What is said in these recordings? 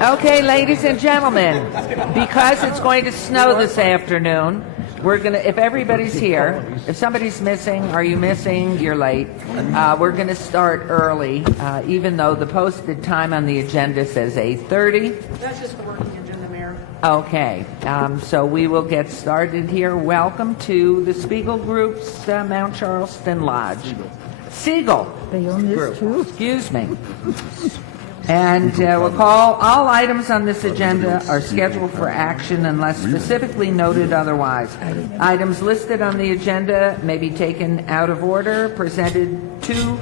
Okay, ladies and gentlemen, because it's going to snow this afternoon, we're going to, if everybody's here, if somebody's missing, are you missing? You're late. We're going to start early, even though the posted time on the agenda says 8:30. That's just the working agenda, Mayor. Okay, so we will get started here. Welcome to the Spiegel Group's Mount Charleston Lodge. Siegel They own this Group, too? excuse me. And we'll call all items on this agenda are scheduled for action unless specifically noted otherwise. Items listed on the agenda may be taken out of order, presented two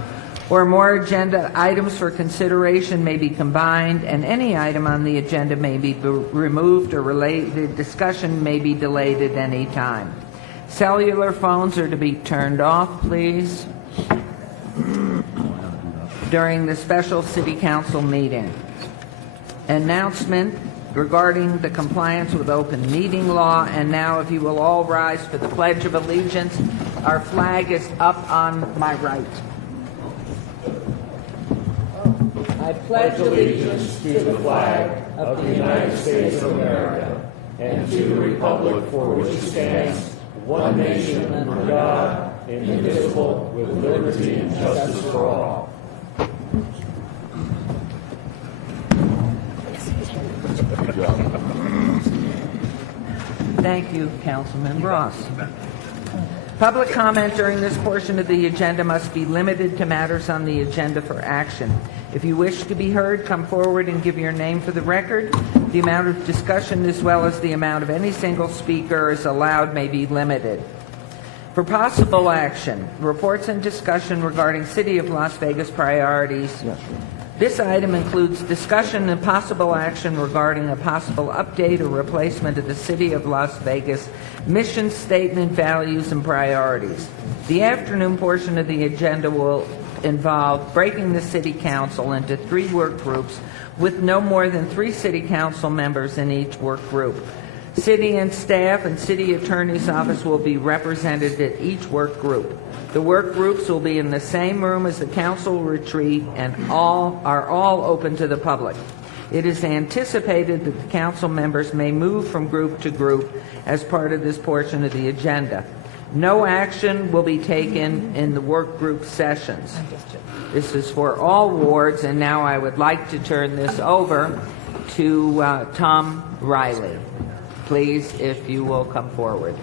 or more agenda items for consideration may be combined, and any item on the agenda may be removed or related discussion may be delayed at any time. Cellular phones are to be turned off, please, during the special city council meeting. Announcement regarding the compliance with open meeting law. And now if you will all rise for the Pledge of Allegiance. Our flag is up on my right. I pledge allegiance to the flag of the United States of America and to the republic for which it stands, one nation under God, indivisible, with liberty and justice for all. Thank you, Councilman Ross. Public comment during this portion of the agenda must be limited to matters on the agenda for action. If you wish to be heard, come forward and give your name for the record. The amount of discussion as well as the amount of any single speaker is allowed may be limited. For possible action, reports and discussion regarding City of Las Vegas priorities. This item includes discussion and possible action regarding a possible update or replacement of the City of Las Vegas mission statement, values, and priorities. The afternoon portion of the agenda will involve breaking the City Council into 3 work groups with no more than 3 City Council members in each work group. City and staff and City Attorney's Office will be represented at each work group. The work groups will be in the same room as the council retreat and are all open to the public. It is anticipated that the council members may move from group to group as part of this portion of the agenda. No action will be taken in the work group sessions. This is for all wards, and now I would like to turn this over to Tom Riley. Please, if you will come forward.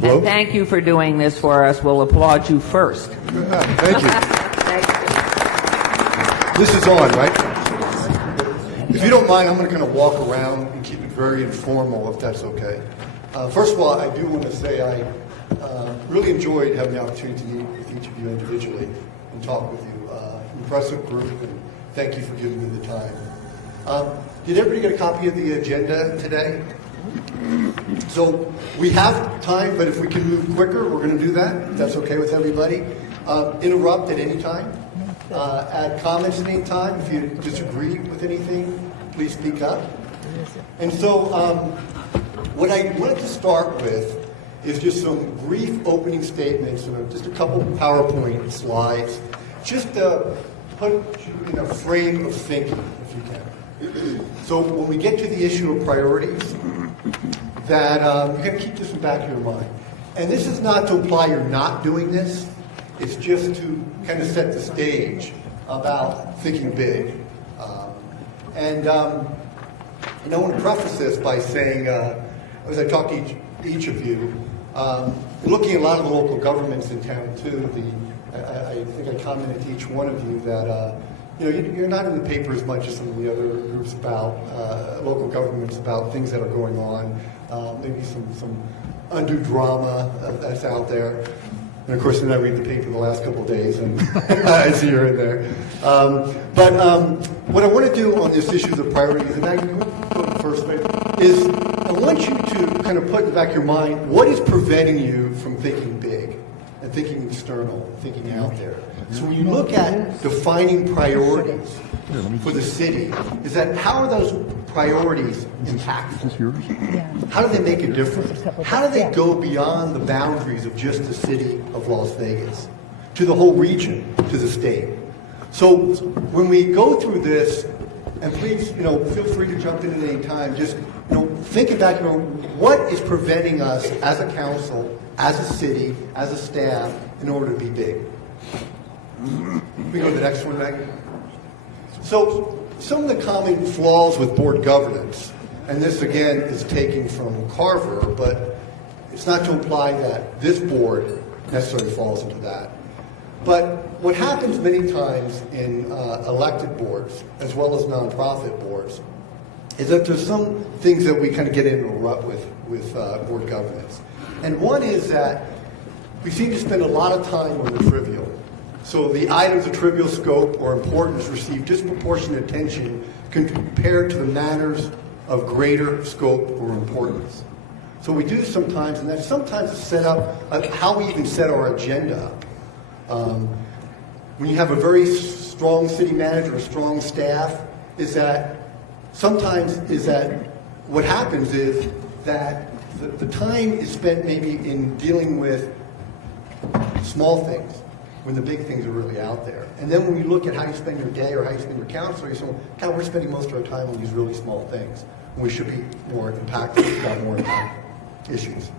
Hello? And thank you for doing this for us. We'll applaud you first. Thank you. Thank you. This is on, right? If you don't mind, I'm going to kind of walk around and keep it very informal, if that's okay. First of all, I do want to say I really enjoyed having the opportunity to meet with each of you individually and talk with you. Impressive group, and thank you for giving me the time. Did everybody get a copy of the agenda today? So we have time, but if we can move quicker, we're going to do that, if that's okay with everybody. Interrupt at any time. Add comments at any time. If you disagree with anything, please speak up. And so what I wanted to start with is just some brief opening statements, just a couple PowerPoint slides, just to put you in a frame of thinking, if you can. So when we get to the issue of priorities, that you got to keep this in the back of your mind. And this is not to imply you're not doing this. It's just to kind of set the stage about thinking big. And I want to preface this by saying, as I talk to each of you, looking at a lot of the local governments in town too, I think I commented to each one of you that you're not in the paper as much as some of the other groups about local governments, about things that are going on, maybe some undue drama that's out there. And of course, then I read the paper the last couple of days, and I see you're in there. But what I want to do on this issue of the priorities, and I can put first, is I want you to kind of put in the back of your mind what is preventing you from thinking big and thinking external, thinking out there. So when you look at defining priorities for the city, is that how are those priorities impactful? How do they make a difference? How do they go beyond the boundaries of just the city of Las Vegas, to the whole region, to the state? So when we go through this, and please, feel free to jump in at any time, just, think about, what is preventing us as a council, as a city, as a staff, in order to be big? We go to the next one, Maggie. So some of the common flaws with board governance, and this again is taken from Carver, but it's not to imply that this board necessarily falls into that. But what happens many times in elected boards, as well as nonprofit boards, is that there's some things that we kind of get into a rut with board governance. And one is that we seem to spend a lot of time on the trivial. So the items of trivial scope or importance receive disproportionate attention compared to the matters of greater scope or importance. So we do sometimes, and that's sometimes set up, how we even set our agenda up. When you have a very strong city manager, a strong staff, sometimes what happens is that the time is spent maybe in dealing with small things when the big things are really out there. And then when you look at how you spend your day or how you spend your council, you say, well, God, we're spending most of our time on these really small things. And we should be more impactful about more impactful issues.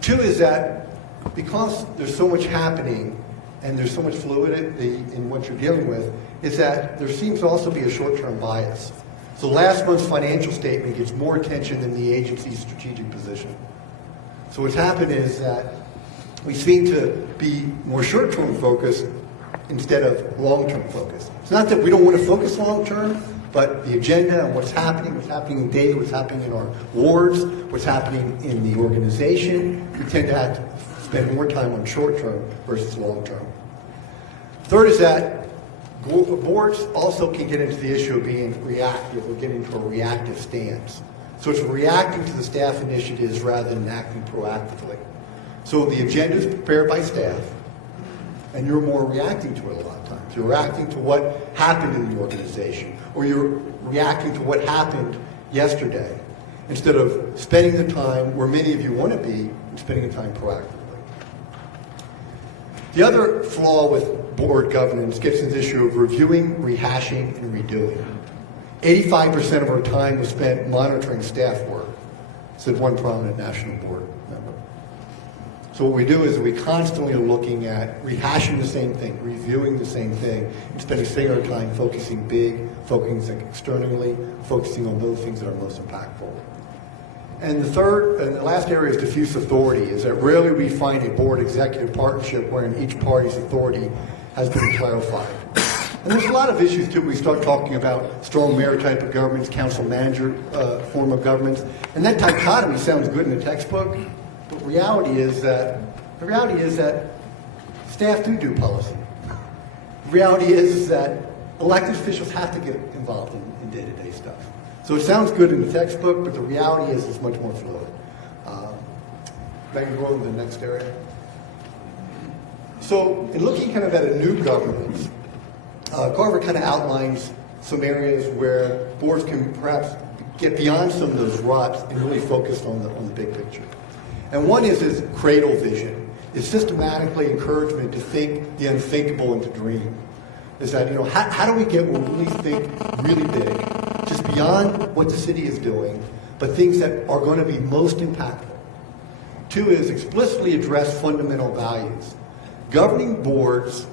Two is that because there's so much happening and there's so much fluidity in what you're dealing with, is that there seems to also be a short-term bias. So last month's financial statement gets more attention than the agency's strategic position. So what's happened is that we seem to be more short-term focused instead of long-term focused. It's not that we don't want to focus long-term, but the agenda and what's happening in data, what's happening in our wards, what's happening in the organization, we tend to have to spend more time on short-term versus long-term. Third is that boards also can get into the issue of being reactive or getting into a reactive stance. So it's reacting to the staff initiatives rather than acting proactively. So the agenda is prepared by staff, and you're more reacting to it a lot of times. You're reacting to what happened in the organization, or you're reacting to what happened yesterday, instead of spending the time where many of you want to be and spending the time proactively. The other flaw with board governance gets into the issue of reviewing, rehashing, and redoing. 85% of our time was spent monitoring staff work, said one prominent national board member. So what we do is we constantly are looking at rehashing the same thing, reviewing the same thing, and spending our time focusing big, focusing externally, focusing on those things that are most impactful. And the third and the last area is diffuse authority, is that rarely we find a board executive partnership wherein each party's authority has been clarified. And there's a lot of issues too. We start talking about strong mayor type of governments, council manager form of governments, and that dichotomy sounds good in the textbook, but the reality is that staff do policy. The reality is that elected officials have to get involved in day-to-day stuff. So it sounds good in the textbook, but the reality is it's much more fluid. Maybe go to the next area. So in looking kind of at a new governance, Carver kind of outlines some areas where boards can perhaps get beyond some of those ruts and really focus on the big picture. And one is cradle vision. It's systematically encouragement to think the unthinkable and to dream. Is that, how do we get what we really think really big, just beyond what the city is doing, but things that are going to be most impactful. Two is explicitly address fundamental values. Governing boards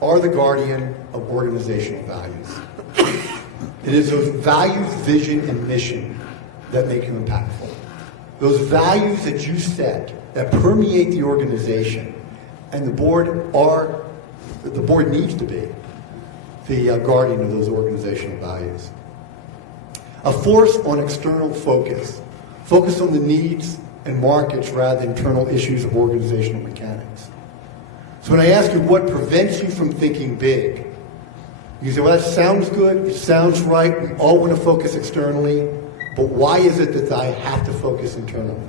are the guardian of organizational values. It is those values, vision, and mission that make you impactful. Those values that you set that permeate the organization, and the board needs to be the guardian of those organizational values. A force on external focus. Focus on the needs and markets rather than internal issues of organizational mechanics. So when I ask you what prevents you from thinking big, you say, well, that sounds good, it sounds right, we all want to focus externally, but why is it that I have to focus internally?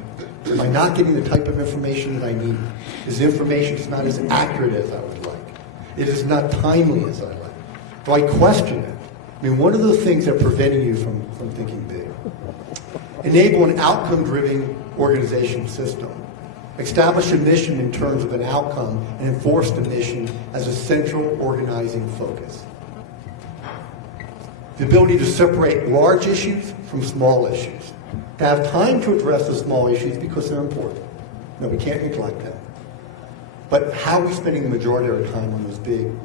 Am I not getting the type of information that I need? Is the information not as accurate as I would like? It is not timely as I like. Do I question it? I mean, what are those things that are preventing you from thinking big? Enable an outcome-driven organizational system. Establish a mission in terms of an outcome and enforce the mission as a central organizing focus. The ability to separate large issues from small issues. To have time to address the small issues because they're important. No, we can't neglect them. But how are we spending the majority of our time on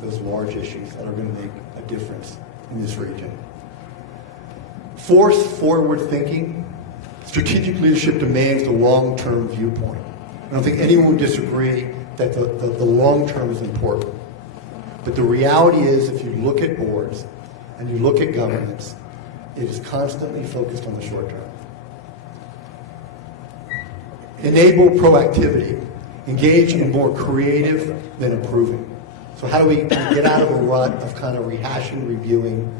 those large issues that are going to make a difference in this region? Force forward thinking. Strategic leadership demands a long-term viewpoint. I don't think anyone would disagree that the long term is important. But the reality is, if you look at boards and you look at governance, it is constantly focused on the short term. Enable proactivity. Engage in more creative than improving. So how do we get out of a rut of kind of rehashing, reviewing,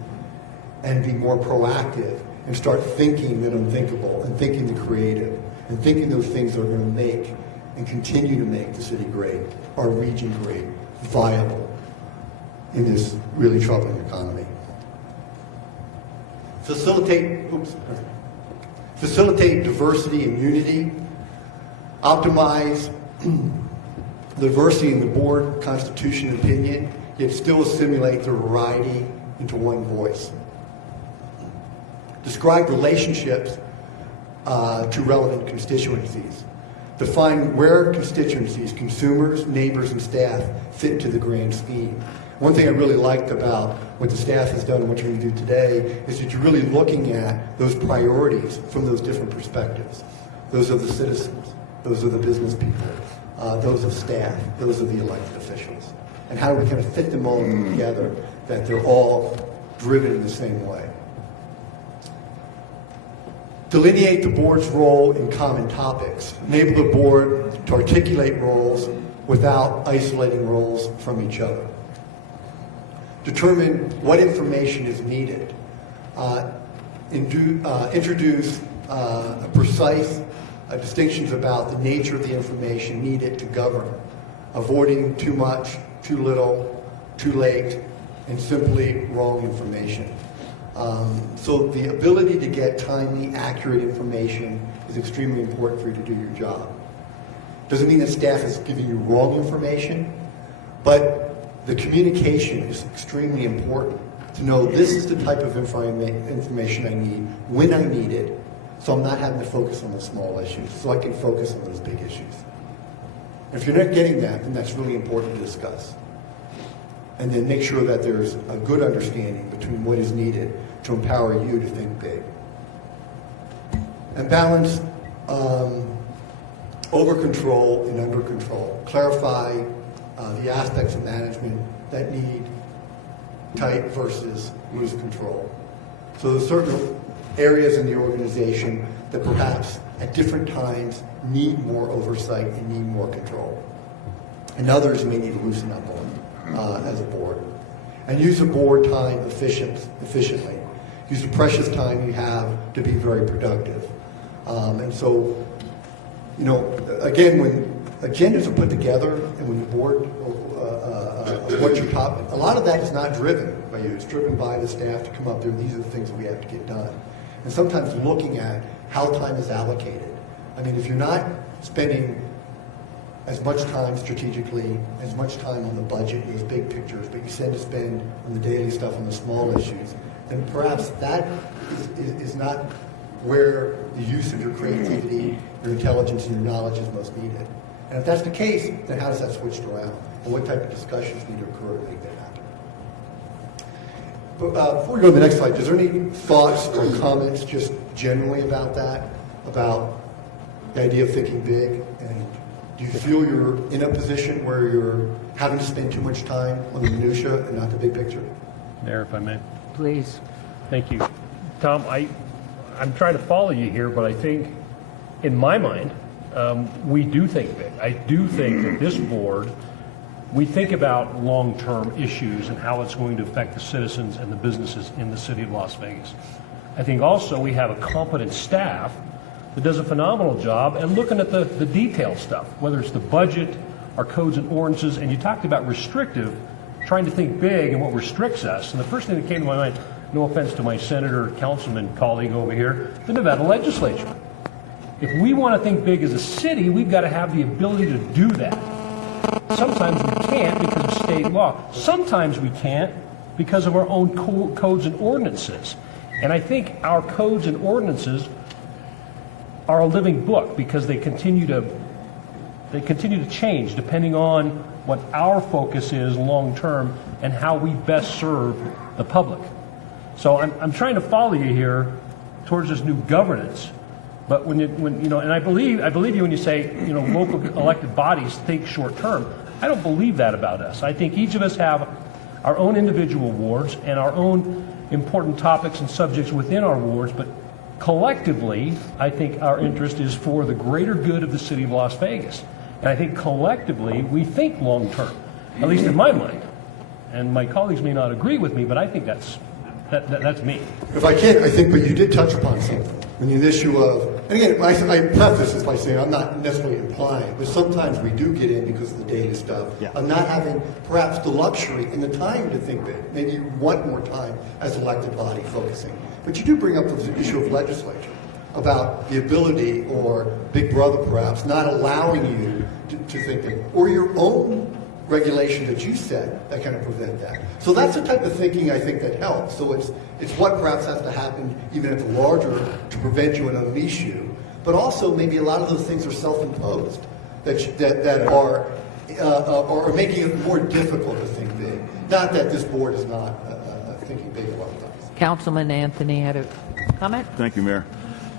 and be more proactive and start thinking the unthinkable and thinking the creative and thinking those things that are going to make and continue to make the city great, our region great, viable in this really troubling economy. Facilitate diversity and unity. Optimize the diversity in the board, constitution, and opinion, yet still assimilate the variety into one voice. Describe relationships to relevant constituencies. Define where constituencies, consumers, neighbors, and staff fit into the grand scheme. One thing I really liked about what the staff has done and what you're going to do today is that you're really looking at those priorities from those different perspectives. Those are the citizens. Those are the business people. Those are staff. Those are the elected officials. And how do we kind of fit them all together that they're all driven in the same way. Delineate the board's role in common topics. Enable the board to articulate roles without isolating roles from each other. Determine what information is needed. Introduce precise distinctions about the nature of the information needed to govern, avoiding too much, too little, too late, and simply wrong information. So the ability to get timely, accurate information is extremely important for you to do your job. Doesn't mean that staff is giving you wrong information, but the communication is extremely important to know this is the type of information I need when I need it, so I'm not having to focus on the small issues, so I can focus on those big issues. If you're not getting that, then that's really important to discuss. And then make sure that there's a good understanding between what is needed to empower you to think big. And balance over control and under control. Clarify the aspects of management that need tight versus loose control. So there's certain areas in the organization that perhaps at different times need more oversight and need more control. And others may need to loosen up on as a board. And use the board time efficiently. Use the precious time you have to be very productive. And so, you know, again, when agendas are put together and when the board, what you're talking, a lot of that is not driven by you. It's driven by the staff to come up there. These are the things that we have to get done. And sometimes looking at how time is allocated. I mean, if you're not spending as much time strategically, as much time on the budget, those big pictures, but you said to spend on the daily stuff, on the small issues, then perhaps that is not where the use of your creativity, your intelligence, and your knowledge is most needed. And if that's the case, then how does that switch around? And what type of discussions need to occur to make that happen? But before we go to the next slide, is there any thoughts or comments just generally about that? About the idea of thinking big? And do you feel you're in a position where you're having to spend too much time on the minutia and not the big picture? Mayor, if I may. Please. Thank you. Tom, I'm trying to follow you here, but I think, in my mind, we do think big. I do think that this board, we think about long-term issues and how it's going to affect the citizens and the businesses in the city of Las Vegas. I think also we have a competent staff that does a phenomenal job and looking at the detailed stuff, whether it's the budget, our codes and ordinances, and you talked about restrictive, trying to think big and what restricts us. And the first thing that came to my mind, no offense to my senator, councilman colleague over here, the Nevada legislature. If we want to think big as a city, we've got to have the ability to do that. Sometimes we can't because of state law. Sometimes we can't because of our own codes and ordinances. And I think our codes and ordinances are a living book because they continue to change depending on what our focus is long term and how we best serve the public. So I'm trying to follow you here towards this new governance. But when you know, and I believe you when you say, you know, local elected bodies think short term. I don't believe that about us. I think each of us have our own individual wards and our own important topics and subjects within our wards, but collectively, I think our interest is for the greater good of the city of Las Vegas. And I think collectively, we think long term, at least in my mind. And my colleagues may not agree with me, but I think that's me. If I can, I think, but you did touch upon something. When the issue of, and again, I preface this by saying I'm not necessarily implying, but sometimes we do get in because of the data stuff, of not having perhaps the luxury and the time to think big. Maybe you want more time as elected body focusing. But you do bring up the issue of legislature, about the ability, or Big Brother perhaps, not allowing you to think big, or your own regulation that you set that kind of prevent that. So that's the type of thinking I think that helps. So it's what perhaps has to happen even at the larger to prevent you and unleash you. But also maybe a lot of those things are self-imposed that are making it more difficult to think big. Not that this board is not thinking big a lot of times. Councilman Anthony had a comment? Thank you, Mayor.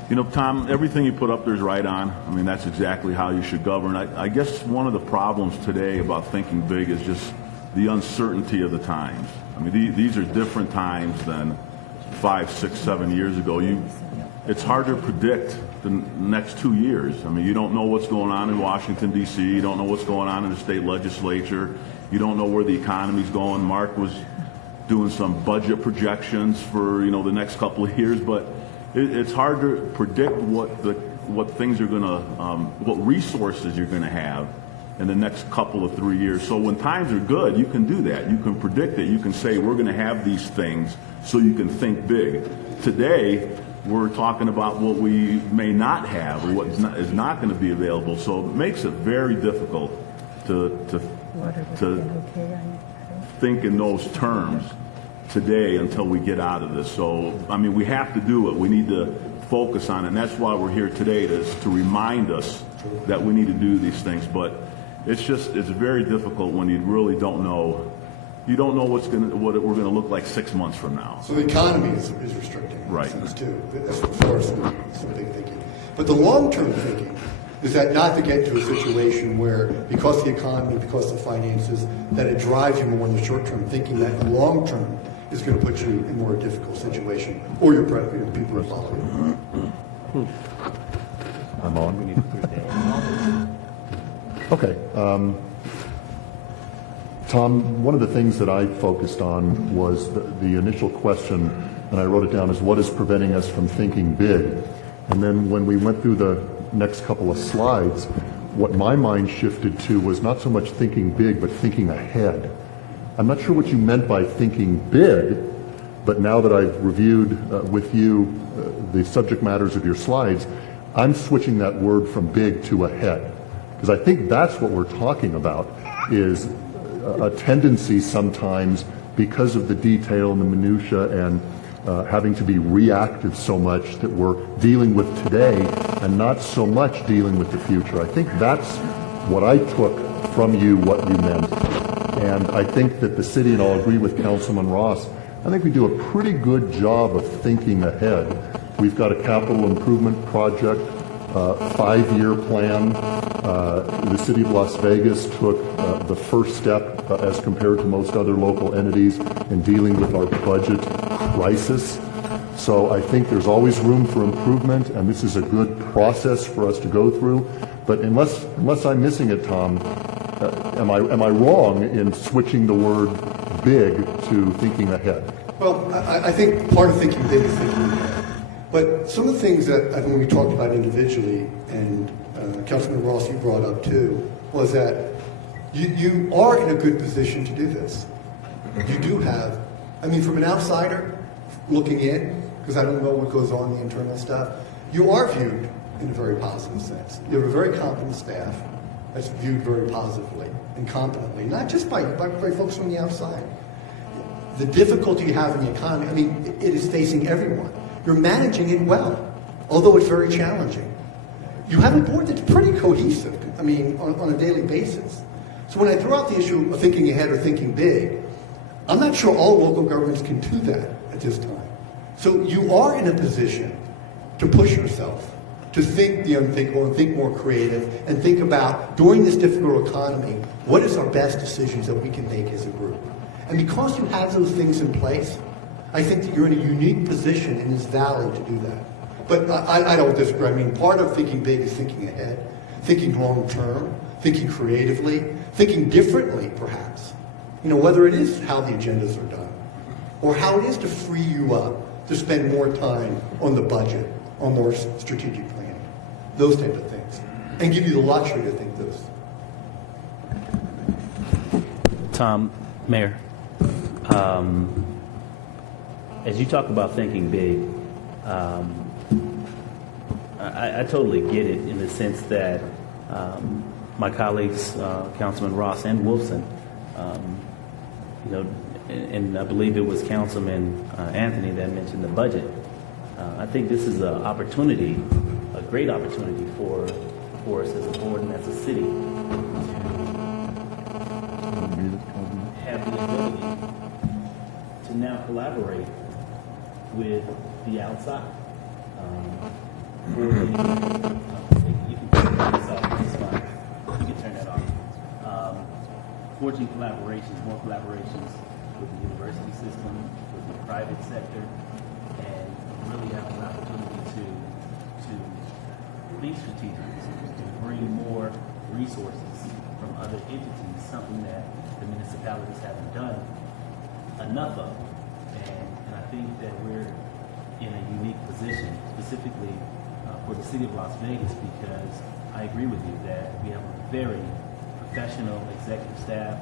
You know, Tom, everything you put up there is right on. I mean, that's exactly how you should govern. I guess one of the problems today about thinking big is just the uncertainty of the times. I mean, these are different times than 5, 6, 7 years ago. It's hard to predict the next 2 years. I mean, you don't know what's going on in Washington, D.C. You don't know what's going on in the state legislature. You don't know where the economy's going. Mark was doing some budget projections for, you know, the next couple of years, but it's hard to predict what things are going to, what resources you're going to have in the next couple of 3 years. So when times are good, you can do that. You can predict it. You can say, we're going to have these things, so you can think big. Today, we're talking about what we may not have or what is not going to be available. So it makes it very difficult to think in those terms today until we get out of this. So, I mean, we have to do it. We need to focus on it. And that's why we're here today, to remind us that we need to do these things. But it's very difficult when you really don't know. You don't know what we're going to look like 6 months from now. So the economy is restricting Right. things too. That's the first big thinking. But the long-term thinking is that not to get into a situation where, because the economy, because the finances, that it drives you more in the short-term thinking that the long-term is going to put you in a more difficult situation, or your people are following you. I'm on. Okay. Tom, one of the things that I focused on was the initial question, and I wrote it down as what is preventing us from thinking big? And then when we went through the next couple of slides, what my mind shifted to was not so much thinking big, but thinking ahead. I'm not sure what you meant by thinking big, but now that I've reviewed with you the subject matters of your slides, I'm switching that word from big to ahead. Because I think that's what we're talking about, is a tendency sometimes, because of the detail and the minutia and having to be reactive so much, that we're dealing with today and not so much dealing with the future. I think that's what I took from you, what you meant. And I think that the city, and I'll agree with Councilman Ross, I think we do a pretty good job of thinking ahead. We've got a capital improvement project, 5-year plan. The city of Las Vegas took the first step as compared to most other local entities in dealing with our budget crisis. So I think there's always room for improvement, and this is a good process for us to go through. But unless I'm missing it, Tom, am I wrong in switching the word big to thinking ahead? Well, I think part of thinking big is thinking ahead. But some of the things that when we talked about individually, and Councilman Ross, you brought up too, was that you are in a good position to do this. You do have, I mean, from an outsider looking in, because I don't know what goes on in the internal stuff, you are viewed in a very positive sense. You have a very competent staff that's viewed very positively and competently, not just by folks from the outside. The difficulty you have in the economy, I mean, it is facing everyone. You're managing it well, although it's very challenging. You have a board that's pretty cohesive, I mean, on a daily basis. So when I throw out the issue of thinking ahead or thinking big, I'm not sure all local governments can do that at this time. So you are in a position to push yourself, to think the unthinkable and think more creative and think about, during this difficult economy, what is our best decisions that we can make as a group? And because you have those things in place, I think that you're in a unique position in this valley to do that. But I don't disagree. I mean, part of thinking big is thinking ahead, thinking long term, thinking creatively, thinking differently, perhaps. You know, whether it is how the agendas are done, or how it is to free you up to spend more time on the budget, on more strategic planning, those types of things, and give you the luxury to think those. Tom, Mayor, as you talk about thinking big, I totally get it in the sense that my colleagues, Councilman Ross and Wolfson, you know, and I believe it was Councilman Anthony that mentioned the budget. I think this is an opportunity, a great opportunity for us as a board and as a city to have the ability to now collaborate with the outside. For the, you can turn this off, it's fine. You can turn that off. Forging collaborations, more collaborations with the university system, with the private sector, and really have an opportunity to think strategically, to bring more resources from other entities, something that the municipalities haven't done enough of. And I think that we're in a unique position, specifically for the city of Las Vegas, because I agree with you that we have a very professional executive staff,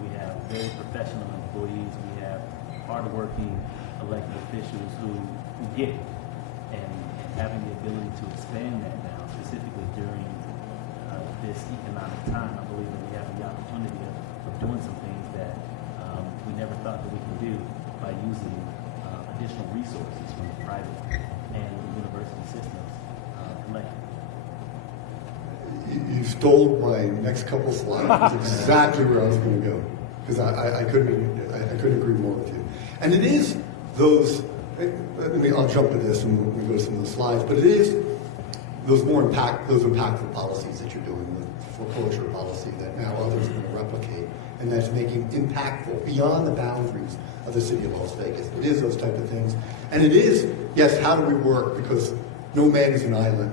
we have very professional employees, we have hardworking elected officials who get it, and having the ability to expand that now, specifically during this economic time, I believe that we have the opportunity of doing some things that we never thought that we could do by using additional resources from the private and the university systems collectively. You stole my next couple slides. That's exactly where I was going to go, because I couldn't agree more with you. And it is those. I'll jump to this and we'll go to some of the slides. But it is those impactful policies that you're doing, the foreclosure policy that now others are going to replicate, and that's making impactful beyond the boundaries of the city of Las Vegas. It is those type of things, and it is, yes, how do we work? Because no man is an island.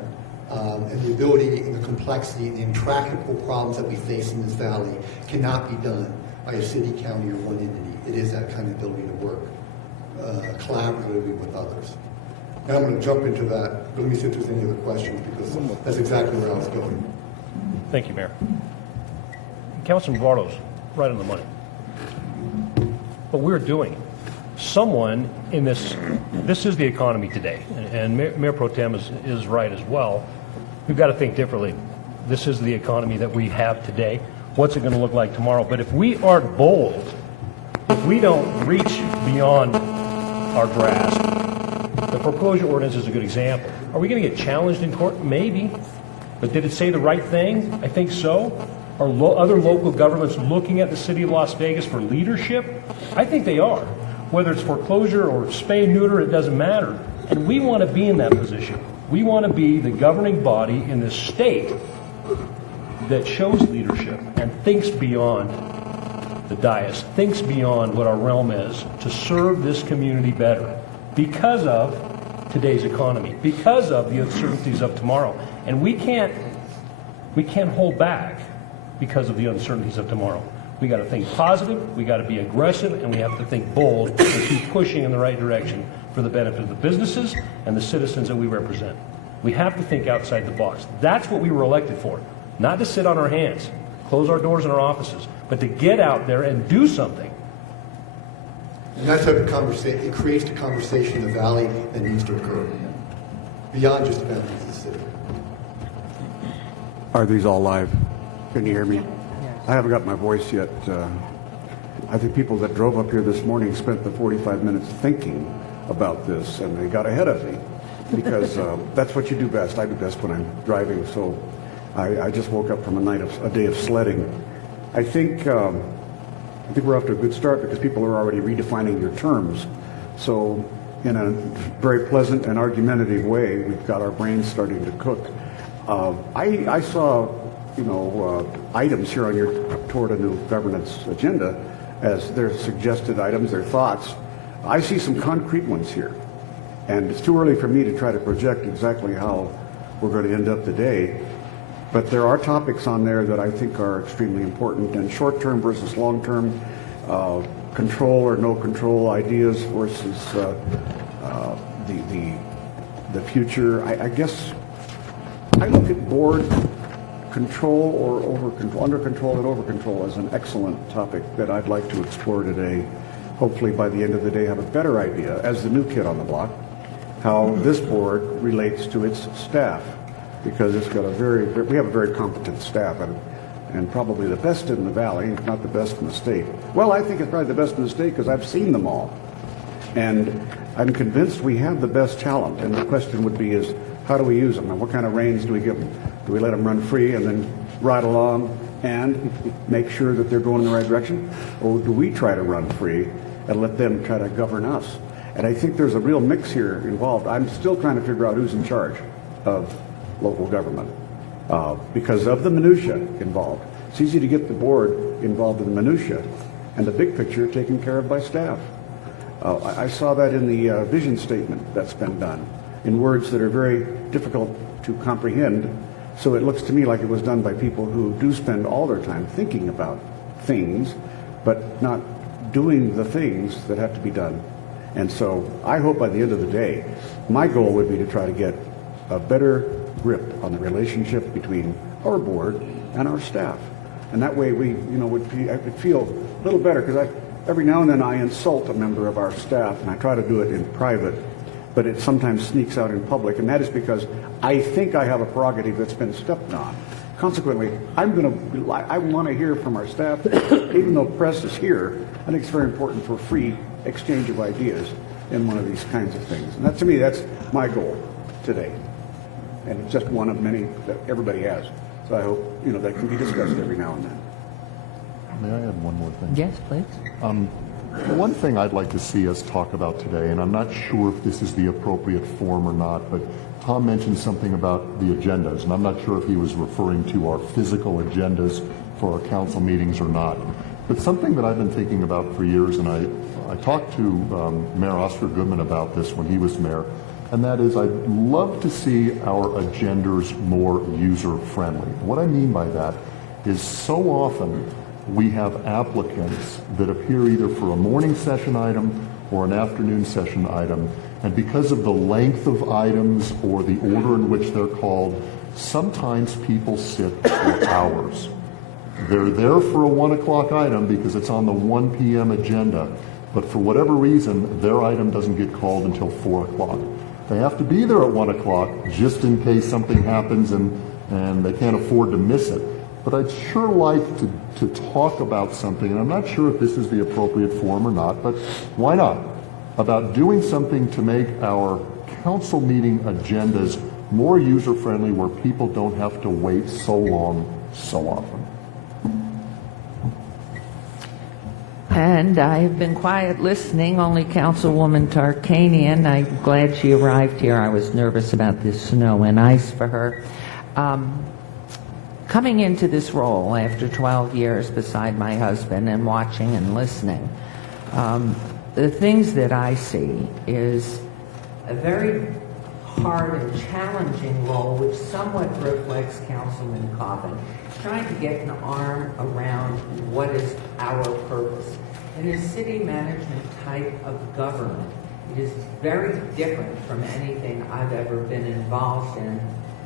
And the ability and the complexity and the intractable problems that we face in this valley cannot be done by a city, county, or one entity. It is that kind of ability to work collaboratively with others. And I'm going to jump into that. Let me see if there's any other questions, because that's exactly where I was going. Thank you, Mayor. Councilman Vardo's right on the money. What we're doing, someone in this is the economy today, and Mayor Pro Tem is right as well. We've got to think differently. This is the economy that we have today. What's it going to look like tomorrow? But if we aren't bold, if we don't reach beyond our grasp, the foreclosure ordinance is a good example. Are we going to get challenged in court? Maybe. But did it say the right thing? I think so. Are other local governments looking at the city of Las Vegas for leadership? I think they are. Whether it's foreclosure or spay, neuter, it doesn't matter. And we want to be in that position. We want to be the governing body in this state that shows leadership and thinks beyond the dais, thinks beyond what our realm is to serve this community better because of today's economy, because of the uncertainties of tomorrow. And we can't hold back because of the uncertainties of tomorrow. We got to think positive, we got to be aggressive, and we have to think bold and keep pushing in the right direction for the benefit of the businesses and the citizens that we represent. We have to think outside the box. That's what we were elected for. Not to sit on our hands, close our doors in our offices, but to get out there and do something. And that type of conversation, it creates the conversation in the valley that needs to occur beyond just the boundaries of the city. Are these all live? Can you hear me? I haven't got my voice yet. I think people that drove up here this morning spent the 45 minutes thinking about this, and they got ahead of me because that's what you do best. I do best when I'm driving, so I just woke up from a day of sledding. I think we're off to a good start because people are already redefining your terms. So in a very pleasant and argumentative way, we've got our brains starting to cook. I saw, items here on your Toward a New Governance agenda as their suggested items, their thoughts. I see some concrete ones here. And it's too early for me to try to project exactly how we're going to end up the day. But there are topics on there that I think are extremely important, and short-term versus long-term, control or no control ideas versus the future. I guess I look at board control or over control, under control and over control as an excellent topic that I'd like to explore today. Hopefully by the end of the day have a better idea, as the new kid on the block, how this board relates to its staff, because we have a very competent staff and probably the best in the valley, if not the best in the state. Well, I think it's probably the best in the state because I've seen them all. And I'm convinced we have the best talent, and the question would be is, how do we use them? And what kind of reins do we give them? Do we let them run free and then ride along and make sure that they're going in the right direction? Or do we try to run free and let them try to govern us? And I think there's a real mix here involved. I'm still trying to figure out who's in charge of local government because of the minutia involved. It's easy to get the board involved in the minutia and the big picture taken care of by staff. I saw that in the vision statement that's been done in words that are very difficult to comprehend. So it looks to me like it was done by people who do spend all their time thinking about things, but not doing the things that have to be done. And so I hope by the end of the day, my goal would be to try to get a better grip on the relationship between our board and our staff. And that way we, would feel a little better, because every now and then I insult a member of our staff, and I try to do it in private, but it sometimes sneaks out in public, and that is because I think I have a prerogative that's been stepped on. Consequently, I want to hear from our staff, even though press is here. I think it's very important for free exchange of ideas in one of these kinds of things. And that, to me, that's my goal today. And it's just one of many that everybody has. So I hope, that can be discussed every now and then. May I add one more thing? Yes, please. One thing I'd like to see us talk about today, and I'm not sure if this is the appropriate form or not, but Tom mentioned something about the agendas, and I'm not sure if he was referring to our physical agendas for our council meetings or not. But something that I've been thinking about for years, and I talked to Mayor Oscar Goodman about this when he was mayor, and that is I'd love to see our agendas more user-friendly. What I mean by that is so often we have applicants that appear either for a morning session item or an afternoon session item, and because of the length of items or the order in which they're called, sometimes people sit for hours. They're there for a 1 o'clock item because it's on the 1 p.m. agenda, but for whatever reason, their item doesn't get called until 4 o'clock. They have to be there at 1 o'clock just in case something happens and they can't afford to miss it. But I'd sure like to talk about something, and I'm not sure if this is the appropriate form or not, but why not? About doing something to make our council meeting agendas more user-friendly where people don't have to wait so long so often. And I've been quiet listening, only Councilwoman Tarkanian. I'm glad she arrived here. I was nervous about this snow and ice for her. Coming into this role after 12 years beside my husband and watching and listening, the things that I see is a very hard and challenging role, which somewhat reflects Councilman Cobbin, trying to get an arm around what is our purpose. In a city management type of government, it is very different from anything I've ever been involved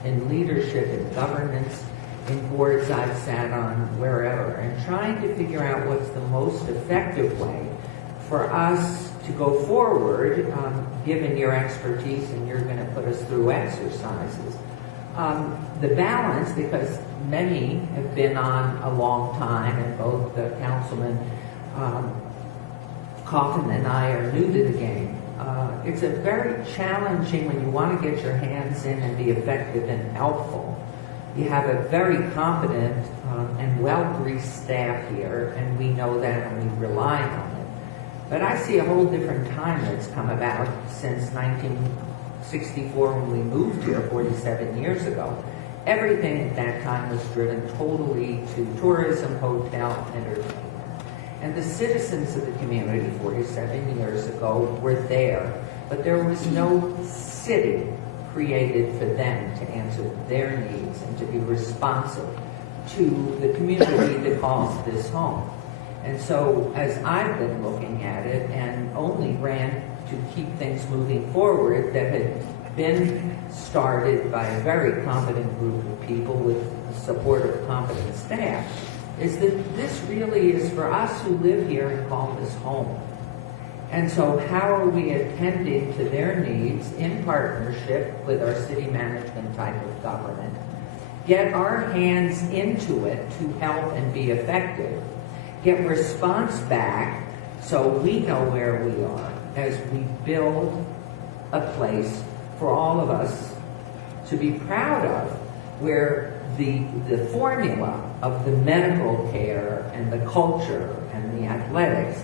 in leadership and governance, in boards I've sat on, wherever, and trying to figure out what's the most effective way for us to go forward, given your expertise and you're going to put us through exercises, The balance, because many have been on a long time, and both the Councilman Coffin and I are new to the game. It's a very challenging when you want to get your hands in and be effective and helpful. You have a very competent and well-greased staff here, and we know that and we rely on it. But I see a whole different time that's come about since 1964 when we moved here 47 years ago. Everything at that time was driven totally to tourism, hotel, entertainment. And the citizens of the community 47 years ago were there, but there was no city created for them to answer their needs and to be responsive to the community that calls this home. And so as I've been looking at it and only ran to keep things moving forward that had been started by a very competent group of people with the support of competent staff, is that this really is for us who live here and call this home. And so how are we attending to their needs in partnership with our city management type of government? Get our hands into it to help and be effective. Get response back so we know where we are as we build a place for all of us to be proud of, where the formula of the medical care and the culture and the athletics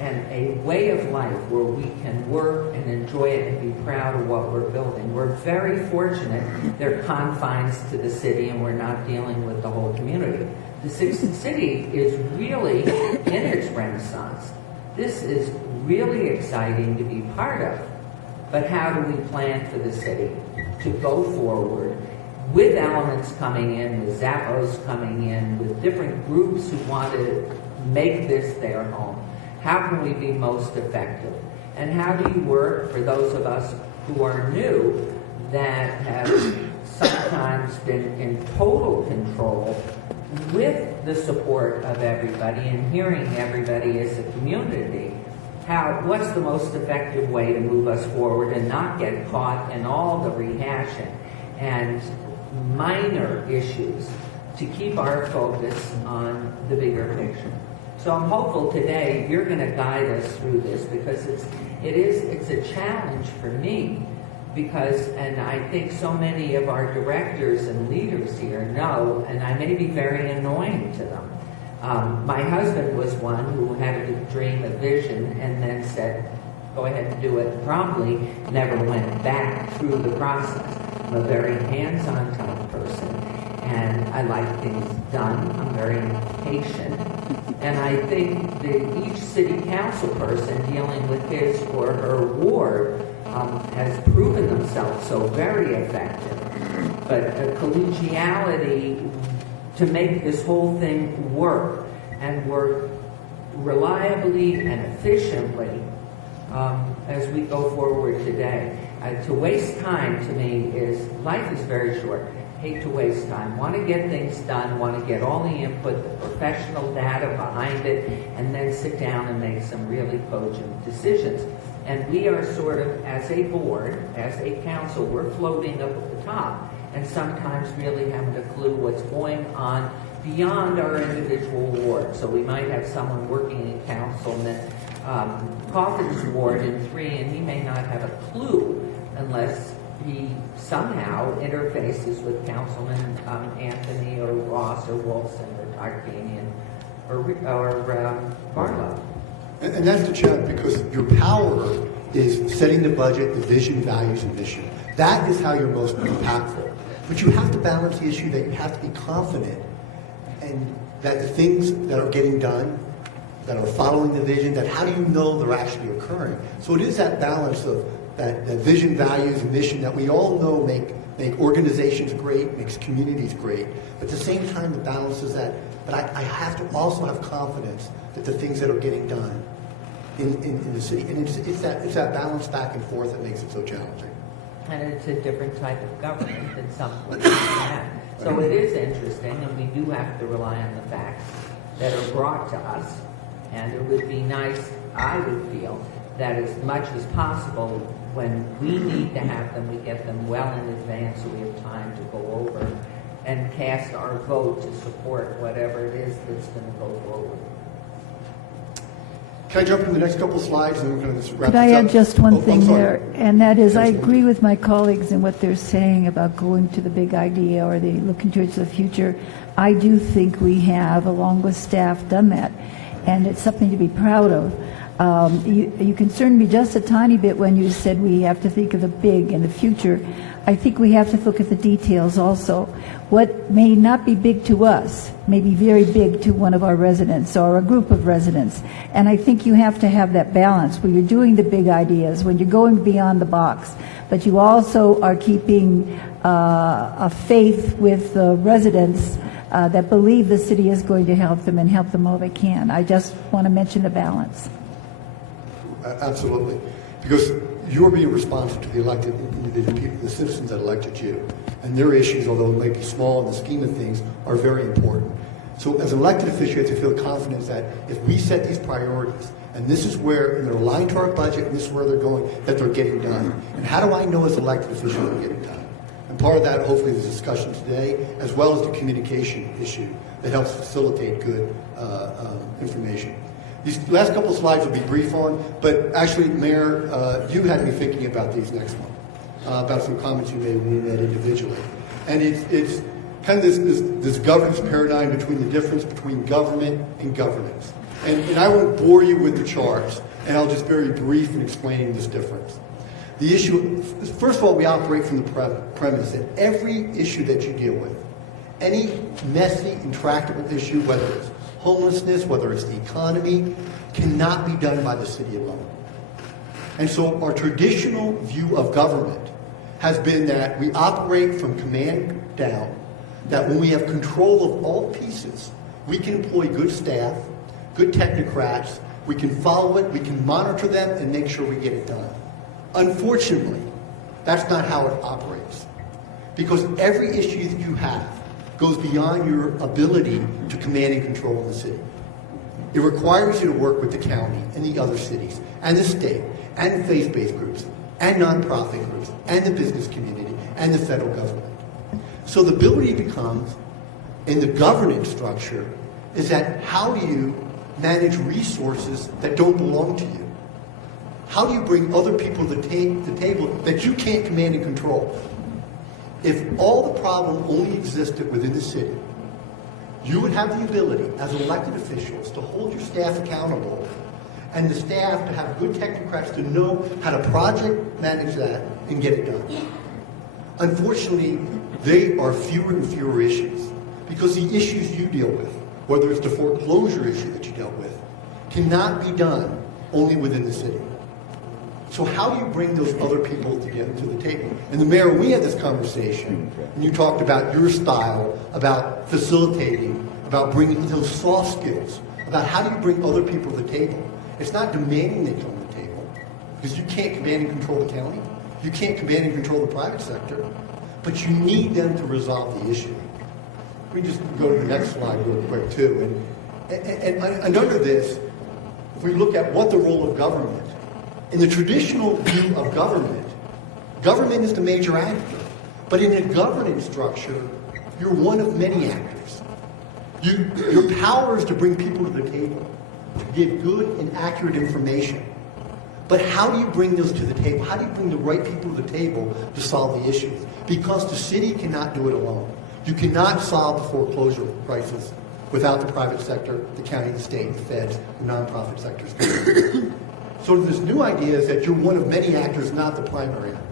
and a way of life where we can work and enjoy it and be proud of what we're building. We're very fortunate there are confines to the city and we're not dealing with the whole community. The city is really in its renaissance. This is really exciting to be part of. But how do we plan for the city to go forward with elements coming in, with Zappos coming in, with different groups who want to make this their home? How can we be most effective? And how do you work for those of us who are new that have sometimes been in total control with the support of everybody and hearing everybody as a community? What's the most effective way to move us forward and not get caught in all the rehashing and minor issues, to keep our focus on the bigger picture? So I'm hopeful today you're going to guide us through this, because it's a challenge for me, because, and I think so many of our directors and leaders here know, and I may be very annoying to them. My husband was one who had a dream, a vision, and then said, go ahead and do it promptly, never went back through the process. I'm a very hands-on type person, and I like things done. I'm very patient. And I think that each city council person dealing with his or her ward has proven themselves so very effective. But a collegiality to make this whole thing work, and work reliably and efficiently as we go forward today. To waste time to me is, life is very short. Hate to waste time. Want to get things done, want to get all the input, the professional data behind it, and then sit down and make some really cogent decisions. And we are sort of, as a board, as a council, we're floating up at the top, and sometimes really having a clue what's going on beyond our individual ward. So we might have someone working in Councilman Coffin's ward in 3, and he may not have a clue unless he somehow interfaces with Councilman Anthony or Ross or Wilson or Tarkanian or Barlow. And that's the challenge, because your power is setting the budget, the vision, values, and mission. That is how you're most impactful. But you have to balance the issue that you have to be confident and that the things that are getting done, that are following the vision, that how do you know they're actually occurring? So it is that balance of that vision, values, and mission that we all know make organizations great, makes communities great. But at the same time, the balance is that, but I have to also have confidence that the things that are getting done in the city, and it's that balance back and forth that makes it so challenging. And it's a different type of government than some places have. So it is interesting, and we do have to rely on the facts that are brought to us. And it would be nice, I would feel, that as much as possible, when we need to have them, we get them well in advance so we have time to go over and cast our vote to support whatever it is that's going to go forward. Can I jump to the next couple of slides and then we're going to just wrap Could I this add up? just one Oh, I'm thing sorry. there? And that is, I Yes, ma'am. agree with my colleagues in what they're saying about going to the big idea or the looking towards the future. I do think we have, along with staff, done that, and it's something to be proud of. You concerned me just a tiny bit when you said we have to think of the big and the future. I think we have to look at the details also. What may not be big to us may be very big to one of our residents or a group of residents. And I think you have to have that balance where you're doing the big ideas, when you're going beyond the box, but you also are keeping a faith with the residents that believe the city is going to help them and help them all they can. I just want to mention the balance. Absolutely. Because you're being responsive to the elected individual people, the citizens that elected you. And their issues, although it may be small in the scheme of things, are very important. So as an elected official, you have to feel confidence that if we set these priorities, and this is where, and they're aligned to our budget, and this is where they're going, that they're getting done. And how do I know as an elected official they're getting done? And part of that, hopefully, is the discussion today, as well as the communication issue that helps facilitate good information. These last couple of slides will be brief on, but actually, Mayor, you had me thinking about these next one, about some comments you made when we met individually. And it's kind of this governance paradigm between the difference between government and governance. And I won't bore you with the charts, and I'll just very brief in explaining this difference. The issue, first of all, we operate from the premise that every issue that you deal with, any messy, intractable issue, whether it's homelessness, whether it's the economy, cannot be done by the city alone. And so our traditional view of government has been that we operate from command down, that when we have control of all pieces, we can employ good staff, good technocrats, we can follow it, we can monitor them, and make sure we get it done. Unfortunately, that's not how it operates. Because every issue that you have goes beyond your ability to command and control in the city. It requires you to work with the county and the other cities and the state and faith-based groups and nonprofit groups and the business community and the federal government. So the ability becomes, in the governance structure, is that how do you manage resources that don't belong to you? How do you bring other people to the table that you can't command and control? If all the problem only existed within the city, you would have the ability, as elected officials, to hold your staff accountable and the staff to have good technocrats to know how to project manage that and get it done. Unfortunately, they are fewer and fewer issues because the issues you deal with, whether it's the foreclosure issue that you dealt with, cannot be done only within the city. So how do you bring those other people together to the table? And the mayor, we had this conversation, and you talked about your style, about facilitating, about bringing those soft skills, about how do you bring other people to the table. It's not demanding they come to the table, because you can't command and control the county. You can't command and control the private sector, but you need them to resolve the issue. We just go to the next slide real quick, too. And under this, if we look at what the role of government, in the traditional view of government, government is the major actor. But in a governance structure, you're one of many actors. Your power is to bring people to the table, to give good and accurate information. But how do you bring those to the table? How do you bring the right people to the table to solve the issues? Because the city cannot do it alone. You cannot solve the foreclosure crisis without the private sector, the county, the state, the feds, the nonprofit sectors. So this new idea is that you're one of many actors, not the primary actor.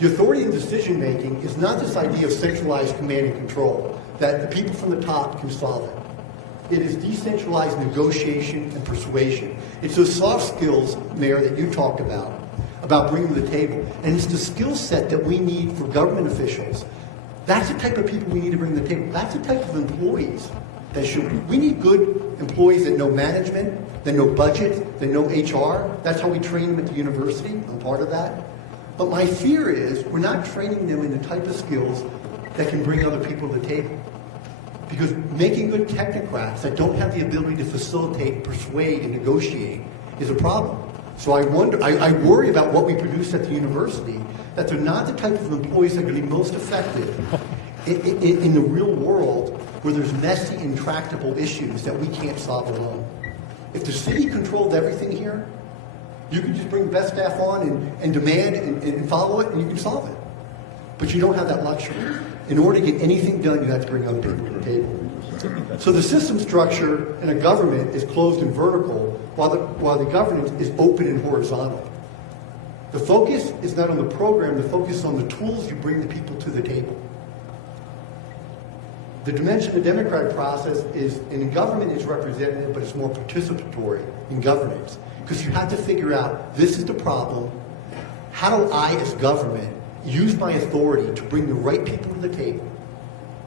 The authority of decision-making is not this idea of centralized command and control, that the people from the top can solve it. It is decentralized negotiation and persuasion. It's those soft skills, Mayor, that you talked about bringing to the table. And it's the skill set that we need for government officials. That's the type of people we need to bring to the table. That's the type of employees that should be. We need good employees that know management, that know budget, that know HR. That's how we train them at the university. I'm part of that. But my fear is we're not training them in the type of skills that can bring other people to the table. Because making good technocrats that don't have the ability to facilitate, persuade, and negotiate is a problem. So I wonder, I worry about what we produce at the university, that they're not the type of employees that are going to be most effective in the real world where there's messy, intractable issues that we can't solve alone. If the city controlled everything here, you could just bring the best staff on and demand and follow it, and you can solve it. But you don't have that luxury. In order to get anything done, you have to bring other people to the table. So the system structure in a government is closed and vertical, while the governance is open and horizontal. The focus is not on the program, the focus is on the tools you bring the people to the table. The dimension of the democratic process is, in government, it's representative, but it's more participatory in governance. Because you have to figure out, this is the problem, how do I, as government, use my authority to bring the right people to the table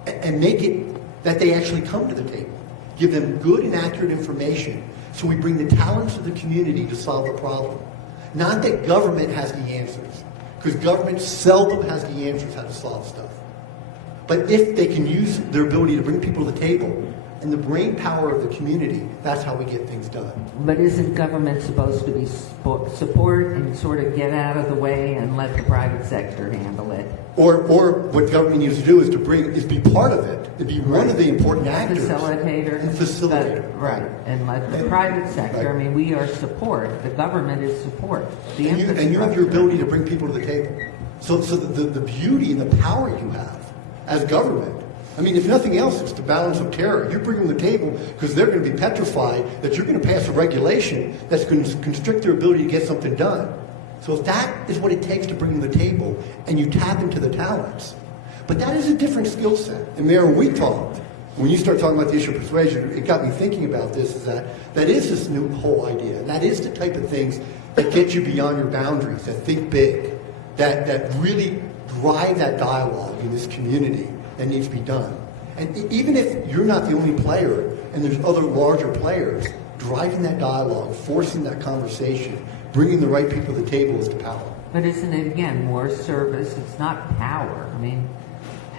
and make it that they actually come to the table. Give them good and accurate information so we bring the talents of the community to solve the problem. Not that government has the answers, because government seldom has the answers how to solve stuff. But if they can use their ability to bring people to the table and the brain power of the community, that's how we get things done. But isn't government supposed to be support and sort of get out of the way and let the private sector handle it? Or what government needs to do is be part of it, to be one of the important actors. Facilitator. And facilitator. Right. And let the private sector, I mean, we are support. The government is support. The And you have your infrastructure. ability to bring people to the table. So the beauty and the power you have as government, I mean, if nothing else, it's the balance of terror. You bring them to the table because they're going to be petrified that you're going to pass a regulation that's going to constrict their ability to get something done. So if that is what it takes to bring them to the table, and you tap into the talents, but that is a different skill set. And Mayor, when we talked, when you start talking about the issue of persuasion, it got me thinking about this, is that is this new whole idea. That is the type of things that get you beyond your boundaries, that think big, that really drive that dialogue in this community that needs to be done. And even if you're not the only player, and there's other larger players, driving that dialogue, forcing that conversation, bringing the right people to the table is the power. But isn't it, again, more service? It's not power. I mean,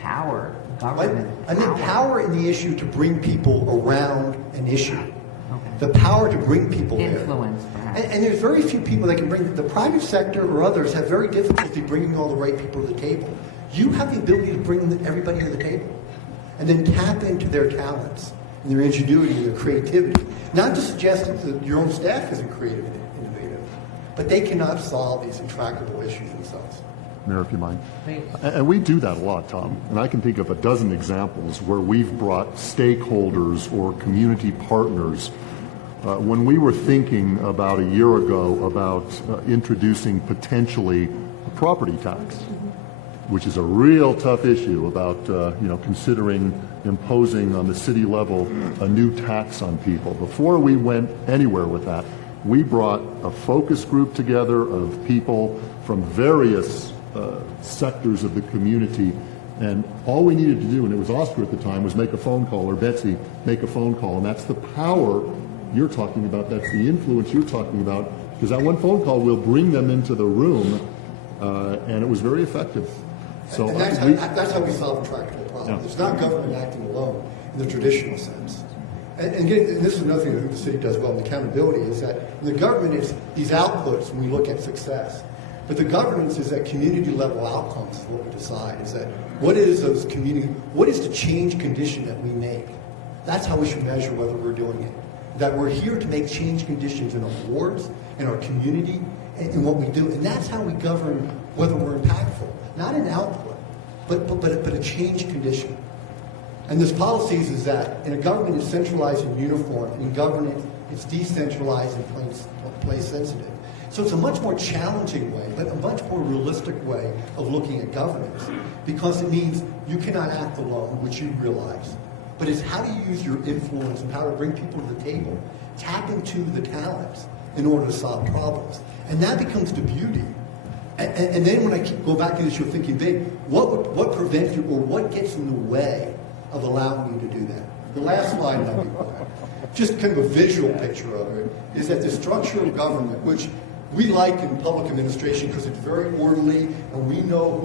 power, government. I mean power in the issue to bring people around an issue. Okay. The power to bring people there. Influence, perhaps. And there's very few people that can bring, the private sector or others have very difficulty bringing all the right people to the table. You have the ability to bring everybody to the table and then tap into their talents and their ingenuity and their creativity. Not to suggest that your own staff isn't creative and innovative, but they cannot solve these intractable issues themselves. Mayor, if you mind. Please. And we do that a lot, Tom. And I can think of a dozen examples where we've brought stakeholders or community partners. When we were thinking about a year ago about introducing potentially a property tax, which is a real tough issue about considering imposing on the city level a new tax on people. Before we went anywhere with that, we brought a focus group together of people from various sectors of the community, and all we needed to do, and it was Oscar at the time, was make a phone call, or Betsy, make a phone call, and that's the power you're talking about, that's the influence you're talking about, because that one phone call will bring them into the room, and it was very effective. So And that's how we solve intractable problems. Yeah. It's not government acting alone in the traditional sense. And this is another thing that the city does well in accountability, is that the government is these outputs when we look at success. But the governance is that community level outcomes is what we decide, is that what is the change condition that we make? That's how we should measure whether we're doing it. That we're here to make change conditions in our wards, in our community, and in what we do. And that's how we govern whether we're impactful. Not an output, but a change condition. And this policies is that in a government it's centralized and uniform, and in government it's decentralized and place sensitive. So it's a much more challenging way, but a much more realistic way of looking at governance, because it means you cannot act alone, which you realize. But it's how do you use your influence and power to bring people to the table, tap into the talents in order to solve problems. And that becomes the beauty. And then when I go back to the issue of thinking big, what prevents you, or what gets in the way of allowing you to do that? The last slide, I'll be quiet. Just kind of a visual picture of it, is that the structure of government, which we like in public administration because it's very orderly, and we know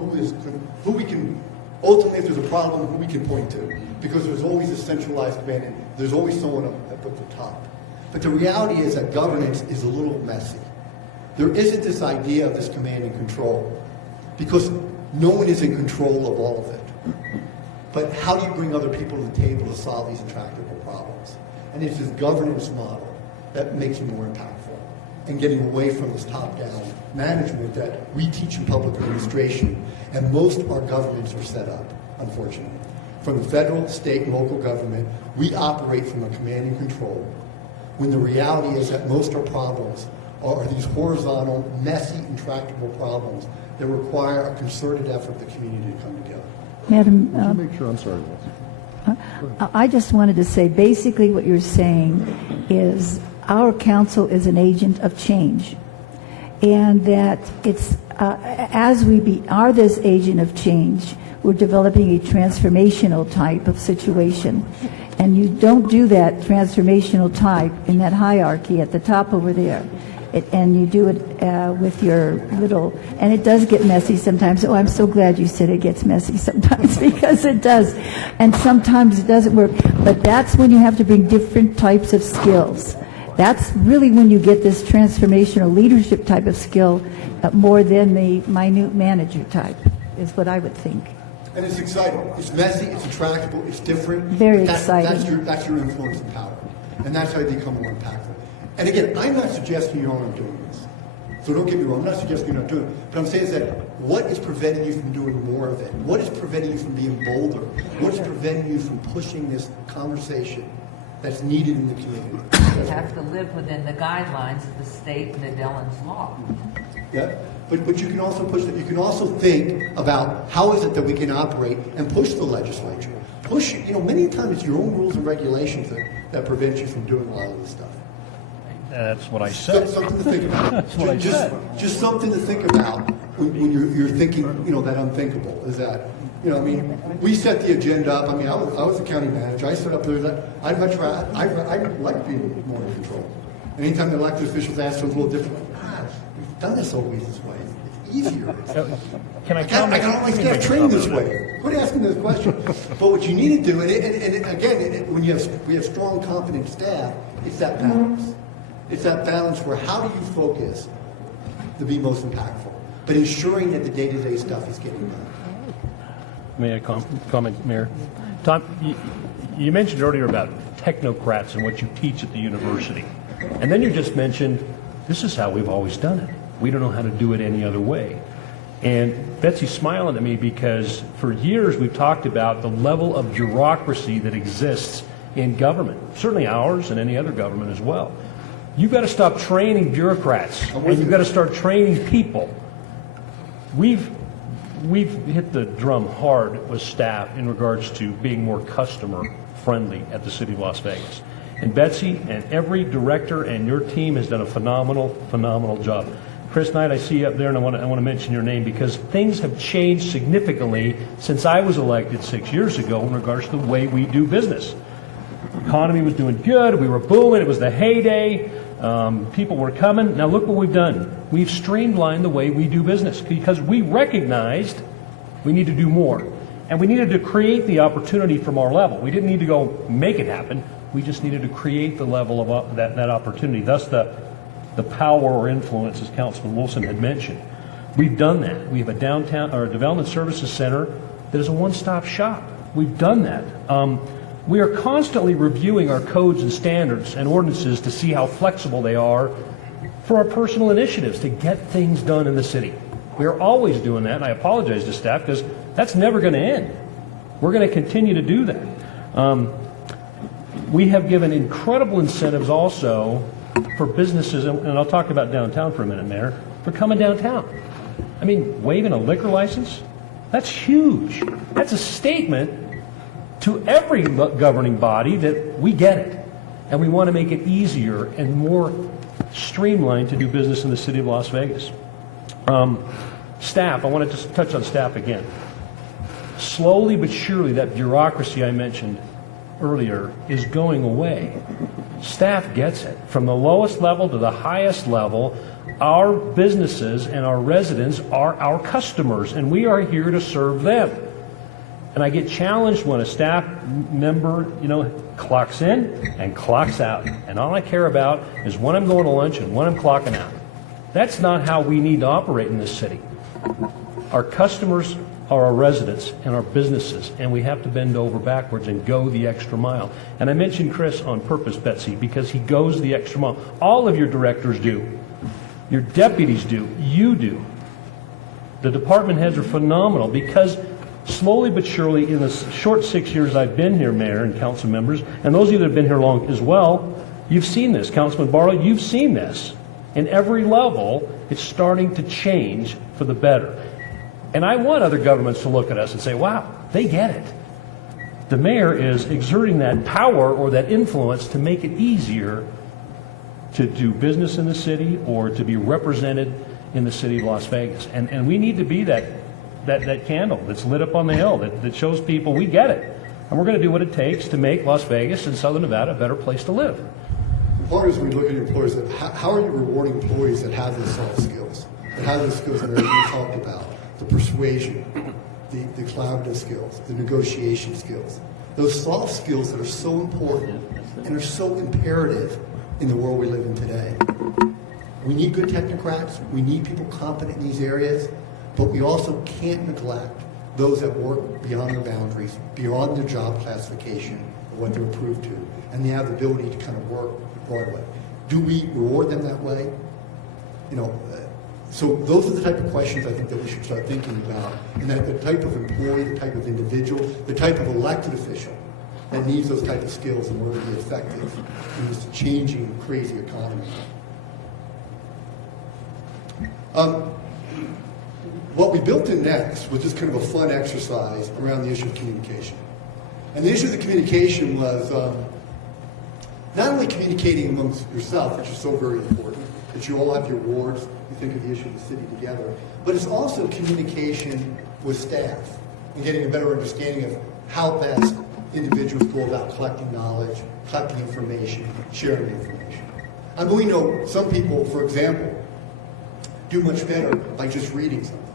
who we can, ultimately if there's a problem, who we can point to, because there's always a centralized command, and there's always someone up at the top. But the reality is that governance is a little messy. There isn't this idea of this command and control, because no one is in control of all of it. But how do you bring other people to the table to solve these intractable problems? And it's this governance model that makes it more impactful, and getting away from this top-down management that we teach in public administration, and most of our governments are set up, unfortunately. From the federal, state, and local government, we operate from a command and control, when the reality is that most of our problems are these horizontal, messy, intractable problems that require a concerted effort of the community to come together. Madam, Would you make sure, I'm sorry, Liz. I just wanted to say, basically what you're saying is our council is an agent of change, and that it's, as we are this agent of change, we're developing a transformational type of situation. And you don't do that transformational type in that hierarchy at the top over there. And you do it with your little, and it does get messy sometimes. Oh, I'm so glad you said it gets messy sometimes, because it does. And sometimes it doesn't work. But that's when you have to bring different types of skills. That's really when you get this transformational leadership type of skill, more than the minute manager type, is what I would think. And it's exciting. It's messy, it's intractable, it's different. Very But exciting. That's your influence and power. And that's how you become more impactful. And again, I'm not suggesting you aren't doing this. So don't get me wrong, I'm not suggesting you're not doing it. But I'm saying is that what is preventing you from doing more of it? What is preventing you from being bolder? What is preventing you from pushing this conversation that's needed in the community? You have to live within the guidelines of the state and the Dillon's law. Yeah, but you can also push that. You can also think about how is it that we can operate and push the legislature. Push, many times it's your own rules and regulations that prevent you from doing a lot of this stuff. That's what I said. Something to think about. That's what I said. Just something to think about when you're thinking, that unthinkable is that, we set the agenda up. I mean, I was the county manager. I set up there. I like being more in control. Anytime the elected officials ask for a little different, we've done this always this way. It's easier. Can I I comment? got all my staff trained this way. Quit asking this question. But what you need to do, and again, when we have strong, confident staff, it's that balance. It's that balance where how do you focus to be most impactful, but ensuring that the day-to-day stuff is getting done. May I comment, Mayor? Tom, you mentioned earlier about technocrats and what you teach at the university. And then you just mentioned, this is how we've always done it. We don't know how to do it any other way. And Betsy's smiling at me because for years we've talked about the level of bureaucracy that exists in government, certainly ours and any other government as well. You've got to stop training bureaucrats, and you've got to start training people. We've hit the drum hard with staff in regards to being more customer friendly at the City of Las Vegas. And Betsy and every director and your team has done a phenomenal job. Chris Knight, I see you up there, and I want to mention your name because things have changed significantly since I was elected 6 years ago in regards to the way we do business. The economy was doing good. We were booming. It was the heyday. People were coming. Now look what we've done. We've streamlined the way we do business because we recognized we need to do more. And we needed to create the opportunity from our level. We didn't need to go make it happen. We just needed to create the level of that opportunity, thus the power or influence, as Councilman Wilson had mentioned. We've done that. We have a downtown or a development services center that is a one-stop shop. We've done that. We are constantly reviewing our codes and standards and ordinances to see how flexible they are for our personal initiatives to get things done in the city. We are always doing that, and I apologize to staff because that's never going to end. We're going to continue to do that. We have given incredible incentives also for businesses, and I'll talk about downtown for a minute, Mayor, for coming downtown. I mean, waiving a liquor license, that's huge. That's a statement to every governing body that we get it. And we want to make it easier and more streamlined to do business in the City of Las Vegas. Staff, I want to just touch on staff again. Slowly but surely, that bureaucracy I mentioned earlier is going away. Staff gets it. From the lowest level to the highest level, our businesses and our residents are our customers, and we are here to serve them. And I get challenged when a staff member, clocks in and clocks out. And all I care about is when I'm going to lunch and when I'm clocking out. That's not how we need to operate in this city. Our customers are our residents and our businesses, and we have to bend over backwards and go the extra mile. And I mentioned Chris on purpose, Betsy, because he goes the extra mile. All of your directors do. Your deputies do. You do. The department heads are phenomenal because slowly but surely, in the short 6 years I've been here, Mayor and council members, and those of you that have been here long as well, you've seen this. Councilman Barlow, you've seen this. In every level, it's starting to change for the better. And I want other governments to look at us and say, wow, they get it. The mayor is exerting that power or that influence to make it easier to do business in the city or to be represented in the city of Las Vegas. And we need to be that candle that's lit up on the hill that shows people we get it. And we're going to do what it takes to make Las Vegas and Southern Nevada a better place to live. Part is we look at employers, how are you rewarding employees that have those soft skills, that have those skills that we talked about, the persuasion, the collaborative skills, the negotiation skills, those soft skills that are so important and are so imperative in the world we live in today. We need good technocrats, we need people competent in these areas, but we also can't neglect those that work beyond their boundaries, beyond their job classification, or what they're approved to, and they have the ability to kind of work Broadway. Do we reward them that way? So those are the type of questions I think that we should start thinking about, and that the type of employee, the type of individual, the type of elected official that needs those type of skills in order to be effective in this changing, crazy economy. What we built in next was just kind of a fun exercise around the issue of communication. And the issue of the communication was not only communicating amongst yourself, which is so very important, that you all have your wards, you think of the issue of the city together, but it's also communication with staff and getting a better understanding of how best individuals go about collecting knowledge, collecting information, sharing information. I mean, we know some people, for example, do much better by just reading something.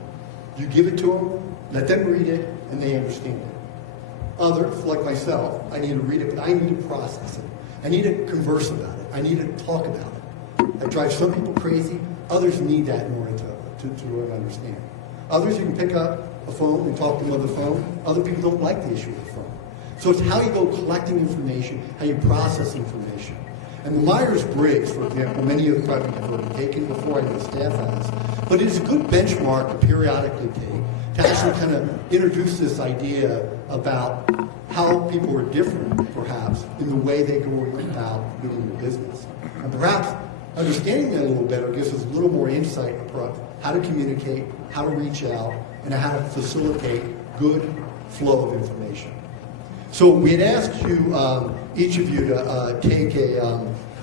You give it to them, let them read it, and they understand it. Others, like myself, I need to read it, but I need to process it. I need to converse about it. I need to talk about it. That drives some people crazy. Others need that in order to really understand. Others, you can pick up a phone and talk to them on the phone. Other people don't like the issue of the phone. So it's how you go collecting information, how you process information. And the Myers-Briggs, for example, many of the probably have already taken before, I know staff has, but it is a good benchmark to periodically take to actually kind of introduce this idea about how people are different, perhaps, in the way they go about doing their business. And perhaps understanding that a little better gives us a little more insight about how to communicate, how to reach out, and how to facilitate good flow of information. So we had asked you, each of you, to take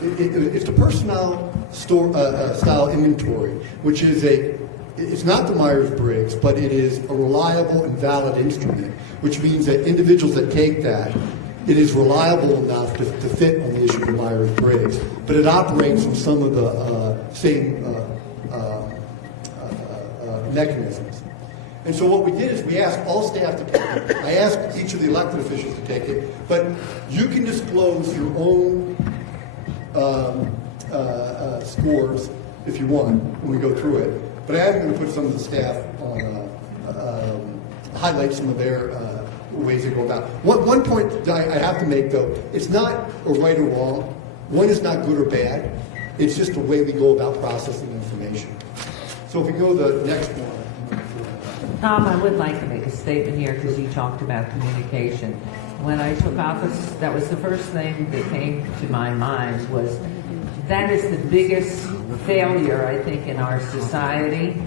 it's the personnel style inventory, which is it's not the Myers-Briggs, but it is a reliable and valid instrument, which means that individuals that take that, it is reliable enough to fit on the issue of the Myers-Briggs, but it operates in some of the same mechanisms. And so what we did is we asked all staff to take it. I asked each of the elected officials to take it, but you can disclose your own scores if you want when we go through it. But I am going to put some of the staff on, highlight some of their ways they go about. One point that I have to make, though, it's not a right or wrong. One is not good or bad. It's just the way we go about processing information. So if we go to the next one. Tom, I would like to make a statement here because you talked about communication. When I took office, that was the first thing that came to my mind was that is the biggest failure, I think, in our society,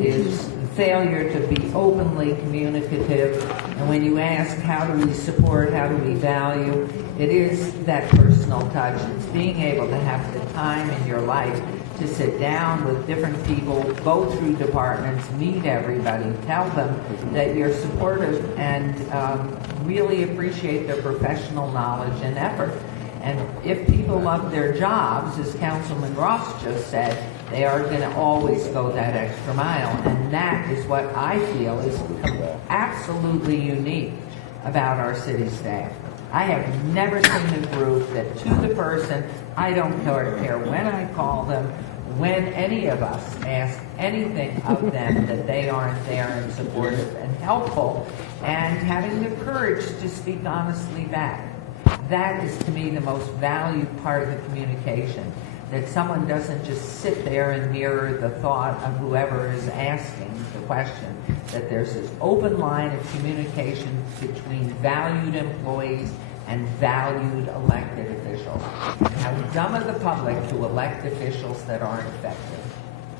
is failure to be openly communicative. And when you ask how do we support, how do we value, it is that personal touch. It's being able to have the time in your life to sit down with different people, go through departments, meet everybody, tell them that you're supportive and really appreciate their professional knowledge and effort. And if people love their jobs, as Councilman Ross just said, they are going to always go that extra mile. And that is what I feel is absolutely unique about our city staff. I have never seen a group that to the person, I don't care when I call them when any of us ask anything of them that they aren't there and supportive and helpful, and having the courage to speak honestly back. That is, to me, the most valued part of the communication, that someone doesn't just sit there and mirror the thought of whoever is asking the question, that there's this open line of communication between valued employees and valued elected officials. And how dumb of the public to elect officials that aren't effective.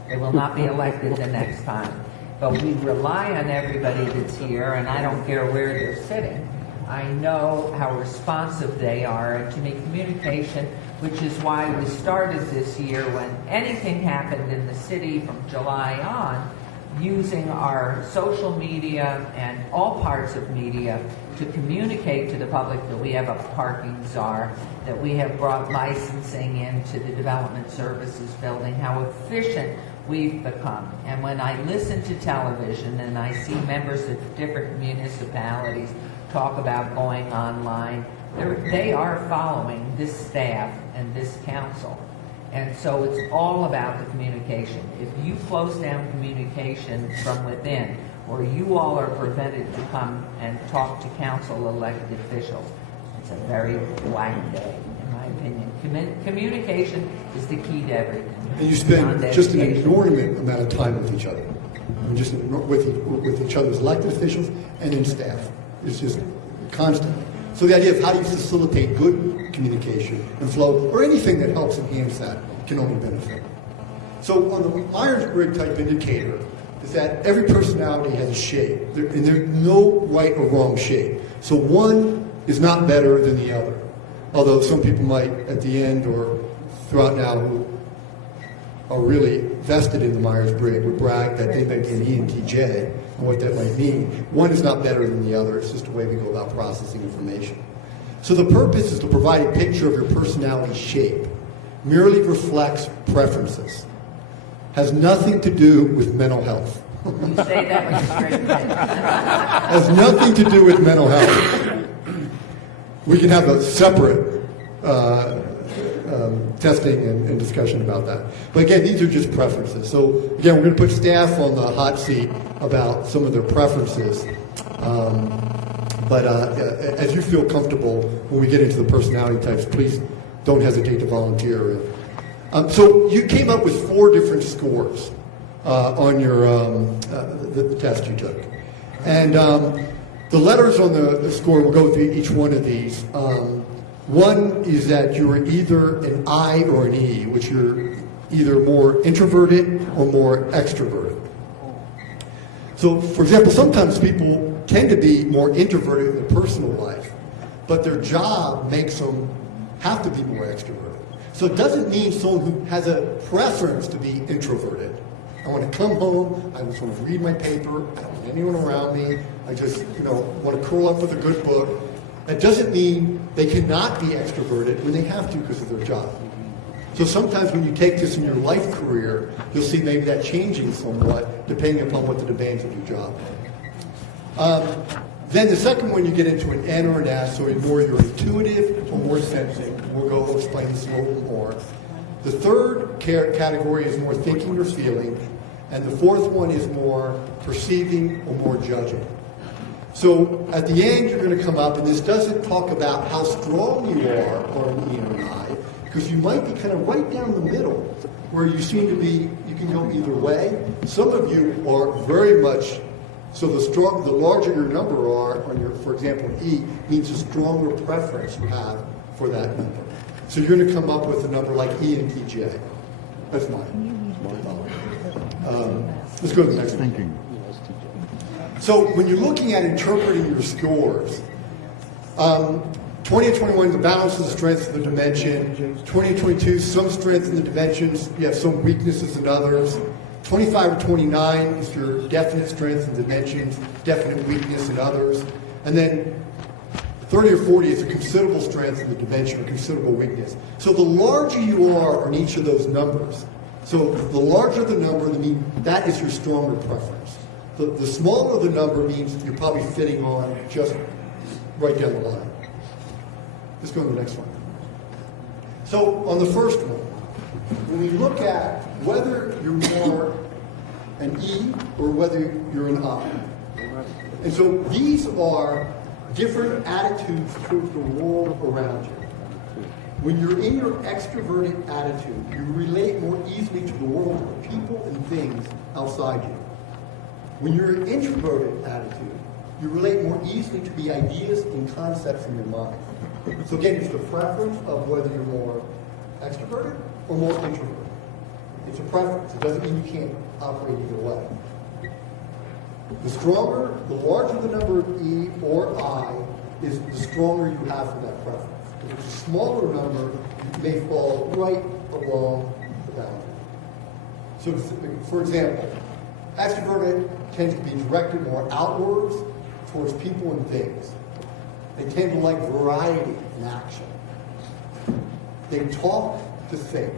They will not be elected the next time. But we rely on everybody that's here, and I don't care where they're sitting. I know how responsive they are, and to me, communication, which is why we started this year when anything happened in the city from July on, using our social media and all parts of media to communicate to the public that we have a parking czar, that we have brought licensing into the development services building, how efficient we've become. And when I listen to television and I see members of different municipalities talk about going online, they are following this staff and this council. And so it's all about the communication. If you close down communication from within, or you all are prevented to come and talk to council elected officials, it's a very black day, in my opinion. Communication is the key to everything. And you spend Beyond just an education. inordinate amount of time with each other. I mean, just with each other's elected officials and in staff. It's just constant. So the idea of how do you facilitate good communication and flow, or anything that helps enhance that, can only benefit. So on the Myers-Briggs type indicator, is that every personality has a shape, and there's no right or wrong shape. So one is not better than the other. Although some people might, at the end or throughout now, who are really vested in the Myers-Briggs, would brag that they might be an ENTJ, and what that might mean. One is not better than the other. It's just the way we go about processing information. So the purpose is to provide a picture of your personality shape. Merely reflects preferences. Has nothing to do with mental health. You say that with a straight face. Has nothing to do with mental health. We can have a separate testing and discussion about that. But again, these are just preferences. So again, we're going to put staff on the hot seat about some of their preferences. But as you feel comfortable when we get into the personality types, please don't hesitate to volunteer. So you came up with 4 different scores on your the test you took. And the letters on the score, we'll go through each one of these. One is that you're either an I or an E, which you're either more introverted or more extroverted. So, for example, sometimes people tend to be more introverted in their personal life, but their job makes them have to be more extroverted. So it doesn't mean someone who has a preference to be introverted. I want to come home, I just want to read my paper, I don't want anyone around me, I just, want to curl up with a good book. That doesn't mean they cannot be extroverted when they have to because of their job. So sometimes when you take this in your life career, you'll see maybe that changing somewhat depending upon what the demands of your job are. Then the second one, you get into an N or an S, so more you're intuitive or more sensing. We'll explain this a little more. The third category is more thinking or feeling, and the fourth one is more perceiving or more judging. So at the end, you're going to come up, and this doesn't talk about how strong you are on an E or an I, because you might be kind of right down the middle, where you seem to be, you can go either way. Some of you are very much, so the larger your number are on your, for example, E, means the stronger preference you have for that number. So you're going to come up with a number like ENTJ. That's mine. Let's go to the next one. Thinking. So when you're looking at interpreting your scores, 20 and 21, the balance of the strengths of the dimension. 20 and 22, some strengths in the dimensions, you have some weaknesses in others. 25 or 29 is your definite strengths and dimensions, definite weakness in others. And then 30 or 40 is a considerable strength in the dimension or considerable weakness. So the larger you are on each of those numbers, so the larger the number, that is your stronger preference. The smaller the number means you're probably fitting on just right down the line. Let's go to the next one. So on the first one, when we look at whether you're more an E or whether you're an I. And so these are different attitudes towards the world around you. When you're in your extroverted attitude, you relate more easily to the world of people and things outside you. When you're an introverted attitude, you relate more easily to the ideas and concepts in your mind. So again, it's the preference of whether you're more extroverted or more introverted. It's a preference. It doesn't mean you can't operate either way. The larger the number of E or I is, the stronger you have for that preference. If it's a smaller number, you may fall right along the boundary. So, for example, extroverted tends to be directed more outwards towards people and things. They tend to like variety in action. They talk to think.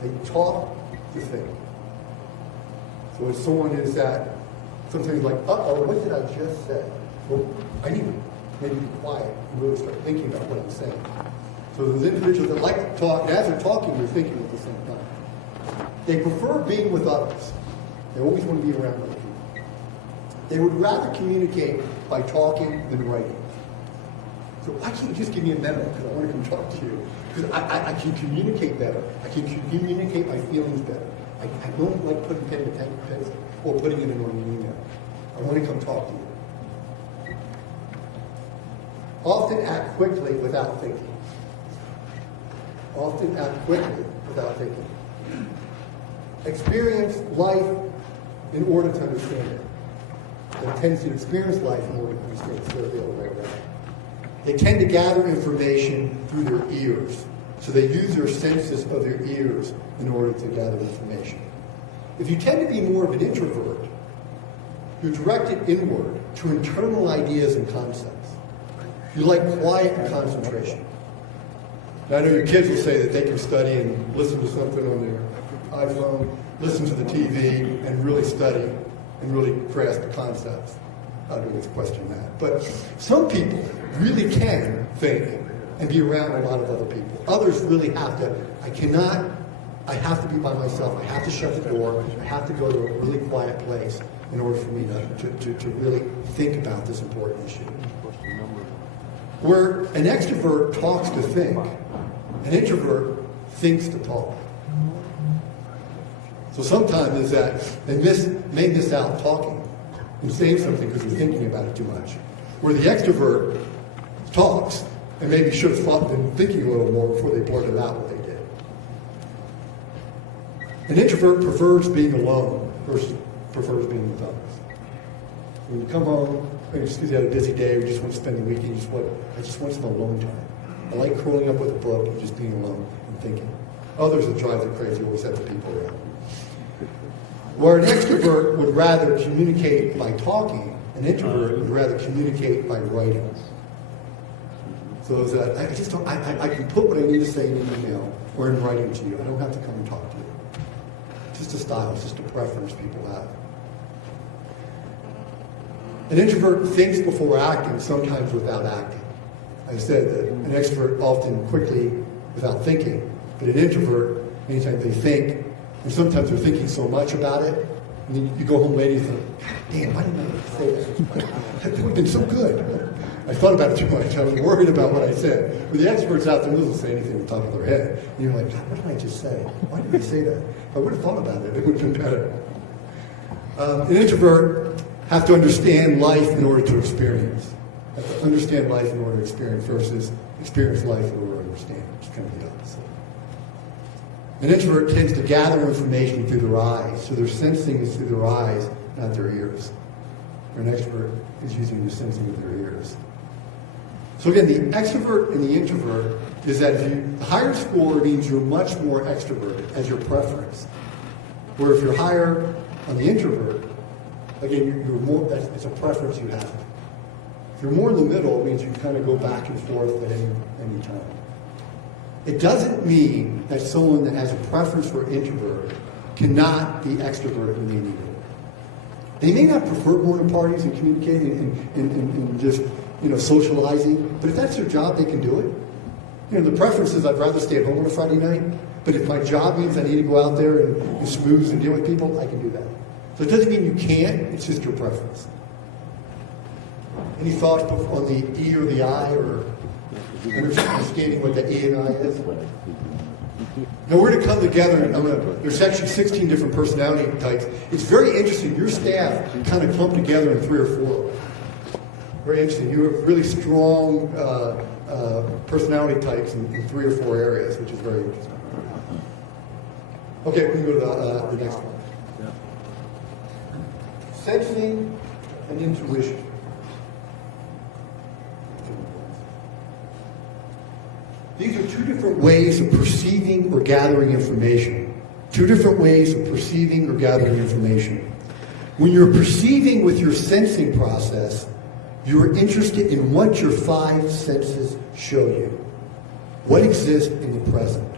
They talk to think. So if someone is that, sometimes like, uh-oh, what did I just say? Well, I need to maybe be quiet and really start thinking about what I'm saying. So those individuals that like to talk, and as they're talking, they're thinking at the same time. They prefer being with others. They always want to be around other people. They would rather communicate by talking than writing. So why can't you just give me a memo because I want to come talk to you? Because I can communicate better. I can communicate my feelings better. I don't like putting pen to pencil or putting it in an email. I want to come talk to you. Often act quickly without thinking. Often act quickly without thinking. Experience life in order to understand it. They tend to experience life in order to understand it instead of the other way around. They tend to gather information through their ears. So they use their senses of their ears in order to gather information. If you tend to be more of an introvert, you're directed inward to internal ideas and concepts. You like quiet and concentration. Now, I know your kids will say that they can study and listen to something on their iPhone, listen to the TV, and really study and really grasp the concepts. I don't always question that. But some people really can think and be around a lot of other people. Others really have to. I have to be by myself. I have to shut the door. I have to go to a really quiet place in order for me to really think about this important issue. Where an extrovert talks to think, an introvert thinks to talk. So sometimes is that they may miss out talking and saying something because they're thinking about it too much. Where the extrovert talks and maybe should have been thinking a little more before they blurted out what they did. An introvert prefers being alone versus prefers being with others. When you come home, maybe you had a busy day, you just want to spend the weekend, I just want some alone time. I like curling up with a book and just being alone and thinking. Others that drive them crazy always have the people around. Where an extrovert would rather communicate by talking, an introvert would rather communicate by writing. So that I can put what I need to say in an email or in writing to you. I don't have to come and talk to you. It's just a style, it's just a preference people have. An introvert thinks before acting, sometimes without acting. I said that an extrovert often quickly without thinking, but an introvert, anytime they think, and sometimes they're thinking so much about it, and then you go home later and you think, damn, why didn't I say that? That would have been so good. I thought about it too much. I was worried about what I said. But the experts out there don't say anything on top of their head. And you're like, God, what did I just say? Why did I say that? If I would have thought about it, it would have been better. An introvert has to understand life in order to experience. Have to understand life in order to experience versus experience life in order to understand. It's kind of the opposite. An introvert tends to gather information through their eyes, so their sensing is through their eyes, not their ears. Where an extrovert is using the sensing of their ears. So again, the extrovert and the introvert is that the higher score means you're much more extroverted as your preference. Where if you're higher on the introvert, again, you're more, it's a preference you have. If you're more in the middle, it means you kind of go back and forth at any time. It doesn't mean that someone that has a preference for introvert cannot be extroverted when they need it. They may not prefer going to parties and communicating and just socializing, but if that's their job, they can do it. the preference is I'd rather stay at home on a Friday night, but if my job means I need to go out there and schmooze and deal with people, I can do that. So it doesn't mean you can't, it's just your preference. Any thoughts on the E or the I, or understanding what the E and I is? Now we're going to come together, and there's actually 16 different personality types. It's very interesting. Your staff kind of clumped together in 3 or 4. Very interesting. You have really strong personality types in 3 or 4 areas, which is very interesting. Okay, we can go to the next one. Sensing and intuition. These are 2 different ways of perceiving or gathering information. 2 different ways of perceiving or gathering information. When you're perceiving with your sensing process, you are interested in what your 5 senses show you. What exists in the present.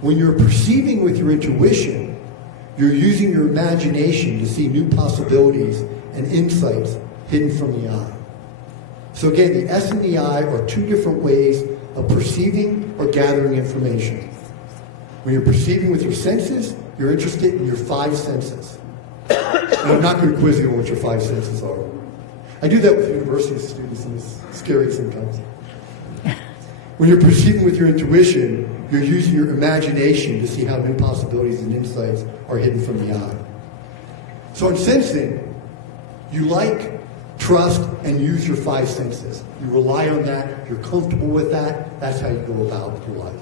When you're perceiving with your intuition, you're using your imagination to see new possibilities and insights hidden from the eye. So again, the S and the I are 2 different ways of perceiving or gathering information. When you're perceiving with your senses, you're interested in your 5 senses. And I'm not going to quiz you on what your 5 senses are. I do that with university students, and it's scary sometimes. When you're perceiving with your intuition, you're using your imagination to see how new possibilities and insights are hidden from the eye. So in sensing, you like, trust, and use your 5 senses. You rely on that, you're comfortable with that, that's how you go about your life.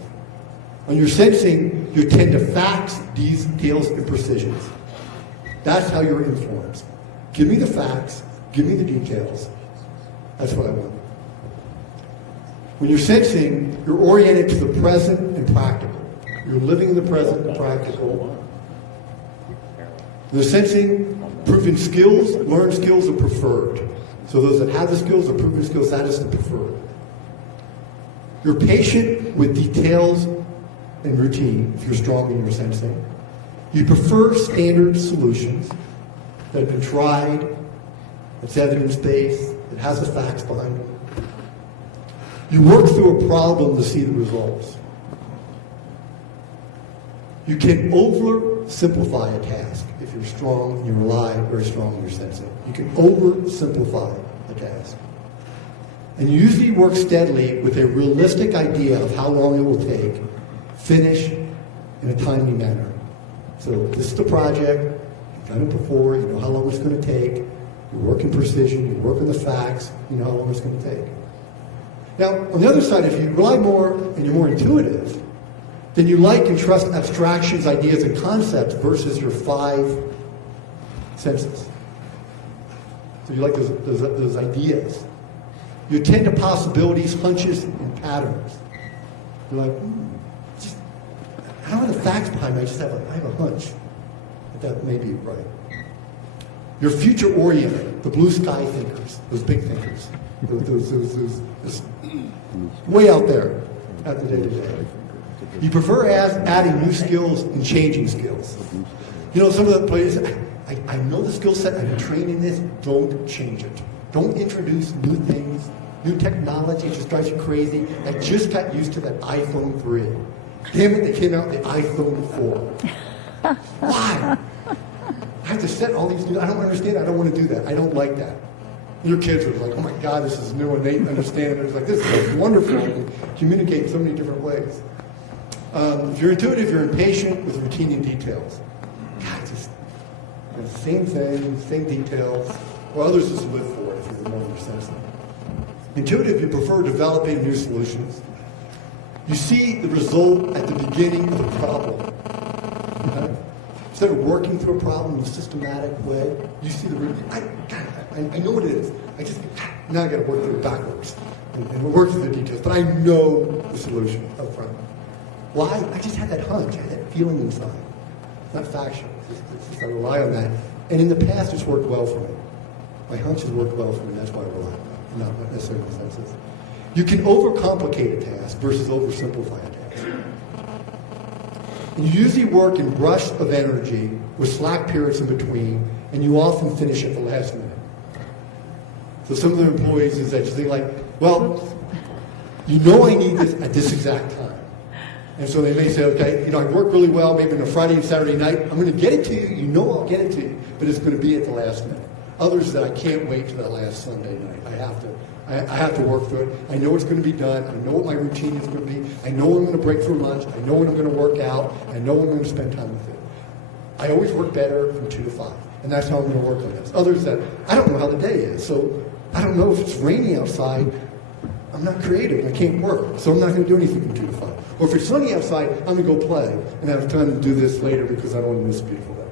When you're sensing, you tend to facts, details, and precisions. That's how you're informed. Give me the facts, give me the details. That's what I want. When you're sensing, you're oriented to the present and practical. You're living in the present and practical. The sensing, proven skills, learned skills are preferred. So those that have the skills, the proven skills, that is the preferred. You're patient with details and routine, if you're strong in your sensing. You prefer standard solutions that have been tried, that's evidence-based, that has the facts behind them. You work through a problem to see the results. You can oversimplify a task if you're strong and you rely very strong on your sensing. You can oversimplify a task. And you usually work steadily with a realistic idea of how long it will take, finish in a timely manner. So this is the project, you've done it before, you know how long it's going to take, you work in precision, you work on the facts, you know how long it's going to take. Now, on the other side, if you rely more and you're more intuitive, then you like and trust abstractions, ideas, and concepts versus your 5 senses. So you like those ideas. You attend to possibilities, hunches, and patterns. You're like, I don't have the facts behind me, I have a hunch that may be right. You're future-oriented, the blue sky thinkers, those big thinkers. Those way out there at the day-to-day. You prefer adding new skills and changing skills. You know, some of the places, I know the skill set, I've been trained in this, don't change it. Don't introduce new things, new technology, it just drives you crazy. I just got used to that iPhone 3. Damn it, they came out with the iPhone 4. Why? I have to set all these new, I don't understand, I don't want to do that. I don't like that. Your kids are like, oh my God, this is new, and they understand it. It's like, this is wonderful, and communicate in so many different ways. If you're intuitive, you're impatient with routine and details. God, just the same thing, same details. Well, others just live for it if you're the one who says that. Intuitive, you prefer developing new solutions. You see the result at the beginning of the problem. Okay? Instead of working through a problem in a systematic way, you see the root. I know what it is. Now I got to work through it backwards. And we'll work through the details. But I know the solution up front. Why? I just had that hunch. I had that feeling inside. It's not factual. It's just I rely on that. And in the past, it's worked well for me. My hunch has worked well for me. That's why I rely on it. Not necessarily my senses. You can overcomplicate a task versus oversimplify a task. And you usually work in bursts of energy with slack periods in between, and you often finish at the last minute. So some of the employees is actually like, well, You know I need this at this exact time. And so they may say, okay, I work really well, maybe on a Friday and Saturday night. I'm going to get it to you. You know I'll get it to you, but it's going to be at the last minute. Others that I can't wait till that last Sunday night. I have to work through it. I know it's going to be done. I know what my routine is going to be. I know when I'm going to break for lunch. I know when I'm going to work out. I know when I'm going to spend time with it. I always work better from 2 to 5, and that's how I'm going to work on this. Others that, I don't know how the day is, so I don't know if it's raining outside. I'm not creative. I can't work, so I'm not going to do anything from 2 to 5. Or if it's sunny outside, I'm going to go play and have time to do this later because I don't want to miss a beautiful day.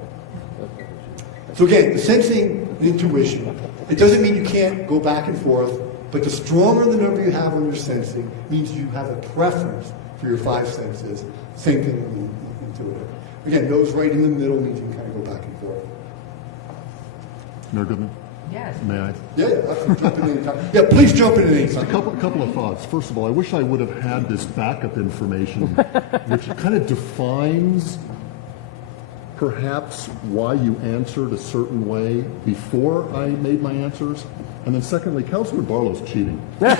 So again, the sensing and intuition, it doesn't mean you can't go back and forth, but the stronger the number you have on your sensing means you have a preference for your 5 senses. Same thing with the intuitive. Again, those right in the middle means you can kind of go back and forth. Mayor Goodman? Yes. May I? Yeah, I can jump in anytime. Yeah, please jump in anytime. A couple of thoughts. First of all, I wish I would have had this backup information, which kind of defines perhaps why you answered a certain way before I made my answers. And then secondly, Councilman Barlow's cheating. I'm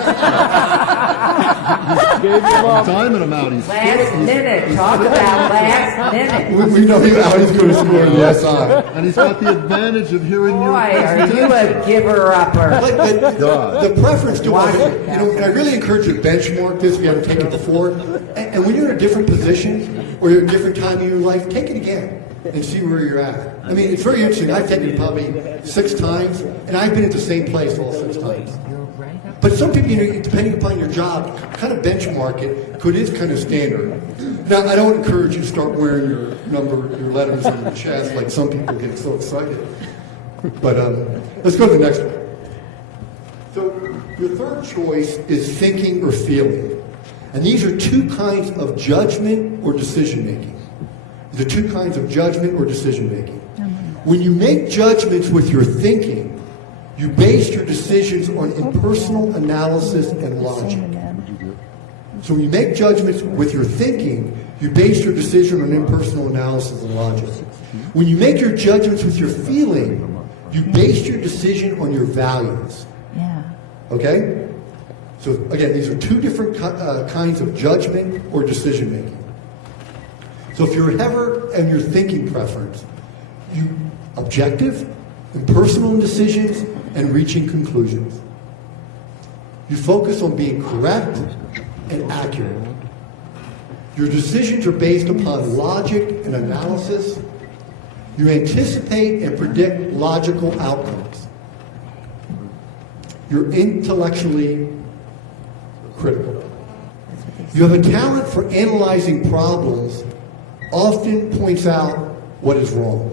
timing him out. Last minute. Talk about last minute. We know how he's going to score in the SI. And he's got the advantage of hearing your Boy, are you presentation. a giver-upper. But God. the preference to Watch watch, it, and I really encourage you to benchmark this if you haven't taken it before. And when you're in a different position or you're in a different time in your life, take it again and see where you're at. I mean, it's very interesting. I've taken it probably 6 times, and I've been at the same place all 6 times. You're right up. But some people, depending upon your job, kind of benchmark it because it is kind of standard. Now, I don't encourage you to start wearing your letters on your chest like some people get so excited. But let's go to the next one. So your third choice is thinking or feeling. And these are 2 kinds of judgment or decision making. The 2 kinds of judgment or decision making. When you make judgments with your thinking, you base your decisions on impersonal analysis and logic. So when you make judgments with your thinking, you base your decision on impersonal analysis and logic. When you make your judgments with your feeling, you base your decision on your values. Yeah. Okay? So again, these are 2 different kinds of judgment or decision making. So if you're ever in your thinking preference, you objective, impersonal in decisions, and reaching conclusions. You focus on being correct and accurate. Your decisions are based upon logic and analysis. You anticipate and predict logical outcomes. You're intellectually critical. You have a talent for analyzing problems, often points out what is wrong.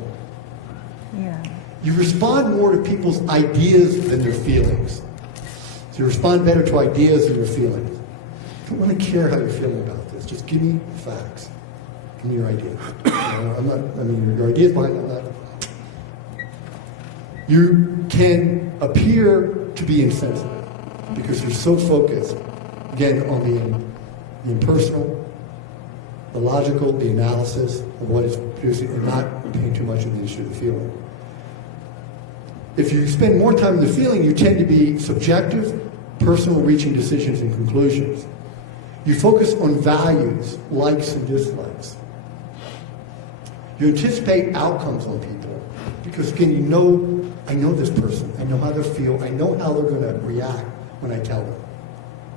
Yeah. You respond more to people's ideas than their feelings. So you respond better to ideas than your feelings. I don't want to care how you're feeling about this. Just give me the facts. Give me your ideas. Your ideas behind that. You can appear to be insensitive because you're so focused, again, on the impersonal, the logical, the analysis of what is producing, and not paying too much of the issue of the feeling. If you spend more time in the feeling, you tend to be subjective, personal, reaching decisions and conclusions. You focus on values, likes and dislikes. You anticipate outcomes on people because, again, I know this person. I know how they feel. I know how they're going to react when I tell them.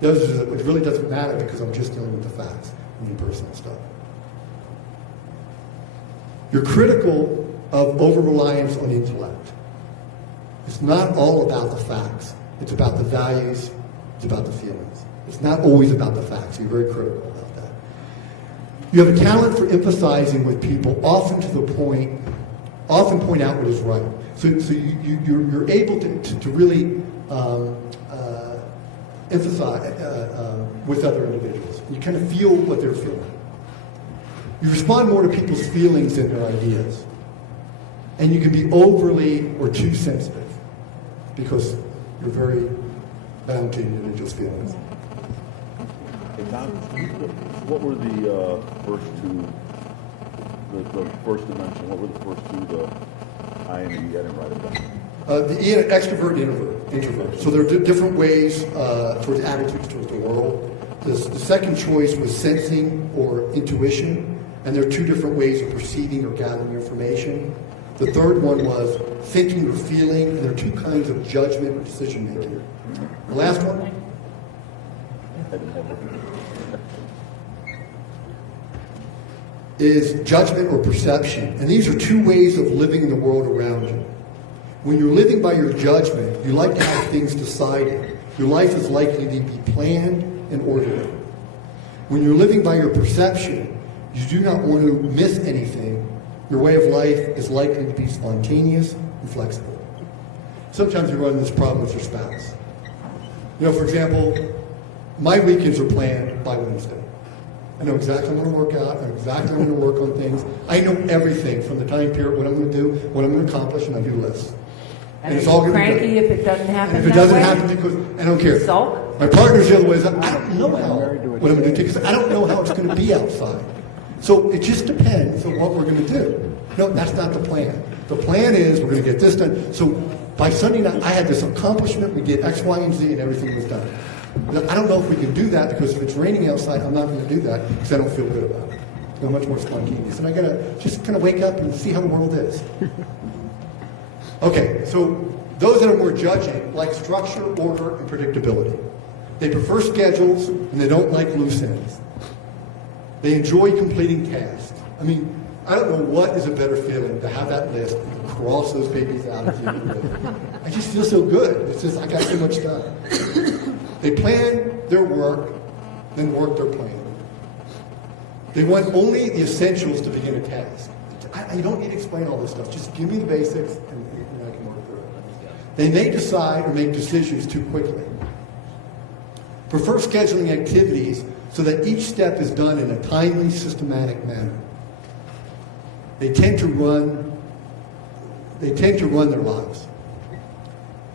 It really doesn't matter because I'm just dealing with the facts and the personal stuff. You're critical of over-reliance on intellect. It's not all about the facts. It's about the values. It's about the feelings. It's not always about the facts. You're very critical about that. You have a talent for empathizing with people, often point out what is right. So you're able to really empathize with other individuals. You kind of feel what they're feeling. You respond more to people's feelings than their ideas. And you can be overly or too sensitive because you're very bound to individuals' feelings. Hey, Tom, what were the first 2, the first dimension, what were the first 2, the I and the E? I didn't write it down. The E, extrovert and introvert. So there are different ways towards attitudes towards the world. The second choice was sensing or intuition, and there are two different ways of perceiving or gathering information. The third one was thinking or feeling, and there are two kinds of judgment or decision making. The last one? Is judgment or perception. And these are two ways of living in the world around you. When you're living by your judgment, you like to have things decided. Your life is likely to be planned and orderly. When you're living by your perception, you do not want to miss anything. Your way of life is likely to be spontaneous and flexible. Sometimes you run into this problem with your spouse. You know, for example, my weekends are planned by Wednesday. I know exactly when I'm going to work out. I know exactly when I'm going to work on things. I know everything from the time period, what I'm going to do, what I'm going to accomplish, and I do lists. And it's are all you going to be cranky done. if it doesn't happen And if it that doesn't way? happen, because I don't care. Sulk? My partner's the other way. Is I don't know how what I'm going to do because I don't know how it's going to be outside. So it just depends on what we're going to do. No, that's not the plan. The plan is we're going to get this done. So by Sunday night, I had this accomplishment. We did X, Y, and Z, and everything was done. I don't know if we can do that because if it's raining outside, I'm not going to do that because I don't feel good about it. I'm much more spontaneous. And I got to just kind of wake up and see how the world is. Okay, so those that are more judging like structure, order, and predictability. They prefer schedules and they don't like loose ends. They enjoy completing tasks. I mean, I don't know what is a better feeling to have that list and cross those babies out at the end of the day. I just feel so good. It's just, I got so much done. They plan their work, then work their plan. They want only the essentials to begin a task. You don't need to explain all this stuff. Just give me the basics and I can work through it. They may decide or make decisions too quickly. Prefer scheduling activities so that each step is done in a timely, systematic manner. They tend to run their lives.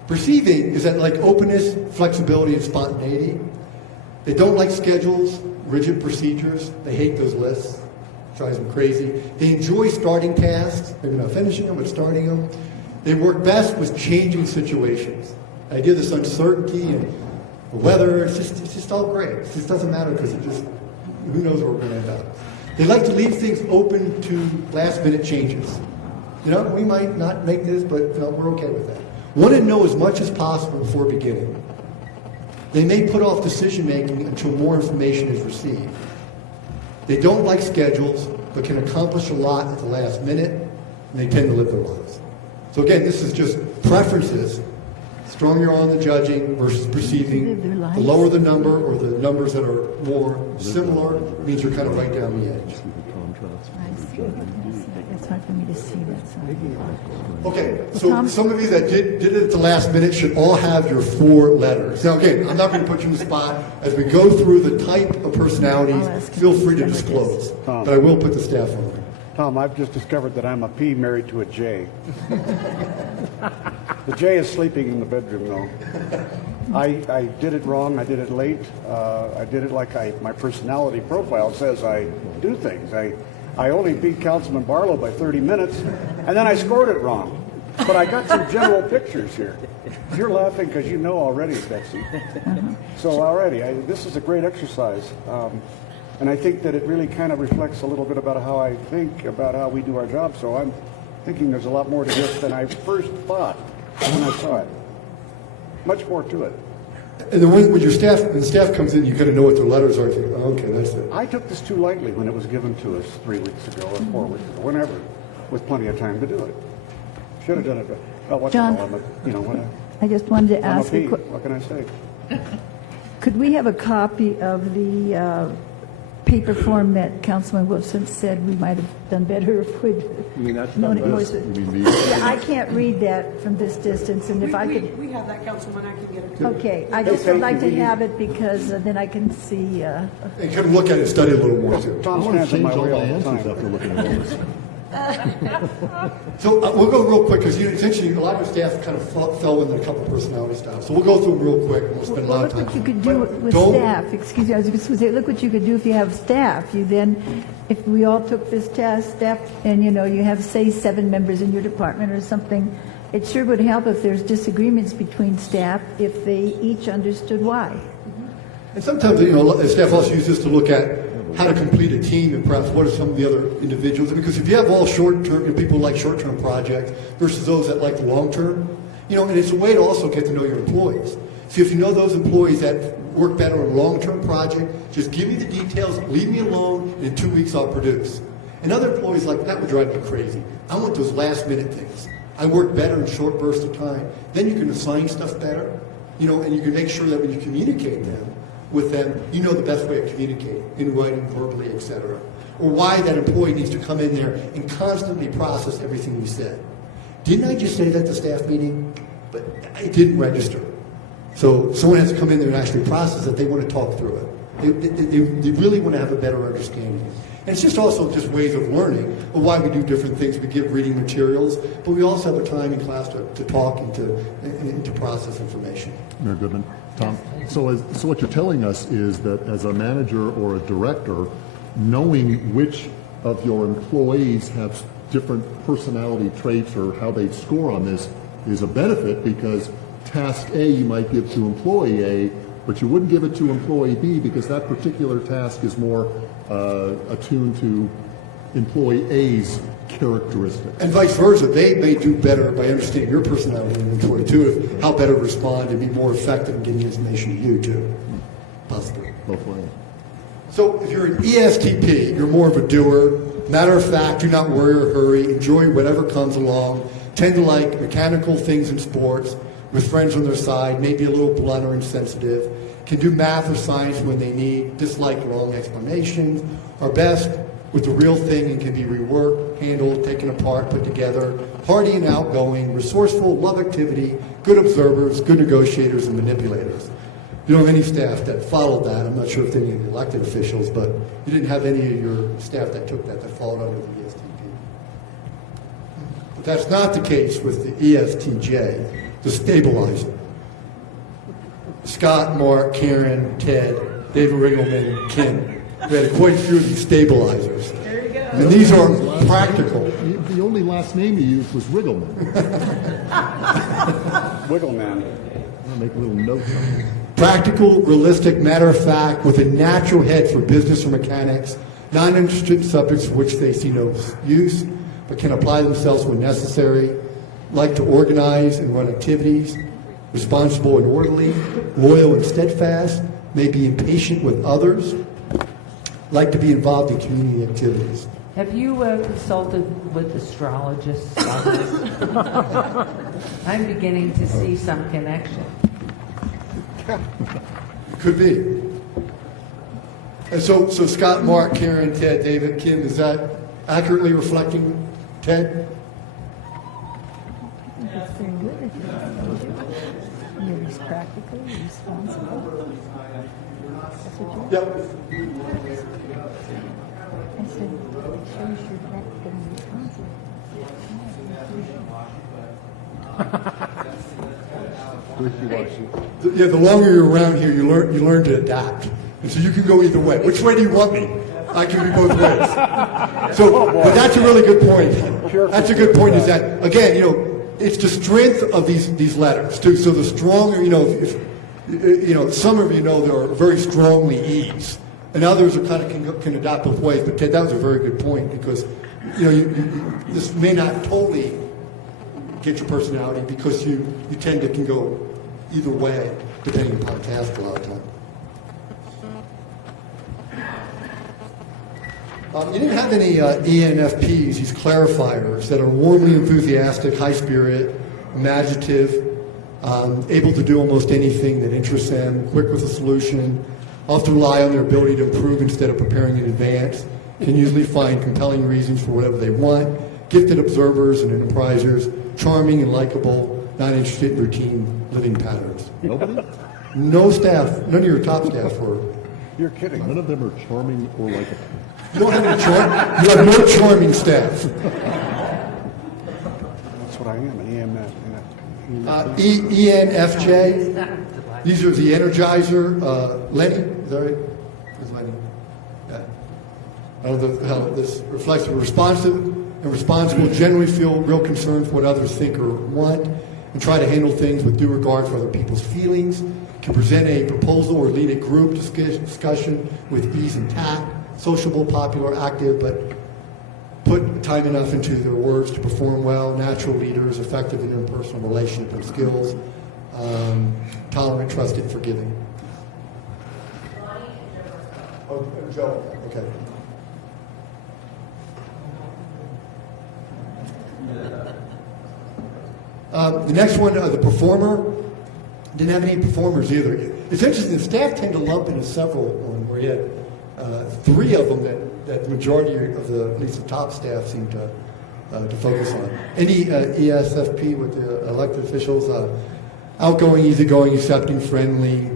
Perceiving is that like openness, flexibility, and spontaneity. They don't like schedules, rigid procedures. They hate those lists. It drives them crazy. They enjoy starting tasks. Maybe not finishing them, but starting them. They work best with changing situations. The idea of this uncertainty and the weather, it's just all great. It just doesn't matter because who knows where we're going to end up. They like to leave things open to last-minute changes. You know, we might not make this, but we're okay with that. Want to know as much as possible before beginning. They may put off decision-making until more information is received. They don't like schedules, but can accomplish a lot at the last minute, and they tend to live their lives. So again, this is just preferences. Stronger on the judging versus perceiving. The lower the number, or the numbers that are more similar, means you're kind of right down the edge. I see. It's hard for me to see that side. Okay, so some of you that did it at the last minute should all have your 4 letters. Now again, I'm not going to put you in the spot. As we go through the type of personalities, feel free to disclose. But I will put the staff on there. Tom, I've just discovered that I'm a P married to a J. The J is sleeping in the bedroom, though. I did it wrong. I did it late. I did it like my personality profile says I do things. I only beat Councilman Barlow by 30 minutes, and then I scored it wrong. But I got some general pictures here. You're laughing because you know already, Betsy. So already, this is a great exercise. And I think that it really kind of reflects a little bit about how I think about how we do our job. So I'm thinking there's a lot more to this than I first thought when I saw it. Much more to it. And then when the staff comes in, you kind of know what their letters are. You think, oh, okay, that's it. I took this too lightly when it was given to us 3 weeks ago or 4 weeks ago, whenever, with plenty of time to do it. Should have done it. Well, what John, I'm I just wanted to a ask P. a quick. What can I say? Could we have a copy of the paper form that Councilman Wilson said we might have done better if we'd known it more? Yeah, I can't read that from this distance, and if I could. We have that, Councilman, I can get it to you. Okay, I just would like to have it because then I can see. And kind of look at it and study it a little more, too. Tom I want to stands in change my all way my all the answers time. after looking at all this. So we'll go real quick because essentially a lot of your staff kind of fell into a couple of personality styles. So we'll go through them real quick and we'll spend a lot of Look time. what you could do But with don't- staff. Excuse me, I was just going to say, look what you could do if you have staff. You then, if we all took this test, staff, and you have, say, 7 members in your department or something, it sure would help if there's disagreements between staff if they each understood why. And sometimes, staff also use this to look at how to complete a team and perhaps what are some of the other individuals. Because if you have all short-term, people like short-term projects versus those that like the long-term, and it's a way to also get to know your employees. So if you know those employees that work better on a long-term project, just give me the details, leave me alone, and in 2 weeks I'll produce. And other employees like, that would drive me crazy. I want those last-minute things. I work better in short bursts of time. Then you can assign stuff better, and you can make sure that when you communicate with them, you know the best way of communicating, in writing, verbally, etc. Or why that employee needs to come in there and constantly process everything we said. Didn't I just say that at the staff meeting? But it didn't register. So someone has to come in there and actually process it. They want to talk through it. They really want to have a better understanding. And it's just also just ways of learning of why we do different things. We give reading materials, but we also have a time in class to talk and to process information. Mayor Goodman. Tom? So what you're telling us is that as a manager or a director, knowing which of your employees have different personality traits or how they score on this is a benefit, because task A you might give to employee A, but you wouldn't give it to employee B because that particular task is more attuned to employee A's characteristics. And vice versa. They may do better by understanding your personality and employee too, of how better respond and be more effective in getting information to you too. Possibly. Both ways. So if you're an ESTP, you're more of a doer. Matter of fact, do not worry or hurry. Enjoy whatever comes along. Tend to like mechanical things in sports, with friends on their side, maybe a little blunt or insensitive. Can do math or science when they need. Dislike long explanations. Are best with the real thing and can be reworked, handled, taken apart, put together. Hardy and outgoing, resourceful, love activity, good observers, good negotiators, and manipulators. You don't have any staff that followed that. I'm not sure if any of the elected officials, but you didn't have any of your staff that took that followed under the ESTP. But that's not the case with the ESTJ, the stabilizer. Scott, Mark, Karen, Ted, David Riggleman, Kim. We had quite a few of these stabilizers. There you go. And these are practical. The only last name you used was Riggleman. Wiggleman. I'll make a little note on it. Practical, realistic, matter of fact, with a natural head for business or mechanics, not interested in subjects for which they see no use, but can apply themselves when necessary, like to organize and run activities, responsible and orderly, loyal and steadfast, may be impatient with others, like to be involved in community activities. Have you consulted with astrologists on this? I'm beginning to see some connection. Could be. And so Scott, Mark, Karen, Ted, David, Kim, is that accurately reflecting Ted? That's very good. You're just practical, you're responsible. That's what you're. Yep. I said, it shows you're practical and responsible. Yeah, the longer you're around here, you learn to adapt. And so you can go either way. Which way do you want me? I can be both ways. So, but that's a really good point. That's a good point. Is that again, it's the strength of these letters too. So the stronger, if some of you know they're very strongly E's, and others are kind of can adopt both ways. But Ted, that was a very good point because this may not totally get your personality because you tend to can go either way depending upon task a lot of time. You didn't have any ENFPs, these clarifiers that are warmly enthusiastic, high spirit, imaginative, able to do almost anything that interests them, quick with a solution, often rely on their ability to improve instead of preparing in advance, can usually find compelling reasons for whatever they want, gifted observers and enterprisers, charming and likable, not interested in routine living patterns. Nobody? No staff, none of your top staff were. You're kidding. None of them are charming or likable. You don't have any you have no charming staff. That's what I am, an EMF. ENFJ, these are the Energizer. Lenny, is that right? Where's Lenny? Yeah. I don't know how this reflects responsive and responsible, generally feel real concern for what others think or want, and try to handle things with due regard for other people's feelings, can present a proposal or lead a group discussion with ease and tact, sociable, popular, active, but put time enough into their words to perform well, natural leaders, effective in interpersonal relationship and skills, tolerant, trusted, forgiving. Oh, Joe, okay. The next one, the performer, didn't have any performers either. It's interesting, the staff tend to lump into several on where you had 3 of them that the majority of the, at least the top staff seem to focus on. Any ESFP with the elected officials, outgoing, easygoing, accepting, friendly,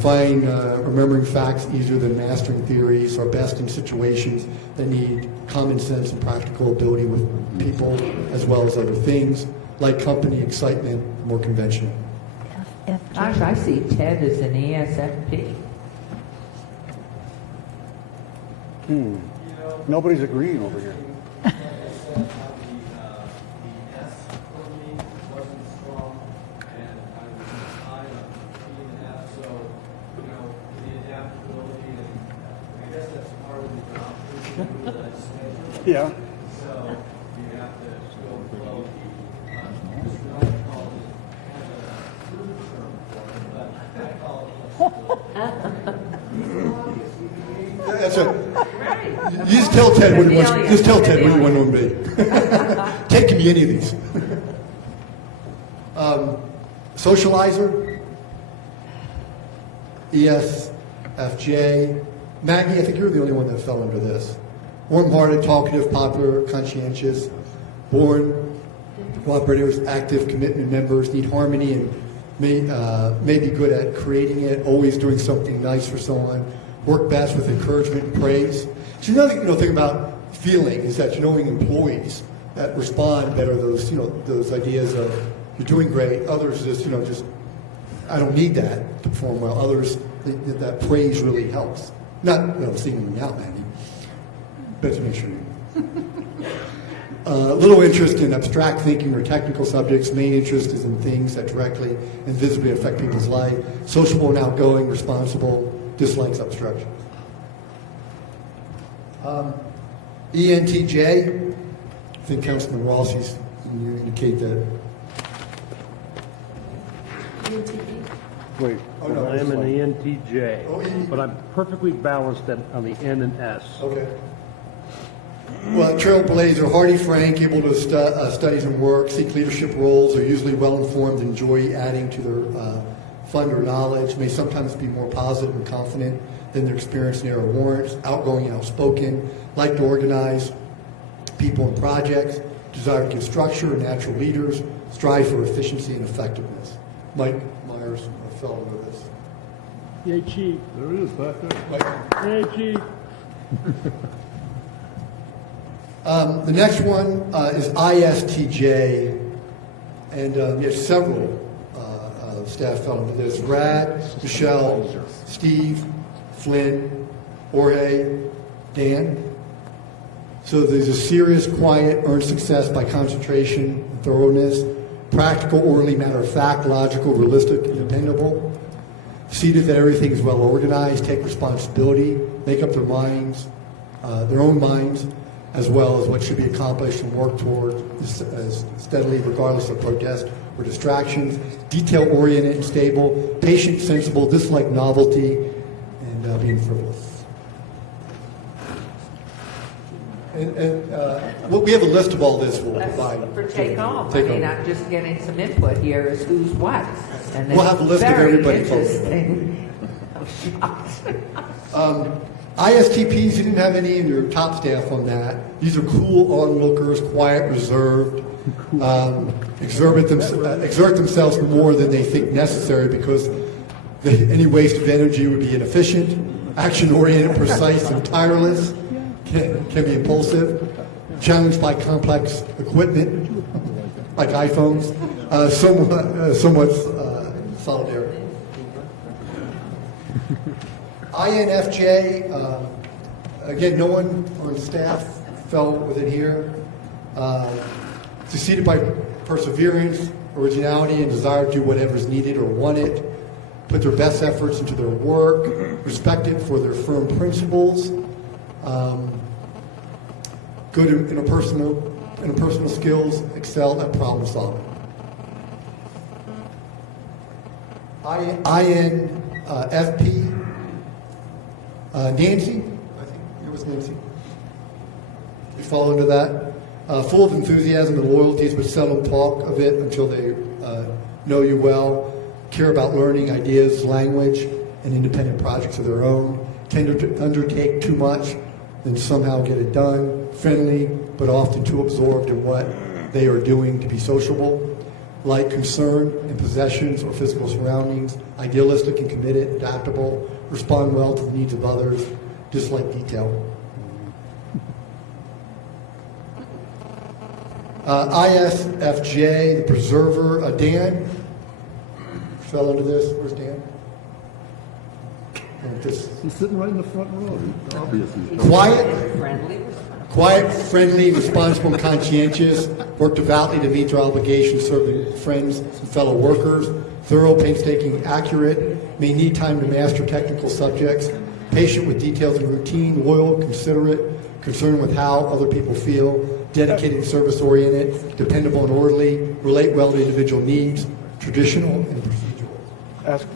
find remembering facts easier than mastering theories, are best in situations that need common sense and practical ability with people as well as other things, like company, excitement, more conventional. Gosh, I see Ted as an ESFP. Nobody's agreeing over here. Yeah. That's it. You just tell Ted what he wants. Just tell Ted what you want him to be. Ted can be any of these. Socializer, ESFJ. Maggie, I think you're the only one that fell under this. Warm-hearted, talkative, popular, conscientious, born, cooperators, active, commitment members, need harmony and may be good at creating it, always doing something nice for someone, work best with encouragement and praise. So another thing about feeling is that knowing employees that respond better to those ideas of you're doing great, others just I don't need that to perform well. Others that praise really helps. Not singling me out, Maggie, but to make sure you. Little interest in abstract thinking or technical subjects. Main interest is in things that directly and visibly affect people's life. Sociable and outgoing, responsible, dislikes obstructions. ENTJ, I think Councilman Rossi's, you indicate that. Wait. Oh, no, I am this an one. ENTJ, Oh, but I'm perfectly balanced on the N and S. Okay. Well, trailblazer, hardy, frank, able to studies and work, seek leadership roles, are usually well-informed, enjoy adding to their fund or knowledge, may sometimes be more positive and confident than their experience and area warrants, outgoing and outspoken, like to organize people and projects, desire to give structure, natural leaders, strive for efficiency and effectiveness. Mike Myers fell under this. Yay, Chief. There it is back there. Mike? Yay, Chief. The next one is ISTJ, and there's several staff fell into this. Brad, Michelle, Steve, Flynn, Jorge, Dan. So there's a serious, quiet, earn success by concentration, thoroughness, practical, orderly, matter of fact, logical, realistic, and dependable. Seated that everything is well organized, take responsibility, make up their minds, their own minds, as well as what should be accomplished and work toward as steadily, regardless of protest or distractions. Detail-oriented and stable, patient, sensible, dislike novelty, and being frivolous. And we have a list of all this we'll provide. For take home. Take I mean, home. I'm just getting some input here as who's what. And We'll have a list of very everybody told. interesting. I'm shocked. ISTPs, you didn't have any in your top staff on that. These are cool onlookers, quiet, reserved, exert themselves more than they think necessary because any waste of energy would be inefficient, action-oriented, precise, and tireless, can be impulsive, challenged by complex equipment, like iPhones, somewhat solitary. INFJ, again, no one on staff fell within here. Succeeded by perseverance, originality, and desire to do whatever is needed or wanted. put their best efforts into their work, respected for their firm principles, good interpersonal skills, excel at problem solving. INFP, Nancy, I think it was Nancy. You fall into that. Full of enthusiasm and loyalties, but seldom talk of it until they know you well. Care about learning, ideas, language, and independent projects of their own. Tend to undertake too much, then somehow get it done. Friendly, but often too absorbed in what they are doing to be sociable. Like concern in possessions or physical surroundings. Idealistic and committed, adaptable. Respond well to the needs of others. Dislike detail. ISFJ, the preserver. Dan fell into this. Where's Dan? He's sitting right in the front row. Obviously. Quiet, friendly, responsible, and conscientious. Work devoutly to meet their obligations, serving friends and fellow workers. Thorough, painstaking, accurate. May need time to master technical subjects. Patient with details and routine. Loyal, considerate. Concerned with how other people feel. Dedicated, service-oriented. Dependable and orderly. Relate well to individual needs. Traditional and procedural. Ask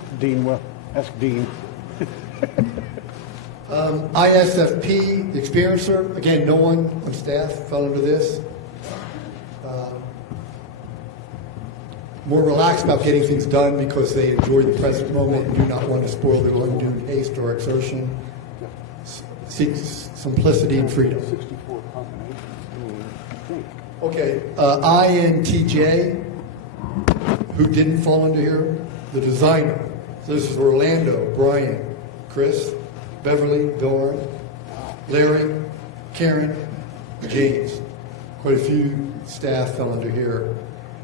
Dean. ISFP, the experiencer. Again, no one on staff fell into this. More relaxed about getting things done because they enjoy the present moment and do not want to spoil their undue haste or exertion. Seek simplicity and freedom. Okay, INTJ, who didn't fall under here? The designer. So this is Orlando, Brian, Chris, Beverly, Dorn, Larry, Karen, James. Quite a few staff fell under here.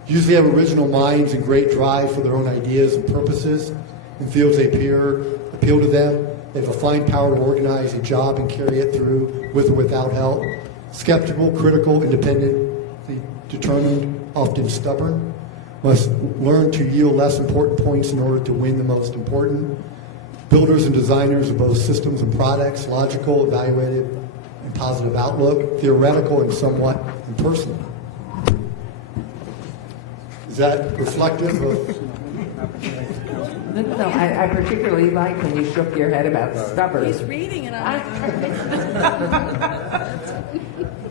Usually have original minds and great drive for their own ideas and purposes in fields they appeal to them. They have a fine power to organize a job and carry it through with or without help. Skeptical, critical, independently determined, often stubborn. Must learn to yield less important points in order to win the most important. Builders and designers of both systems and products, logical, evaluative, and positive outlook, theoretical and somewhat impersonal. Is that reflective of? No, I particularly like when you shook your head about stubborn. He's reading it.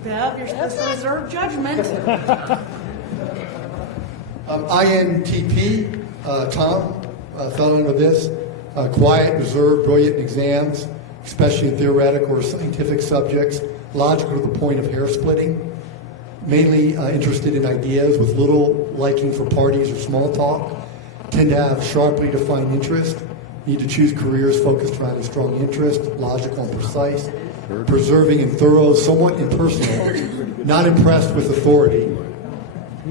Bev, you're supposed to reserve judgment. INTP, Tom, fell into this. Quiet, reserved, brilliant in exams, especially in theoretical or scientific subjects, logical to the point of hair splitting, mainly interested in ideas with little liking for parties or small talk, tend to have sharply defined interest, need to choose careers focused around a strong interest, logical and precise, preserving and thorough, somewhat impersonal, not impressed with authority,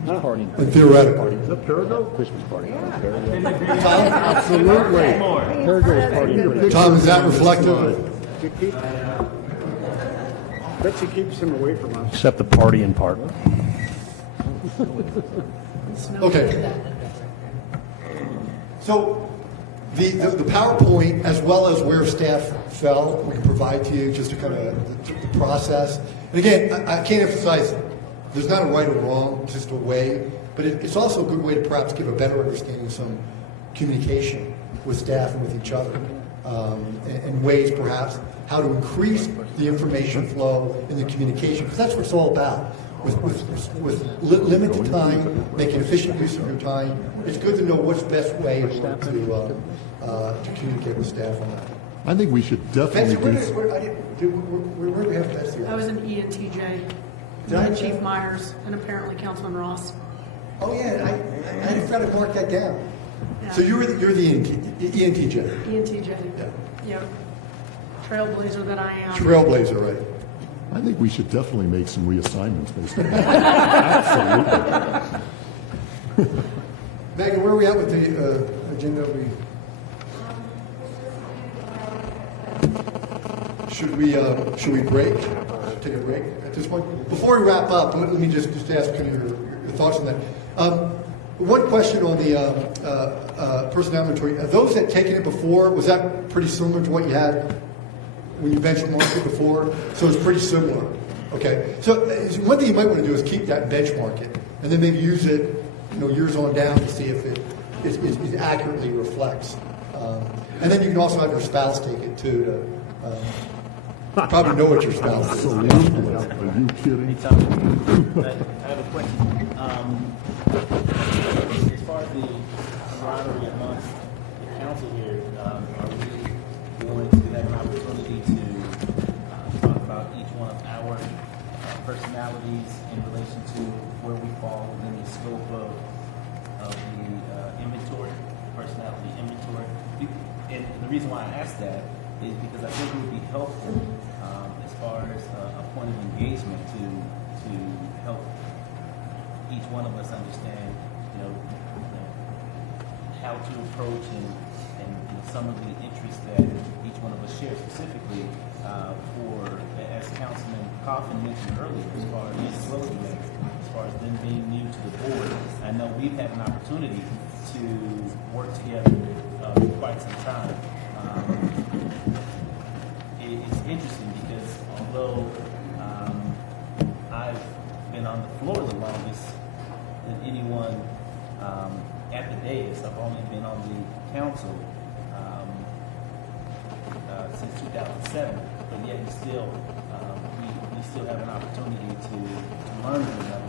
and theoretical. Is that Perigo? Christmas party. Absolutely. Perigo's party. Tom, is that reflective? Betsy keeps him away from us. Except the partying part. Okay. So the PowerPoint, as well as where staff fell, we can provide to you just to kind of the process. And again, I can't emphasize there's not a right or wrong, it's just a way. But it's also a good way to perhaps give a better understanding of some communication with staff and with each other, and ways perhaps how to increase the information flow in the communication, because that's what it's all about. With limited time, making efficient use of your time, it's good to know what's the best way to communicate with staff on that. I think we should Betsy, definitely where do we have Betsy? I was an ENTJ. Did I? Chief Myers and apparently Councilman Ross. Oh yeah, I forgot to mark that down. Yeah. So you're the ENTJ. ENTJ. Yeah. Yep. Trailblazer that I am. Trailblazer, right? I think we should definitely make some reassignments based on that. Absolutely. Megan, where are we at with the agenda? Should we break? Take a break at this point? Before we wrap up, let me just ask kind of your thoughts on that. One question on the personnel inventory. Those that taken it before, was that pretty similar to what you had when you benchmarked it before? So it's pretty similar. Okay. So one thing you might want to do is keep that benchmark it, and then maybe use it, years on down to see if it accurately reflects. And then you can also have your spouse take it too. To probably know what your spouse is. Are you kidding? I have a question. As far as the camaraderie amongst the council here, are we going to have an opportunity to talk about each one of our personalities in relation to where we fall within the scope of the inventory, personality inventory? And the reason why I ask that is because I think it would be helpful as far as a point of engagement to help each one of us understand, how to approach and some of the interests that each one of us share, specifically as Councilman Coffin mentioned earlier, as far as them being new to the board. I know we've had an opportunity to work together for quite some time. It's interesting because although I've been on the floor the longest than anyone at the dais, I've only been on the council since 2007, but yet we still have an opportunity to learn from them,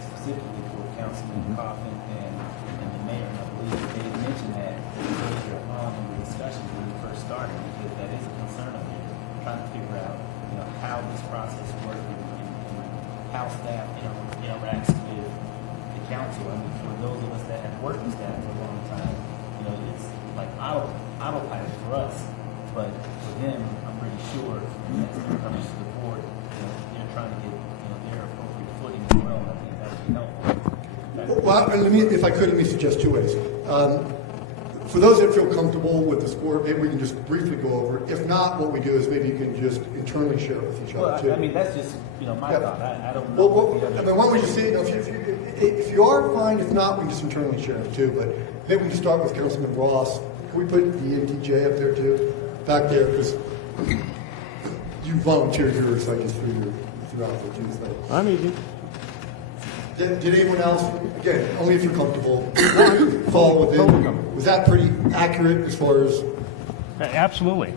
specifically for Councilman Coffin and the mayor. And I believe that they mentioned that earlier on in the discussion when we first started, because that is a concern of theirs, trying to figure out how this process works and how staff interacts with the council. I mean, for those of us that have worked with staff for a long time, it's like autopilot for us. But for them, I'm pretty sure as they're coming to the board, they're trying to get their appropriate footing as well. I think that would be helpful. Well, let me suggest two ways. For those that feel comfortable with the score, maybe we can just briefly go over it. If not, what we do is maybe you can just internally share it with each other too. I mean, that's just my thought. I don't know. Why don't we just see? If you are fine, if not, we can just internally share it too. But maybe we can start with Councilman Ross. Can we put the ENTJ up there too? Back there, because you volunteered here, so I just threw out the two things. I'm easy. Did anyone else, again, only if you're comfortable, fall within? Was that pretty accurate as far as? Absolutely.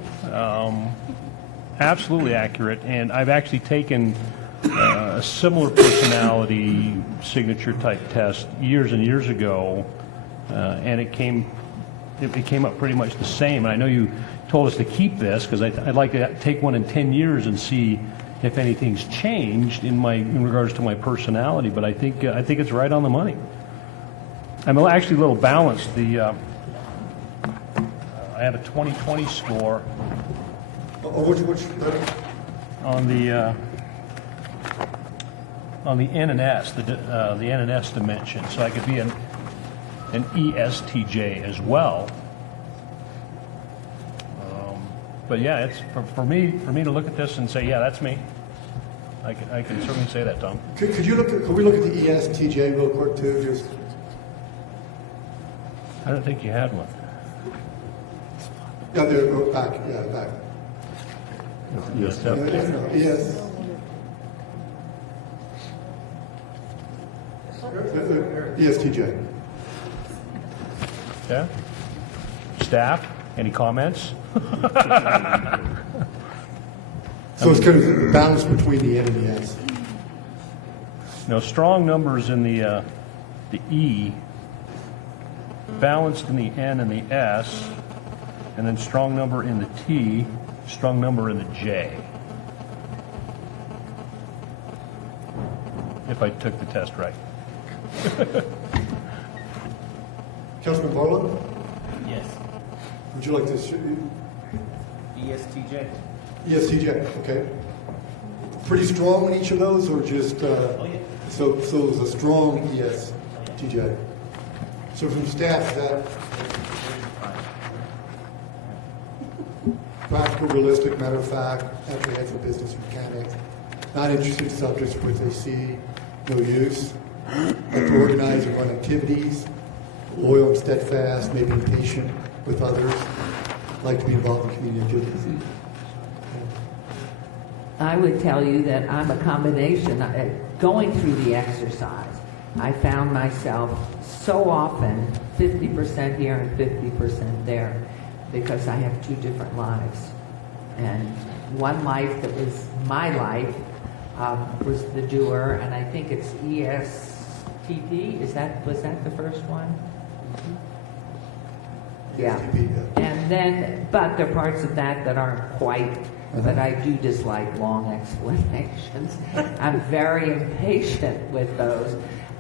Absolutely accurate. And I've actually taken a similar personality signature type test years and years ago, and it came up pretty much the same. And I know you told us to keep this because I'd like to take one in 10 years and see if anything's changed in regards to my personality. But I think it's right on the money. I'm actually a little balanced. I have a 20/20 score Which on the N and S, the N and S dimension. So I could be an ESTJ as well. But yeah, it's for me to look at this and say, yeah, that's me. I can certainly say that, Tom. could we look at the ESTJ real quick too? Just I don't think you had one. yeah, there, go back. Yeah, back. Yes. Yes. ESTJ. Yeah. Staff, any comments? So it's kind of the balance between the N and the S. No, strong numbers in the E, balanced in the N and the S, and then strong number in the T, strong number in the J. If I took the test right. Councilman Barlow, Yes. would you like to? ESTJ. ESTJ, okay. Pretty strong in each of those, or just? Oh, yeah. So it's a strong ESTJ. So from staff, is that practical, realistic, matter of fact, apprehensive business mechanics, not interested in subjects which they see no use, like to organize and run activities, loyal and steadfast, maybe patient with others, like to be involved in community activities. I would tell you that I'm a combination. Going through the exercise, I found myself so often 50% here and 50% there because I have two different lives. And one life that was my life was the doer, and I think it's ESTP. Was that the first one? Yeah. And then, but there are parts of that that aren't quite. But I do dislike long explanations. I'm very impatient with those.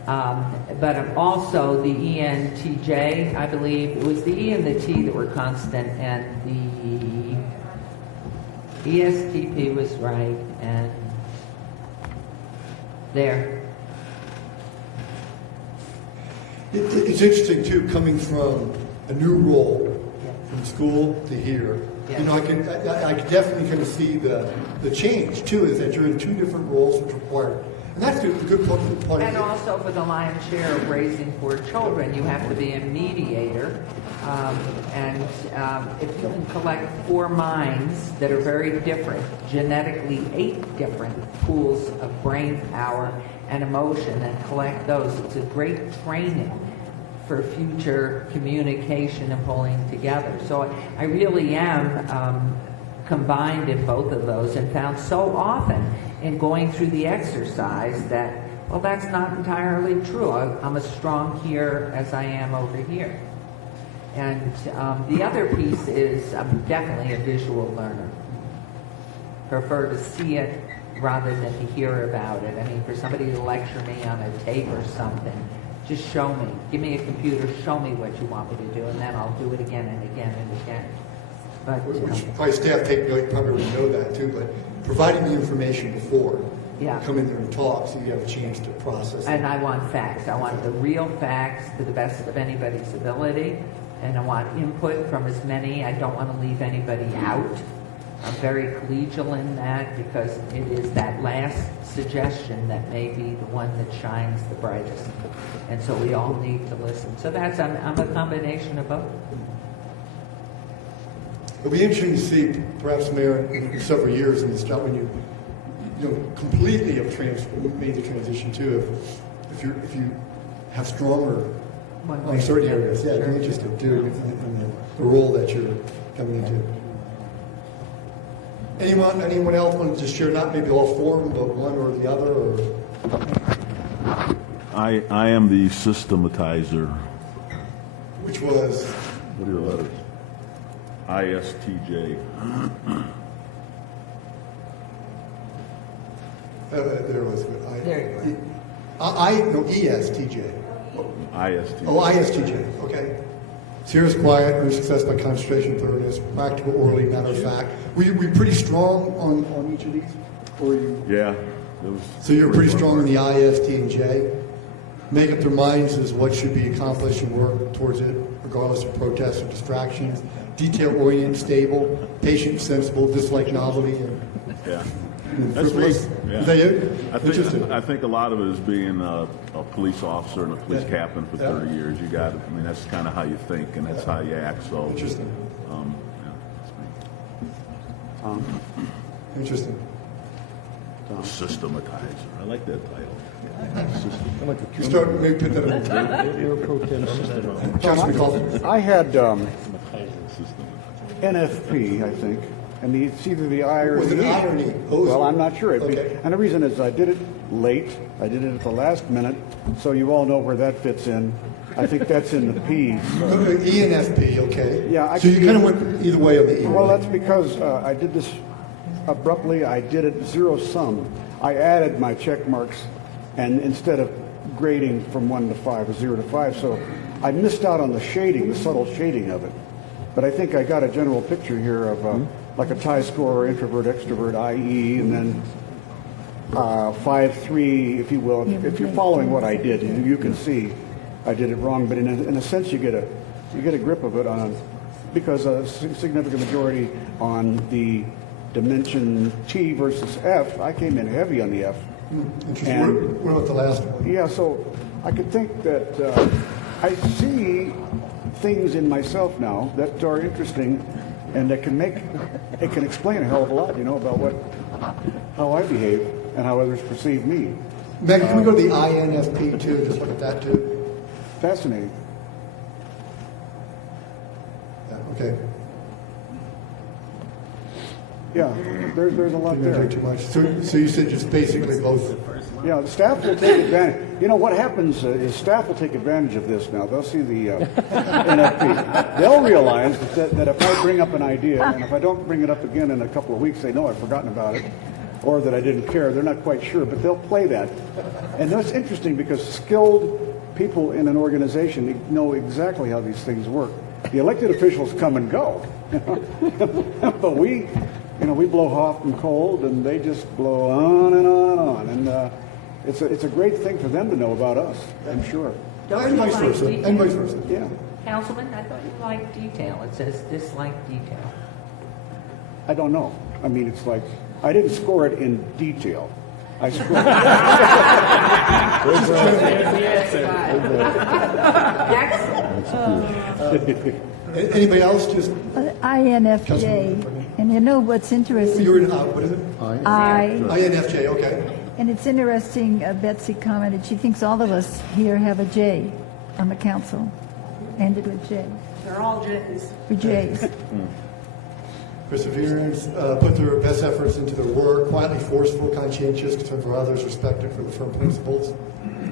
But I'm also the ENTJ, I believe. It was the E and the T that were constant, and the ESTP was right, and there. It's interesting, too, coming from a new role, from school to here. Yeah. You know, I can definitely kind of see the change, too, is that you're in two different roles which require. And that's the good part of And it. also for the lion's share of raising poor children, you have to be a mediator. If you can collect 4 minds that are very different, genetically 8 different pools of brain power and emotion, and collect those, it's a great training for future communication and pulling together. So I really am combined in both of those, and found so often in going through the exercise that, well, that's not entirely true. I'm as strong here as I am over here. And the other piece is I'm definitely a visual learner. Prefer to see it rather than to hear about it. I mean, for somebody to lecture me on a tape or something, just show me. Give me a computer, show me what you want me to do, and then I'll do it again and again and again. But Which probably staff probably would know that, too, but providing the information before. Yeah. Come in there and talk so you have a chance to process it. And I want facts. I want the real facts to the best of anybody's ability, and I want input from as many. I don't want to leave anybody out. I'm very collegial in that because it is that last suggestion that may be the one that shines the brightest. And so we all need to listen. So I'm a combination of both. It'll be interesting to see, perhaps, Mayor, in several years in this job when you completely have made the transition too. If you have stronger on certain areas, yeah, it'll be interesting too in the role that you're coming into. Anyone else want to just share? Not maybe all 4 of them, but one or the other. Or I am the systematizer. which was What are your letters? ISTJ. there was There you ESTJ. ISTJ. Oh, ISTJ. Okay. Serious, quiet, earn success by concentration, thoroughness, practical, orally, matter of fact. Were you pretty strong on each of these? Or you? Yeah. It was So you're pretty strong in the I, S, T, and J. Make up their minds as what should be accomplished and work towards it, regardless of protests or distractions. Detail-oriented, stable, patient, sensible, dislike novelty, and Yeah. That's frivolous. Is that you? Interesting. I think a lot of it is being a police officer and a police Yeah. captain for 30 years. You got it. I mean, that's kind of how you think and that's how you act. So, Interesting. yeah, Interesting. that's me. Systematizer. I like that title. You start, maybe put that in. Councilman Calder. I had NFP, I think, and it's either the I or Was the it E. I or an E? Well, I'm not sure. Okay. And the reason is I did it late. I did it at the last minute, so you all know where that fits in. I think that's in the P. E and FP, okay. Yeah, So you kind of went either way on the E. Well, right? that's because I did this abruptly. I did it zero sum. I added my check marks, and instead of grading from 1 to 5 or 0 to 5, so I missed out on the shading, the subtle shading of it. But I think I got a general picture here of like a tie score, introvert, extrovert, IE, and then 5-3, if you will. If you're following what I did, you can see I did it wrong. But in a sense, you get a grip of it because a significant majority on the dimension T versus F. I came in heavy on the F, Interesting. What about the last one? Yeah, so I could think that I see things in myself now that are interesting and that can explain a hell of a lot, about how I behave and how others perceive me. Megan, can we go to the INFP too? Just look at that too. Fascinating. Yeah, okay. Yeah, there's a lot Didn't there. take too much. So you said just basically both. Yeah, the staff will take advantage. What happens is staff will take advantage of this now. They'll see the NFP. They'll realize that if I bring up an idea, and if I don't bring it up again in a couple of weeks, they know I've forgotten about it, or that I didn't care. They're not quite sure, but they'll play that. And that's interesting because skilled people in an organization know exactly how these things work. The elected officials come and go, but we blow hot and cold, and they just blow on and on and on. And it's a great thing for them to know about us, I'm sure. Don't And you vice like versa. detail? And vice versa. Yeah, Councilman, I thought you liked detail. It says dislike detail. I don't know. I mean, it's like I didn't score it in detail. I scored. Anybody else? Just INFJ, and you know what's interesting? you're in. What is it? INFJ. Okay. And it's interesting, Betsy commented, she thinks all of us here have a J on the council, ended with J. They're all J's. We're Js. Perseverance, put their best efforts into their work, quietly forceful, conscientious, concerned for others, respected for the firm principles,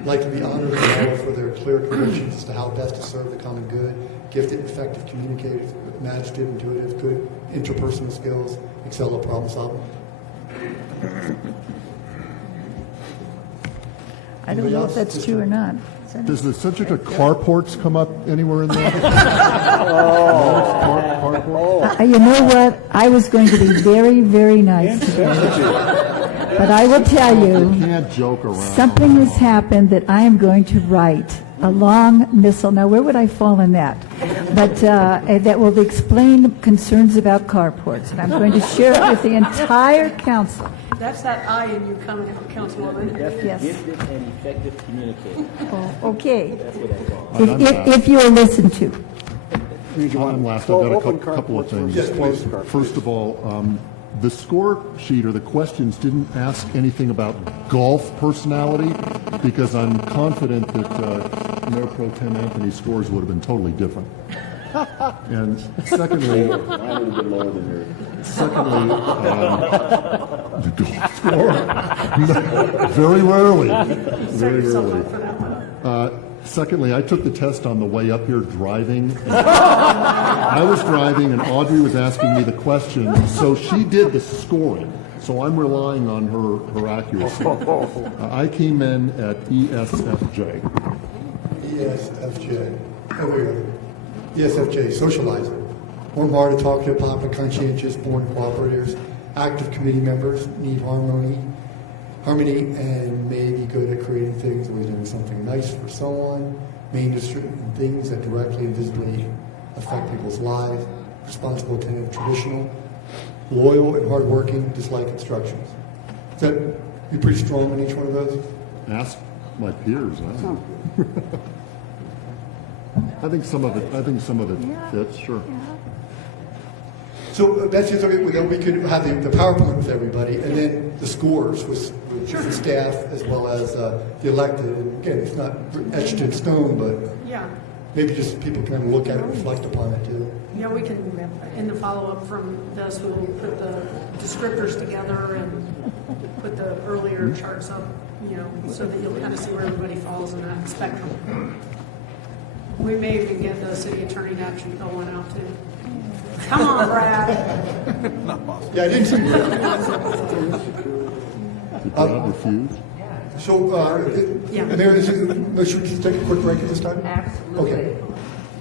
like to be honored and held for their clear convictions as to how best to serve the common good, gifted, effective communicators, imaginative, intuitive, good interpersonal skills, excel at problem solving. I don't know if that's true or not. Does the subject of carports come up anywhere in there? You know what? I was going to be very, very nice today. But I will tell You you, can't joke around. something has happened that I am going to write a long missile. Now, where would I fall in that? But that will explain concerns about carports. And I'm going to share it with the entire council. That's that I in you coming out, Councilwoman. Yes. Gifted and effective communicator. Oh, okay. That's what I call it. If you are listened to. I'm last. I've got a Open couple of carports things. versus closed carports. First of all, the score sheet or the questions didn't ask anything about golf personality, because I'm confident that Mayor Pro Tem Anthony's scores would have been totally different. And secondly, the golf score, very rarely. Secondly, I took the test on the way up here driving. I was driving and Audrey was asking me the question, so she did the scoring. So I'm relying on her accuracy. I came in at ESFJ. ESFJ. Oh, there we go. ESFJ, socializer. Warm-hearted, talkative, popular, conscientious, born cooperators, active committee members, need harmony, and may be good at creating things, always doing something nice for someone, may industry in things that directly and visibly affect people's lives, responsible, attentive, traditional, loyal and hardworking, dislike instructions. Is that be pretty strong in each one of those? Ask my peers. I think some of it fits, sure. So that's just okay. Then we could have the PowerPoint with everybody, and then the scores with the staff as well as the elected. And again, it's not etched in stone, but Yeah. maybe just people can look at it, reflect upon it too. Yeah, we can, in the follow-up from this, we'll put the descriptors together and put the earlier charts up, so that you'll kind of see where everybody falls in that spectrum. We may even get the city attorney to actually fill one out too. Come on, Brad. Yeah, I didn't see that. Did Brad refuse? So, Yeah. Mayor, should we just take a quick break at this time? Absolutely. Okay.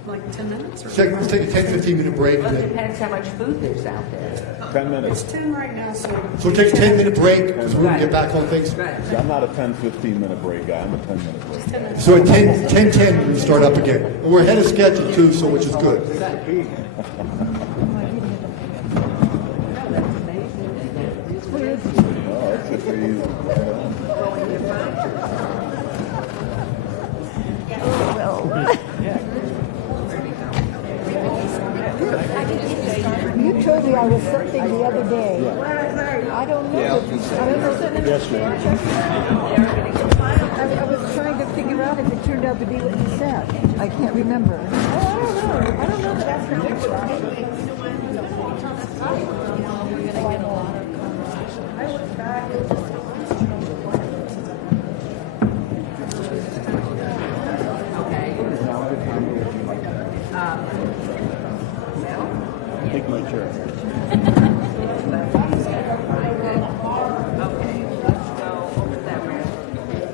Like 10 minutes or Let's take a 10, 15-minute break. Well, And it then, depends how much food there's out there. 10 minutes. It's 10 right now, so so we'll take a 10-minute break so we can get back on things. Right. See, I'm not a 10, 15-minute break guy. I'm a 10-minute break guy. So at 10:10 we start up again. And we're ahead of schedule too, so which is good. Oh, it's just easy. you I was something the other day. I don't know. I don't know. Yes, ma'am. I was trying to figure out if it turned out to be what you said. I can't remember. Oh, I don't know. That's ridiculous. Take my chair. Okay, let's go over that real quick.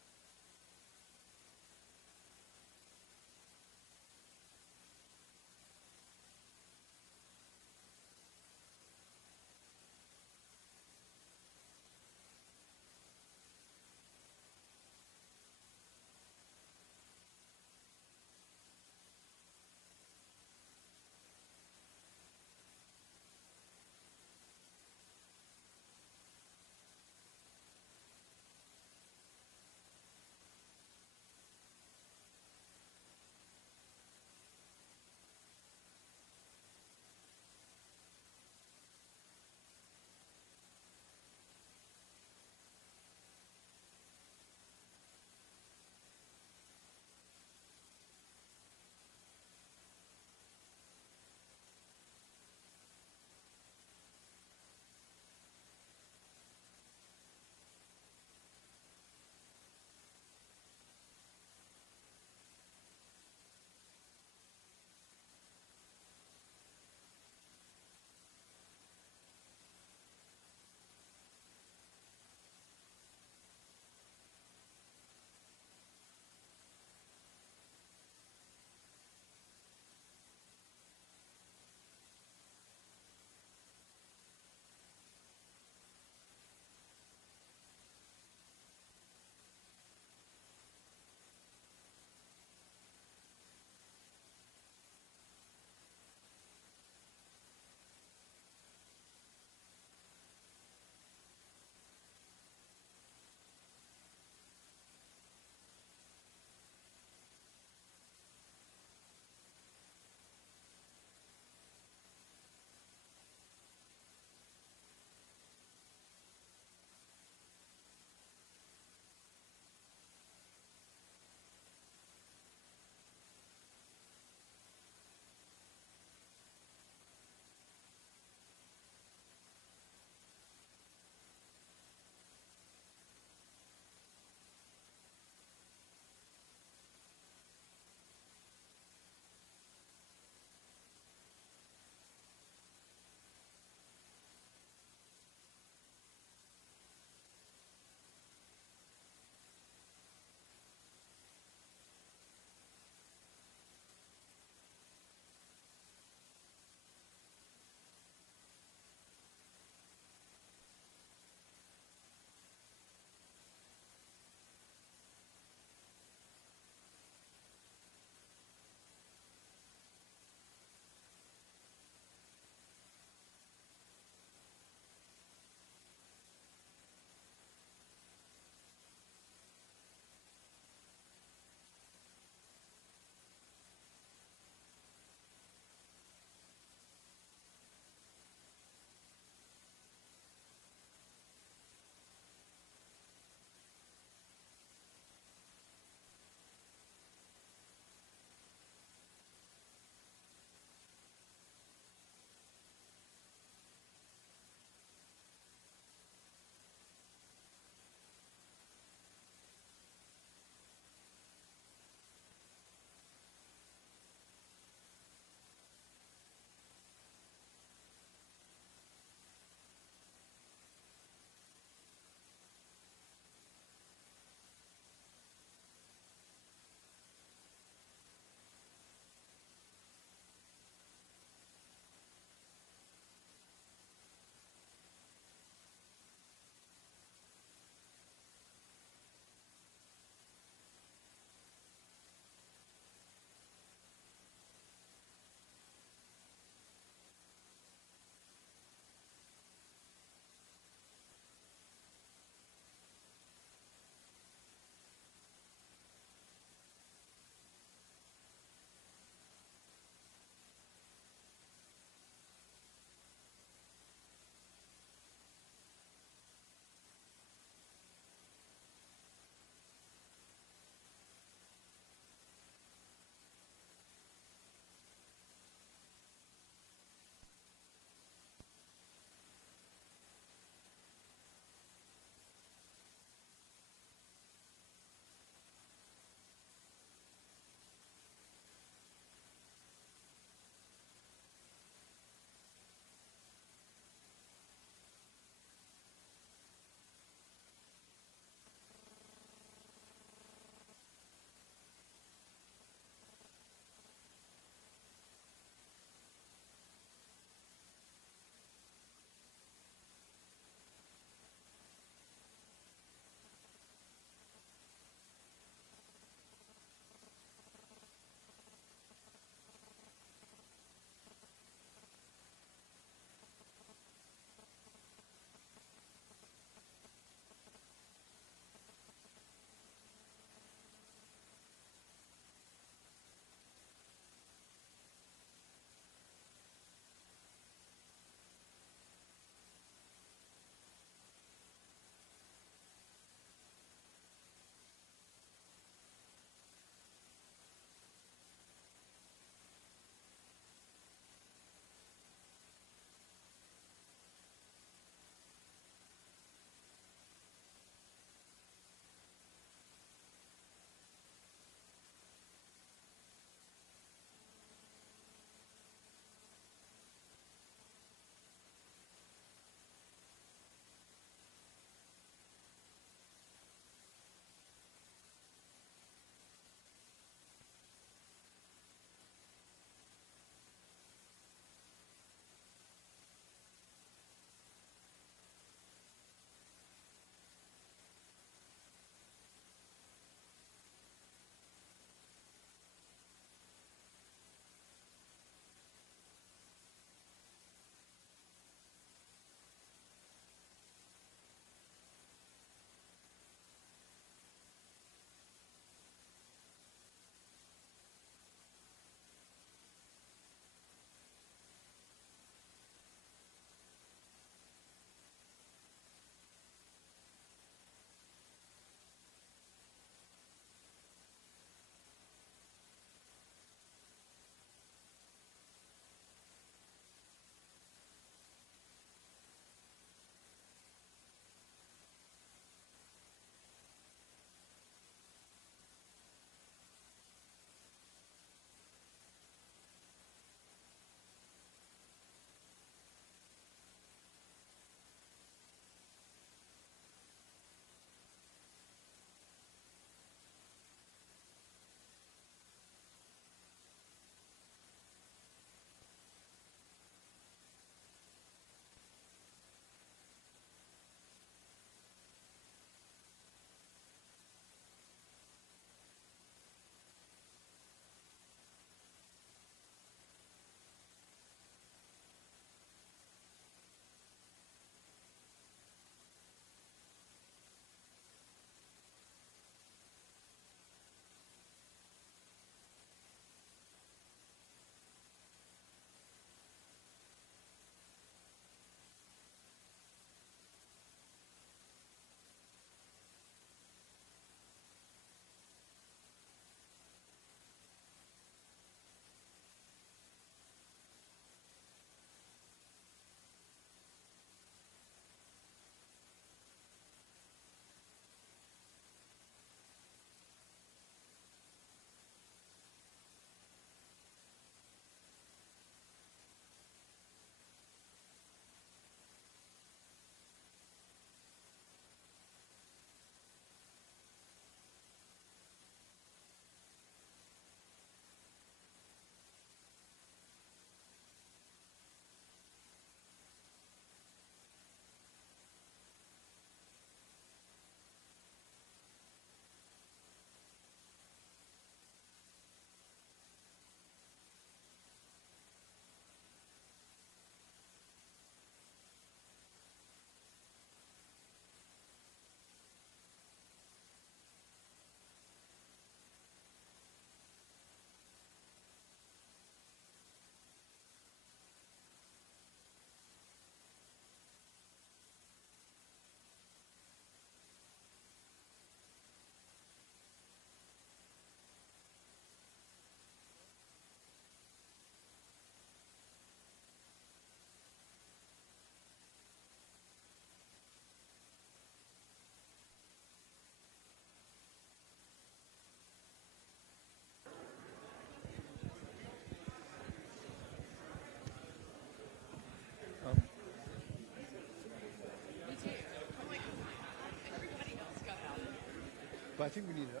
But I think we need to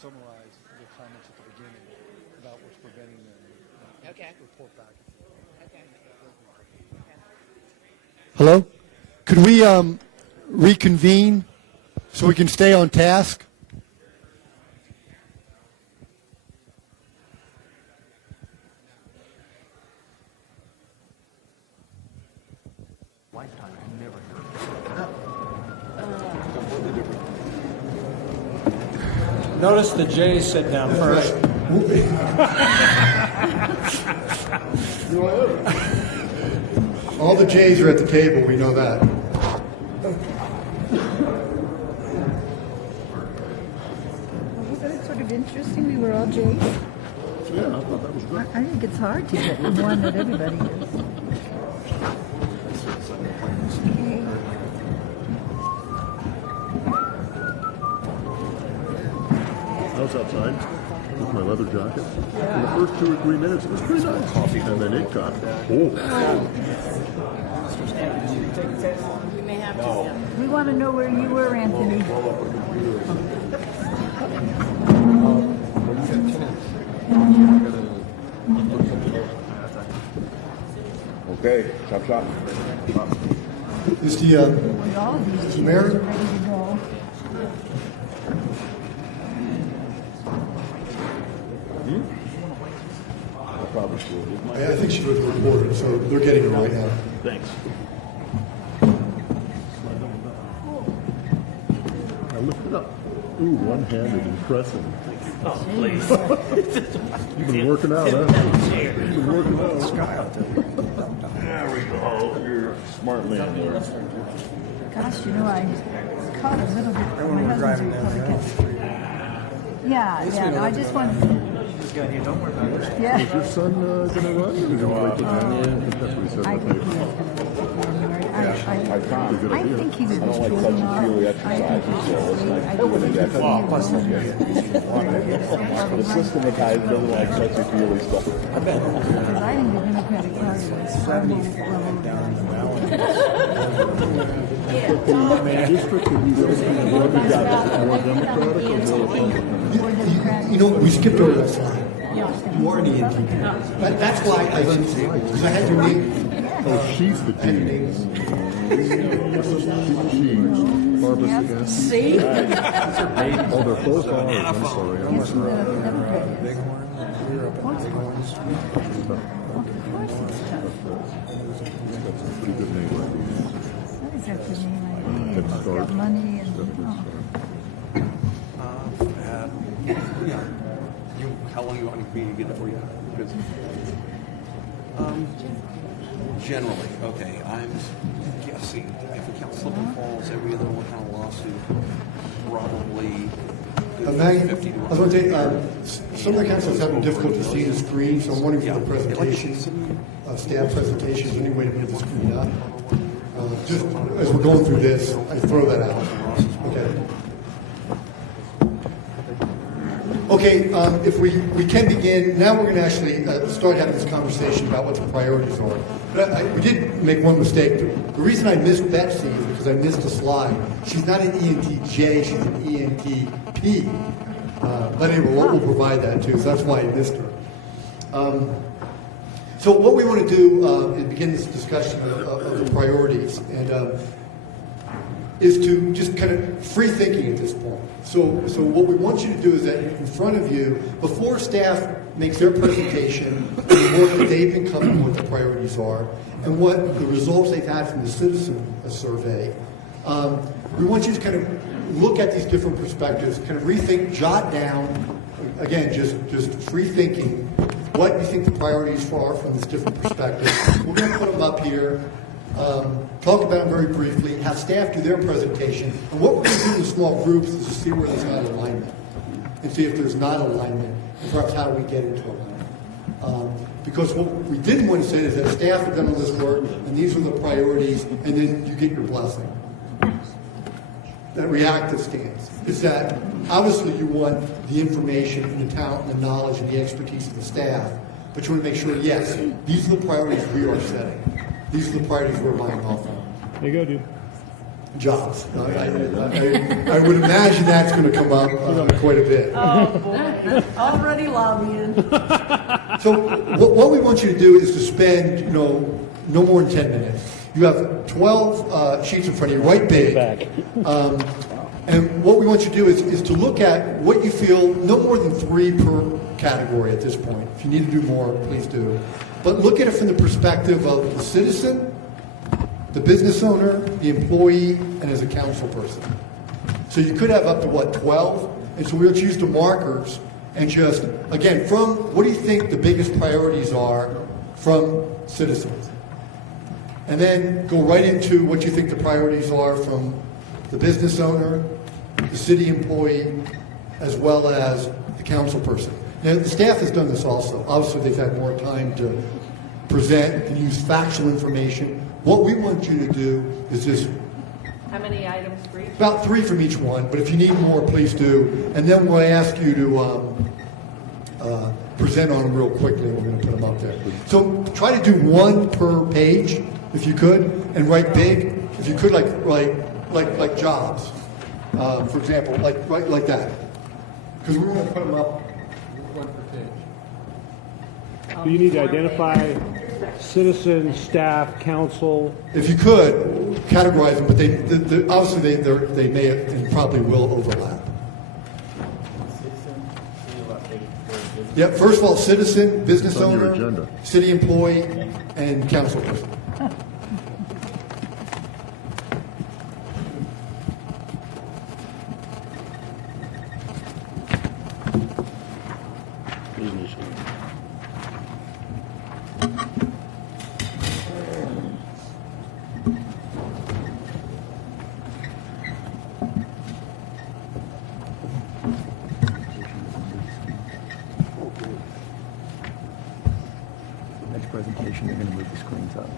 summarize the comments at the beginning about what's preventing them. Okay. Report back. Okay. Hello? Could we reconvene so we can stay on task? Lifetime, I never heard. Notice the J's sit down first. All the J's are at the table, we know that. Wasn't it sort of interesting? We were all J's. Yeah, I thought that was good. I think it's hard to get one that everybody is. Okay. I was outside with my leather jacket. In the first 2 or 3 minutes, it was pretty nice. Coffee, and then it got cold. We may have to. We want to know where you were, Anthony. Okay, chop chop. Is the, With all of these J's Mayor? ready to go. Probably should. I think she was reported, so they're getting it right now. Thanks. I looked it up. Ooh, one-handed, impressive. Oh, please. You've been working out, huh? You've been working out. There we go. You're a smart man there. Gosh, you know, I caught a little bit. My husband's a Republican. Yeah, yeah. No, I just want. Yeah. Is your son going to run? Or is he gonna wait till the end? That's what he said I in the think he paper. is going to get married. I Good idea. think he was true enough. I think he's sweet. I do think he's The systematized doesn't like touchy-feely stuff. Because I think the Democratic Party was far more District, would you really think more Democratic or more Republican? You know, we skipped over that slide. You are an ENT. That's why I didn't say it, because I had your name. Oh, she's the D. She's Barbara Sagansky. See? Oh, they're both ours. I'm sorry. I'm Yes, sorry. the Democrat is. Of course it's tough. That's a pretty good name like these. That is a good name. Head He's start. got money and. How long you want me to get it for you? Because, generally, okay, I'm guessing if we count slip and falls, every other one kind of lawsuit, probably Maggie, 50 to I was going to say, some of the councils are having difficulty seeing the screen, so I'm wondering for the presentation, staff presentations, any way to get the screen up. Just as we're going through this, I throw that out. Okay. Okay, if we can begin, now we're going to actually start having this conversation about what the priorities are. But we did make one mistake. The reason I missed Betsy is because I missed a slide. She's not an ENTJ, she's an ENTP. But anyway, we'll provide that too, so that's why I missed her. So what we want to do is begin this discussion of the priorities, and is to just kind of free thinking at this point. So what we want you to do is that in front of you, before staff makes their presentation, the work that they've been covering, what the priorities are, and what the results they've had from the citizen survey, we want you to kind of look at these different perspectives, kind of rethink, jot down, again, just free thinking, what you think the priorities are from this different perspective. We're going to put them up here. Talk about them very briefly, have staff do their presentation, and what we're going to do in small groups is to see where there's not alignment, and see if there's not alignment, and perhaps how do we get into alignment. Because what we didn't want to say is that staff have done all this work, and these are the priorities, and then you get your blessing. That reactive stance is that obviously you want the information and the talent and the knowledge and the expertise of the staff, but you want to make sure, yes, these are the priorities we are setting. These are the priorities we're buying off of. There you go, dude. Jobs. I would imagine that's going to come up quite a bit. Oh, boy. Already lobbying. So what we want you to do is to spend, no more than 10 minutes. You have 12 sheets in front of you, write big. And what we want you to do is to look at what you feel, no more than 3 per category at this point. If you need to do more, please do. But look at it from the perspective of the citizen, the business owner, the employee, and as a council person. So you could have up to, 12? And so we'll use the markers and just, again, from what do you think the biggest priorities are from citizens? And then go right into what you think the priorities are from the business owner, the city employee, as well as the council person. Now, the staff has done this also. Obviously, they've had more time to present and use factual information. What we want you to do is just How many items for each? about 3 from each one, but if you need more, please do. And then we'll ask you to present on them real quickly. We're going to put them up there. So try to do 1 per page, if you could, and write big. If you could, like jobs, for example, like that. Because we're going to put them up. Do you need to identify citizen, staff, council? If you could, categorize them, but they obviously they may and probably will overlap. Yeah, first of all, citizen, business It's on your owner, agenda. city employee, and council person. Next presentation, they're going to move the screens up.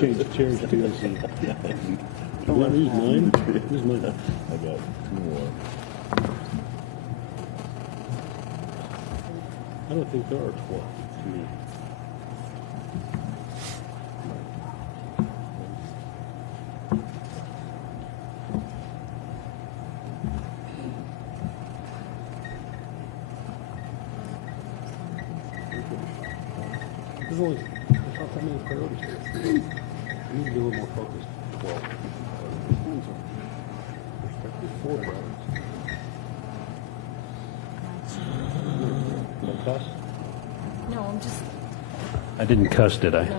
Change chairs too. So. You want these mine? Who's mine? I got 2 more. I don't think there are 12. There's only not that many priorities here. We need to be a little more focused. 12. Perspective 4 priorities. Did I cuss? No, I'm just, I didn't cuss, did I? no.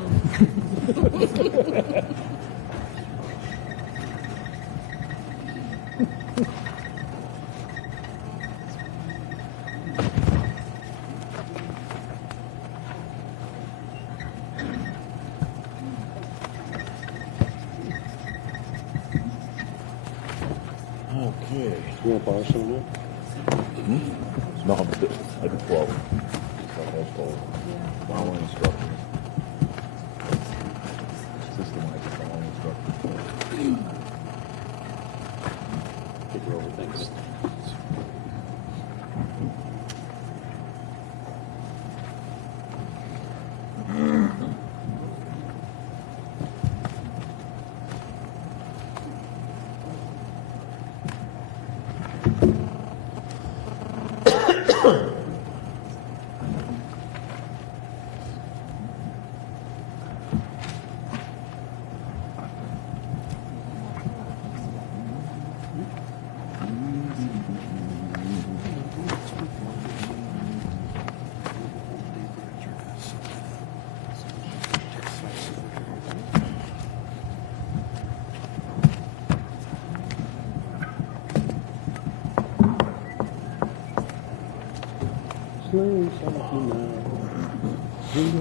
You want to borrow some of that? No, but I did 12. Following instructions. Systemized following instructions. Take her over, thanks.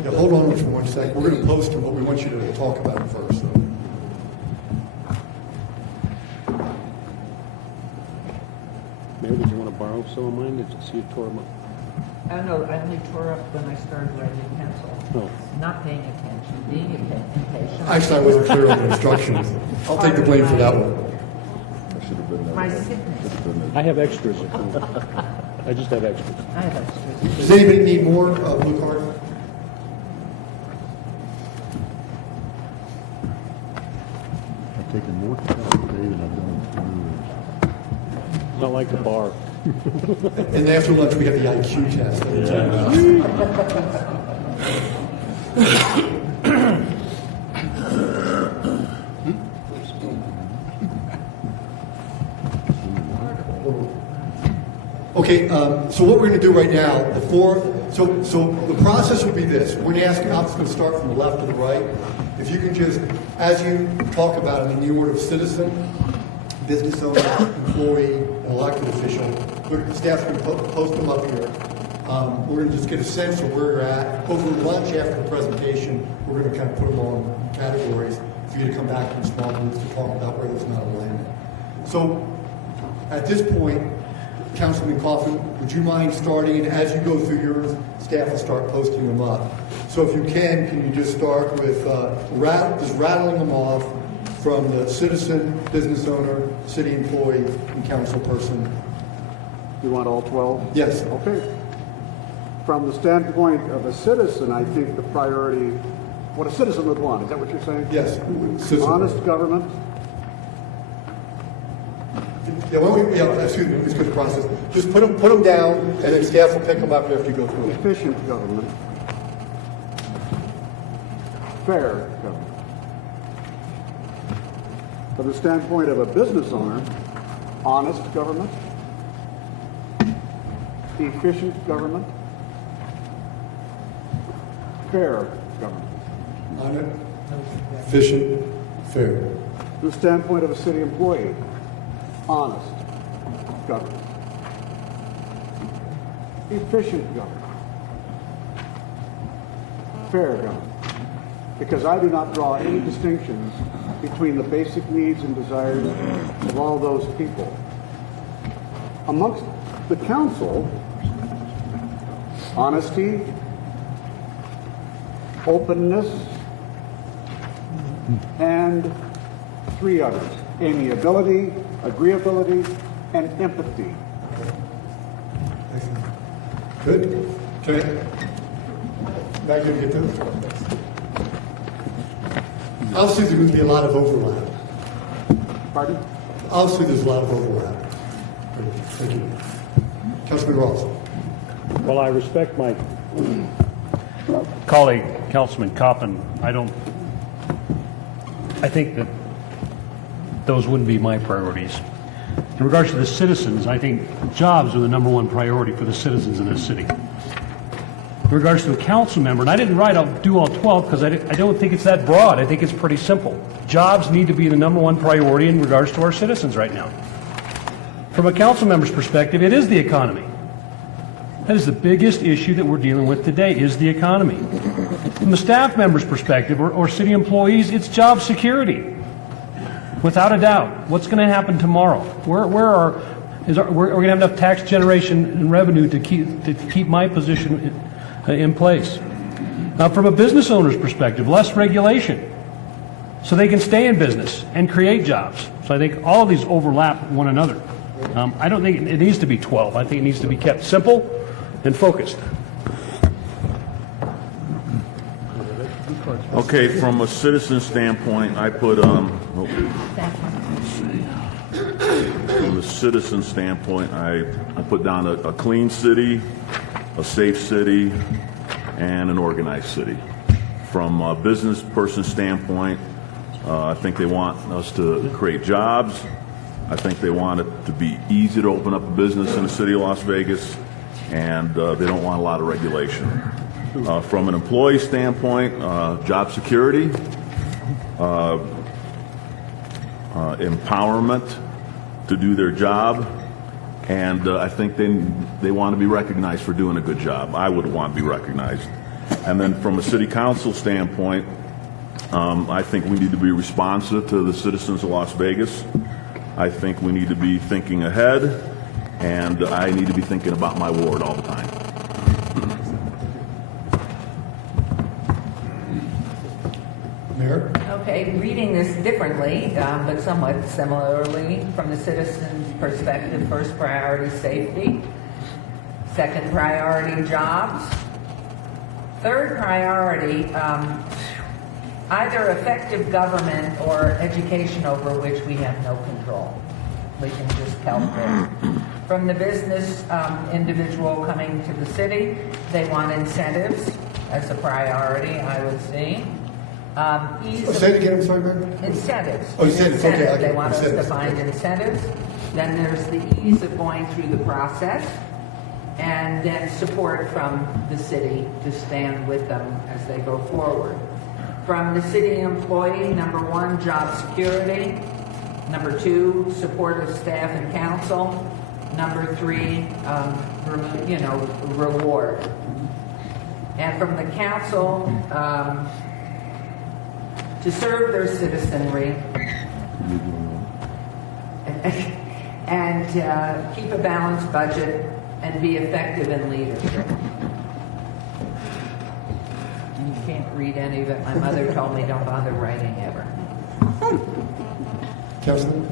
Yeah, hold on for 1 second. We're going to post them, but we want you to talk about them first. Mary, did you want to borrow some of mine? Did you see you tore them up? No, I only tore up when I started writing pencil. Oh. Not paying attention, being impatient. Actually, I wasn't clear on the instructions. I'll take the blame for that one. I should have been there. My sickness. I have extras. I just have extras. I have extras. Does anybody need more blue cards? I've taken more tests today than I've done in 2 years. Not like the bar. And after lunch, we have the IQ test. Okay, so what we're going to do right now, so the process will be this. We're going to ask, I'm just going to start from the left to the right. If you can just, as you talk about them in the order of citizen, business owner, employee, and elected official, staff's going to post them up here. We're going to just get a sense of where you're at. Over lunch after the presentation, we're going to kind of put them on categories for you to come back in small groups to talk about where there's not alignment. So at this point, Councilman Coffin, would you mind starting, and as you go through yours, staff will start posting them up. So if you can you just start with just rattling them off from the citizen, business owner, city employee, and council person? You want all 12? Yes. Okay. From the standpoint of a citizen, I think the priority, what a citizen would want, is that what you're saying? Yes. Citizen. Honest government, Excuse me, let's go through the process. Just put them down, and then staff will pick them up after you go through it. efficient government, fair government. From the standpoint of a business owner, honest government, efficient government, fair government. Honest, efficient, fair. From the standpoint of a city employee, honest government, efficient government, fair government. Because I do not draw any distinctions between the basic needs and desires of all those people. Amongst the council, honesty, openness, and 3 others: amiability, agreeability, and empathy. Good. Okay. Now you're going to get those. Obviously, there's going to be a lot of overlap. Pardon? Obviously, there's a lot of overlap. Good. Thank you. Councilman Ross. Well, I respect my colleague, Councilman Coppin. I think that those wouldn't be my priorities. In regards to the citizens, I think jobs are the #1 priority for the citizens of this city. In regards to a council member, and I didn't write, I'll do all 12 because I don't think it's that broad. I think it's pretty simple. Jobs need to be the #1 priority in regards to our citizens right now. From a council member's perspective, it is the economy. That is the biggest issue that we're dealing with today, is the economy. From a staff member's perspective, or city employees, it's job security. Without a doubt. What's going to happen tomorrow? Where are we're going to have enough tax generation and revenue to keep my position in place. Now, from a business owner's perspective, less regulation, so they can stay in business and create jobs. So I think all of these overlap one another. I don't think it needs to be 12. I think it needs to be kept simple and focused. Okay, from a citizen standpoint, I put, from the citizen standpoint, I put down a clean city, a safe city, and an organized city. From a business person standpoint, I think they want us to create jobs. I think they want it to be easy to open up a business in the city of Las Vegas, and they don't want a lot of regulation. From an employee standpoint, job security, empowerment to do their job, and I think they want to be recognized for doing a good job. I would want to be recognized. And then from a city council standpoint, I think we need to be responsive to the citizens of Las Vegas. I think we need to be thinking ahead, and I need to be thinking about my ward all the time. Mayor? Okay, reading this differently, but somewhat similarly, from the citizen's perspective, first priority, safety. Second priority, jobs. Third priority, either effective government or education over which we have no control. We can just help there. From the business individual coming to the city, they want incentives as a priority, I would see. Say it again, I'm sorry, Mayor? Incentives. Oh, incentives, okay, I get it. They want us to Incentives. find incentives. Then there's the ease of going through the process, and then support from the city to stand with them as they go forward. From the city employee, number 1, job security. Number 2, support of staff and council. Number 3, reward. And from the council, to serve their citizenry and keep a balanced budget and be effective in leadership. And you can't read any of it. My mother told me don't bother writing ever. Councilman?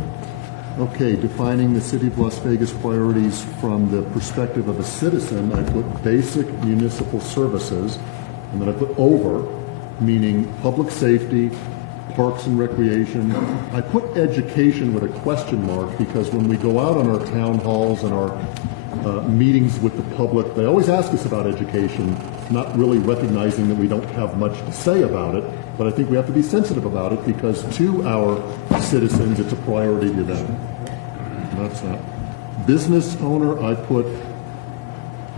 Okay, defining the City of Las Vegas priorities from the perspective of a citizen, I put basic municipal services, and then I put over, meaning public safety, parks and recreation. I put education with a question mark because when we go out on our town halls and our meetings with the public, they always ask us about education, not really recognizing that we don't have much to say about it, but I think we have to be sensitive about it because to our citizens, it's a priority to them. That's that. Business owner, I put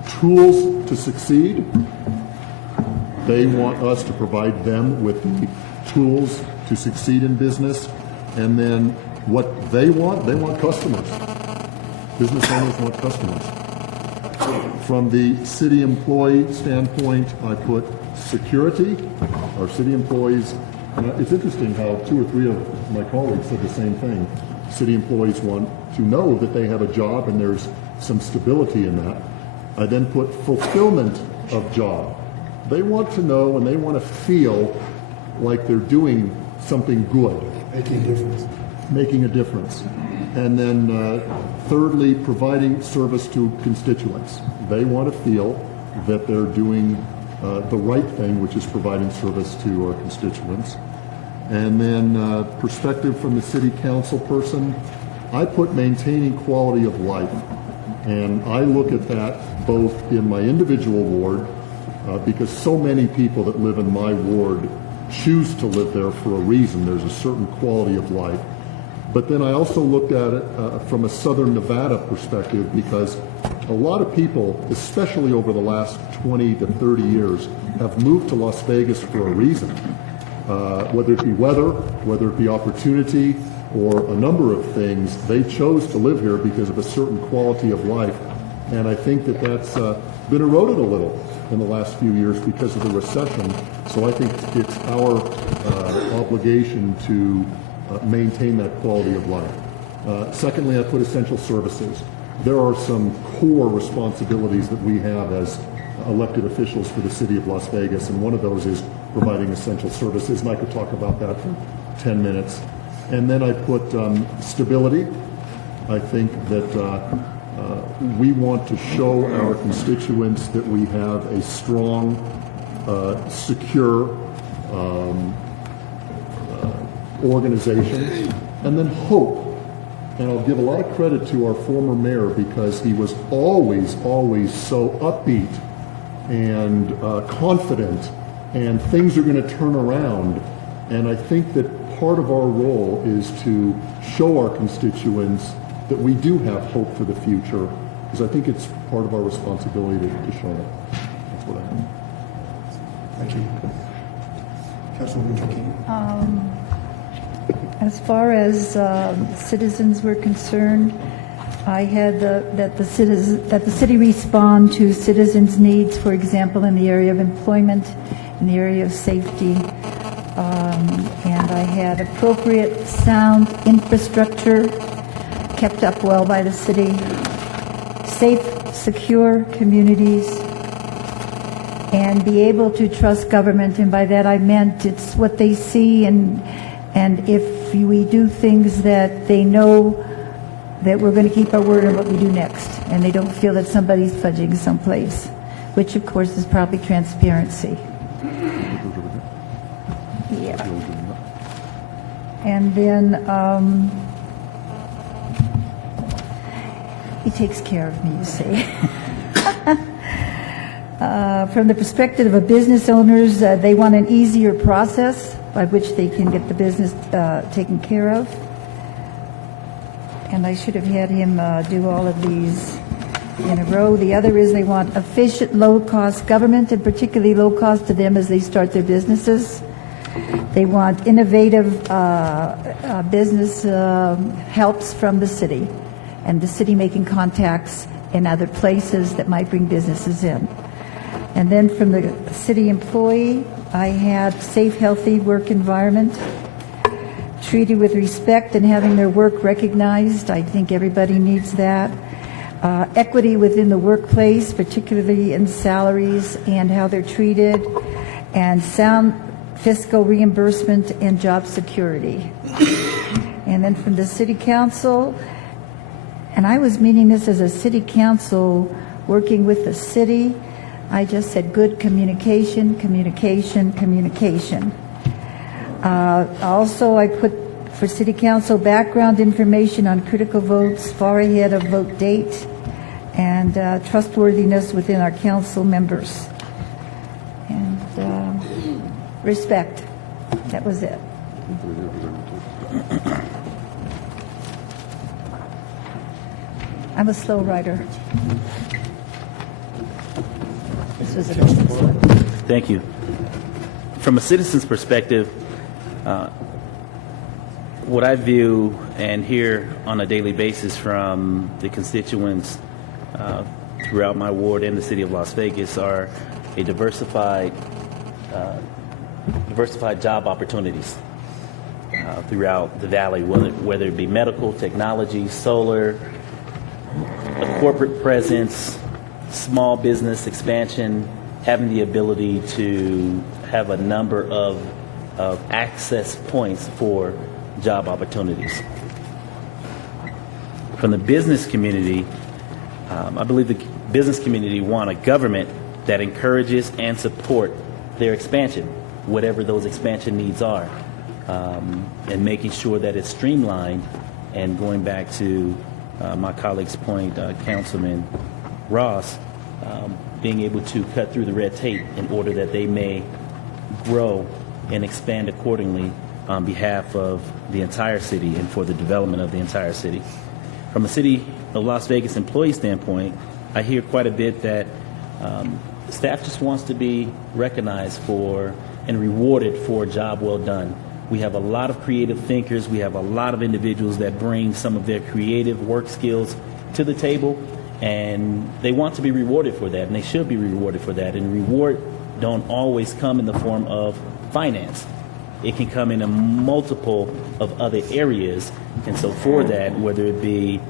tools to succeed. They want us to provide them with the tools to succeed in business. And then what they want customers. Business owners want customers. From the city employee standpoint, I put security. Our city employees, and it's interesting how 2 or 3 of my colleagues said the same thing. City employees want to know that they have a job and there's some stability in that. I then put fulfillment of job. They want to know and they want to feel like they're doing something good. Making a difference. Making a difference. And then thirdly, providing service to constituents. They want to feel that they're doing the right thing, which is providing service to our constituents. And then perspective from the city council person, I put maintaining quality of life. And I look at that both in my individual ward, because so many people that live in my ward choose to live there for a reason. There's a certain quality of life. But then I also looked at it from a Southern Nevada perspective because a lot of people, especially over the last 20 to 30 years, have moved to Las Vegas for a reason. Whether it be weather, whether it be opportunity, or a number of things, they chose to live here because of a certain quality of life. And I think that that's been eroded a little in the last few years because of the recession. So I think it's our obligation to maintain that quality of life. Secondly, I put essential services. there are some core responsibilities that we have as elected officials for the city of Las Vegas, and one of those is providing essential services, and I could talk about that for 10 minutes. And then I put stability. I think that we want to show our constituents that we have a strong, secure organization. And then hope. And I'll give a lot of credit to our former mayor because he was always so upbeat and confident, and things are going to turn around. And I think that part of our role is to show our constituents that we do have hope for the future, because I think it's part of our responsibility to show it. That's what I have. Thank you. Councilwoman Joaquin. As far as citizens were concerned, I had that the city respond to citizens' needs, for example, in the area of employment, in the area of safety, and I had appropriate sound infrastructure kept up well by the city, safe, secure communities, and be able to trust government. And by that I meant it's what they see, and if we do things that they know that we're going to keep our word on what we do next, and they don't feel that somebody's fudging someplace, which of course is probably transparency. Yeah. And then he takes care of me, you see. From the perspective of business owners, they want an easier process by which they can get the business taken care of. And I should have had him do all of these in a row. The other is they want efficient, low-cost government, and particularly low-cost to them as they start their businesses. They want innovative business helps from the city, and the city making contacts in other places that might bring businesses in. And then from the city employee, I had safe, healthy work environment, treated with respect and having their work recognized. I think everybody needs that. Equity within the workplace, particularly in salaries and how they're treated, and sound fiscal reimbursement and job security. And then from the city council, and I was meaning this as a city council working with the city, I just said good communication, communication, communication. Also, I put for city council background information on critical votes far ahead of vote date, and trustworthiness within our council members. And respect. That was it. I'm a slow writer. This was a business one. Thank you. From a citizen's perspective, what I view and hear on a daily basis from the constituents throughout my ward and the city of Las Vegas are a diversified job opportunities throughout the valley, whether it be medical, technology, solar, a corporate presence, small business expansion, having the ability to have a number of access points for job opportunities. From the business community, I believe the business community want a government that encourages and support their expansion, whatever those expansion needs are, and making sure that it's streamlined. And going back to my colleague's point, Councilman Ross, being able to cut through the red tape in order that they may grow and expand accordingly on behalf of the entire city and for the development of the entire city. From a city of Las Vegas employee standpoint, I hear quite a bit that staff just wants to be recognized for and rewarded for a job well done. We have a lot of creative thinkers. We have a lot of individuals that bring some of their creative work skills to the table, and they want to be rewarded for that, and they should be rewarded for that. And reward don't always come in the form of finance. It can come in a multiple of other areas. And so for that, whether it be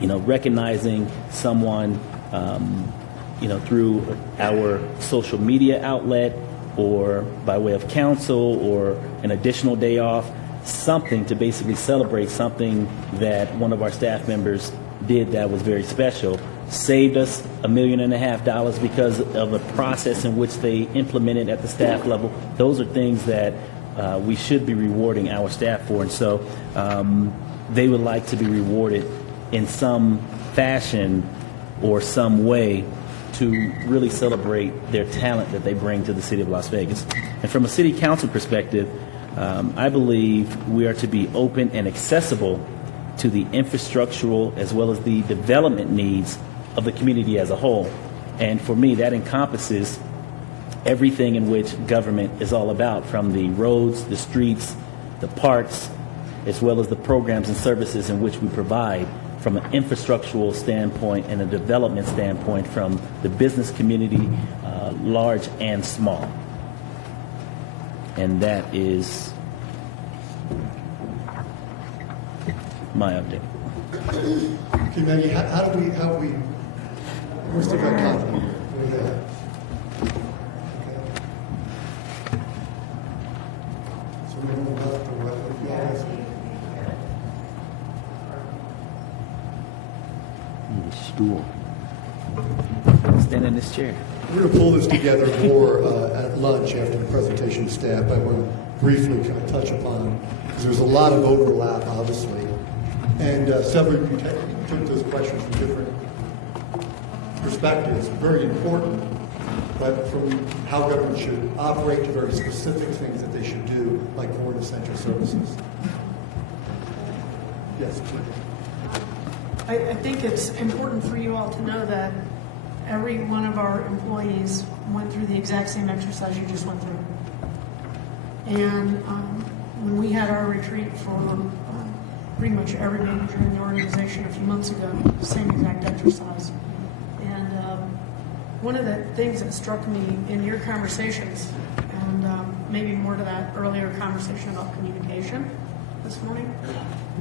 recognizing someone, through our social media outlet or by way of council or an additional day off, something to basically celebrate something that one of our staff members did that was very special, saved us $1.5 million because of a process in which they implemented at the staff level. Those are things that we should be rewarding our staff for, and so they would like to be rewarded in some fashion or some way to really celebrate their talent that they bring to the city of Las Vegas. And from a city council perspective, I believe we are to be open and accessible to the infrastructural as well as the development needs of the community as a whole. And for me, that encompasses everything in which government is all about, from the roads, the streets, the parks, as well as the programs and services in which we provide from an infrastructural standpoint and a development standpoint from the business community, large and small. And that is my update. Okay, Maggie, how do we, let's take our time. With that. Okay. So we're going to left or right? Need a stool. Stand in this chair. We're going to pull this together more at lunch after the presentation to staff. I want to briefly kind of touch upon, because there's a lot of overlap, obviously. And several of you took those questions from different perspectives, very important, but from how government should operate to very specific things that they should do, like board essential services. Yes, please. I think it's important for you all to know that every one of our employees went through the exact same exercise you just went through. And when we had our retreat for pretty much every manager in the organization a few months ago, same exact exercise. And one of the things that struck me in your conversations, and maybe more to that earlier conversation about communication this morning,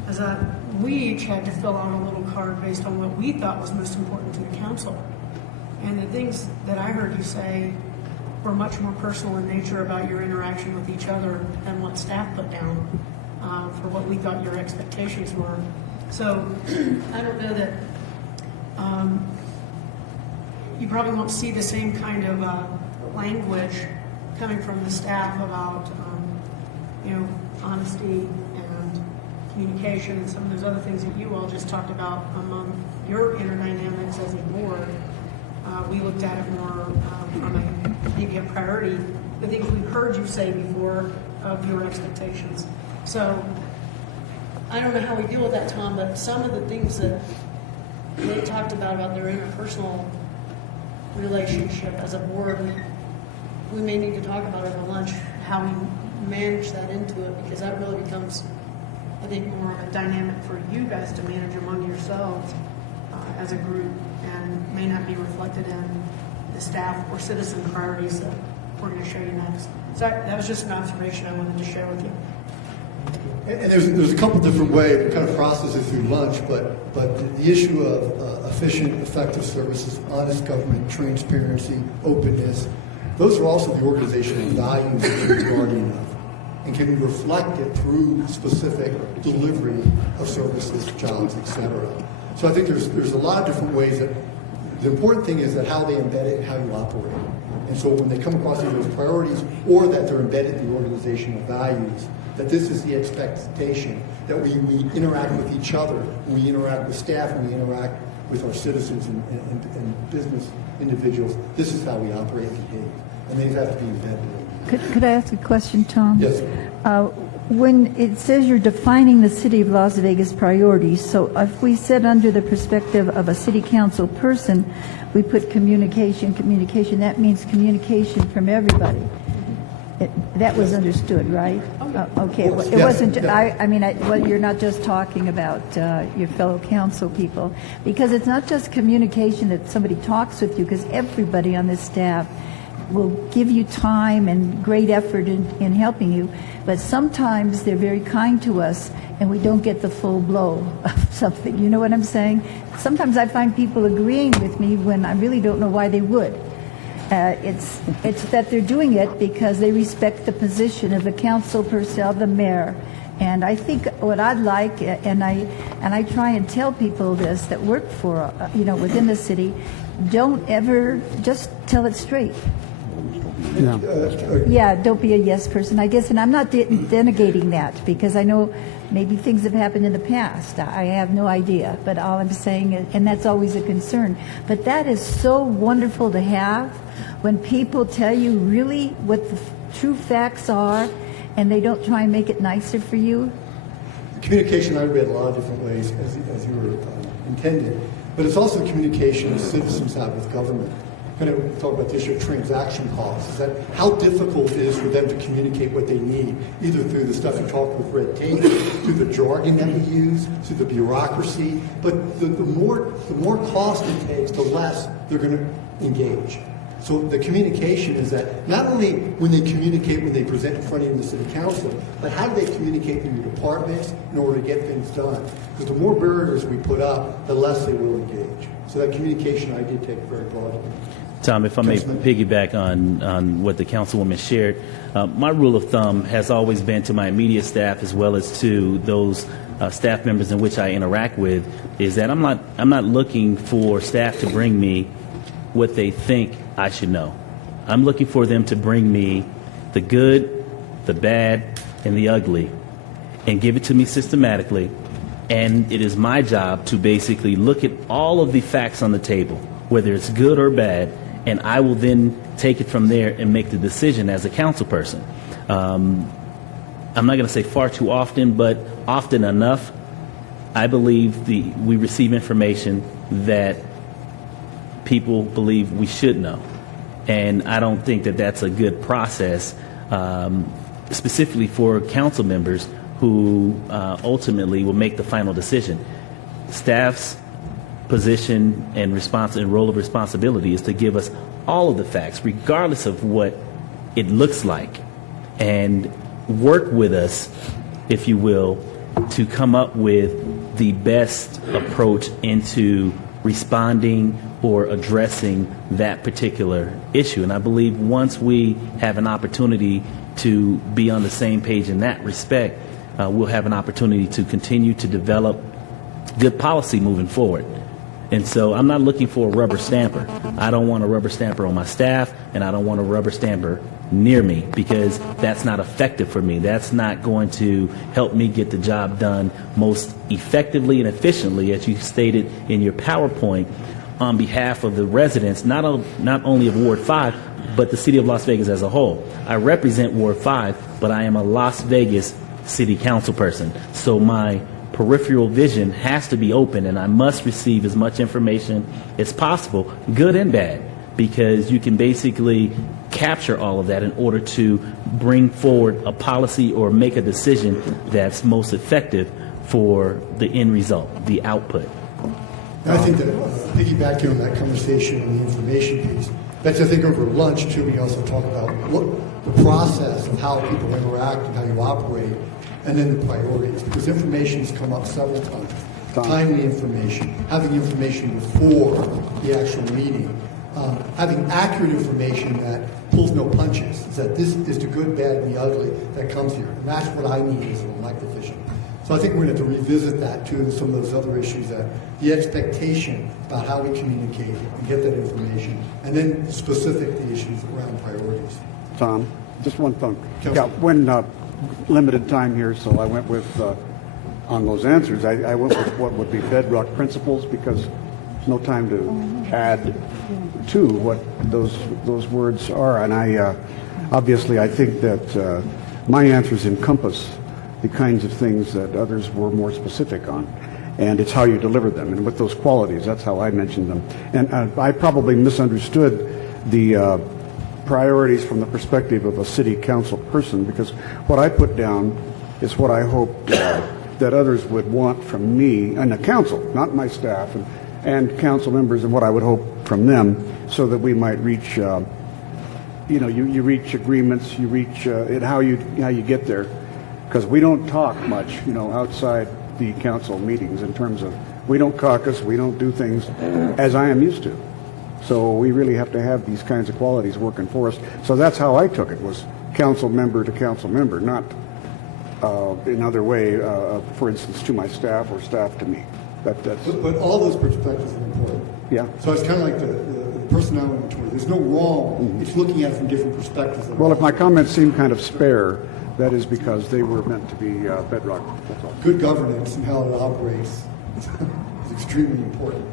is that we each had to fill out a little card based on what we thought was most important to the council. And the things that I heard you say were much more personal in nature about your interaction with each other than what staff put down for what we thought your expectations were. So I don't know that you probably won't see the same kind of language coming from the staff about honesty and communication and some of those other things that you all just talked about among your inner dynamics as a board. We looked at it more from maybe a priority, the things we've heard you say before of your expectations. So I don't know how we deal with that, Tom, but some of the things that they talked about their interpersonal relationship as a board, we may need to talk about it at lunch, how we manage that into it, because that really becomes, I think, more of a dynamic for you guys to manage among yourselves as a group, and may not be reflected in the staff or citizen priorities that we're going to show you next. So that was just an observation I wanted to share with you. And there's a couple different ways to kind of process it through lunch, but the issue of efficient, effective services, honest government, transparency, openness, those are also the organizational values that we're guardian of. And can we reflect it through specific delivery of services, jobs, et cetera. So I think there's a lot of different ways that the important thing is that how they embed it and how you operate. And so when they come across those priorities, or that they're embedded in the organizational values, that this is the expectation, that we interact with each other, we interact with staff, and we interact with our citizens and business individuals. This is how we operate and behave. And these have to be embedded. Could I ask a question, Tom? Yes. When it says you're defining the city of Las Vegas priorities, so if we said under the perspective of a city council person, we put communication, that means communication from everybody. That was understood, right? Okay. It wasn't, you're not just talking about your fellow council people, because it's not just communication that somebody talks with you, because everybody on this staff will give you time and great effort in helping you, but sometimes they're very kind to us and we don't get the full blow of something. You know what I'm saying? Sometimes I find people agreeing with me when I really don't know why they would. It's that they're doing it because they respect the position of the council person, the mayor. And I think what I'd like, and I try and tell people this that work for, within the city, don't ever, just tell it straight. Yeah, don't be a yes person, I guess. And I'm not denegating that because I know maybe things have happened in the past. I have no idea. But all I'm saying, and that's always a concern. But that is so wonderful to have when people tell you really what the true facts are and they don't try and make it nicer for you. Communication I read a lot of different ways as you were intended, but it's also communication citizens have with government. Kind of talk about the issue of transaction costs. Is that how difficult it is for them to communicate what they need, either through the stuff you talk with red tape, through the jargon that we use, through the bureaucracy. But the more cost it takes, the less they're going to engage. So the communication is that not only when they communicate when they present in front of you in the city council, but how do they communicate through your departments in order to get things done? Because the more barriers we put up, the less they will engage. So that communication I did take very broadly. Tom, if I may piggyback on what the councilwoman shared, my rule of thumb has always been to my immediate staff as well as to those staff members in which I interact with, is that I'm not looking for staff to bring me what they think I should know. I'm looking for them to bring me the good, the bad, and the ugly, and give it to me systematically. And it is my job to basically look at all of the facts on the table, whether it's good or bad, and I will then take it from there and make the decision as a council person. I'm not going to say far too often, but often enough, I believe we receive information that people believe we should know. And I don't think that that's a good process, specifically for council members who ultimately will make the final decision. Staff's position and role of responsibility is to give us all of the facts, regardless of what it looks like, and work with us, if you will, to come up with the best approach into responding or addressing that particular issue. And I believe once we have an opportunity to be on the same page in that respect, we'll have an opportunity to continue to develop good policy moving forward. And so I'm not looking for a rubber stamper. I don't want a rubber stamper on my staff, and I don't want a rubber stamper near me, because that's not effective for me. That's not going to help me get the job done most effectively and efficiently, as you stated in your PowerPoint, on behalf of the residents, not only of Ward 5, but the city of Las Vegas as a whole. I represent Ward 5, but I am a Las Vegas city council person. So my peripheral vision has to be open, and I must receive as much information as possible, good and bad, because you can basically capture all of that in order to bring forward a policy or make a decision that's most effective for the end result, the output. And I think that piggybacking on that conversation on the information piece, Betsy, I think over lunch too, we also talk about what the process of how people interact and how you operate, and then the priorities, because information's come up several times. Timely information, having information before the actual meeting, having accurate information that pulls no punches, is that this is the good, bad, and the ugly that comes here. And that's what I need as an elected official. So I think we're going to have to revisit that too, and some of those other issues, that the expectation about how we communicate and get that information, and then specific the issues around priorities. Tom, just one thing. Councilman. Yeah, when limited time here, so I went with, on those answers, I went with what would be bedrock principles, because there's no time to add to what those words are. And I obviously, I think that my answers encompass the kinds of things that others were more specific on. And it's how you deliver them. And with those qualities, that's how I mentioned them. And I probably misunderstood the priorities from the perspective of a city council person, because what I put down is what I hoped that others would want from me and the council, not my staff, and council members, and what I would hope from them, so that we might reach you reach agreements, you reach and how you get there, because we don't talk much, outside the council meetings in terms of we don't caucus, we don't do things as I am used to. So we really have to have these kinds of qualities working for us. So that's how I took it, was council member to council member, not another way, for instance, to my staff or staff to me. But all those perspectives are important. Yeah. So it's kind of like the personality tour. There's no wrong. It's looking at it from different perspectives. Well, if my comments seem kind of spare, that is because they were meant to be bedrock. That's all. Good governance and how it operates is extremely important.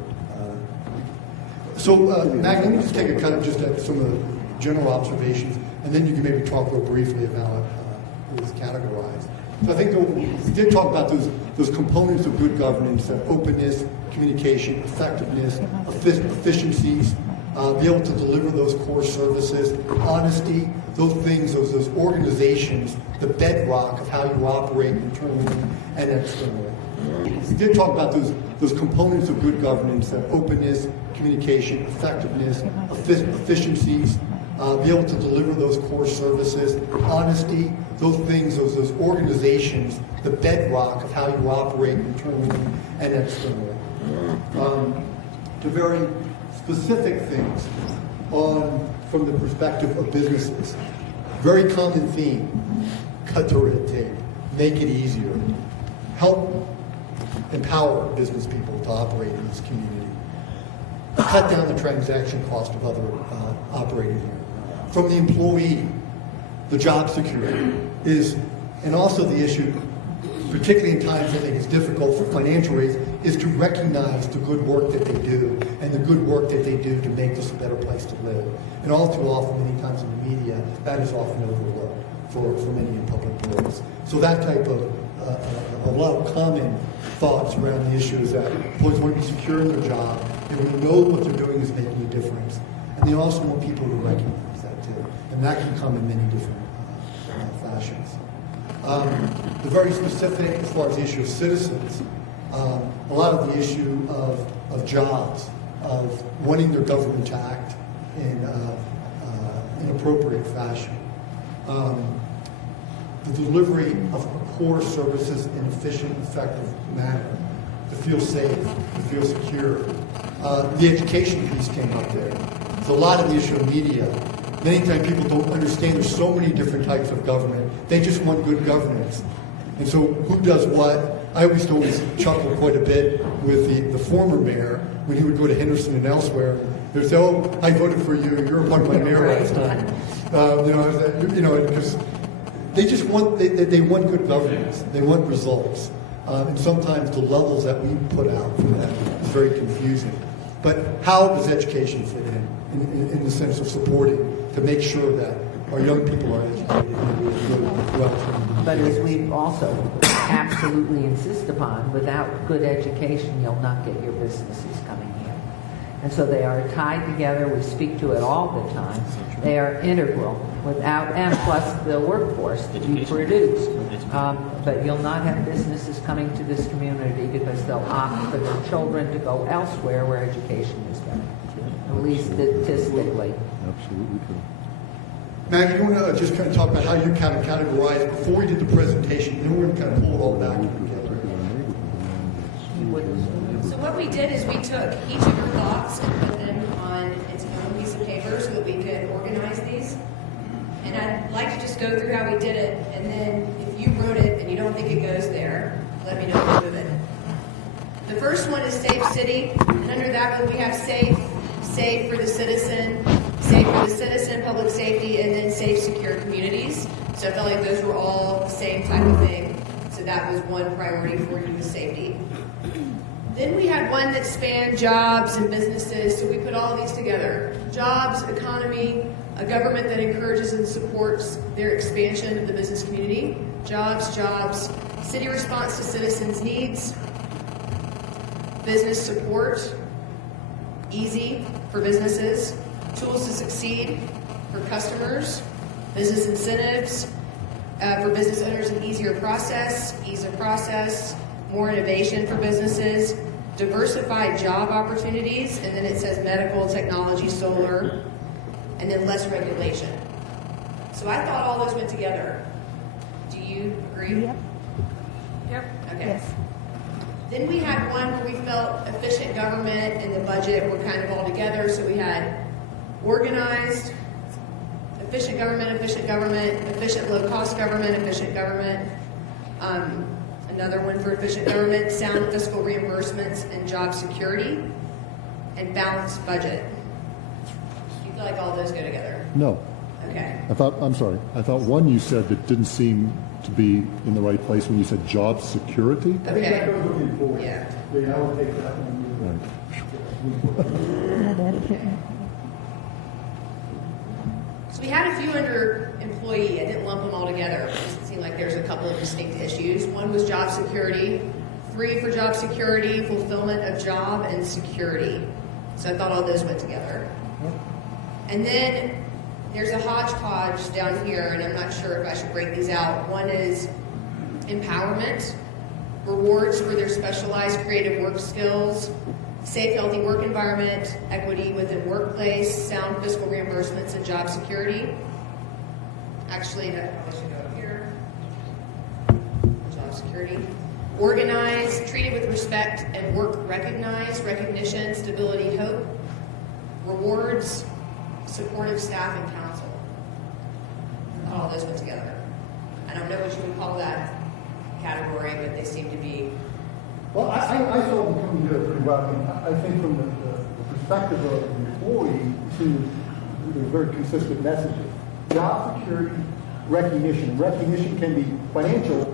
Mac, let me just take a cut just at some of the general observations, and then you can maybe talk real briefly about it was categorized. So I think we did talk about those components of good governance: openness, communication, effectiveness, efficiencies, be able to deliver those core services, honesty, those things, those organizations, the bedrock of how you operate internally and externally. We did talk about those components of good governance: openness, communication, effectiveness, efficiencies, be able to deliver those core services, honesty, those things, those organizations, the bedrock of how you operate internally and externally. To very specific things from the perspective of businesses. Very common theme: cut the red tape, make it easier, help empower business people to operate in this community, cut down the transaction cost of other operating here. From the employee, the job security is, and also the issue, particularly in times I think it's difficult for financial reasons, is to recognize the good work that they do and the good work that they do to make this a better place to live. And all too often, many times in the media, that is often overlooked for many in public boards. So that type of, a lot of common thoughts around the issue is that employees want to be secure in their job, they want to know what they're doing is making a difference, and they also want people to recognize that too. And that can come in many different fashions. The very specific, as far as the issue of citizens, a lot of the issue of jobs, of wanting their government to act in appropriate fashion. The delivery of core services in efficient, effective manner, to feel safe, to feel secure. The education piece came up there. There's a lot of the issue of media. Many times people don't understand there's so many different types of government. They just want good governance. And so who does what? I used to always chuckle quite a bit with the former mayor when he would go to Henderson and elsewhere. They'd say, "Oh, I voted for you. You're one my mayor last time." Because they just want they want good governance. They want results. And sometimes the levels that we put out for that is very confusing. But how does education fit in the sense of supporting to make sure that our young people are educated and well? But as we also absolutely insist upon, without good education, you'll not get your businesses coming here. And so they are tied together. We speak to it all the time. They are integral without, and plus the workforce that you produce. But you'll not have businesses coming to this community because they'll opt for their children to go elsewhere where education is better, at least statistically. Absolutely true. Matt, you want to just kind of talk about how you kind of categorize before we did the presentation, then we're going to kind of pull it all back together. So what we did is we took each of your thoughts and put them on its own piece of paper so that we could organize these. And I'd like to just go through how we did it, and then if you wrote it and you don't think it goes there, let me know to move it. The first one is Safe City, and under that one we have safe for the citizen, public safety, and then safe, secure communities. So I felt like those were all the same type of thing. So that was one priority for you, was safety. Then we had one that spanned jobs and businesses, so we put all of these together. Jobs, economy, a government that encourages and supports their expansion of the business community. Jobs, city response to citizens' needs, business support, easy for businesses, tools to succeed for customers, business incentives for business owners, an ease of process, more innovation for businesses, diversified job opportunities, and then it says medical, technology, solar, and then less regulation. So I thought all those went together. Do you agree? Yep. Yep. Okay. Yes. Then we had one where we felt efficient government and the budget were kind of all together. So we had organized, efficient government, efficient low-cost government, efficient government. Another one for efficient government, sound fiscal reimbursements and job security, and balanced budget. Do you feel like all those go together? No. Okay. I thought one you said that didn't seem to be in the right place when you said job security. Okay. Yeah. So we had a few under employee. I didn't lump them all together because it seemed like there's a couple of distinct issues. One was job security, 3 for job security, fulfillment of job, and security. So I thought all those went together. And then there's a hodgepodge down here, and I'm not sure if I should break these out. One is empowerment, rewards for their specialized creative work skills, safe, healthy work environment, equity within workplace, sound fiscal reimbursements, and job security. Actually, that probably should go up here. Job security. Organized, treated with respect, and work recognized, recognition, stability, hope. Rewards, supportive staff, and counsel. All those went together. I don't know what you would call that category, but they seem to be. Well, I saw them coming together pretty well. I mean, I think from the perspective of the employee, there's very consistent messages. Job security, recognition. Recognition can be financial,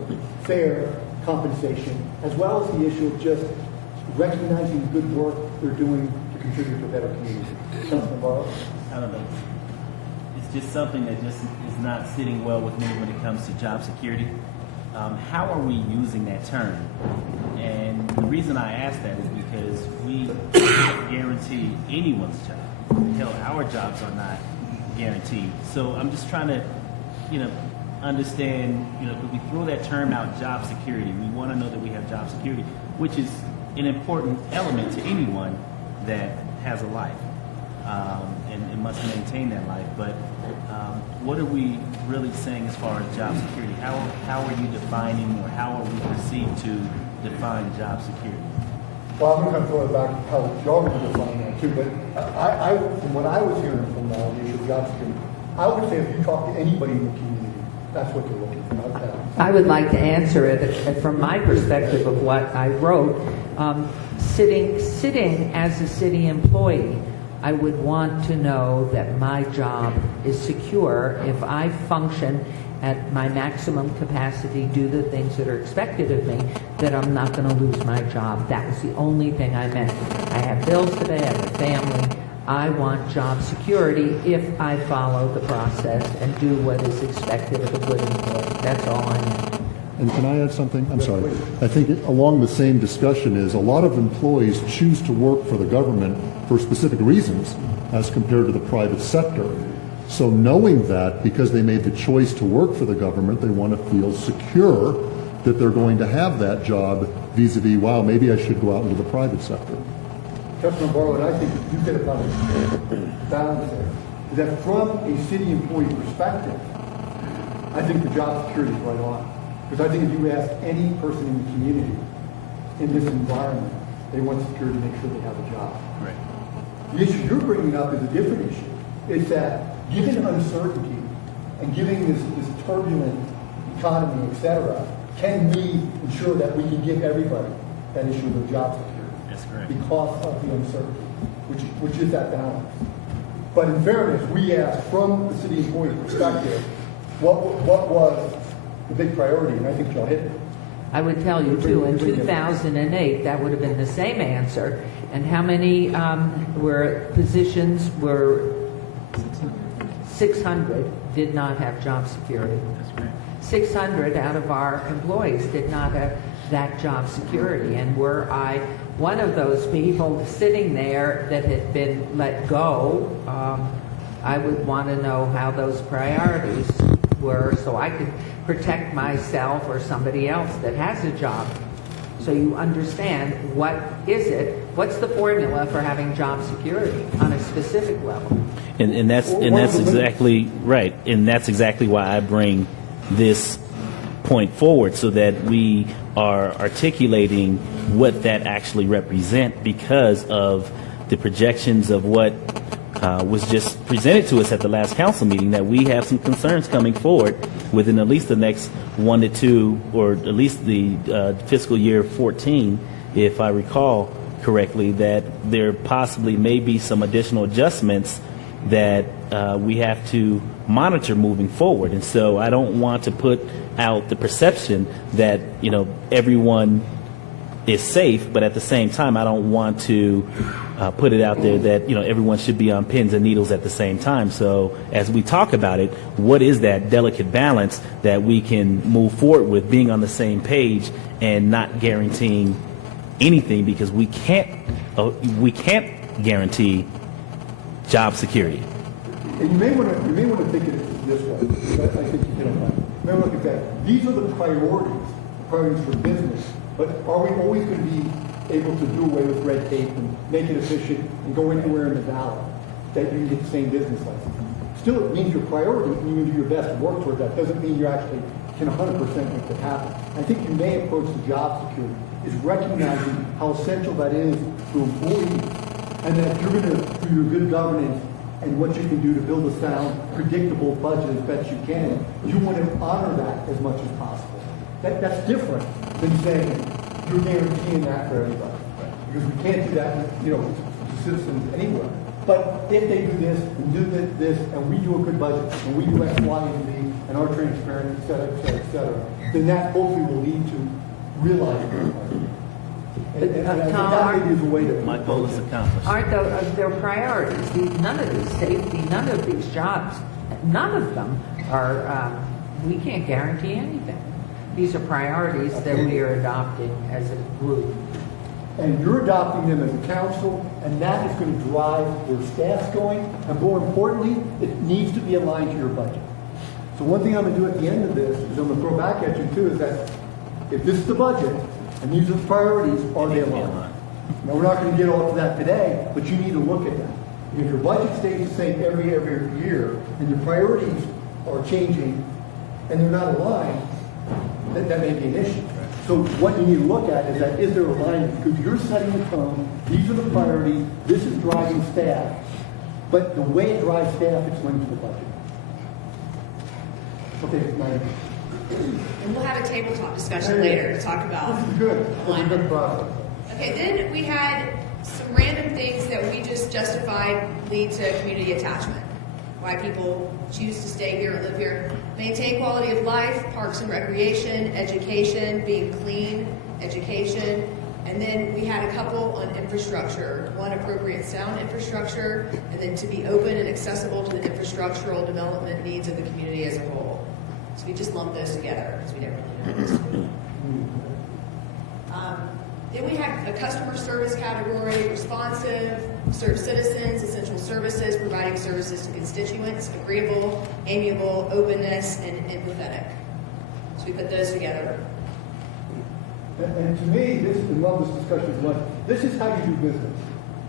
fair compensation, as well as the issue of just recognizing the good work they're doing to contribute to a better community. Councilman Barrow? I don't know. It's just something that just is not sitting well with me when it comes to job security. How are we using that term? And the reason I ask that is because we can't guarantee anyone's job. Hell, our jobs are not guaranteed. So I'm just trying to, understand, if we throw that term out, job security, we want to know that we have job security, which is an important element to anyone that has a life and must maintain that life. But what are we really saying as far as job security? How are you defining, or how are we perceived to define job security? Well, I'm going to throw it back to how y'all are defining that too, but from what I was hearing from the issue of job security, I would say if you talk to anybody in the community, that's what they're looking for. I would like to answer it from my perspective of what I wrote. Sitting as a city employee, I would want to know that my job is secure. If I function at my maximum capacity, do the things that are expected of me, that I'm not going to lose my job. That was the only thing I meant. I have bills to pay, I have a family. I want job security if I follow the process and do what is expected of a good employee. That's all I meant. And can I add something? I'm sorry. I think along the same discussion is a lot of employees choose to work for the government for specific reasons as compared to the private sector. So knowing that, because they made the choice to work for the government, they want to feel secure that they're going to have that job vis-a-vis, wow, maybe I should go out into the private sector. Councilman Barlow, and I think you hit upon a balance there, is that from a city employee perspective, I think the job security is right on. Because I think if you ask any person in the community in this environment, they want security to make sure they have a job. Right. The issue you're bringing up is a different issue. It's that given uncertainty and given this turbulent economy, et cetera, can we ensure that we can give everybody that issue of job security? That's correct. Because of the uncertainty, which is that balance. But in fairness, we asked from the city employee perspective, what was the big priority, and I think y'all hit it. I would tell you too, in 2008, that would have been the same answer. And how many positions were 600 did not have job security. That's great. 600 out of our employees did not have that job security. And were I one of those people sitting there that had been let go, I would want to know how those priorities were so I could protect myself or somebody else that has a job so you understand what's the formula for having job security on a specific level. And that's exactly right. And that's exactly why I bring this point forward, so that we are articulating what that actually represents, because of the projections of what was just presented to us at the last council meeting, that we have some concerns coming forward within at least the next 1 to 2, or at least the fiscal year 14, if I recall correctly, that there possibly may be some additional adjustments that we have to monitor moving forward. And so I don't want to put out the perception that, everyone is safe, but at the same time, I don't want to put it out there that, everyone should be on pins and needles at the same time. So as we talk about it, what is that delicate balance that we can move forward with, being on the same page and not guaranteeing anything, because we can't guarantee job security. And you may want to think of it this way, because I think you hit on that. Remember, look at that. These are the priorities for business. But are we always going to be able to do away with red tape and make it efficient and go anywhere in the valley that you can get the same business license? Still, it means your priority, and you can do your best to work towards that. Doesn't mean you actually can 100% make it happen. I think you may approach the job security is recognizing how essential that is to employees, and that you're going to, through your good governance and what you can do to build a sound, predictable budget as best you can, you want to honor that as much as possible. That's different than saying you're guaranteeing that for everybody, because we can't do that, to citizens anywhere. But if they do this and do this, and we do a good budget, and we do X, Y, and Z, and are transparent, et cetera, et cetera, et cetera, then that hopefully will lead to realizing it. And I think that maybe is a way to... My goal is accomplished. Aren't their priorities? None of these safety, none of these jobs, none of them are, we can't guarantee anything. These are priorities that we are adopting as a group. And you're adopting them as a council, and that is going to drive where staff's going, and more importantly, it needs to be aligned to your budget. So one thing I'm going to do at the end of this is I'm going to throw back at you too, is that if this is the budget, and these are the priorities, are they aligned? Now, we're not going to get all to that today, but you need to look at that. If your budget stays the same every year, and your priorities are changing, and they're not aligned, that may be an issue. So what you need to look at is that, is there alignment? Because you're setting the tone, these are the priorities, this is driving staff, but the way it drives staff, it's linked to the budget. Okay, Mike. And we'll have a tabletop discussion later to talk about. This is good. This is a good process. Okay, then we had some random things that we just justified lead to community attachment. Why people choose to stay here and live here. Maintain quality of life, parks and recreation, education, being clean, education. And then we had a couple on infrastructure. One, appropriate sound infrastructure, and then to be open and accessible to the infrastructural development needs of the community as a whole. So we just lumped those together because we didn't really know. Then we had a customer service category, responsive, serve citizens, essential services, providing services to constituents, agreeable, amiable, openness, and empathetic. So we put those together. And to me, this, I love this discussion as well. This is how you do business.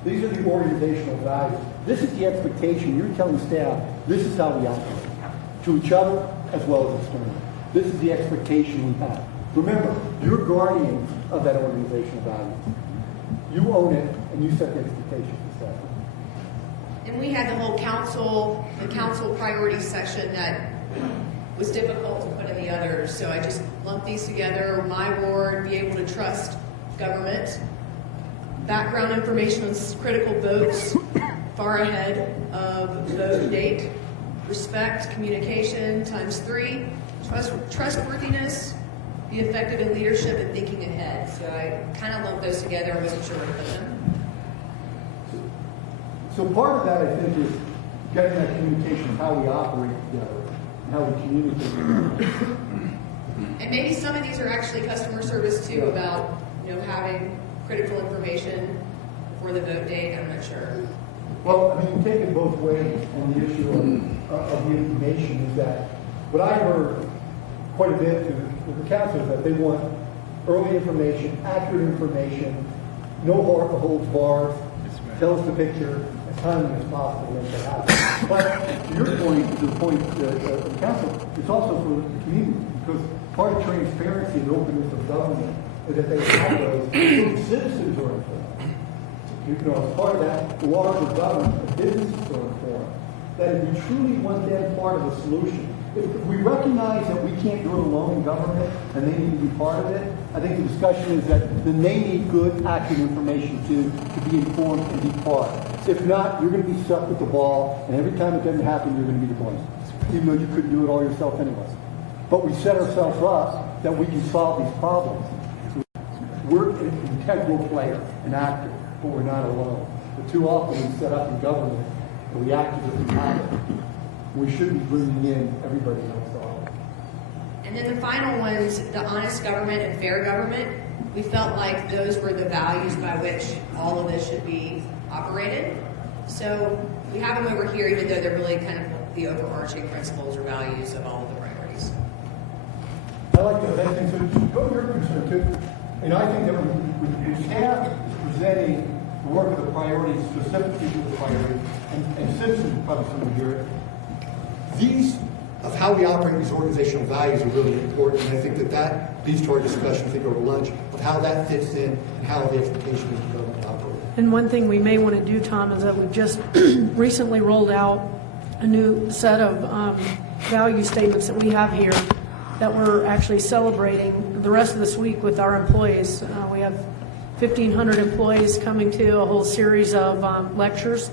These are the organizational values. This is the expectation. You're telling staff, this is how we operate. To each other as well as externally. This is the expectation we have. Remember, you're guardians of that organizational value. You own it, and you set the expectations for staff. And we had the whole council priority session that was difficult to put in the others. So I just lumped these together. My ward, be able to trust government. Background information on critical votes far ahead of vote date. Respect, communication, ×3. Trustworthiness, be effective in leadership and thinking ahead. So I kind of lumped those together. I wasn't sure where to put them. So part of that, I think, is getting that communication of how we operate together and how we communicate. And maybe some of these are actually customer service too, about having critical information before the vote date. I'm not sure. Well, I mean, you take it both ways on the issue of the information. Is that what I heard quite a bit with the council is that they want early information, accurate information, no holds barred, tell us the picture as timely as possible to make that happen. But to your point, to the point of the council, it's also for the community, because part of transparency and openness of government is that they have those, so the citizens are informed. You know, as part of that larger government, the businesses are informed. That if we truly want them part of the solution, if we recognize that we can't do it alone in government and they need to be part of it, I think the discussion is that then they need good, accurate information to be informed and be part. If not, you're going to be stuck with the ball, and every time it doesn't happen, you're going to be the blame, even though you couldn't do it all yourself anyway. But we set ourselves up that we can solve these problems. We're an integral player, an actor, but we're not alone. But too often we set up in government and we act as if we have it. We should be bringing in everybody else on. And then the final ones, the honest government and fair government, we felt like those were the values by which all of this should be operated. So we have them over here, even though they're really kind of the overarching principles or values of all of the priorities. I like that. I think so. Go to your concern too. And I think that when staff is presenting the work of the priorities, specifically to the priorities, and citizens probably some of hear it, these of how we operate these organizational values are really important. And I think that leads to our discussion, I think, over lunch, of how that fits in and how the expectation is the government operate. And one thing we may want to do, Tom, is that we've just recently rolled out a new set of value statements that we have here that we're actually celebrating the rest of this week with our employees. We have 1,500 employees coming to a whole series of lectures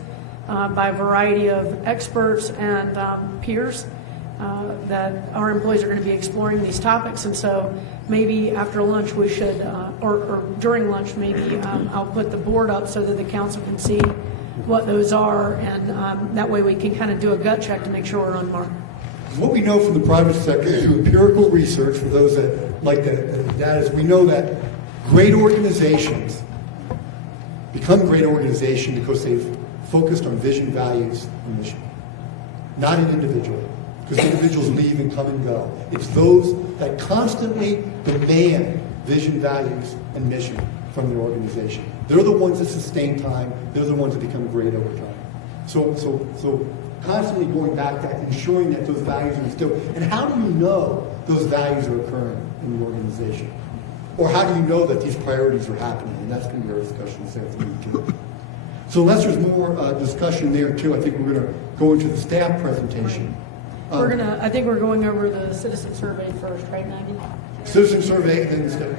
by a variety of experts and peers that our employees are going to be exploring these topics. And so maybe after lunch we should, or during lunch maybe, I'll put the board up so that the council can see what those are, and that way we can kind of do a gut check to make sure we're on mark. What we know from the private sector through empirical research, for those that like the data, is we know that great organizations become great organizations because they've focused on vision, values, and mission. Not an individual, because individuals leave and come and go. It's those that constantly demand vision, values, and mission from their organization. They're the ones that sustain time. They're the ones that become great over time. So constantly going back to that, ensuring that those values are instilled. And how do you know those values are occurring in the organization? Or how do you know that these priorities are happening? And that's going to be our discussion this afternoon, too. So unless there's more discussion there, too, I think we're going to go into the staff presentation. I think we're going over the citizen survey first, right, Maggie? Citizen survey, then the staff.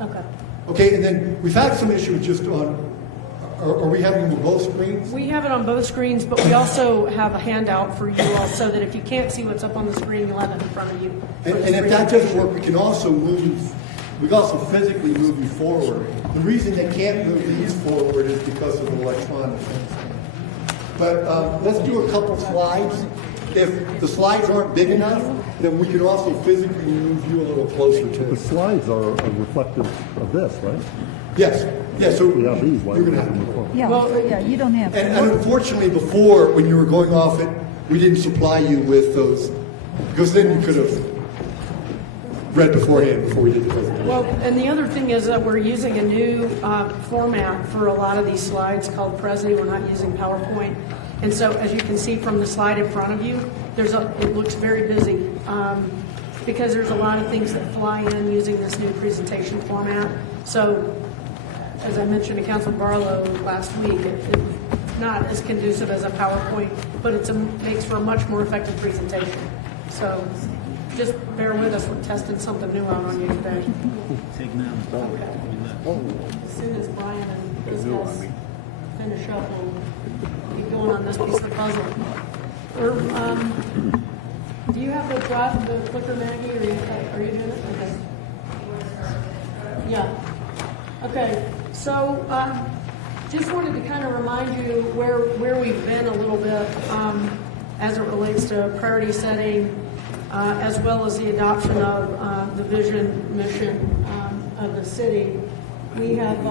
Okay. Okay, and then we've had some issues just on, are we having them on both screens? We have it on both screens, but we also have a handout for you all so that if you can't see what's up on the screen, you'll have it in front of you. And if that doesn't work, we can also physically move you forward. The reason they can't move these forward is because of the electronic things. But let's do a couple slides. If the slides aren't big enough, then we can also physically move you a little closer to The it. slides are reflective of this, right? Yes, yes, so We have these, why you're do going we to have have them to. before? Yeah, you don't have And to. unfortunately, before, when you were going off it, we didn't supply you with those, because then you could have read beforehand before we did the presentation. Well, and the other thing is that we're using a new format for a lot of these slides called Prezi. We're not using PowerPoint. And so as you can see from the slide in front of you, it looks very busy because there's a lot of things that fly in using this new presentation format. So as I mentioned to Councilman Barlow last week, it's not as conducive as a PowerPoint, but it makes for a much more effective presentation. So just bear with us, we're testing something new out on you today. Take now. As soon as Brian and his guys finish up, we'll keep going on this piece of the puzzle. Do you have the clicker, Maggie, or are you doing it? Okay. Yeah. Okay, so just wanted to kind of remind you where we've been a little bit as it relates to priority setting, as well as the adoption of the vision mission of the city. We have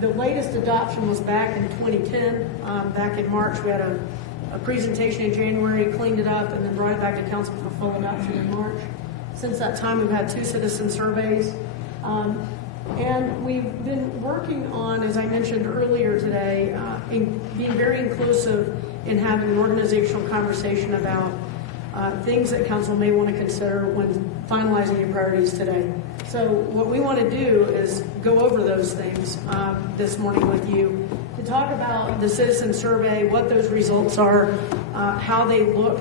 the latest adoption was back in 2010. Back in March, we had a presentation in January, cleaned it up, and then brought it back to council for full adoption in March. Since that time, we've had 2 citizen surveys. And we've been working on, as I mentioned earlier today, in being very inclusive in having an organizational conversation about things that council may want to consider when finalizing your priorities today. So what we want to do is go over those things this morning with you, to talk about the citizen survey, what those results are, how they look,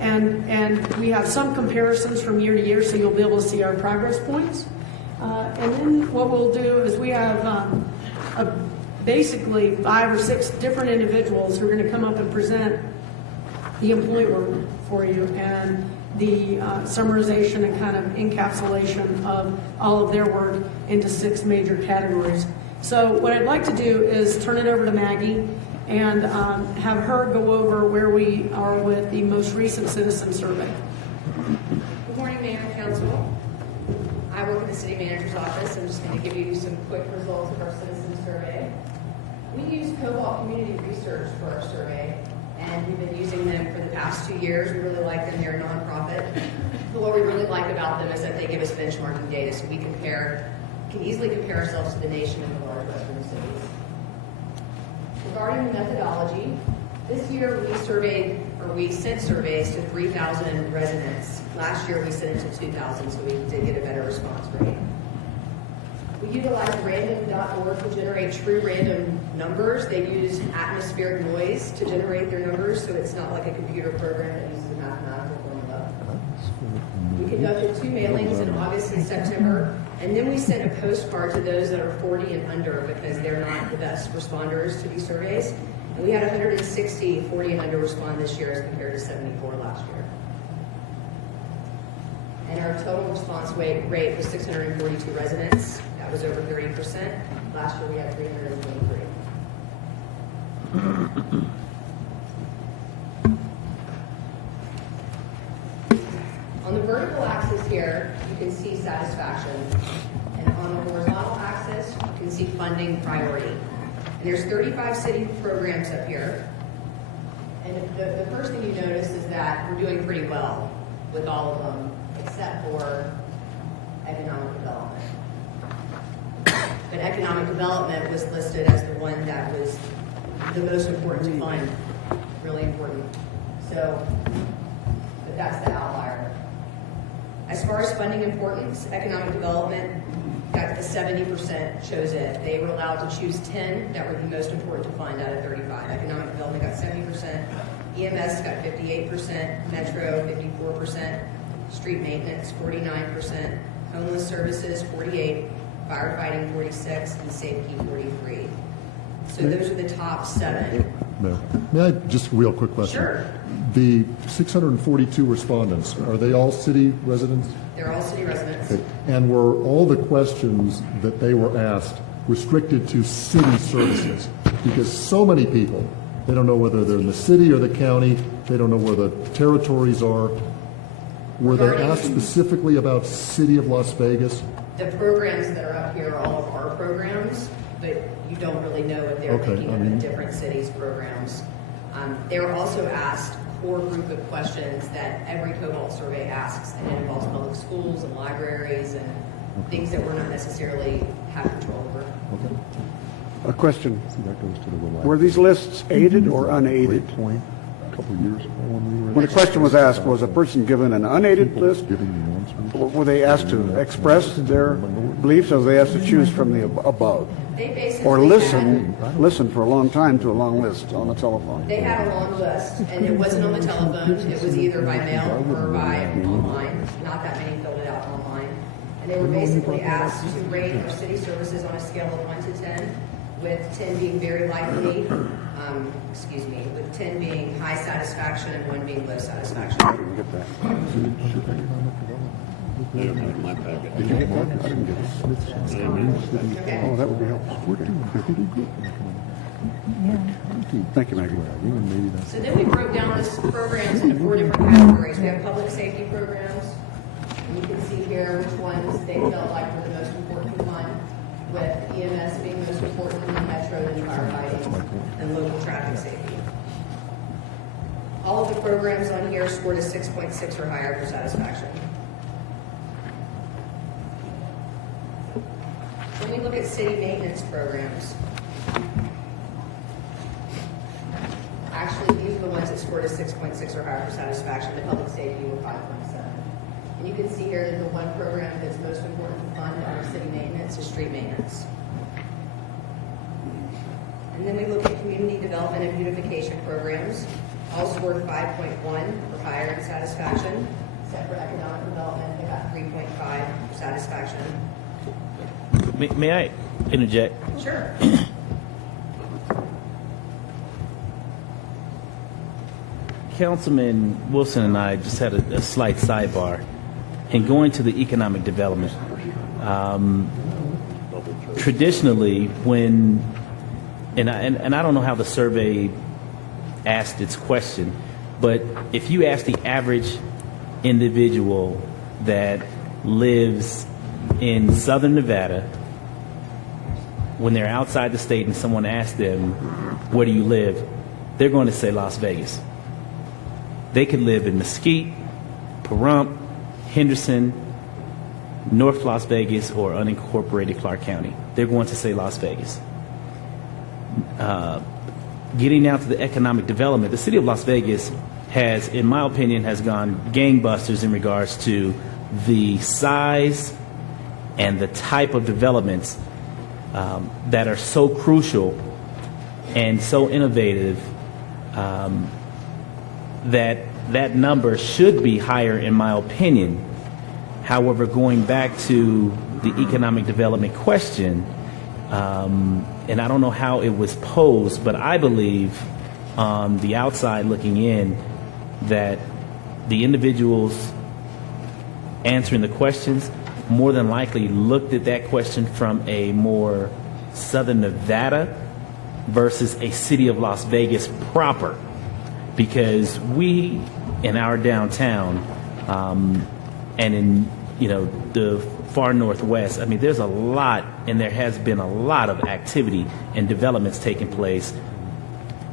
and we have some comparisons from year to year, so you'll be able to see our progress points. And then what we'll do is we have basically 5 or 6 different individuals who are going to come up and present the employee work for you and the summarization and kind of encapsulation of all of their work into 6 major categories. So what I'd like to do is turn it over to Maggie and have her go over where we are with the most recent citizen survey. Good morning, Mayor and Council. I work in the City Manager's Office. I'm just going to give you some quick results of our citizen survey. We use Cobalt Community Research for our survey, and we've been using them for the past 2 years. We really like them. They're a nonprofit. But what we really like about them is that they give us benchmarking data, so we can easily compare ourselves to the nation and the large western cities. Regarding the methodology, this year we sent surveys to 3,000 residents. Last year we sent it to 2,000, so we did get a better response rate. We utilize random.org to generate true random numbers. They use atmospheric noise to generate their numbers, so it's not like a computer program that uses a mathematical formula. We conducted 2 mailings in August and September, and then we sent a postcard to those that are 40 and under because they're not the best responders to these surveys. And we had 160 40 and under respond this year as compared to 74 last year. And our total response rate was 642 residents. That was over 30%. Last year we had 323. On the vertical axis here, you can see satisfaction. And on the horizontal axis, you can see funding priority. And there's 35 city programs up here. And the first thing you notice is that we're doing pretty well with all of them, except for economic development. But economic development was listed as the one that was the most important to fund, really important. So, but that's the outlier. As far as funding importance, economic development got to 70% chose it. They were allowed to choose 10 that were the most important to fund out of 35. Economic development got 70%, EMS got 58%, Metro 54%, street maintenance 49%, homeless services 48%, firefighting 46%, and safety 43%. So those are the top 7. May I just real quick question? Sure. The 642 respondents, are they all city residents? They're all city residents. Okay. And were all the questions that they were asked restricted to city services? Because so many people, they don't know whether they're in the city or the county, they don't know where the territories are. Were they asked specifically about City of Las Vegas? The programs that are up here are all of our programs, but you don't really know what they're thinking of the different cities' programs. They were also asked a core group of questions that every Cobalt survey asks, and it involves public schools and libraries and things that we're not necessarily have control over. Okay. A question. That goes to the Were these lists aided or unaided? point a couple of years ago when we were... When the question was asked, was a person given an unaided list? Giving the answers. Or were they asked to express their beliefs, or were they asked to choose from the above? They basically Or listen for a long time to a long list on the telephone? They had a long list, and it wasn't on the telephone. It was either by mail or by online. Not that many filled it out online. And they were basically asked to rate our city services on a scale of 1 to 10, with 10 being very likely, with 10 being high satisfaction and 1 being low satisfaction. I didn't get that. Did you get that? I didn't get it. Okay. Oh, that would be helpful. We're doing pretty good. Thank you, Maggie. So then we broke down these programs into 4 different categories. We have public safety programs. And you can see here which ones they felt like were the most important to fund, with EMS being most important, and then Metro, then firefighting, and local traffic safety. All of the programs on here scored a 6.6 or higher for satisfaction. when you look at city maintenance programs, actually, these are the ones that scored a 6.6 or higher for satisfaction. The public safety were 5.7. And you can see here that the one program that's most important to fund under city maintenance is street maintenance. And then we look at community development and beautification programs. All scored 5.1 or higher in satisfaction. Except for economic development, they got 3.5 for satisfaction. May I interject? Sure. Councilman Wilson and I just had a slight sidebar. In going to the economic development, traditionally when, and I don't know how the survey asked its question, but if you ask the average individual that lives in southern Nevada, when they're outside the state and someone asks them, where do you live? They're going to say Las Vegas. They could live in Mesquite, Pahrump, Henderson, North Las Vegas, or unincorporated Clark County. They're going to say Las Vegas. Getting down to the economic development, the city of Las Vegas has, in my opinion, has gone gangbusters in regards to the size and the type of developments that are so crucial and so innovative that number should be higher, in my opinion. However, going back to the economic development question, and I don't know how it was posed, but I believe on the outside looking in that the individuals answering the questions more than likely looked at that question from a more southern Nevada versus a city of Las Vegas proper. Because we, in our downtown, and in, the far northwest, I mean, there's a lot, and there has been a lot of activity and developments taking place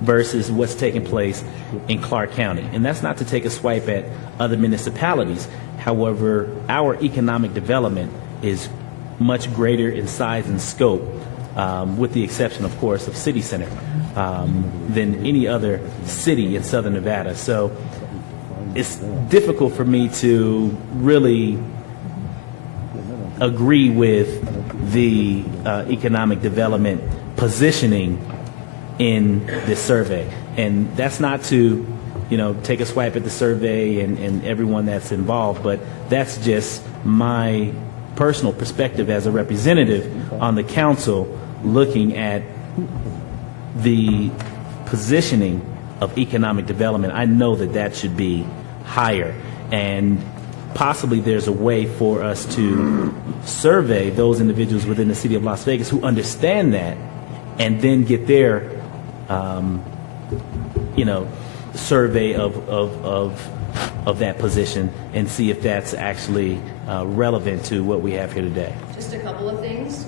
versus what's taking place in Clark County. And that's not to take a swipe at other municipalities. However, our economic development is much greater in size and scope, with the exception, of course, of City Center, than any other city in Southern Nevada. So it's difficult for me to really agree with the economic development positioning in this survey. And that's not to, take a swipe at the survey and everyone that's involved, but that's just my personal perspective as a representative on the council looking at the positioning of economic development. I know that should be higher, and possibly there's a way for us to survey those individuals within the city of Las Vegas who understand that, and then get their survey of that position and see if that's actually relevant to what we have here today. Just a couple of things.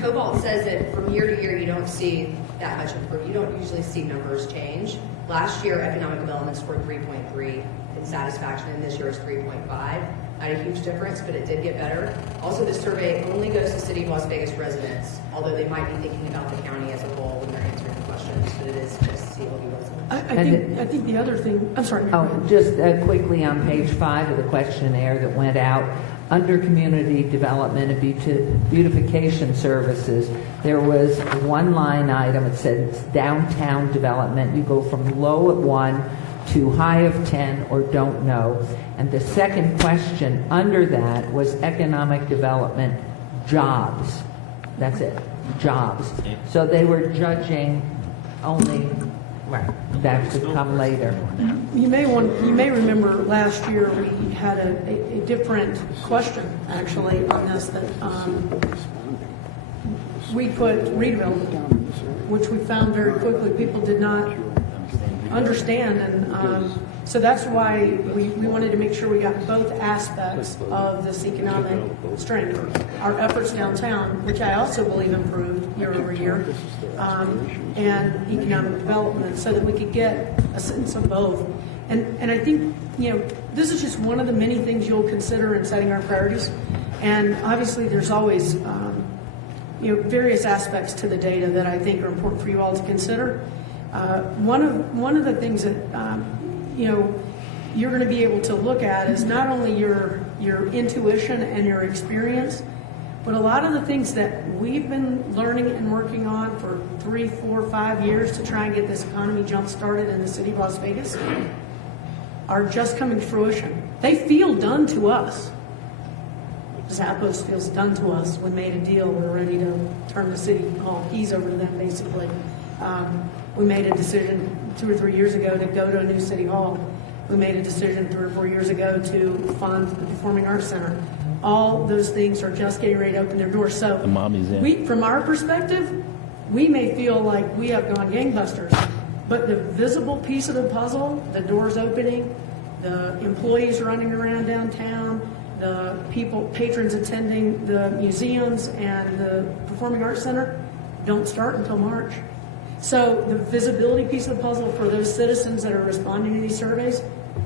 Cobalt says that from year to year you don't see that much improvement. You don't usually see numbers change. Last year, economic development scored 3.3 in satisfaction, and this year is 3.5. Not a huge difference, but it did get better. Also, this survey only goes to City of Las Vegas residents, although they might be thinking about the county as a whole when they're answering the questions, but it is just CLV residents. I think the other thing, I'm sorry. Just quickly on page 5 of the questionnaire that went out, under community development and beautification services, there was one line item. It said downtown development. You go from low at 1 to high of 10 or don't know. And the second question under that was economic development jobs. That's it, jobs. So they were judging only, right, that could come later. You may remember last year we had a different question actually on this that we put redevelopment, which we found very quickly people did not understand, and so that's why we wanted to make sure we got both aspects of this economic strength. Our efforts downtown, which I also believe improved year over year, and economic development, so that we could get a sense of both. And I think, this is just one of the many things you'll consider in setting our priorities. And obviously there's always various aspects to the data that I think are important for you all to consider. One of the things that you're going to be able to look at is not only your intuition and your experience, but a lot of the things that we've been learning and working on for 3, 4, 5 years to try and get this economy jump started in the city of Las Vegas are just coming to fruition. They feel done to us. Zappos feels done to us. We made a deal. We're ready to turn the city hall keys over to them, basically. We made a decision 2 or 3 years ago to go to a new city hall. We made a decision 3 or 4 years ago to fund the Performing Arts Center. All those things are just getting ready to open their doors. So from our perspective, we may feel like we have gone gangbusters, but the visible piece of the puzzle, the doors opening, the employees running around downtown, the patrons attending the museums and the Performing Arts Center, don't start until March. So the visibility piece of the puzzle for those citizens that are responding to these surveys,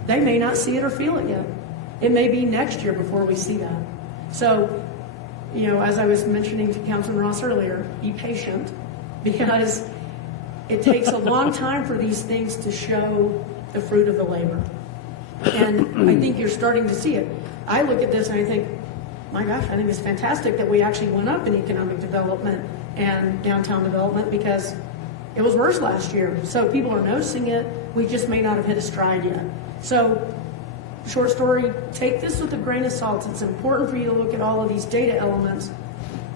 they may not see it or feel it yet. It may be next year before we see that. So, as I was mentioning to Councilman Ross earlier, be patient, because it takes a long time for these things to show the fruit of the labor. And I think you're starting to see it. I look at this and I think, my gosh, I think it's fantastic that we actually went up in economic development and downtown development, because it was worse last year. So people are noticing it. We just may not have hit a stride yet. So, short story, take this with a grain of salt. It's important for you to look at all of these data elements,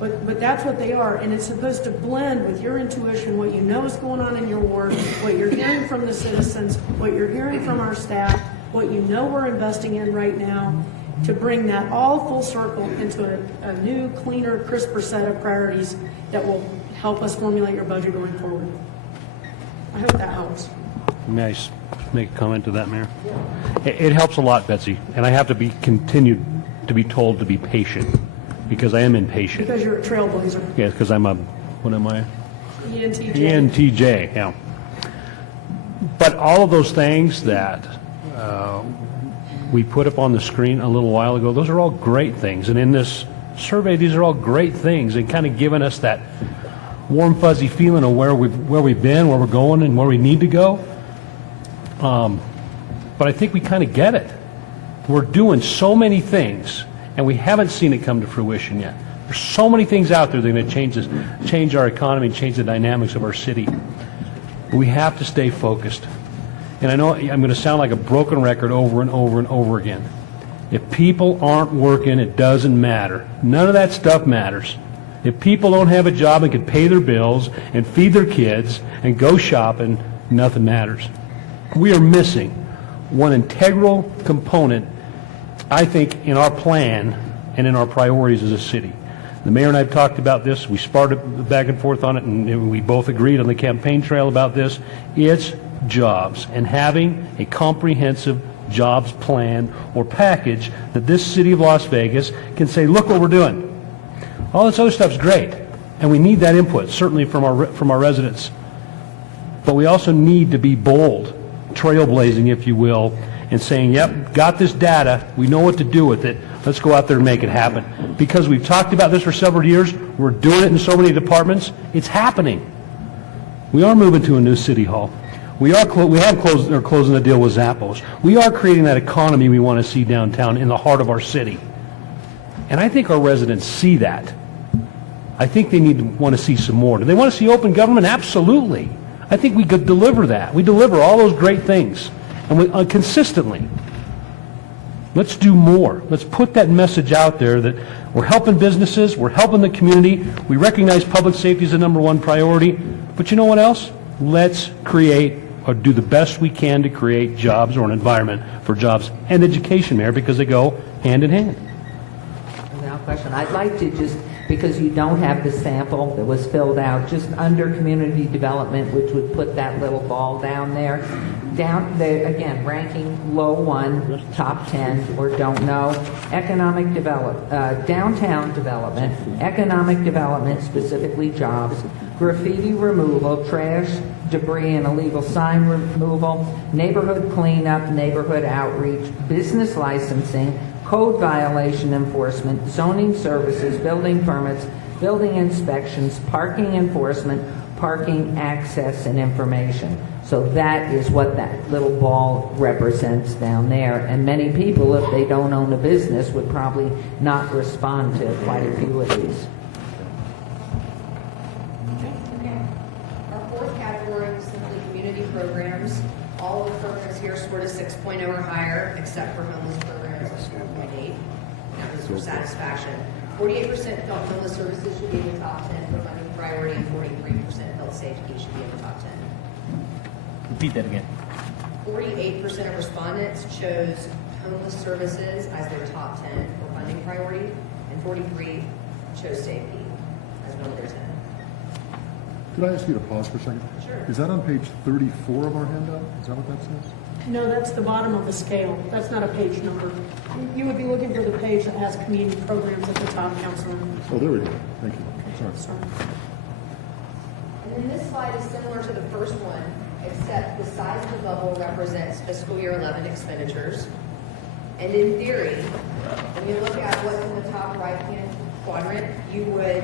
but that's what they are. And it's supposed to blend with your intuition, what you know is going on in your ward, what you're hearing from the citizens, what you're hearing from our staff, what you know we're investing in right now, to bring that all full circle into a new, cleaner, crisper set of priorities that will help us formulate your budget going forward. I hope that helps. May I make a comment to that, Mayor? It helps a lot, Betsy, and I have to be continued to be told to be patient, because I am impatient. Because you're a trailblazer. Yeah, because I'm a, what am I? ENTJ. ENTJ, yeah. But all of those things that we put up on the screen a little while ago, those are all great things. And in this survey, these are all great things, and kind of giving us that warm, fuzzy feeling of where we've been, where we're going, and where we need to go. But I think we kind of get it. We're doing so many things, and we haven't seen it come to fruition yet. There's so many things out there that are going to change our economy, change the dynamics of our city. But we have to stay focused. And I know I'm going to sound like a broken record over and over and over again. If people aren't working, it doesn't matter. None of that stuff matters. If people don't have a job and can pay their bills and feed their kids and go shopping, nothing matters. We are missing one integral component, I think, in our plan and in our priorities as a city. The mayor and I have talked about this. We sparred back and forth on it, and we both agreed on the campaign trail about this. It's jobs, and having a comprehensive jobs plan or package that this city of Las Vegas can say, look what we're doing. All this other stuff's great, and we need that input, certainly from our residents. But we also need to be bold, trailblazing, if you will, and saying, yep, got this data, we know what to do with it, let's go out there and make it happen. Because we've talked about this for several years, we're doing it in so many departments, it's happening. We are moving to a new city hall. We have closing the deal with Zappos. We are creating that economy we want to see downtown in the heart of our city. And I think our residents see that. I think they want to see some more. Do they want to see open government? Absolutely. I think we could deliver that. We deliver all those great things, and consistently. Let's do more. Let's put that message out there that we're helping businesses, we're helping the community, we recognize public safety as the #1 priority, but you know what else? Let's create or do the best we can to create jobs or an environment for jobs and education, Mayor, because they go hand in hand. Without question. I'd like to just, because you don't have the sample that was filled out, just under community development, which would put that little ball down there. Down there, again, ranking low 1, top 10, or don't know. Economic downtown development, economic development, specifically jobs, graffiti removal, trash, debris and illegal sign removal, neighborhood cleanup, neighborhood outreach, business licensing, code violation enforcement, zoning services, building permits, building inspections, parking enforcement, parking access and information. So that is what that little ball represents down there. And many people, if they don't own a business, would probably not respond to quite a few of these. Our fourth category is simply community programs. All of the programs here scored a 6.0 or higher, except for homeless programs at 4.8. That was for satisfaction. 48% felt homeless services should be in the top 10 for funding priority, and 43% felt safety should be in the top 10. Repeat that again. 48% of respondents chose homeless services as their top 10 for funding priority, and 43 chose safety as one of their 10. Could I ask you to pause for a second? Sure. Is that on page 34 of our handout? Is that what that says? No, that's the bottom of the scale. That's not a page number. You would be looking for the page that has community programs at the top, Councilman. Oh, there we go. Thank you. Sorry. Sorry. And then this slide is similar to the first one, except the size of the bubble represents fiscal year 11 expenditures. And in theory, when you look at what's in the top right-hand quadrant, you would,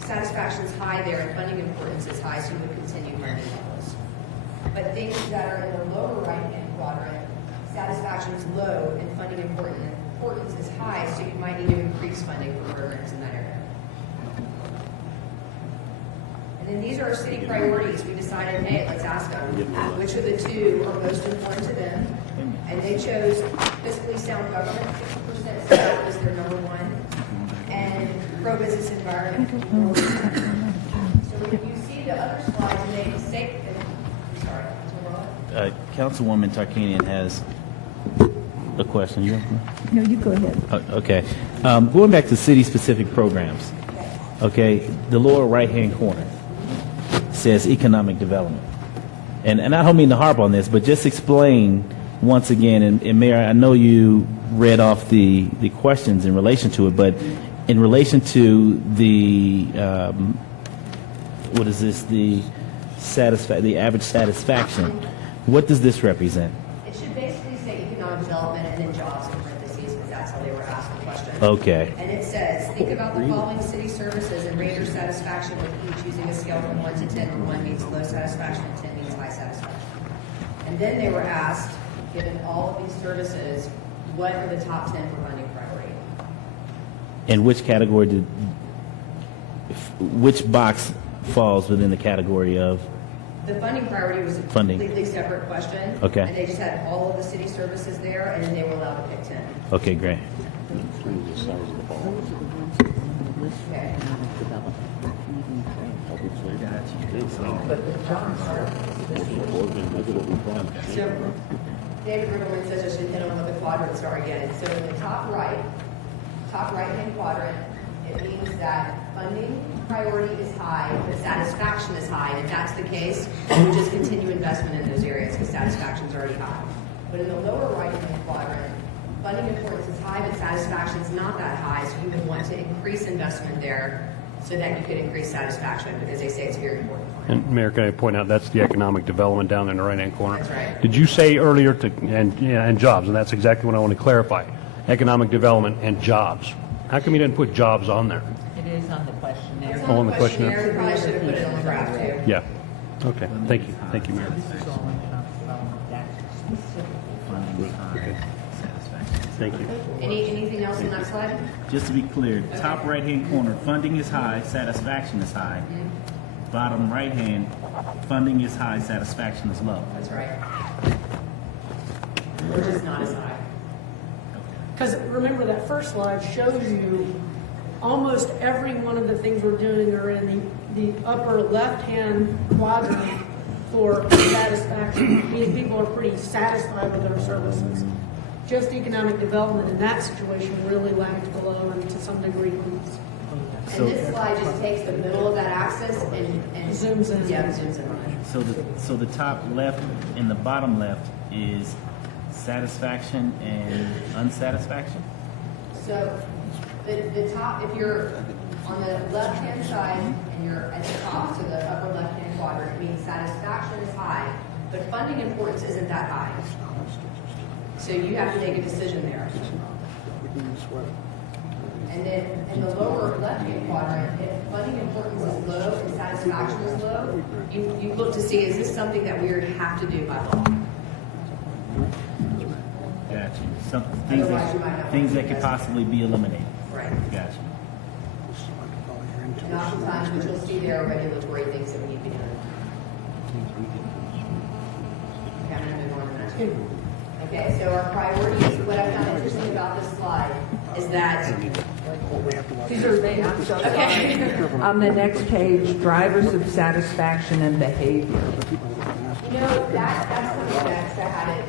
satisfaction's high there and funding importance is high, so you would continue funding levels. But things that are in the lower right-hand quadrant, satisfaction's low and funding importance is high, so you might need to increase funding for programs in that area. And then these are our city priorities. We decided, hey, let's ask them which of the two are most important to them. And they chose fiscally sound government, 60% said that was their number one, and pro-business environment. So if you see the other slides, and they say, I'm sorry, Councilwoman Tarkanian has a question. You have No, you go ahead. Okay. Going back to city-specific programs. Okay, the lower right-hand corner says economic development. And I don't mean to harp on this, but just explain once again, and Mayor, I know you read off the questions in relation to it, but in relation to the, what is this, the average satisfaction, what does this represent? it should basically say economic development and then jobs in parentheses, because that's how they were asked the question. Okay. And it says, think about the following city services and rate your satisfaction with each using a scale from 1 to 10, where 1 means low satisfaction and 10 means high satisfaction. And then they were asked, given all of these services, what are the top 10 for funding priority? And which category which box falls within the category of? The funding priority was a Funding. completely separate question. Okay. And they just had all of the city services there, and then they were allowed to pick 10. Okay, great. Okay. David Riddleman says I should hit on what the quadrants are again. So in the top right-hand quadrant, it means that funding priority is high, but satisfaction is high. And if that's the case, we just continue investment in those areas because satisfaction is already high. But in the lower right-hand quadrant, funding importance is high, but satisfaction is not that high. So you would want to increase investment there so that you could increase satisfaction because they say it's very important. And Mayor, can I point out, that's the economic development down in the right-hand corner? That's right. Did you say earlier and jobs, and that's exactly what I want to clarify, economic development and jobs. How come you didn't put jobs on there? It is on the questionnaire. It's Oh, on on the the questionnaire. questionnaire. We probably should have put it on the graph too. Yeah. Okay, thank you. Thank you, Mayor. Thank you. Anything else on that slide? Just to be clear, top right-hand corner, funding is high, satisfaction is high. Bottom right-hand, funding is high, satisfaction is low. That's right. Or just not as high. Because remember, that first slide shows you almost every one of the things we're doing are in the upper left-hand quadrant for satisfaction. These people are pretty satisfied with their services. Just economic development in that situation really lagged below and to some degree moves. And this slide just takes the middle of that axis and Zooms in. Yeah, zooms in on it. So the top left and the bottom left is satisfaction and unsatisfaction? So the top, if you're on the left-hand side and you're at the top, so the upper left-hand quadrant, it means satisfaction is high, but funding importance isn't that high. So you have to make a decision there. in the lower left-hand quadrant, if funding importance is low and satisfaction is low, you look to see, is this something that we have to do by law? Gotcha. Some things Otherwise, you might not things want that to could do possibly be eliminated. Right. Gotcha. And oftentimes, what you'll see there are regulatory things that we need to be doing. Okay, I'm gonna move on to the next one. Okay, so our priorities, what I found interesting about this slide is that, These are they, I'm sorry. okay, On the next page, drivers of satisfaction and behavior. you know, that's coming next, I had it.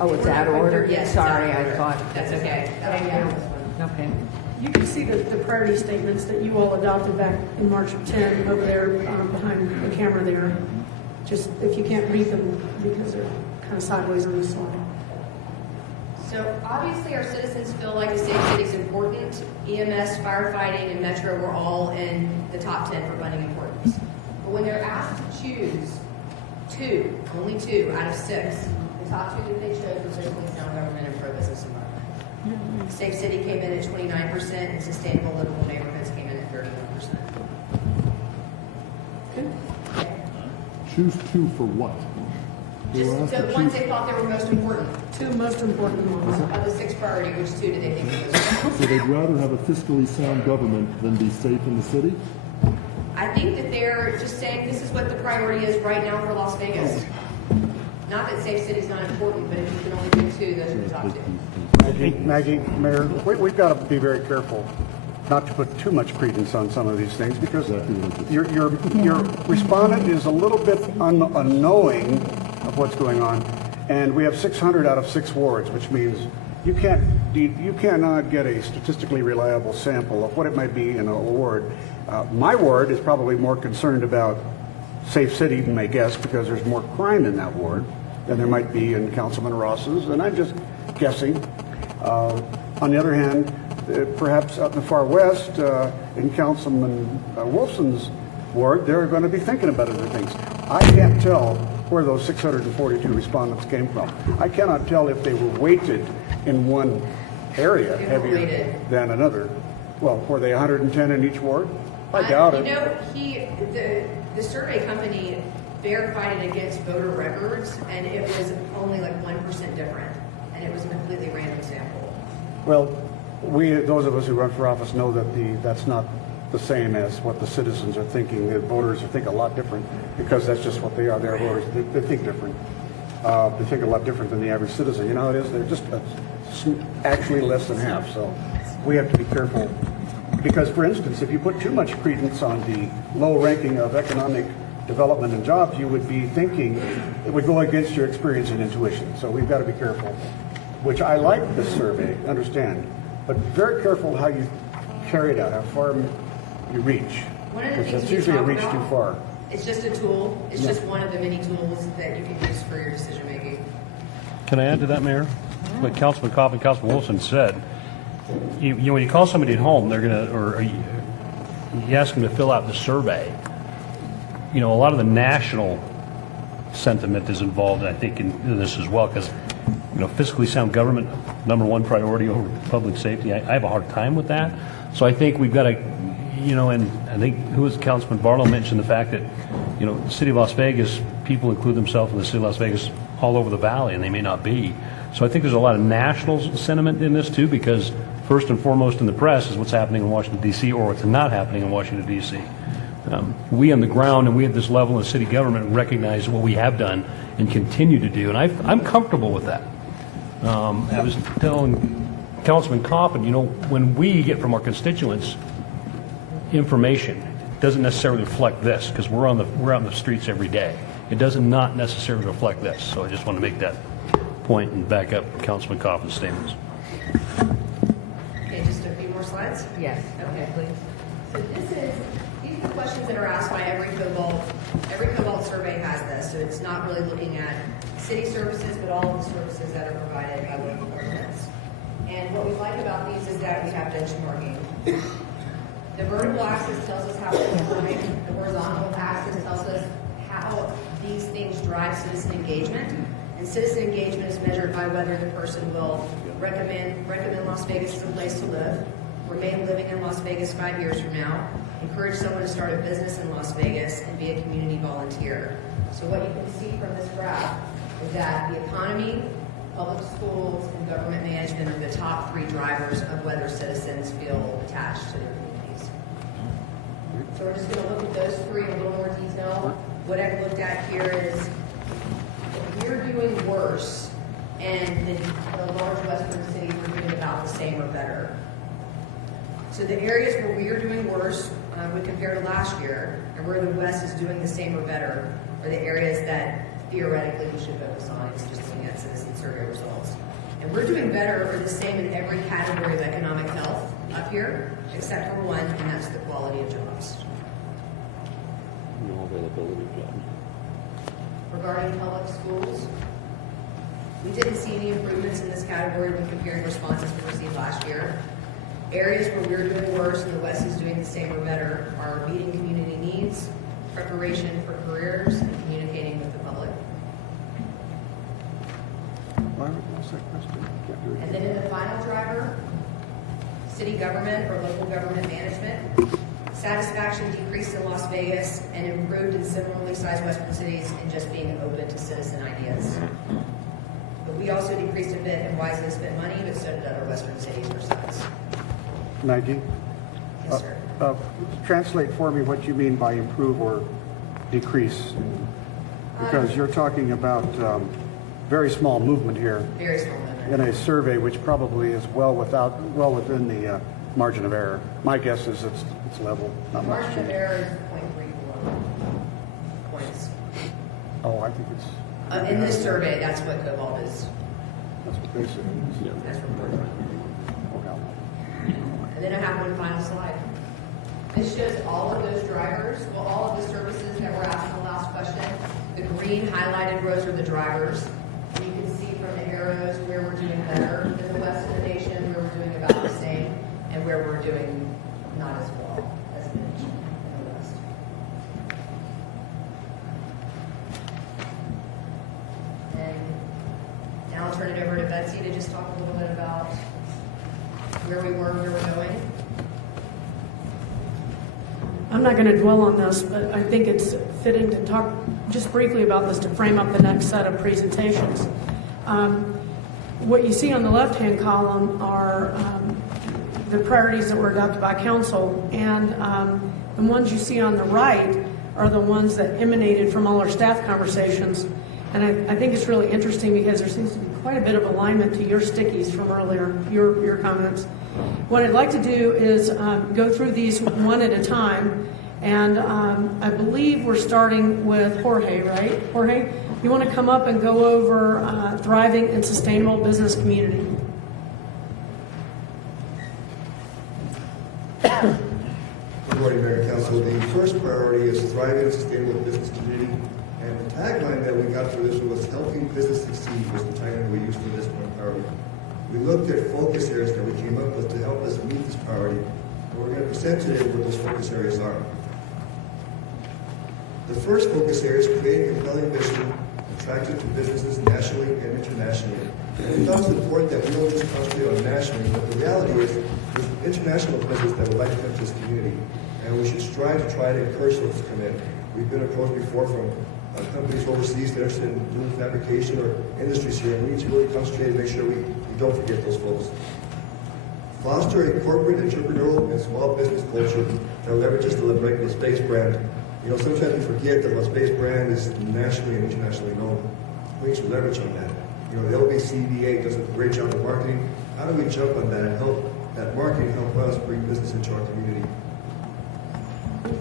Oh, it's out of order? Yes, it's out of Sorry, I order. thought. That's okay. That'll be on this one. Okay. You can see the priority statements that you all adopted back in March of 10 over there behind the camera there. Just, if you can't read them because they're kind of sideways on the slide. So obviously our citizens feel like the safe city is important. EMS, firefighting, and Metro were all in the top 10 for funding importance. But when they're asked to choose only two out of 6, the top 2 that they chose were fiscally sound government and pro-business environment. Safe city came in at 29% and sustainable livable neighborhoods came in at 31%. Choose two for what? They were Just asked the to ones choose- they thought they were most important. 2 most important ones. Of the 6 priority, which 2 did they think were most important? So they'd rather have a fiscally sound government than be safe in the city? I think that they're just saying this is what the priority is right now for Las Vegas. Not that safe city's not important, but if you can only pick 2, those are the top 2. Maggie, Mayor, we've got to be very careful not to put too much credence on some of these things because your respondent is a little bit unknowing of what's going on, and we have 600 out of 6 wards, which means you cannot get a statistically reliable sample of what it might be in a ward. My ward is probably more concerned about safe city, you may guess, because there's more crime in that ward than there might be in Councilman Ross's, and I'm just guessing. On the other hand, perhaps out in the far west, in Councilman Wolfson's ward, they're going to be thinking about other things. I can't tell where those 642 respondents came from. I cannot tell if they were weighted in one area They were heavier weighted. than another. Well, were they 110 in each ward? I doubt it. You know, the survey company verified it against voter records, and it was only like 1% different, and it was a completely random sample. Well, those of us who run for office know that that's not the same as what the citizens are thinking. The voters think a lot different because that's just what they are. They're voters. They think different. They think a lot different than the average citizen. You know how it is? They're just actually less than half. So we have to be careful. Because, for instance, if you put too much credence on the low ranking of economic development and jobs, you would be thinking it would go against your experience and intuition. So we've got to be careful, which I like this survey, understand, but very careful how you carry it out, how far you reach. One of the Because things that's we usually a talk reach about, too far. it's just a tool. It's just one of the many tools that you can use for your decision making. Can I add to that, Mayor? What Councilman Kopp and Councilman Wilson said. You know, when you call somebody at home, they're going to, or you ask them to fill out the survey. You know, a lot of the national sentiment is involved, I think, in this as well, because, you know, fiscally sound government, #1 priority over public safety. I have a hard time with that. So I think we've got to, you know, and I think, who was Councilman Barlow mentioned the fact that, you know, the city of Las Vegas, people include themselves in the city of Las Vegas all over the valley, and they may not be. So I think there's a lot of national sentiment in this, too, because first and foremost in the press is what's happening in Washington, D.C., or what's not happening in Washington, D.C. We on the ground and we at this level of city government recognize what we have done and continue to do, and I'm comfortable with that. I was telling Councilman Coffin, you know, when we get from our constituents information, it doesn't necessarily reflect this, because we're out in the streets every day. It does not necessarily reflect this, so I just want to make that point and back up Councilman Coffin's statements. Okay, just a few more slides? Yes. Okay, please. So these are the questions that are asked by every Cobalt survey has this, so it's not really looking at city services, but all of the services that are provided by local governments. And what we like about these is that we have benchmarking. The vertical axis tells us how we're performing. The horizontal axis tells us how these things drive citizen engagement. And citizen engagement is measured by whether the person will recommend Las Vegas as a place to live, remain living in Las Vegas 5 years from now, encourage someone to start a business in Las Vegas, and be a community volunteer. So what you can see from this graph is that the economy, public schools, and government management are the top 3 drivers of whether citizens feel attached to their communities. So we're just going to look at those 3 in a little more detail. What I've looked at here is if we're doing worse and the large western cities are doing about the same or better. So the areas where we are doing worse when compared to last year, and where the West is doing the same or better, are the areas that theoretically we should focus on, is just looking at citizen survey results. And we're doing better or the same in every category of economic health up here, except for one, and that's the quality of jobs. No availability of jobs. Regarding public schools, we didn't see any improvements in this category when comparing responses we received last year. Areas where we're doing worse and the West is doing the same or better are meeting community needs, preparation for careers, and communicating with the public. And then in the final driver, city government or local government management, satisfaction decreased in Las Vegas and improved in similarly sized western cities in just being open to citizen ideas. But we also decreased a bit in wisely spent money, but so did other western cities or size. Nigel? Yes, sir. Translate for me what you mean by improve or decrease, because you're talking about very small movement here Very small movement. in a survey which probably is well within the margin of error. My guess is it's level, not much Margin of change. error is 0.34 points. Oh, I think it's... In this survey, that's what Cobalt is. That's what they said. That's reported. Oh, hell. And then I have one final slide. This shows all of those drivers, well, all of the services that were asked in the last question. The green highlighted rows are the drivers. And you can see from the arrows where we're doing better than the West of the nation, where we're doing about the same, and where we're doing not as well as the nation in the West. And now I'll turn it over to Betsy to just talk a little bit about where we were, where we're going. I'm not going to dwell on this, but I think it's fitting to talk just briefly about this to frame up the next set of presentations. What you see on the left-hand column are the priorities that were adopted by council, and the ones you see on the right are the ones that emanated from all our staff conversations. And I think it's really interesting because there seems to be quite a bit of alignment to your stickies from earlier, your comments. What I'd like to do is go through these one at a time, and I believe we're starting with Jorge, right? Jorge, you want to come up and go over thriving and sustainable business community? Good morning, Mayor and Council. The first priority is thriving and sustainable business community. And the tagline that we got for this was helping business succeed was the tagline we used for this one priority. We looked at focus areas that we came up with to help us meet this priority. And we're going to present today what those focus areas are. The first focus area is creating a compelling mission attractive to businesses nationally and internationally. And we thought it was important that we don't just concentrate on nationally, but the reality is there's international business that would like to come to this community. And we should strive to try to encourage those to come in. We've been approached before from companies overseas that are interested in doing fabrication or industries here, and we need to really concentrate and make sure we don't forget those folks. Foster a corporate, entrepreneurial, and small business culture that leverages the Las Vegas brand. You know, sometimes we forget that Las Vegas brand is nationally and internationally known. We need to leverage on that. You know, the LVCVA does a great job of marketing. How do we jump on that and help that marketing help us bring business into our community?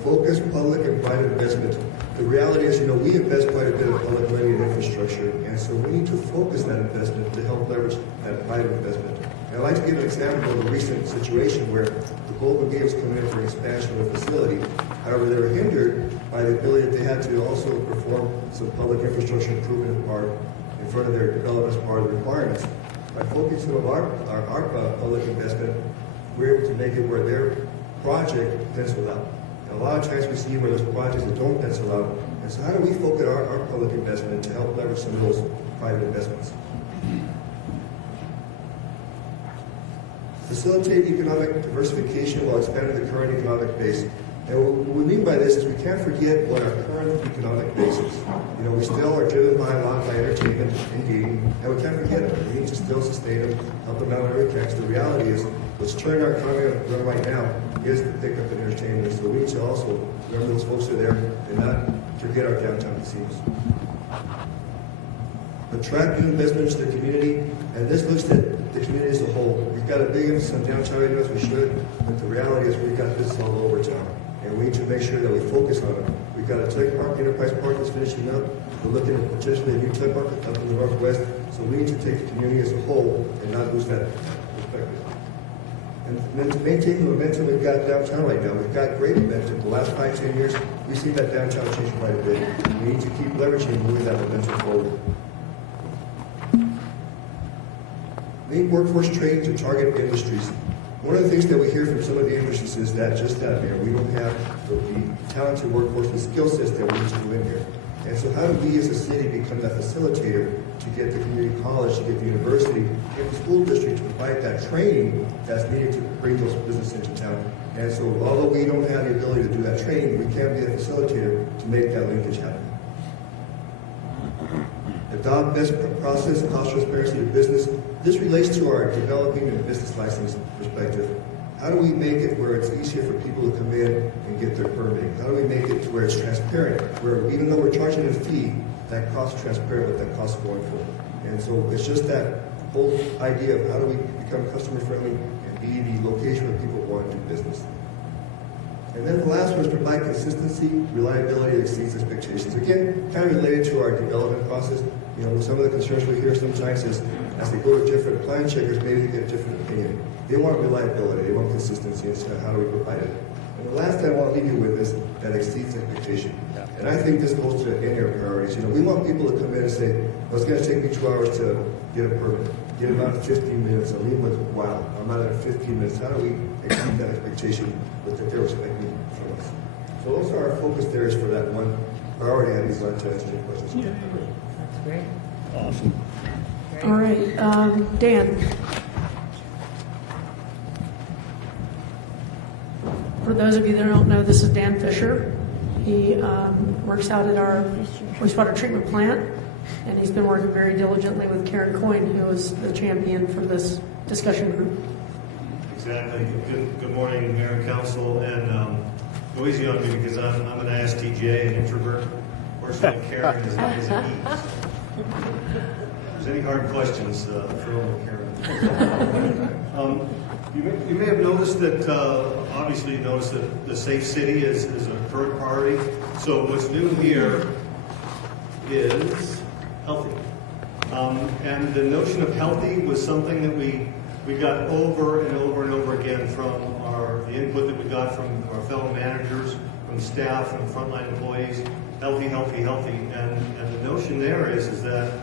Focus public and private investment. The reality is, you know, we invest quite a bit of public money in infrastructure, and so we need to focus that investment to help leverage that private investment. And I'd like to give an example of a recent situation where the Golden Gate was coming in for expansion of the facility. However, they were hindered by the ability that they had to also perform some public infrastructure improvement part in front of their development as part of the requirements. By focusing on our public investment, we're able to make it where their project penciled out. And a lot of times we see where there's projects that don't pencil out. And so how do we focus our public investment to help leverage some of those private investments? facilitate economic diversification while expanding the current economic base. And what we mean by this is we can't forget what our current economic base is. You know, we still are driven by a lot by entertainment and gaming, and we can't forget it. We need to still sustain them, help them out wherever we can. Because the reality is, what's turning our economy around right now is the pickup in entertainment. So we need to also remember those folks are there and not forget our downtown casinos. Attract new investment into the community, and this looks at the community as a whole. We've got a big emphasis on downtown right now, as we should, but the reality is we've got this all over town, and we need to make sure that we focus on it. We've got a tech park, Enterprise Park that's finishing up. We're looking at potentially a new tech park up in the northwest, so we need to take the community as a whole and not lose that perspective. And then to maintain the momentum we've got downtown right now, we've got great momentum. The last 5-10 years, we've seen that downtown change quite a bit. We need to keep leveraging and moving that momentum forward. Need workforce training to target industries. One of the things that we hear from some of the industries is that we don't have the talented workforce, the skill sets that we need to do in here. And so how do we as a city become that facilitator to get the community college, to get the university, get the school district to provide that training that's needed to bring those businesses into town? And so although we don't have the ability to do that training, we can be a facilitator to make that linkage happen. Adopt best process and cost transparency to business. This relates to our developing and business license perspective. How do we make it where it's easier for people to come in and get their permitting? How do we make it to where it's transparent, where even though we're charging a fee, that cost is transparent what that cost is going for? And so it's just that whole idea of how do we become customer friendly and be the location where people want to do business. And then the last one is provide consistency, reliability that exceeds expectations. Again, kind of related to our development process. You know, some of the concerns we hear sometimes is as they go to different plan checkers, maybe they get a different opinion. They want reliability, they want consistency, and so how do we provide it? And the last thing I want to leave you with is that exceeds expectation. And I think this goes to any of our priorities. You know, we want people to come in and say, well, it's going to take me 2 hours to get a permit. Get about 15 minutes and leave with, wow, I'm out of 15 minutes. How do we exceed that expectation with that they're expecting from us? So those are our focus areas for that one priority. I'd be glad to answer any questions. That's great. Awesome. All right, Dan. For those of you that don't know, this is Dan Fisher. He works out at our wastewater treatment plant, and he's been working very diligently with Karen Coyne, who is the champion for this discussion group. Exactly. Good morning, Mayor and Council. And go easy on me because I'm an ISTJ, an introvert. Fortunately, Karen is an E. If there's any hard questions, throw them at Karen. You may have noticed that, obviously you noticed that the Safe City is a current priority. So what's new here is healthy. And the notion of healthy was something that we got over and over and over again from the input that we got from our fellow managers, from the staff, from the frontline employees. Healthy, healthy, healthy. And the notion there is that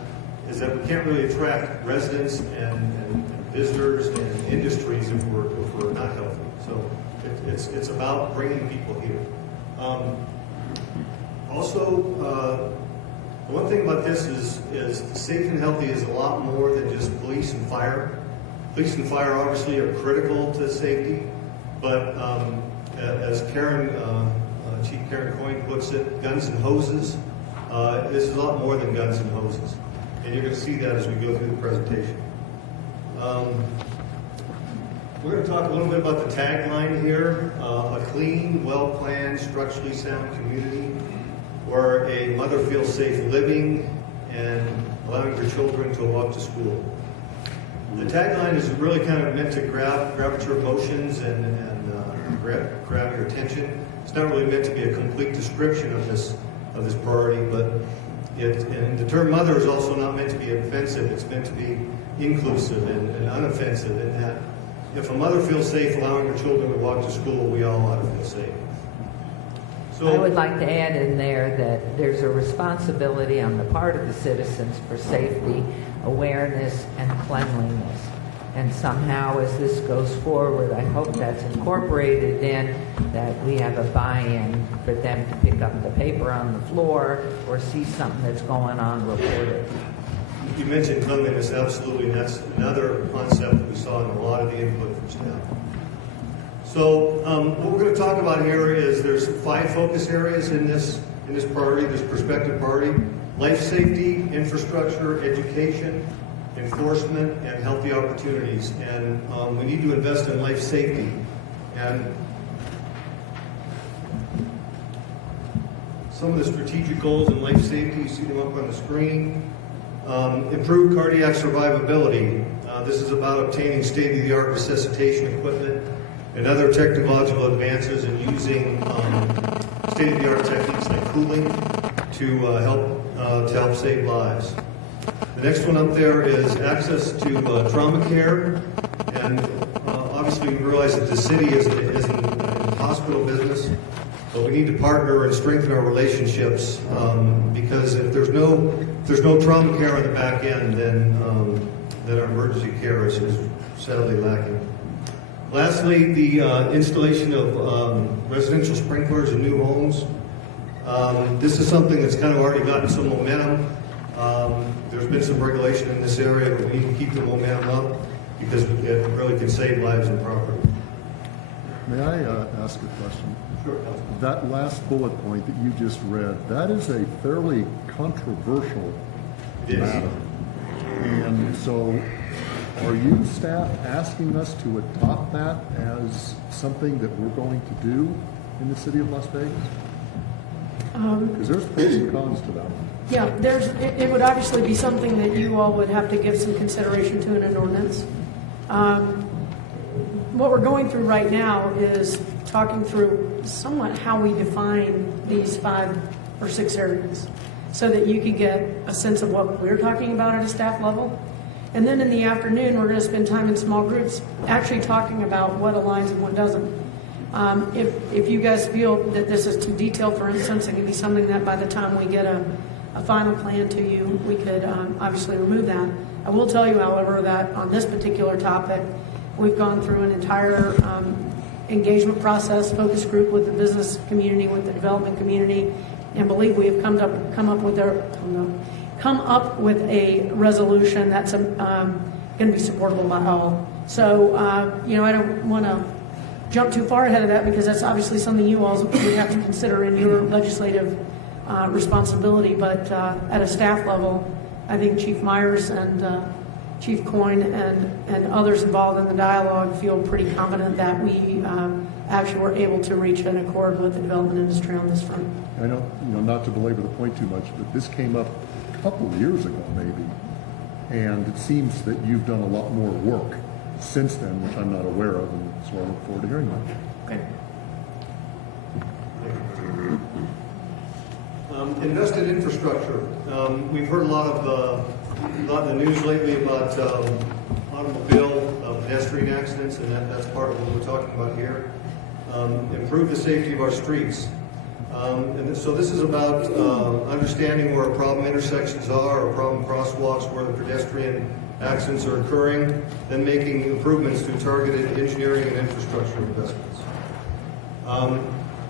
we can't really attract residents and visitors and industries if we're not healthy. So it's about bringing people here. Also, one thing about this is safe and healthy is a lot more than just police and fire. Police and fire obviously are critical to safety, but as Chief Karen Coyne puts it, guns and hoses. This is a lot more than guns and hoses, and you're going to see that as we go through the presentation. We're going to talk a little bit about the tagline here, a clean, well-planned, structurally sound community where a mother feels safe living and allowing her children to walk to school. The tagline is really kind of meant to grab at your emotions and grab your attention. It's not really meant to be a complete description of this priority, but and the term mother is also not meant to be offensive. It's meant to be inclusive and unoffensive in that if a mother feels safe allowing her children to walk to school, we all ought to feel safe. So, I would like to add in there that there's a responsibility on the part of the citizens for safety, awareness, and cleanliness. And somehow, as this goes forward, I hope that's incorporated in, that we have a buy-in for them to pick up the paper on the floor or see something that's going on, report it. you mentioned cleanliness, absolutely, and that's another concept that we saw in a lot of the input from staff. So what we're going to talk about here is there's 5 focus areas in this priority, this prospective priority: life safety, infrastructure, education, enforcement, and healthy opportunities. And we need to invest in life safety. And some of the strategic goals in life safety, you see them up on the screen. Improve cardiac survivability. This is about obtaining state-of-the-art resuscitation equipment and other technological advances and using state-of-the-art techniques like cooling to help save lives. The next one up there is access to trauma care, and obviously we realize that the city is a hospital business, but we need to partner and strengthen our relationships because if there's no trauma care on the back end, then our emergency care is sadly lacking. Lastly, the installation of residential sprinklers in new homes. This is something that's kind of already gotten some momentum. There's been some regulation in this area, but we need to keep the momentum up because it really can save lives and property. May I ask a question? Sure. That last bullet point that you just read, that is a fairly controversial matter. And so are you, staff, asking us to adopt that as something that we're going to do in the city of Las Vegas? Because there's pros and cons to that one. Yeah, it would obviously be something that you all would have to give some consideration to in an ordinance. What we're going through right now is talking through somewhat how we define these 5 or 6 areas so that you can get a sense of what we're talking about at a staff level. And then in the afternoon, we're going to spend time in small groups actually talking about what aligns and what doesn't. If you guys feel that this is too detailed, for instance, it can be something that by the time we get a final plan to you, we could obviously remove that. I will tell you, however, that on this particular topic, we've gone through an entire engagement process, focus group with the business community, with the development community, and believe we have come up with a resolution that's going to be supportable by all. So, I don't want to jump too far ahead of that because that's obviously something you all would have to consider in your legislative responsibility. But at a staff level, I think Chief Myers and Chief Coyne and others involved in the dialogue feel pretty confident that we actually were able to reach an accord with the development industry on this front. I know, not to belabor the point too much, but this came up a couple of years ago maybe, and it seems that you've done a lot more work since then, which I'm not aware of, and so I look forward to hearing that. Okay. Invest in infrastructure. We've heard a lot in the news lately about automobile pedestrian accidents, and that's part of what we're talking about here. Improve the safety of our streets. And so this is about understanding where problem intersections are, or problem crosswalks where the pedestrian accidents are occurring, then making improvements through targeted engineering and infrastructure investments.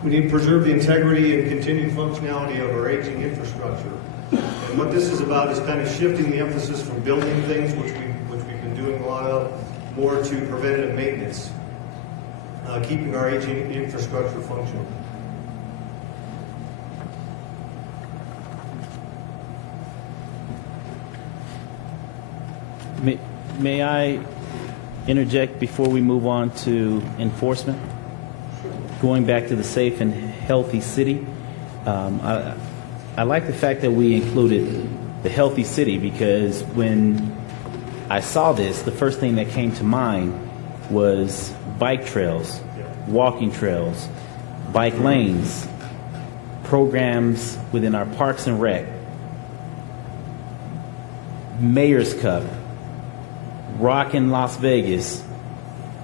We need to preserve the integrity and continued functionality of our aging infrastructure. And what this is about is kind of shifting the emphasis from building things, which we've been doing a lot of, more to preventative maintenance, keeping our aging infrastructure functional. May I interject before we move on to enforcement? Going back to the safe and healthy city, I like the fact that we included the healthy city, because when I saw this, the first thing that came to mind was bike trails, walking trails, bike lanes, programs within our Parks and Rec, Mayor's Cup, Rock in Las Vegas,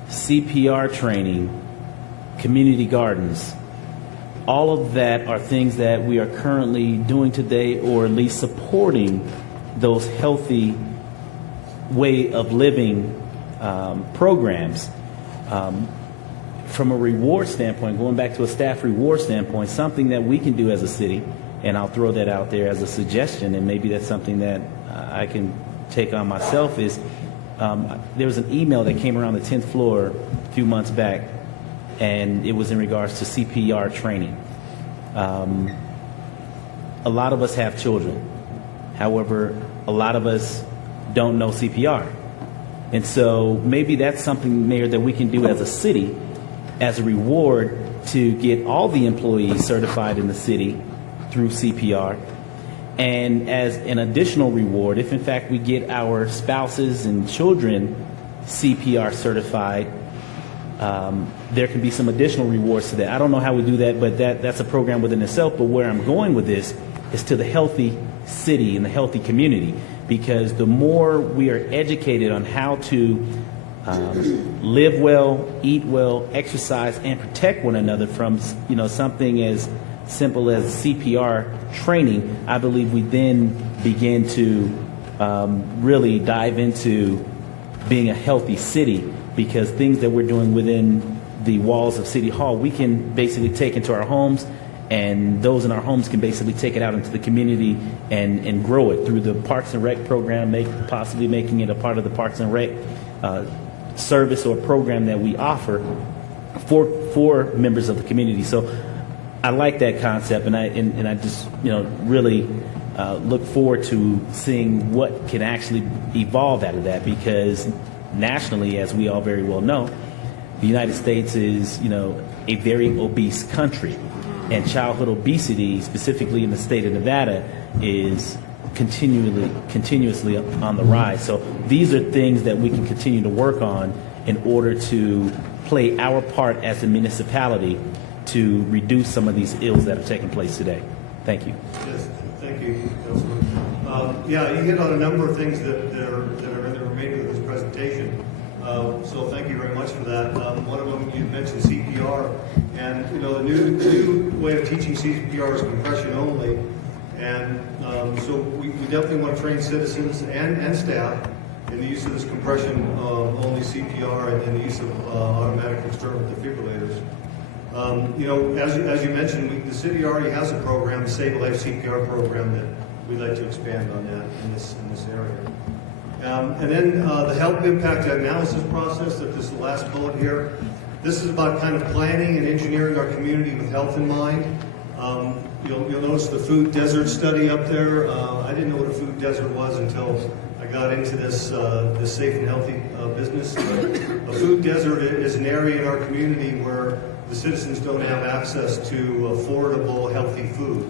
CPR training, community gardens. All of that are things that we are currently doing today, or at least supporting those healthy way of living programs. From a reward standpoint, going back to a staff reward standpoint, something that we can do as a city, and I'll throw that out there as a suggestion, and maybe that's something that I can take on myself is there was an email that came around the 10th floor a few months back, and it was in regards to CPR training. A lot of us have children. However, a lot of us don't know CPR. And so maybe that's something, Mayor, that we can do as a city as a reward to get all the employees certified in the city through CPR. And as an additional reward, if in fact we get our spouses and children CPR certified, there can be some additional rewards to that. I don't know how we do that, but that's a program within itself. But where I'm going with this is to the healthy city and the healthy community, because the more we are educated on how to live well, eat well, exercise, and protect one another from something as simple as CPR training, I believe we then begin to really dive into being a healthy city, because things that we're doing within the walls of City Hall, we can basically take into our homes, and those in our homes can basically take it out into the community and grow it through the Parks and Rec program, possibly making it a part of the Parks and Rec service or program that we offer for members of the community. So I like that concept, and I just really look forward to seeing what can actually evolve out of that, because nationally, as we all very well know, the United States is a very obese country, and childhood obesity, specifically in the state of Nevada, is continuously on the rise. So these are things that we can continue to work on in order to play our part as a municipality to reduce some of these ills that are taking place today. Thank you. Yes, thank you, Councilman. Yeah, you hit on a number of things that are made with this presentation. So thank you very much for that. One of them, you mentioned CPR, and the new way of teaching CPR is compression only, and so we definitely want to train citizens and staff in the use of this compression only CPR and the use of automatic external defibrillators. As you mentioned, the city already has a program, the Save a Life CPR program, that we'd like to expand on that in this area. And then the health impact analysis process, that this is the last bullet here. This is about kind of planning and engineering our community with health in mind. You'll notice the food desert study up there. I didn't know what a food desert was until I got into this safe and healthy business. A food desert is an area in our community where the citizens don't have access to affordable, healthy food.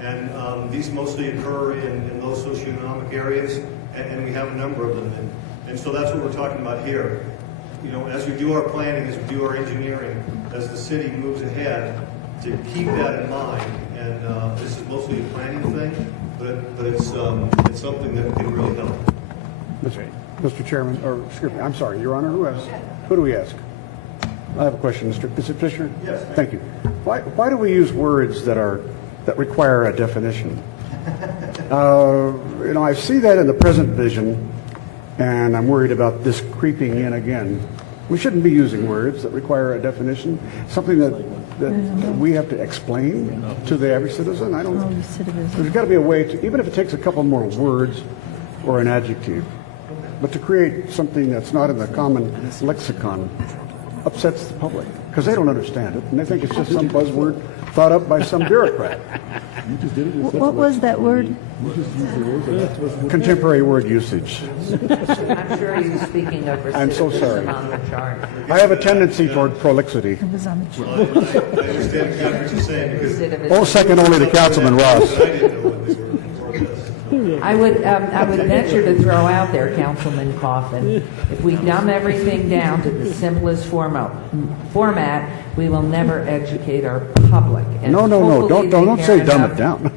And these mostly occur in low socioeconomic areas, and we have a number of them. And so that's what we're talking about here. As we do our planning, as we do our engineering, as the city moves ahead, to keep that in mind. And this is mostly a planning thing, but it's something that can really help. Mr. Chairman, or excuse me, I'm sorry, Your Honor, who do we ask? I have a question, Mr. Fisher. Yes. Thank you. Why do we use words that require a definition? I see that in the present vision, and I'm worried about this creeping in again. We shouldn't be using words that require a definition, something that we have to explain to the average citizen. I don't know. There's got to be a way to, even if it takes a couple more words or an adjective, but to create something that's not in the common lexicon upsets the public, because they don't understand it, and they think it's just some buzzword thought up by some bureaucrat. What was that word? Contemporary word usage. I'm sure he's speaking of recidivism I'm so sorry. on the chart. I have a tendency toward prolixity. It was on the chart. I understand exactly what you're saying, because Recidivism. Second only to Councilman Ross. I didn't know what they were before this. I would venture to throw out there, Councilman Coffin, if we dumb everything down to the simplest format, we will never educate our public. And No, hopefully they don't care say dumb enough. it down.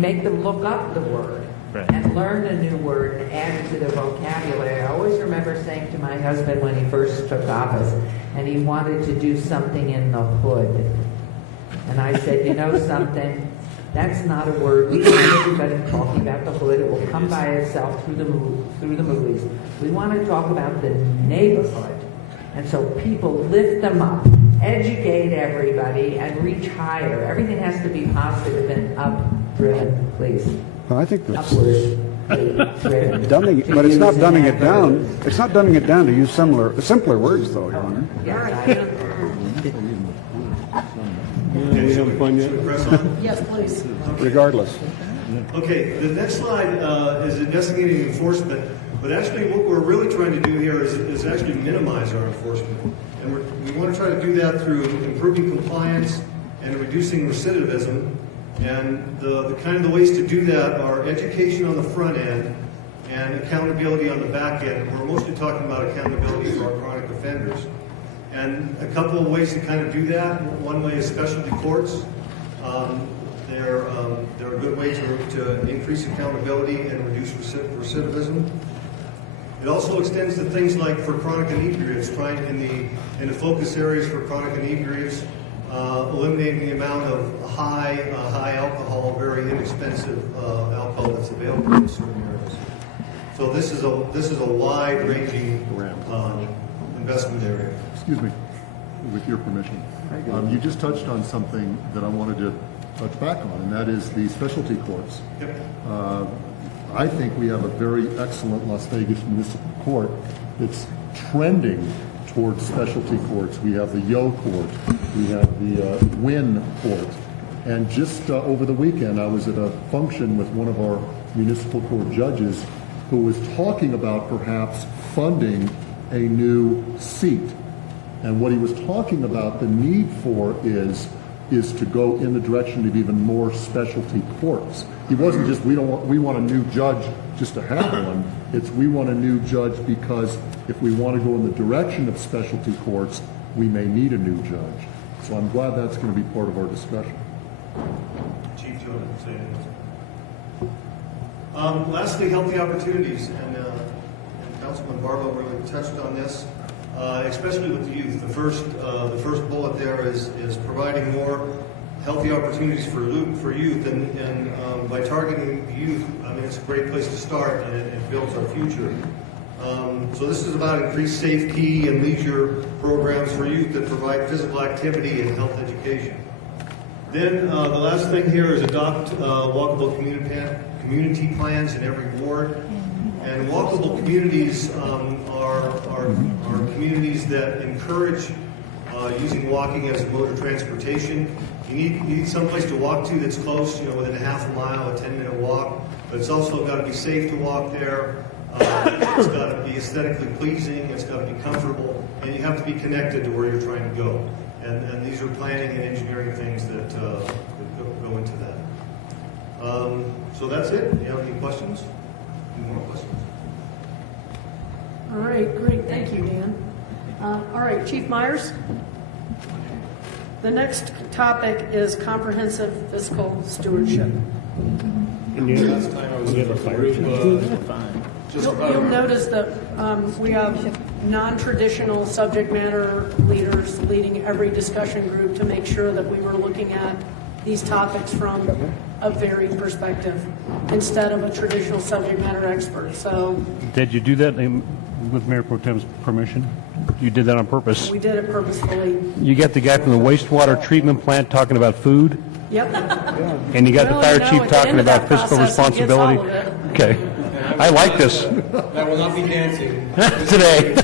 Make them look up the word and learn a new word and add it to their vocabulary. I always remember saying to my husband when he first took office, and he wanted to do something in the hood. And I said, something? That's not a word. We want everybody talking about the hood. It will come by itself through the movies. We want to talk about the neighborhood. And so people lift them up, educate everybody, and reach higher. Everything has to be positive and up-driven, please. Well, I think Upward. Dumbing, but it's not dumbing it down. It's not dumbing it down to use simpler words, though, Your Honor. Okay, should we press on? Yes, please. Regardless. Okay, the next slide is investigating enforcement, but actually what we're really trying to do here is actually minimize our enforcement. And we want to try to do that through improving compliance and reducing recidivism. And the kind of the ways to do that are education on the front end and accountability on the back end. We're mostly talking about accountability for our chronic offenders. And a couple of ways to kind of do that. One way is specialty courts. They're a good way to increase accountability and reduce recidivism. It also extends to things like for chronic inebriates, trying in the focus areas for chronic inebriates, eliminating the amount of high alcohol, very inexpensive alcohol that's available in certain areas. So this is a wide-ranging investment area. Excuse me, with your permission. You just touched on something that I wanted to touch back on, and that is the specialty courts. Yep. I think we have a very excellent Las Vegas Municipal Court that's trending towards specialty courts. We have the Yo Court, we have the Wynn Court, and just over the weekend I was at a function with one of our municipal court judges who was talking about perhaps funding a new seat. And what he was talking about the need for is to go in the direction of even more specialty courts. He wasn't just, we want a new judge just to have one. It's we want a new judge because if we want to go in the direction of specialty courts, we may need a new judge. So I'm glad that's going to be part of our discussion. Chief, do you want to say anything? Lastly, healthy opportunities, and Councilman Barlow really touched on this. Especially with the youth. The first bullet there is providing more healthy opportunities for youth, and by targeting the youth, I mean, it's a great place to start, and it builds our future. So this is about increased safety and leisure programs for youth that provide physical activity and health education. Then the last thing here is adopt walkable community plans in every ward. And walkable communities are communities that encourage using walking as a mode of transportation. You need someplace to walk to that's close, within a half a mile, a 10-minute walk. But it's also got to be safe to walk there. It's got to be aesthetically pleasing. It's got to be comfortable, and you have to be connected to where you're trying to go. And these are planning and engineering things that go into that. So that's it. You have any questions? Any more questions? All right, great, thank you, Dan. All right, Chief Myers. The next topic is comprehensive fiscal stewardship. Last time I was in the group, You'll notice that we have non-traditional subject matter leaders leading every discussion group to make sure that we were looking at these topics from a varied perspective instead of a traditional subject matter expert. So Did you do that with Mayor Pro Tem's permission? You did that on purpose. we did it purposefully. You got the guy from the wastewater treatment plant talking about food, Yep. and you got the Well, fire no, chief at the talking end of about that fiscal process, he gets responsibility. all of it. Okay. I like this. That will not be dancing. Today.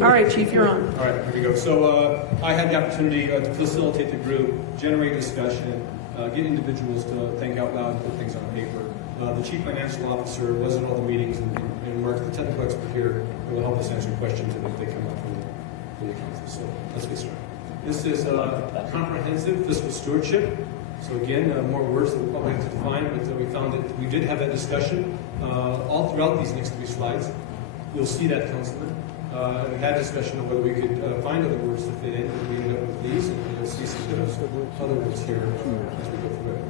All right, Chief, you're on. All right, here we go. So I had the opportunity to facilitate the group, generate discussion, get individuals to think out loud and put things on paper. The Chief Financial Officer was at all the meetings, and Mark, the technical expert here, will help us answer questions if they come up from the council. So let's get started. This is comprehensive fiscal stewardship. So again, more words that we'll probably have to define, but we found that we did have that discussion all throughout these next 3 slides. You'll see that, Councilman. We had a discussion on whether we could find other words to fit in, and we ended up with these, and you'll see some other words here as we go through it.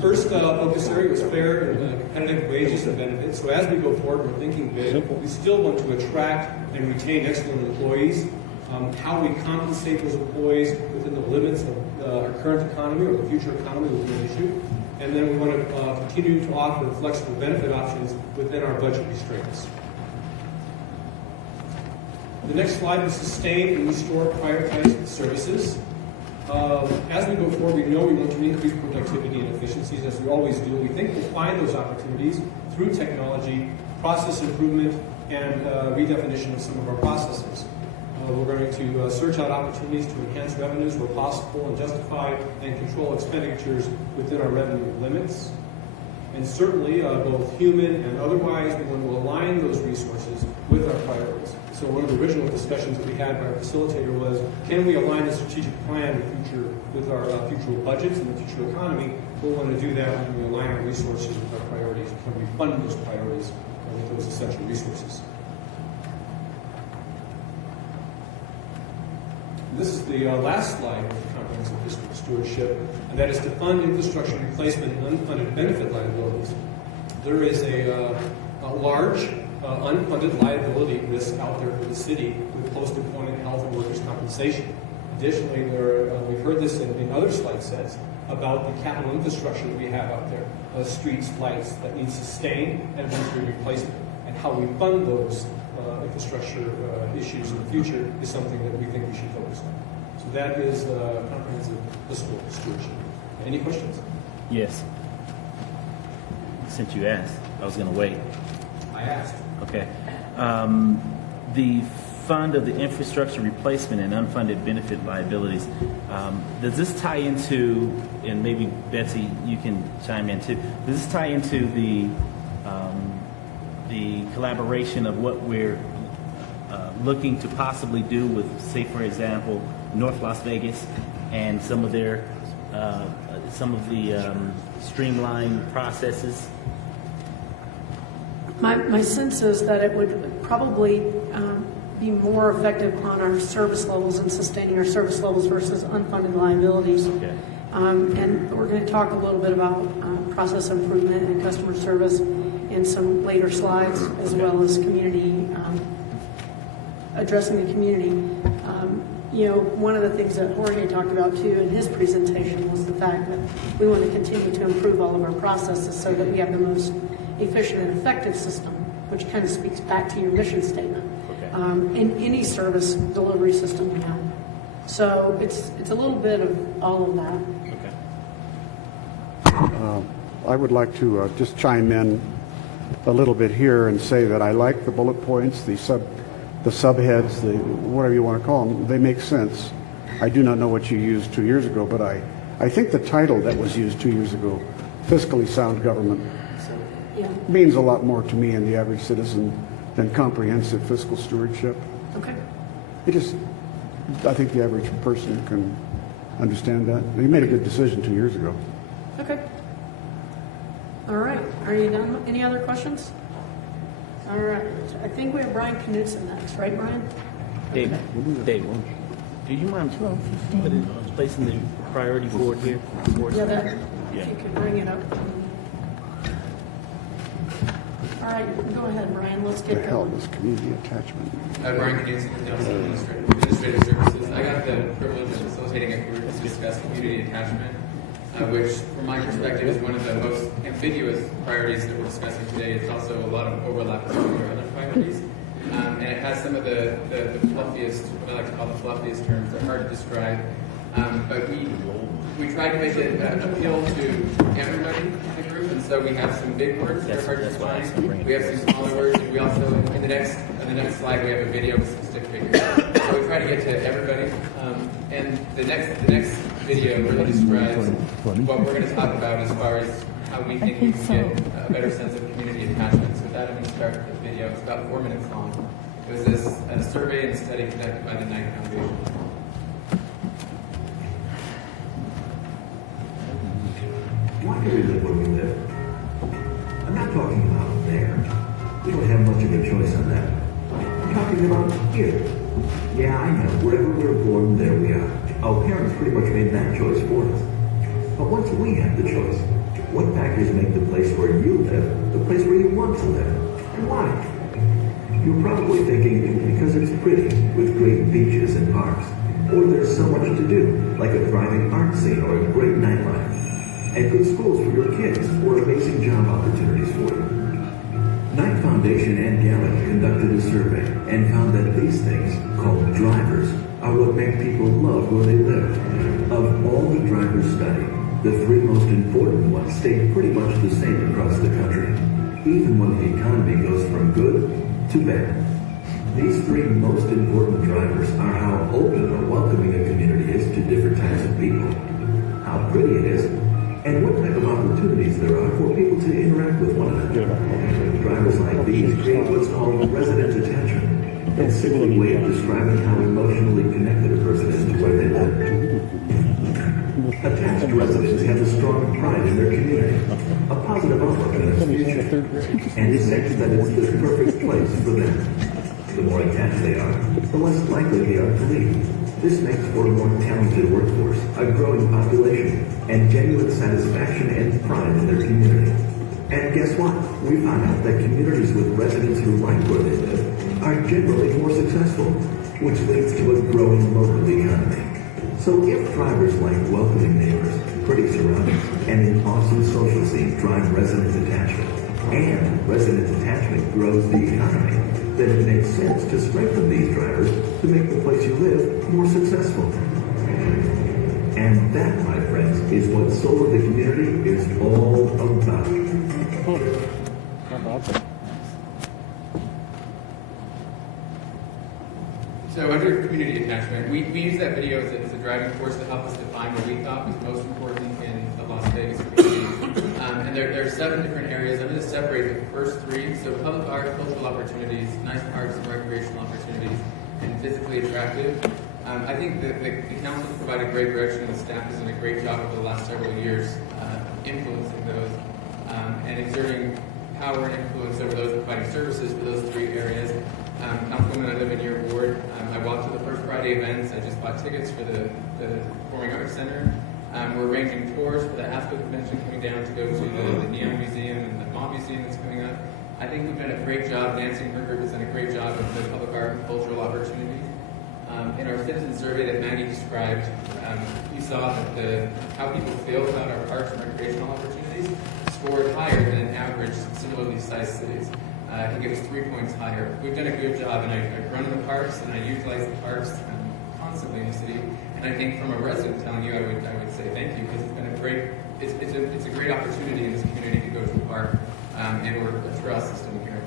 First focus area was fair and competitive wages and benefits. So as we go forward, we're thinking big. We still want to attract and retain excellent employees. How we compensate those employees within the limits of our current economy or the future economy will be an issue. And then we want to continue to offer flexible benefit options within our budget restraints. The next slide is sustain and restore prioritized services. As we go forward, we know we want to increase productivity and efficiencies, as we always do. We think we'll find those opportunities through technology, process improvement, and redefinition of some of our processes. We're going to search out opportunities to enhance revenues where possible and justify and control expenditures within our revenue limits. And certainly, both human and otherwise, we want to align those resources with our priorities. So one of the original discussions that we had by our facilitator was, can we align the strategic plan with our future budgets and the future economy? We'll want to do that when we align our resources with our priorities. Can we fund those priorities with those essential resources? This is the last slide of the comprehensive fiscal stewardship, and that is to fund infrastructure replacement and unfunded benefit liabilities. There is a large unfunded liability risk out there for the city with post-employment health and workers' compensation. Additionally, we've heard this in other slide sets about the capital infrastructure that we have out there, streets, lights that need sustain and eventually replacement, and how we fund those infrastructure issues in the future is something that we think we should focus on. So that is comprehensive fiscal stewardship. Any questions? Yes. Since you asked, I was going to wait. I asked. Okay. The fund of the infrastructure replacement and unfunded benefit liabilities, does this tie into, and maybe Betsy, you can chime in too, does this tie into the collaboration of what we're looking to possibly do with, say, for example, North Las Vegas and some of their streamlined processes? My sense is that it would probably be more effective on our service levels and sustaining our service levels versus unfunded liabilities. Okay. And we're going to talk a little bit about process improvement and customer service in some later slides, as well as community, addressing the community. One of the things that Jorge talked about too in his presentation was the fact that we want to continue to improve all of our processes so that we have the most efficient and effective system, which kind of speaks back to your mission statement. Okay. In any service delivery system we have. So it's a little bit of all of that. Okay. I would like to just chime in a little bit here and say that I like the bullet points, the subheads, whatever you want to call them. They make sense. I do not know what you used 2 years ago, but I think the title that was used 2 years ago, Fiscally Sound Government, means a lot more to me and the average citizen than comprehensive fiscal stewardship. Okay. I think the average person can understand that. They made a good decision 2 years ago. Okay. All right. Are you done? Any other questions? All right. I think we have Brian Knudsen next, right, Brian? Dave, do you mind placing the priority board here? If you could bring it up. All right, go ahead, Brian. Let's get The hell going. is community attachment? Brian Knudsen with Nelson Administrative Services. I got the privilege of facilitating a group to discuss community attachment, which, from my perspective, is one of the most ambiguous priorities that we're discussing today. It's also a lot of overlap with some of our other priorities. And it has some of the fluffiest, what I like to call the fluffiest terms. They're hard to describe. But we try to make it appeal to everybody in the group, and so we have some big words that are hard to define. We have some smaller words, and we also, in the next slide, we have a video with some stick figures. So we try to get to everybody. And the next video really describes what we're going to talk about as far as how we think we can get a better sense of community attachment. So with that, I'm going to start the video. It's about 4 minutes long. It was a survey and study conducted by the Knight Foundation. Why do we live where we live? I'm not talking about there. We don't have much of a choice on that. I'm talking about here. Yeah, I know. Wherever we're born, there we are. Our parents pretty much made that choice for us. But once we have the choice, what factors make the place where you live the place where you want to live? And why? You're probably thinking because it's pretty, with great beaches and parks. Or there's so much to do, like a thriving art scene or a great nightlife. And good schools for your kids, or amazing job opportunities for you. Knight Foundation and Gallup conducted a survey and found that these things, called drivers, are what make people love where they live. Of all the drivers studied, the three most important ones stay pretty much the same across the country, even when the economy goes from good to bad. These three most important drivers are how open or welcoming a community is to different types of people, how pretty it is, and what type of opportunities there are for people to interact with one another. Drivers like these create what's called resident attachment. It's simply a way of describing how emotionally connected a person is to where they live. Attached residents have a strong pride in their community, a positive outlook on its future, and it makes that it's the perfect place for them. The more attached they are, the less likely they are to leave. This makes for a more talented workforce, a growing population, and genuine satisfaction and pride in their community. And guess what? We found out that communities with residents who like where they live are generally more successful, which leads to a growing local economy. So if drivers like welcoming neighbors, pretty surroundings, and an awesome social scene drive resident attachment, and resident attachment grows the economy, then it makes sense to strengthen these drivers to make the place you live more successful. And that, my friends, is what Soul of the Community is all about. So under community attachment, we use that video as a driving force to help us define what we thought was most important in the Las Vegas community. And there are 7 different areas. I'm going to separate the first 3. So public art, cultural opportunities, nice parks and recreational opportunities, and physically attractive. I think that the council has provided great direction, and the staff has done a great job over the last several years influencing those and exerting power and influence over those providing services for those 3 areas. Councilwoman, I live in your ward. I walked to the First Friday events. I just bought tickets for the Performing Arts Center. We're arranging tours for the ASCO convention coming down to go to the Neon Museum and the Mob Museum that's coming up. I think we've done a great job. Nancy and her group has done a great job with the public art and cultural opportunities. In our citizen survey that Maggie described, we saw that how people feel about our parks and recreational opportunities scored higher than average similarly sized cities. I think it was 3 points higher. We've done a good job, and I run the parks and I utilize the parks constantly in the city. And I think from a resident telling you, I would say thank you, because it's been a great, it's a great opportunity in this community to go to a park and/or a trail system here.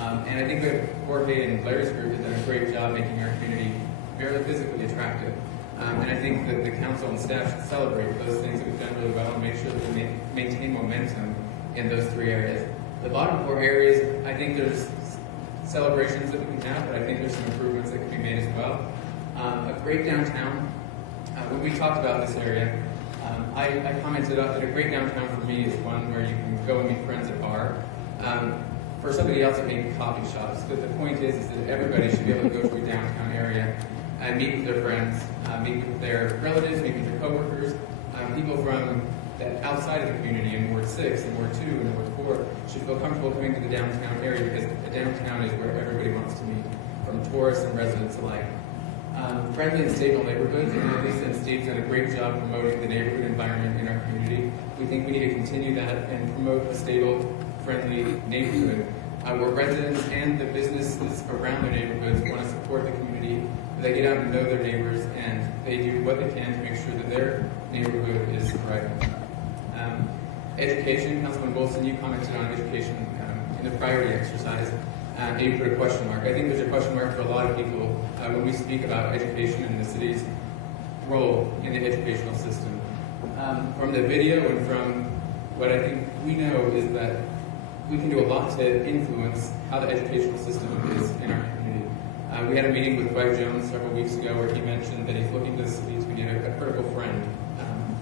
And I think that Jorge and Larry's group have done a great job making our community very physically attractive. And I think that the council and staff should celebrate those things that we've done really well and make sure that we maintain momentum in those 3 areas. The bottom 4 areas, I think there's celebrations that we can have, but I think there's some improvements that can be made as well. A great downtown. When we talked about this area, I commented that a great downtown for me is one where you can go and meet friends at a bar. For somebody else, it may be coffee shops. But the point is that everybody should be able to go to a downtown area and meet with their friends, meet with their relatives, meet with their coworkers, people from that outside of the community in Ward 6 and Ward 2 and Ward 4 should feel comfortable coming to the downtown area, because the downtown is where everybody wants to meet, from tourists and residents alike. Friendly and stable neighborhoods, and Lisa and Steve's done a great job promoting the neighborhood environment in our community. We think we need to continue that and promote a stable, friendly neighborhood where residents and the businesses around their neighborhoods want to support the community. They get out and know their neighbors, and they do what they can to make sure that their neighborhood is thriving. Education, Councilman Wilson, you commented on education in the priority exercise, and you put a question mark. I think there's a question mark for a lot of people when we speak about education and the city's role in the educational system. From the video and from what I think we know is that we can do a lot to influence how the educational system is in our community. We had a meeting with Dwight Jones several weeks ago where he mentioned that he's looking to the city to be a critical friend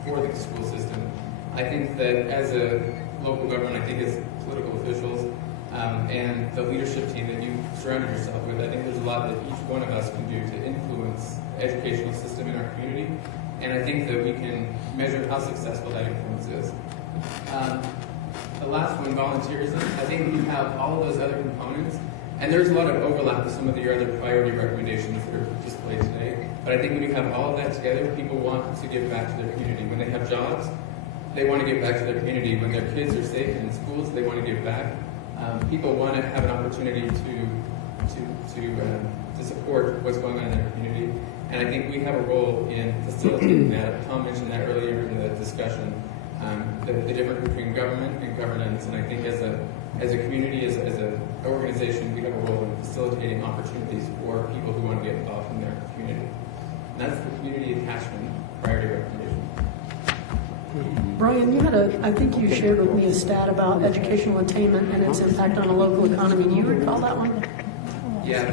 for the school system. I think that as a local government, I think as political officials and the leadership team that you surrounded yourself with, I think there's a lot that each one of us can do to influence the educational system in our community. And I think that we can measure how successful that influence is. The last one, volunteerism. I think we have all of those other components, and there's a lot of overlap with some of your other priority recommendations that are displayed today. But I think when you have all of that together, people want to give back to their community. When they have jobs, they want to give back to their community. When their kids are safe in schools, they want to give back. People want to have an opportunity to support what's going on in their community. And I think we have a role in facilitating that. Tom mentioned that earlier in the discussion, the difference between government and governance. And I think as a community, as an organization, we have a role in facilitating opportunities for people who want to get involved in their community. And that's the community attachment priority recommendation. Brian, I think you shared with me a stat about educational attainment and its impact on a local economy. Do you recall that one? Yeah,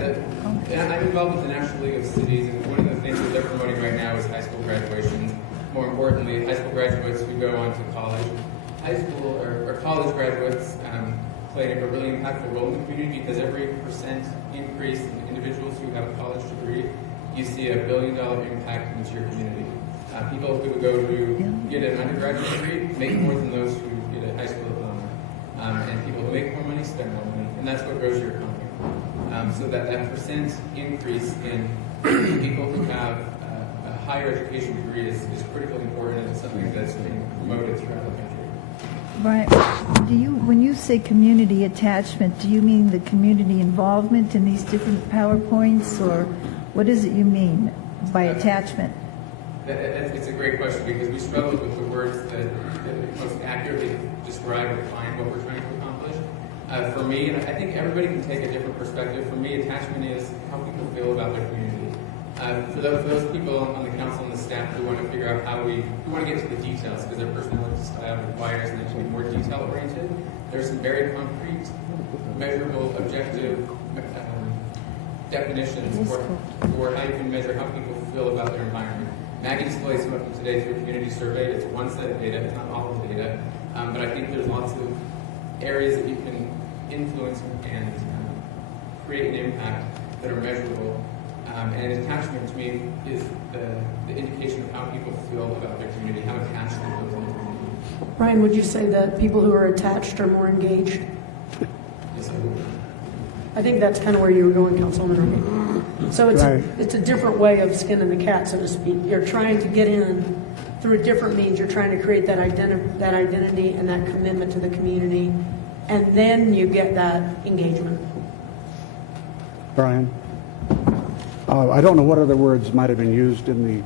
I'm involved with the National League of Cities, and one of the things that they're promoting right now is high school graduations. More importantly, high school graduates who go on to college. High school or college graduates play a really impactful role in the community because every % increase in individuals who have a college degree, you see $1 billion impact into your community. People who go to get an undergraduate degree make more than those who get a high school diploma. And people who make more money spend more money, and that's what grows your economy. So that % increase in people who have a higher education degree is critically important, and it's something that's being promoted throughout the country. Brian, when you say community attachment, do you mean the community involvement in these different PowerPoints, or what is it you mean by attachment? It's a great question because we struggle with the words that most accurately describe or define what we're trying to accomplish. For me, and I think everybody can take a different perspective, for me, attachment is how people feel about their community. For those people on the council and the staff who want to figure out who want to get to the details because their personality style requires them to be more detail-oriented, there's some very concrete, measurable, objective definitions for how you can measure how people feel about their environment. Maggie displayed some of them today through a community survey. It's one set of data, it's not all of the data, but I think there's lots of areas that you can influence and create an impact that are measurable. And attachment to me is the indication of how people feel about their community, how attached they feel to their community. Brian, would you say that people who are attached are more engaged? Yes, I would. I think that's kind of where you were going, Councilman. So it's a different way of skinning the cat, so to speak. You're trying to get in through a different means. You're trying to create that identity and that commitment to the community, and then you get that engagement. Brian? I don't know what other words might have been used in the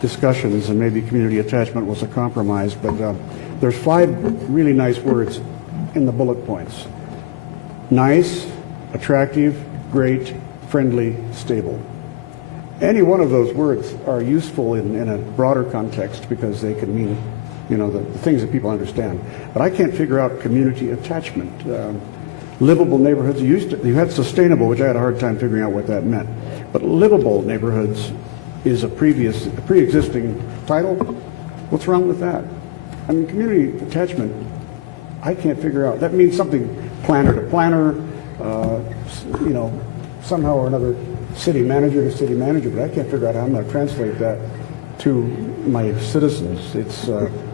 discussions, and maybe community attachment was a compromise, but there's 5 really nice words in the bullet points. Nice, attractive, great, friendly, stable. Any one of those words are useful in a broader context because they can mean, the things that people understand. But I can't figure out community attachment. Livable neighborhoods, you had sustainable, which I had a hard time figuring out what that meant. But livable neighborhoods is a pre-existing title. What's wrong with that? I mean, community attachment, I can't figure out. That means something planner to planner, somehow or another city manager to city manager, but I can't figure out how I'm going to translate that to my citizens. It's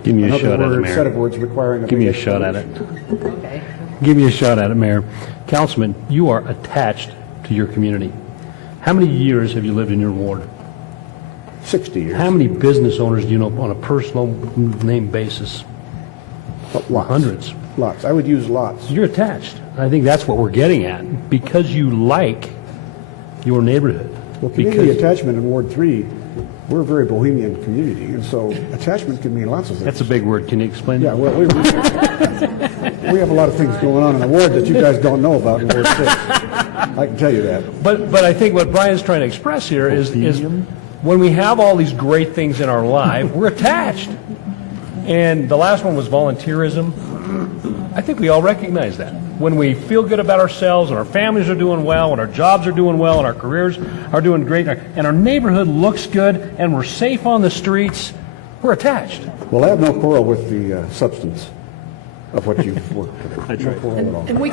Give me a shot at it, Mayor. Set of words requiring Give me a shot at it. Okay. Give me a shot at it, Mayor. Councilman, you are attached to your community. How many years have you lived in your ward? 60 years. How many business owners do you know on a personal name basis? Lots. Hundreds. Lots. I would use lots. You're attached. I think that's what we're getting at. Because you like your neighborhood. Well, community attachment in Ward 3, we're a very bohemian community, and so attachment can mean lots of things. That's a big word. Can you explain that? Yeah, well, we have a lot of things going on in the ward that you guys don't know about in Ward 6. I can tell you that. But I think what Brian's trying to express here is when we have all these great things in our life, we're attached. And the last one was volunteerism. I think we all recognize that. When we feel good about ourselves and our families are doing well and our jobs are doing well and our careers are doing great and our neighborhood looks good and we're safe on the streets, we're attached. Well, I have no quarrel with the substance of what you've worked with. That's no right. quarrel at all. And we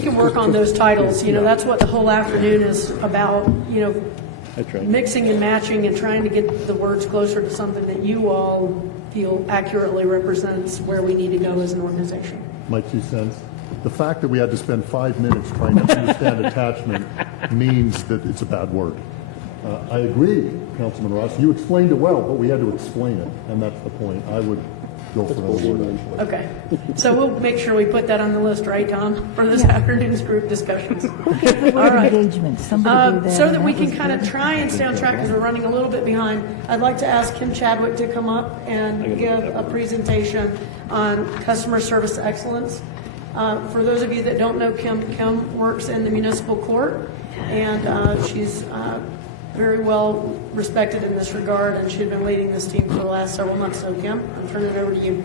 can work on those titles. That's what the whole afternoon is about. That's right. Mixing and matching and trying to get the words closer to something that you all feel accurately represents where we need to go as an organization. My 2 cents. The fact that we had to spend 5 minutes trying to understand attachment means that it's a bad word. I agree, Councilman Ross. You explained it well, but we had to explain it, and that's the point. I would go for another word, actually. Okay, so we'll make sure we put that on the list, right, Tom, for this afternoon's group discussions. The word engagement, somebody do that. So that and we that can was kind of good. try and stay on track because we're running a little bit behind, I'd like to ask Kim Chadwick to come up and give a presentation on customer service excellence. For those of you that don't know Kim works in the municipal court, and she's very well respected in this regard, and she's been leading this team for the last several months. So Kim, I'm turning it over to you.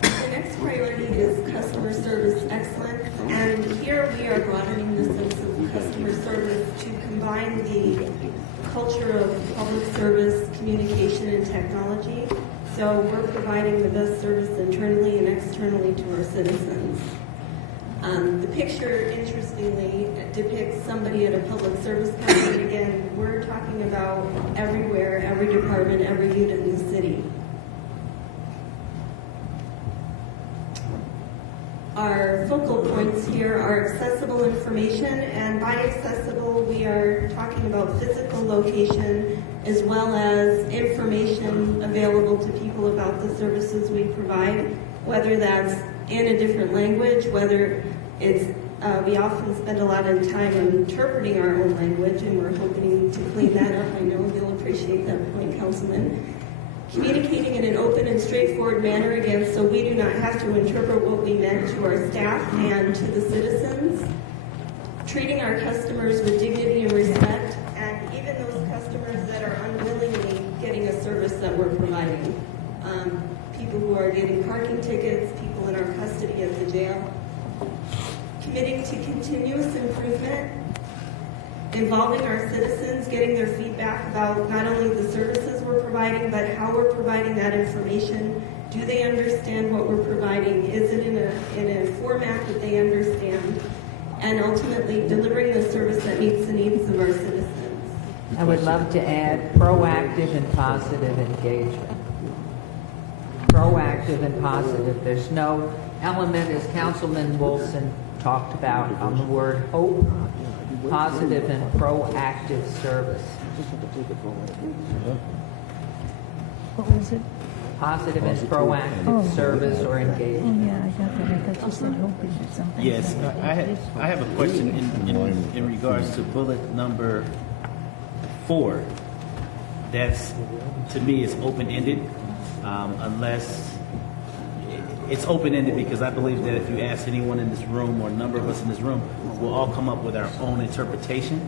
The next priority is customer service excellence, and here we are broadening the sense of customer service to combine the culture of public service, communication, and technology. So we're providing the best service internally and externally to our citizens. The picture, interestingly, depicts somebody at a public service company. Again, we're talking about everywhere, every department, every unit in the city. Our focal points here are accessible information, and by accessible, we are talking about physical location as well as information available to people about the services we provide, whether that's in a different language, whether it's, we often spend a lot of time interpreting our own language, and we're hoping to clean that up. I know you'll appreciate that point, Councilman. Communicating in an open and straightforward manner, again, so we do not have to interpret what we meant to our staff and to the citizens. Treating our customers with dignity and respect, and even those customers that are unwillingly getting a service that we're providing. People who are getting parking tickets, people in our custody at the jail. Committing to continuous improvement, involving our citizens, getting their feedback about not only the services we're providing, but how we're providing that information. Do they understand what we're providing? Is it in a format that they understand? And ultimately, delivering the service that meets the needs of our citizens. I would love to add proactive and positive engagement. Proactive and positive. There's no element, as Councilman Wilson talked about, on the word hope. Positive and proactive service. What was it? Positive and proactive service or Oh, engagement. yeah, I got that. I thought you said hoping or something. Yes, I have a question in regards to bullet number 4. That's, to me, is open-ended, unless it's open-ended because I believe that if you ask anyone in this room or a number of us in this room, we'll all come up with our own interpretation.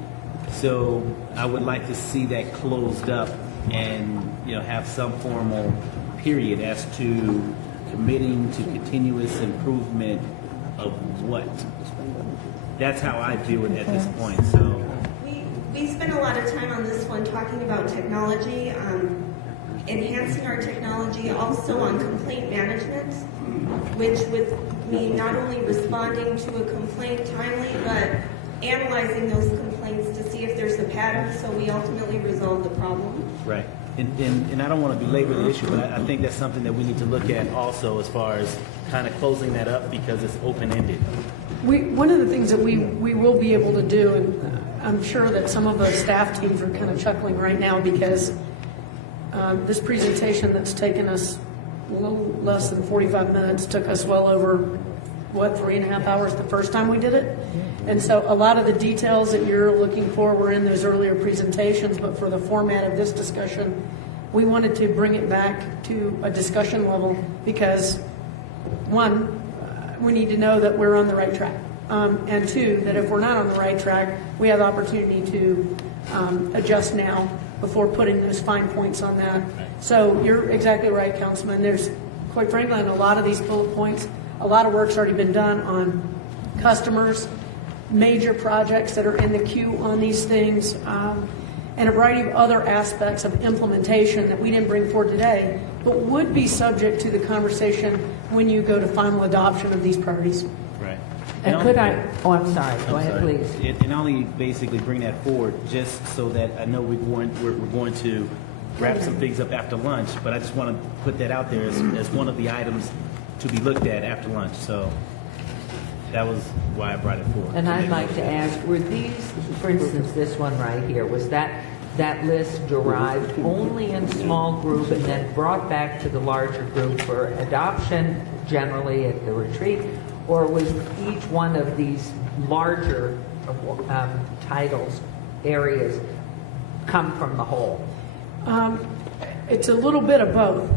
So I would like to see that closed up and, have some formal period as to committing to continuous improvement of what. That's how I view it at this point. So We spent a lot of time on this one talking about technology, enhancing our technology, also on complaint management, which would mean not only responding to a complaint timely, but analyzing those complaints to see if there's a pattern so we ultimately resolve the problem. right. And I don't want to belabor the issue, but I think that's something that we need to look at also as far as kind of closing that up because it's open-ended. One of the things that we will be able to do, and I'm sure that some of the staff teams are kind of chuckling right now because this presentation that's taken us a little less than 45 minutes took us well over, 3.5 hours the first time we did it? And so a lot of the details that you're looking for were in those earlier presentations, but for the format of this discussion, we wanted to bring it back to a discussion level because, one, we need to know that we're on the right track. And two, that if we're not on the right track, we have the opportunity to adjust now before putting those fine points on that. So you're exactly right, Councilman. There's, quite frankly, on a lot of these bullet points, a lot of work's already been done on customers, major projects that are in the queue on these things, and a variety of other aspects of implementation that we didn't bring forward today, but would be subject to the conversation when you go to final adoption of these priorities. Right. And could I, I'm sorry, go ahead, please. And only basically bring that forward just so that I know we're going to wrap some things up after lunch, but I just want to put that out there as one of the items to be looked at after lunch. So that was why I brought it forward. And I'd like to ask, were these, for instance, this one right here, was that list derived only in small group and then brought back to the larger group for adoption generally at the retreat? Or was each one of these larger titles, areas, come from the whole? It's a little bit of both.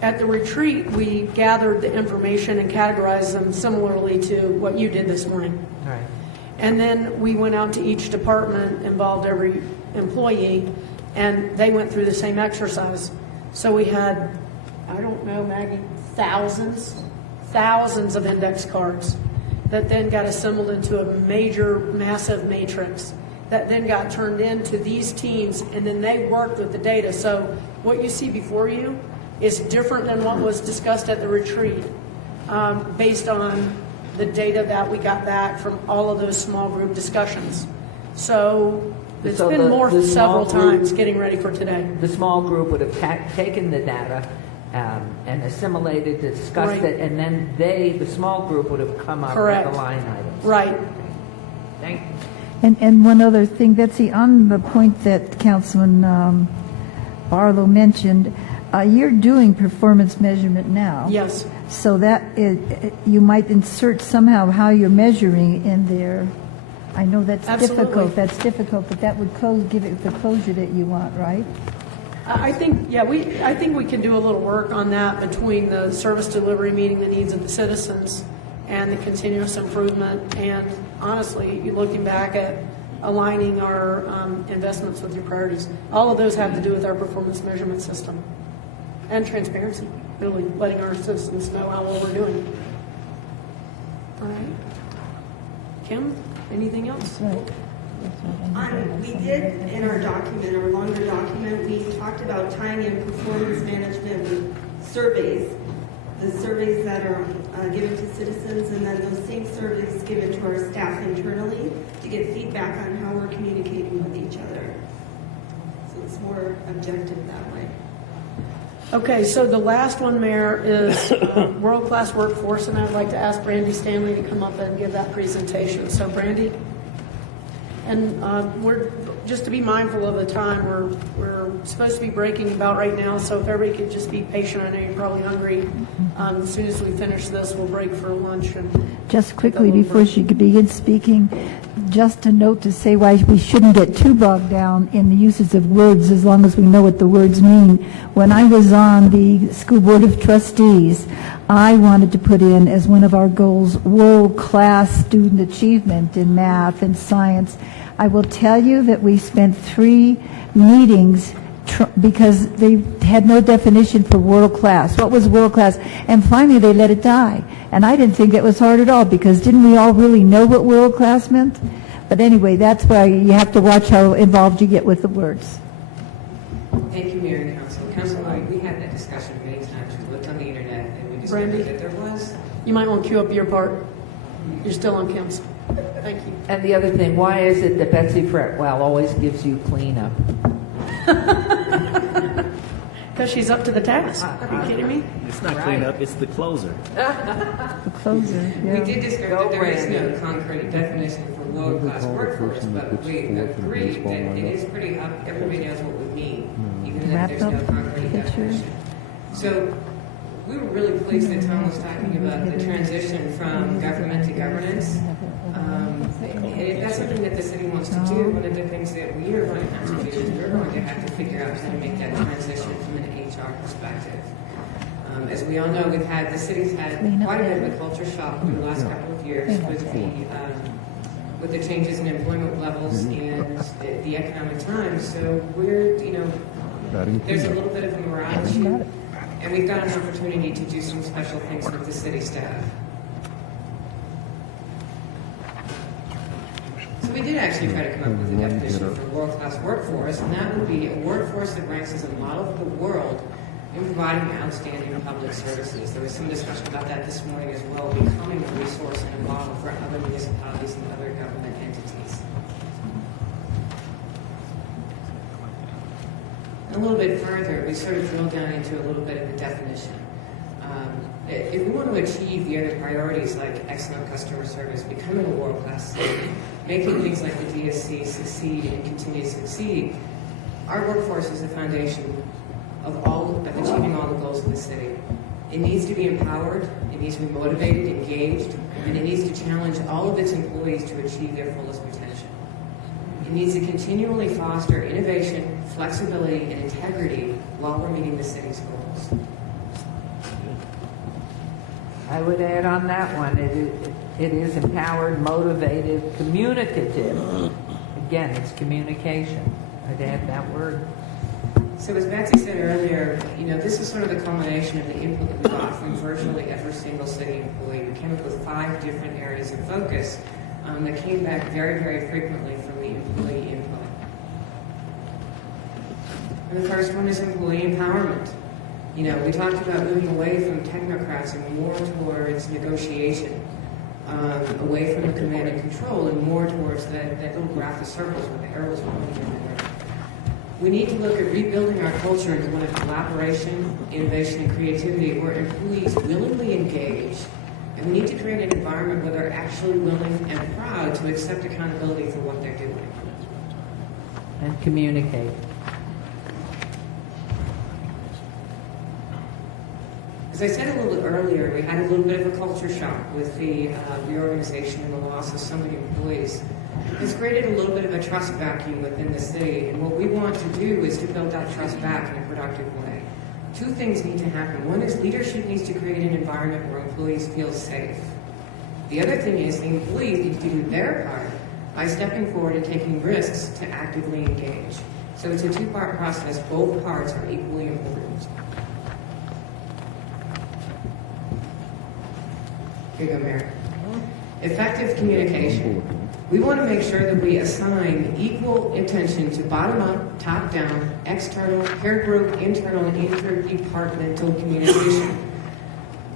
At the retreat, we gathered the information and categorized them similarly to what you did this morning. All right. And then we went out to each department, involved every employee, and they went through the same exercise. So we had, I don't know, Maggie, thousands of index cards that then got assembled into a major, massive matrix that then got turned into these teams, and then they worked with the data. So what you see before you is different than what was discussed at the retreat, based on the data that we got back from all of those small group discussions. So it's been morphed several times getting ready for today. The small group would have taken the data and assimilated, discussed it, and then the small group would have come up with the line items. Right. Thank you. And one other thing, Betsy, on the point that Councilman Barlow mentioned, you're doing performance measurement now. Yes. So that you might insert somehow how you're measuring in there. I know that's difficult. That's difficult, but that would give it the closure that you want, right? I think, I think we can do a little work on that between the service delivery, meeting the needs of the citizens, and the continuous improvement, and honestly, looking back at aligning our investments with your priorities. All of those have to do with our performance measurement system and transparency, really letting our citizens know how well we're doing. All right. Kim, anything else? We did in our document, our longer document, we talked about tying in performance management with surveys, the surveys that are given to citizens, and then those same surveys given to our staff internally to get feedback on how we're communicating with each other. So it's more objective that way. Okay, so the last one, Mayor, is world-class workforce, and I'd like to ask Brandy Stanley to come up and give that presentation. So, Brandy, and we're just to be mindful of the time. We're supposed to be breaking about right now, so if everybody could just be patient. I know you're probably hungry. As soon as we finish this, we'll break for lunch. And just quickly before she begins speaking, just a note to say why we shouldn't get too bogged down in the uses of words as long as we know what the words mean. When I was on the School Board of Trustees, I wanted to put in as one of our goals world-class student achievement in math and science. I will tell you that we spent 3 meetings because they had no definition for world-class. What was world-class? And finally they let it die. And I didn't think that was hard at all, because didn't we all really know what world-class meant? But anyway, that's why you have to watch how involved you get with the words. Thank you, Mayor and Council. Council, we had that discussion many times. We looked on the internet and we discovered that there was. You might want to cue up your part. You're still on council. Thank you. And the other thing, why is it that Betsy Fretwell always gives you cleanup? Because she's up to the task. Are you kidding me? It's not cleanup, it's the closer. The closer, yeah. We did discover that there is no concrete definition for world-class workforce, but we agree that it is pretty up. Everybody knows what we mean, even if there's no concrete definition. So we were really pleased that Tom was talking about the transition from government to governance. If that's something that the city wants to do, one of the things that we are going to have to do is we're going to have to figure out how to make that transition from an HR perspective. As we all know, the city's had quite a bit of a culture shock over the last couple of years with the changes in employment levels and the economic times. So there's a little bit of a morale issue, and we've got an opportunity to do some special things with the city staff. So we did actually try to come up with a definition for world-class workforce, and that would be a workforce that ranks as a model for the world in providing outstanding public services. There was some discussion about that this morning as well, becoming a resource and a model for other municipalities and other government entities. A little bit further, we sort of drilled down into a little bit of the definition. If we want to achieve the other priorities like excellent customer service, becoming a world-class city, making things like the DSC succeed and continue to succeed, our workforce is the foundation of achieving all the goals of the city. It needs to be empowered, it needs to be motivated, engaged, and it needs to challenge all of its employees to achieve their fullest potential. It needs to continually foster innovation, flexibility, and integrity while we're meeting the city's goals. I would add on that one, it is empowered, motivated, communicative. Again, it's communication. I'd add that word. So as Betsy said earlier, this is sort of the culmination of the input that we got from virtually every single city employee. We came up with 5 different areas of focus that came back very, very frequently from the employee input. And the first one is employee empowerment. We talked about moving away from technocrats and more towards negotiation, away from the command and control and more towards that little graph of circles with the arrows pointing everywhere. We need to look at rebuilding our culture into one of collaboration, innovation, and creativity where employees willingly engage. And we need to create an environment where they're actually willing and proud to accept accountability for what they're doing. And communicate. As I said a little earlier, we had a little bit of a culture shock with the reorganization and the loss of so many employees. It's created a little bit of a trust vacuum within the city, and what we want to do is to build that trust back in a productive way. 2 things need to happen. One is leadership needs to create an environment where employees feel safe. The other thing is the employees need to do their part by stepping forward and taking risks to actively engage. So it's a 2-part process. Both parts are equally important. Here you go, Mayor. Effective communication. We want to make sure that we assign equal attention to bottom-up, top-down, external, peer group, internal, and interdepartmental communication.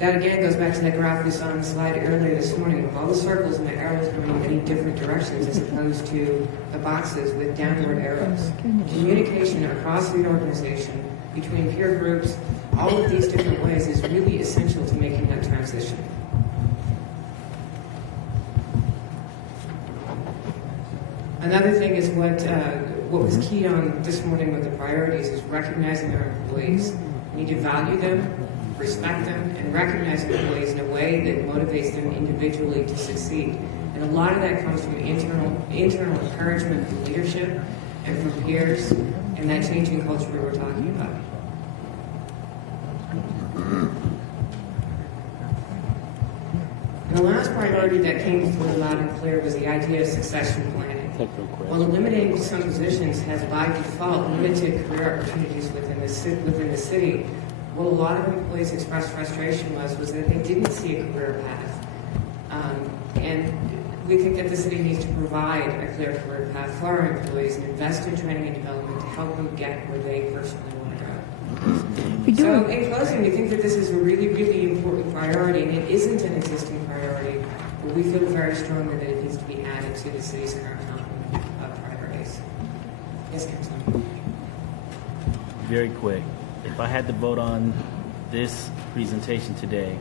That again goes back to that graph we saw on the slide earlier this morning with all the circles and the arrows going in many different directions as opposed to the boxes with downward arrows. Communication across the organization, between peer groups, all of these different ways is really essential to making that transition. Another thing is what was key on this morning with the priorities is recognizing our employees. We need to value them, respect them, and recognize employees in a way that motivates them individually to succeed. And a lot of that comes from internal encouragement from leadership and from peers and that changing culture we were talking about. And the last priority that came through loud and clear was the idea of succession planning. While eliminating some positions has by default limited career opportunities within the city, what a lot of employees expressed frustration was that they didn't see a career path. And we think that the city needs to provide a clear career path for our employees and invest in training and development to help them get where they personally want to go. So in closing, we think that this is a really, really important priority, and it isn't an existing priority, but we feel very strongly that it needs to be added to the city's current priorities. Yes, Councilman. Very quick. If I had to vote on this presentation today,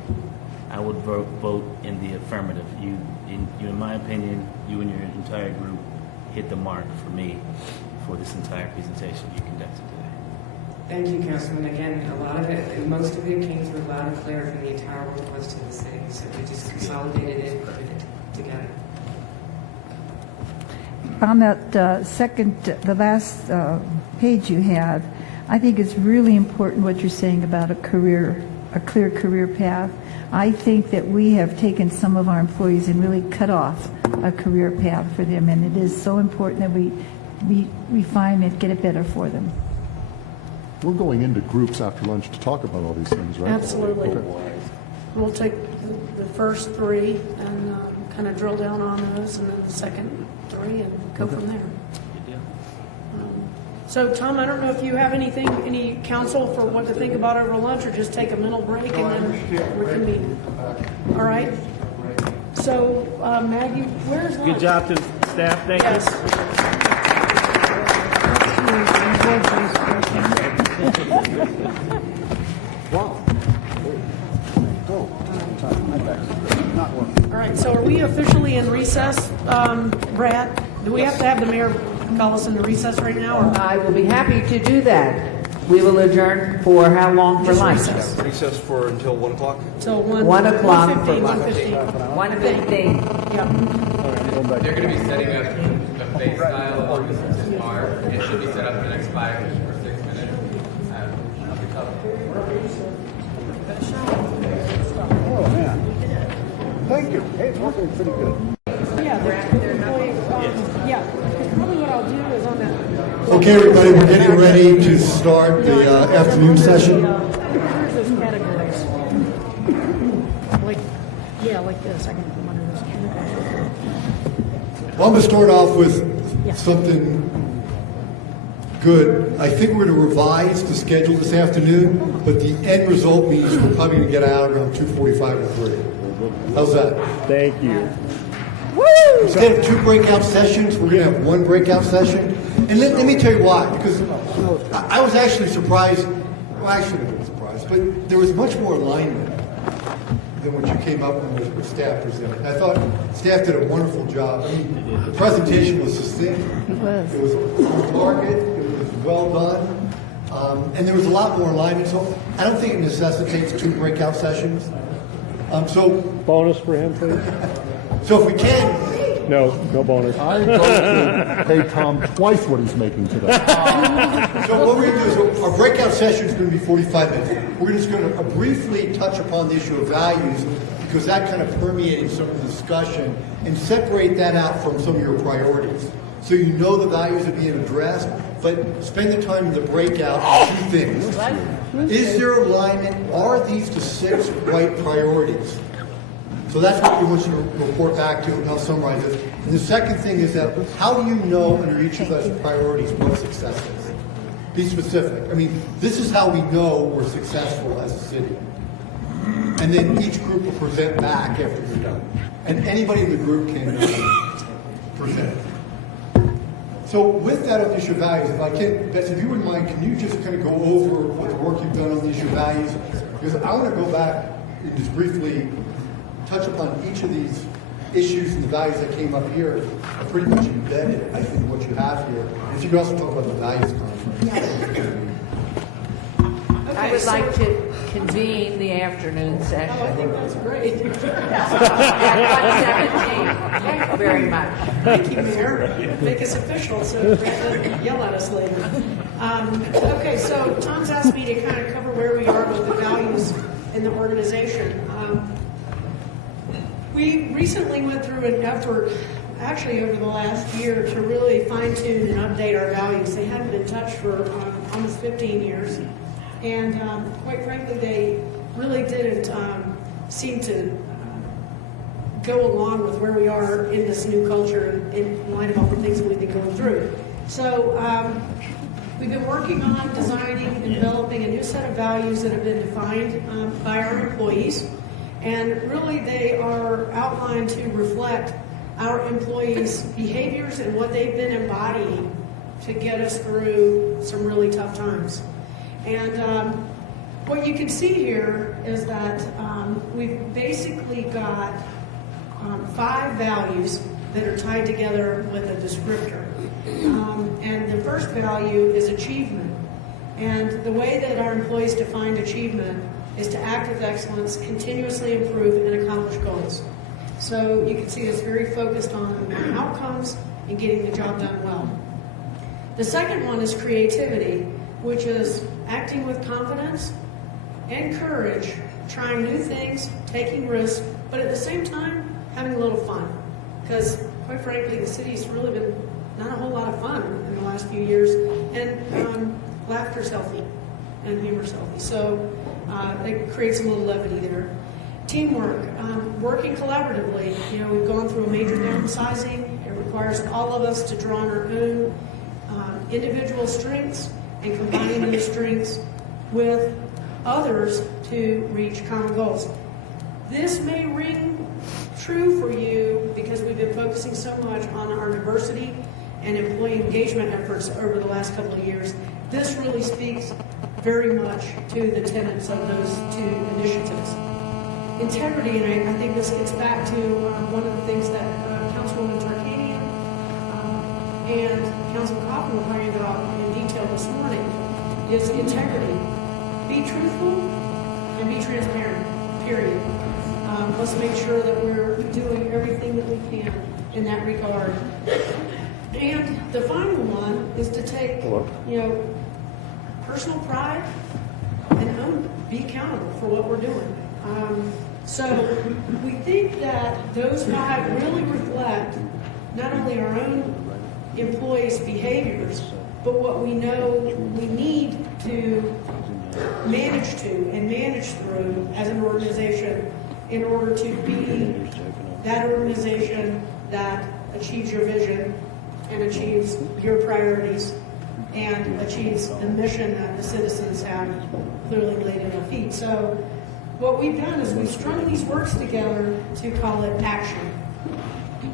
I would vote in the affirmative. You, in my opinion, you and your entire group hit the mark for me for this entire presentation you conducted today. Thank you, Councilman. Again, a lot of it, most of it came through loud and clear from the entire request to the city, so we just consolidated it and put it together. On that the last page you had, I think it's really important what you're saying about a clear career path. I think that we have taken some of our employees and really cut off a career path for them, and it is so important that we refine it, get it better for them. We're going into groups after lunch to talk about all these things, right? Absolutely. Okay. We'll take the first 3 and kind of drill down on those, and then the second 3 and go from there. So, Tom, I don't know if you have any counsel for what to think about over lunch, or just take a mental break and then reconvene. All right. So, Maggie, where's lunch? Good job to staff. Thank Wow. Oh. right, so are we officially in recess, Brad? Do we have to have the mayor call us into recess right now, or? I will be happy to do that. We will adjourn for how long for Just lunch? recess. Recess for until 1 o'clock? So 1 o'clock for 1:15, lunch. 1:15. 1:15. Yep. They're going to be setting up a face style of this bar. It should be set up in the next 5 or 6 minutes. Oh, man. Thank you. Hey, it's working pretty good. Yeah, yeah. Probably what I'll do is on that. Okay, everybody, we're getting ready to start the afternoon session. Here's those categories. Like this. I can put them under those categories. Well, I'm going to start off with something good. I think we're going to revise the schedule this afternoon, but the end result means we're probably going to get out around 2:45 or 3. How's that? Thank you. Instead of 2 breakout sessions, we're going to have 1 breakout session. And let me tell you why, because I was actually surprised. Well, I shouldn't have been surprised, but there was much more alignment than what you came up with staff presented. I thought staff did a wonderful job. I mean, the presentation was succinct. It was. It was on target. It was well done. And there was a lot more alignment. So I don't think it necessitates 2 breakout sessions. Bonus for him, please. So if we can, No bonus. I'm going to pay Tom twice what he's making today. So what we're going to do is our breakout session is going to be 45 minutes. We're just going to briefly touch upon the issue of values because that kind of permeated some of the discussion and separate that out from some of your priorities. So you know the values are being addressed, but spend the time in the breakout on 2 things. Is there alignment? Are these the 6 right priorities? So that's what we want you to report back to, and I'll summarize it. And the second thing is that how do you know under each of those priorities what success is? Be specific. I mean, this is how we know we're successful as a city. And then each group will present back after we're done. And anybody in the group can present. So with that on the issue of values, if I can, Betsy, if you wouldn't mind, can you just kind of go over what the work you've done on the issue of values? Because I want to go back and just briefly touch upon each of these issues and the values that came up here are pretty much embedded, I think, what you have here. And if you could also talk about the values conference. I would like to convene the afternoon session. I think that's great. At 1:17. Thank you very much. Thank you, Mayor. Make us official so Brad doesn't yell at us later. Okay, so Tom's asked me to kind of cover where we are with the values in the organization. We recently went through an effort, actually over the last year, to really fine-tune and update our values. They hadn't been touched for almost 15 years. And quite frankly, they really didn't seem to go along with where we are in this new culture in light of all the things that we've been going through. So we've been working on designing and developing a new set of values that have been defined by our employees. And really they are outlined to reflect our employees' behaviors and what they've been embodying to get us through some really tough times. And what you can see here is that we've basically got 5 values that are tied together with a descriptor. And the first value is achievement. And the way that our employees define achievement is to act with excellence, continuously improve, and accomplish goals. So you can see it's very focused on outcomes and getting the job done well. The second one is creativity, which is acting with confidence and courage, trying new things, taking risks, but at the same time, having a little fun. Because, quite frankly, the city's really been not a whole lot of fun in the last few years, and laughter's healthy and humor's healthy. So it creates a little levity there. Teamwork, working collaboratively. You know, we've gone through a major downsizing. It requires all of us to draw on our own individual strengths and combining those strengths with others to reach common goals. This may ring true for you because we've been focusing so much on our diversity and employee engagement efforts over the last couple of years. This really speaks very much to the tenets of those 2 initiatives. integrity, and I think this gets back to one of the things that Councilwoman Tarkanian and Councilman Coffin were talking about in detail this morning, is integrity. Be truthful and be transparent, period. Let's make sure that we're doing everything that we can in that regard. And the final one is to take, personal pride and be accountable for what we're doing. So we think that those five really reflect not only our own employees' behaviors, but what we know we need to manage through as an organization in order to be that organization that achieves your vision and achieves your priorities and achieves the mission that the citizens have clearly laid at our feet. So what we've done is we've strung these words together to call it action.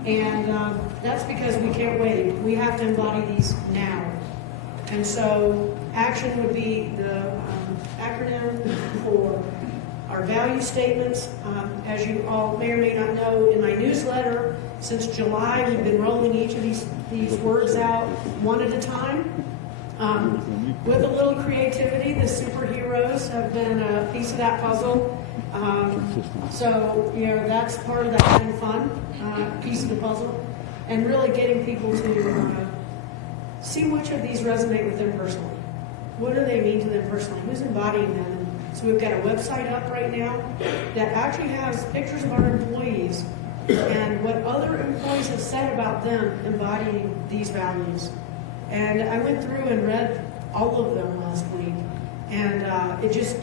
And that's because we can't wait. We have to embody these now. And so action would be the acronym for our value statements. As you all may or may not know, in my newsletter, since July, we've been rolling each of these words out one at a time. With a little creativity, the superheroes have been a piece of that puzzle. So, that's part of that having fun piece of the puzzle. And really getting people to see which of these resonate with them personally. What do they mean to them personally? Who's embodying them? So we've got a website up right now that actually has pictures of our employees and what other employees have said about them embodying these values. And I went through and read all of them last week, and it just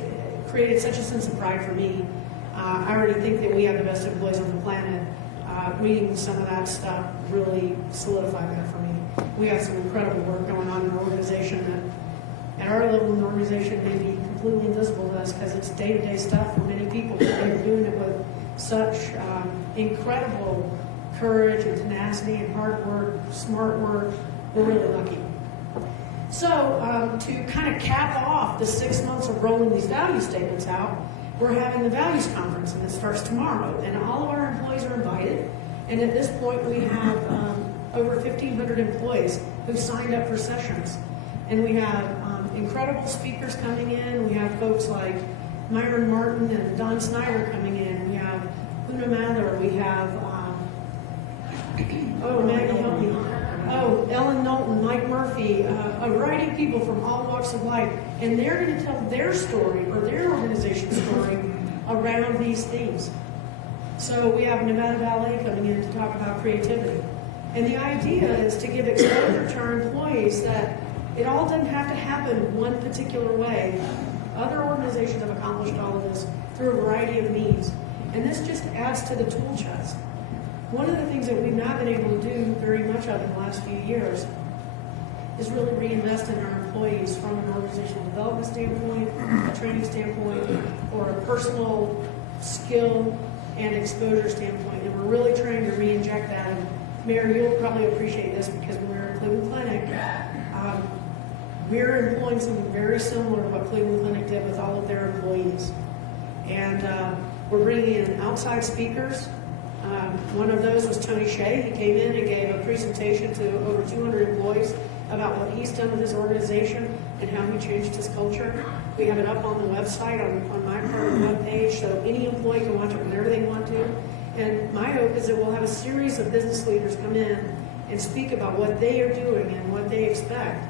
created such a sense of pride for me. I already think that we have the best employees on the planet. Reading some of that stuff really solidified that for me. We have some incredible work going on in our organization that at our level in the organization may be completely invisible to us because it's day-to-day stuff for many people. They're doing it with such incredible courage and tenacity and hard work, smart work. We're really lucky. So to kind of cap off the 6 months of rolling these value statements out, we're having the Values Conference, and it starts tomorrow. And all of our employees are invited. And at this point, we have over 1,500 employees who signed up for sessions. And we have incredible speakers coming in. We have folks like Myron Martin and Don Snyder coming in. We have Una Mather. We have, Maggie, help me. Ellen Knowlton, Mike Murphy, a variety of people from all walks of life. And they're going to tell their story or their organization's story around these themes. So we have Nevada Ballet coming in to talk about creativity. And the idea is to give exposure to our employees that it all doesn't have to happen one particular way. Other organizations have accomplished all of this through a variety of means. And this just adds to the tool chest. One of the things that we've not been able to do very much of in the last few years is really reinvest in our employees from an organizational development standpoint, a training standpoint, or a personal skill and exposure standpoint. And we're really trying to re-inject that. And Mayor, you'll probably appreciate this because when we were at Cleveland Clinic, we're employing something very similar to what Cleveland Clinic did with all of their employees. And we're bringing in outside speakers. One of those was Tony Shea. He came in and gave a presentation to over 200 employees about what he's done with his organization and how he changed his culture. We have it up on the website, on my part of the webpage, so any employee can watch it whenever they want to. And my hope is that we'll have a series of business leaders come in and speak about what they are doing and what they expect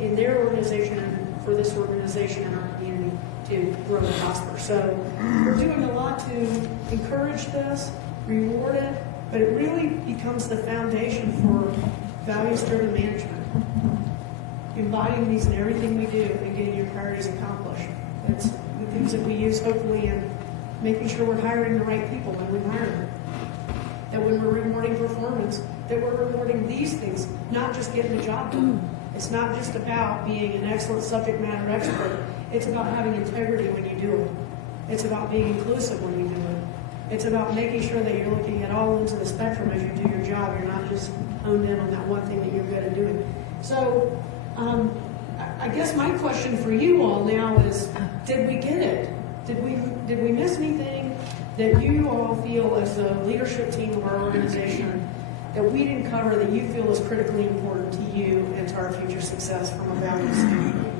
in their organization and for this organization and our community to grow and prosper. So we're doing a lot to encourage this, reward it, but it really becomes the foundation for values-driven management. Embodying these in everything we do and getting your priorities accomplished. It's the things that we use, hopefully, in making sure we're hiring the right people when we hire them. That when we're rewarding performance, that we're rewarding these things, not just getting the job done. It's not just about being an excellent subject matter expert. It's about having integrity when you do it. It's about being inclusive when you do it. It's about making sure that you're looking at all ends of the spectrum as you do your job. You're not just honed in on that one thing that you're good at doing. So I guess my question for you all now is, did we get it? Did we miss anything? that you all feel as the leadership team of our organization that we didn't cover that you feel is critically important to you and to our future success from a values standpoint?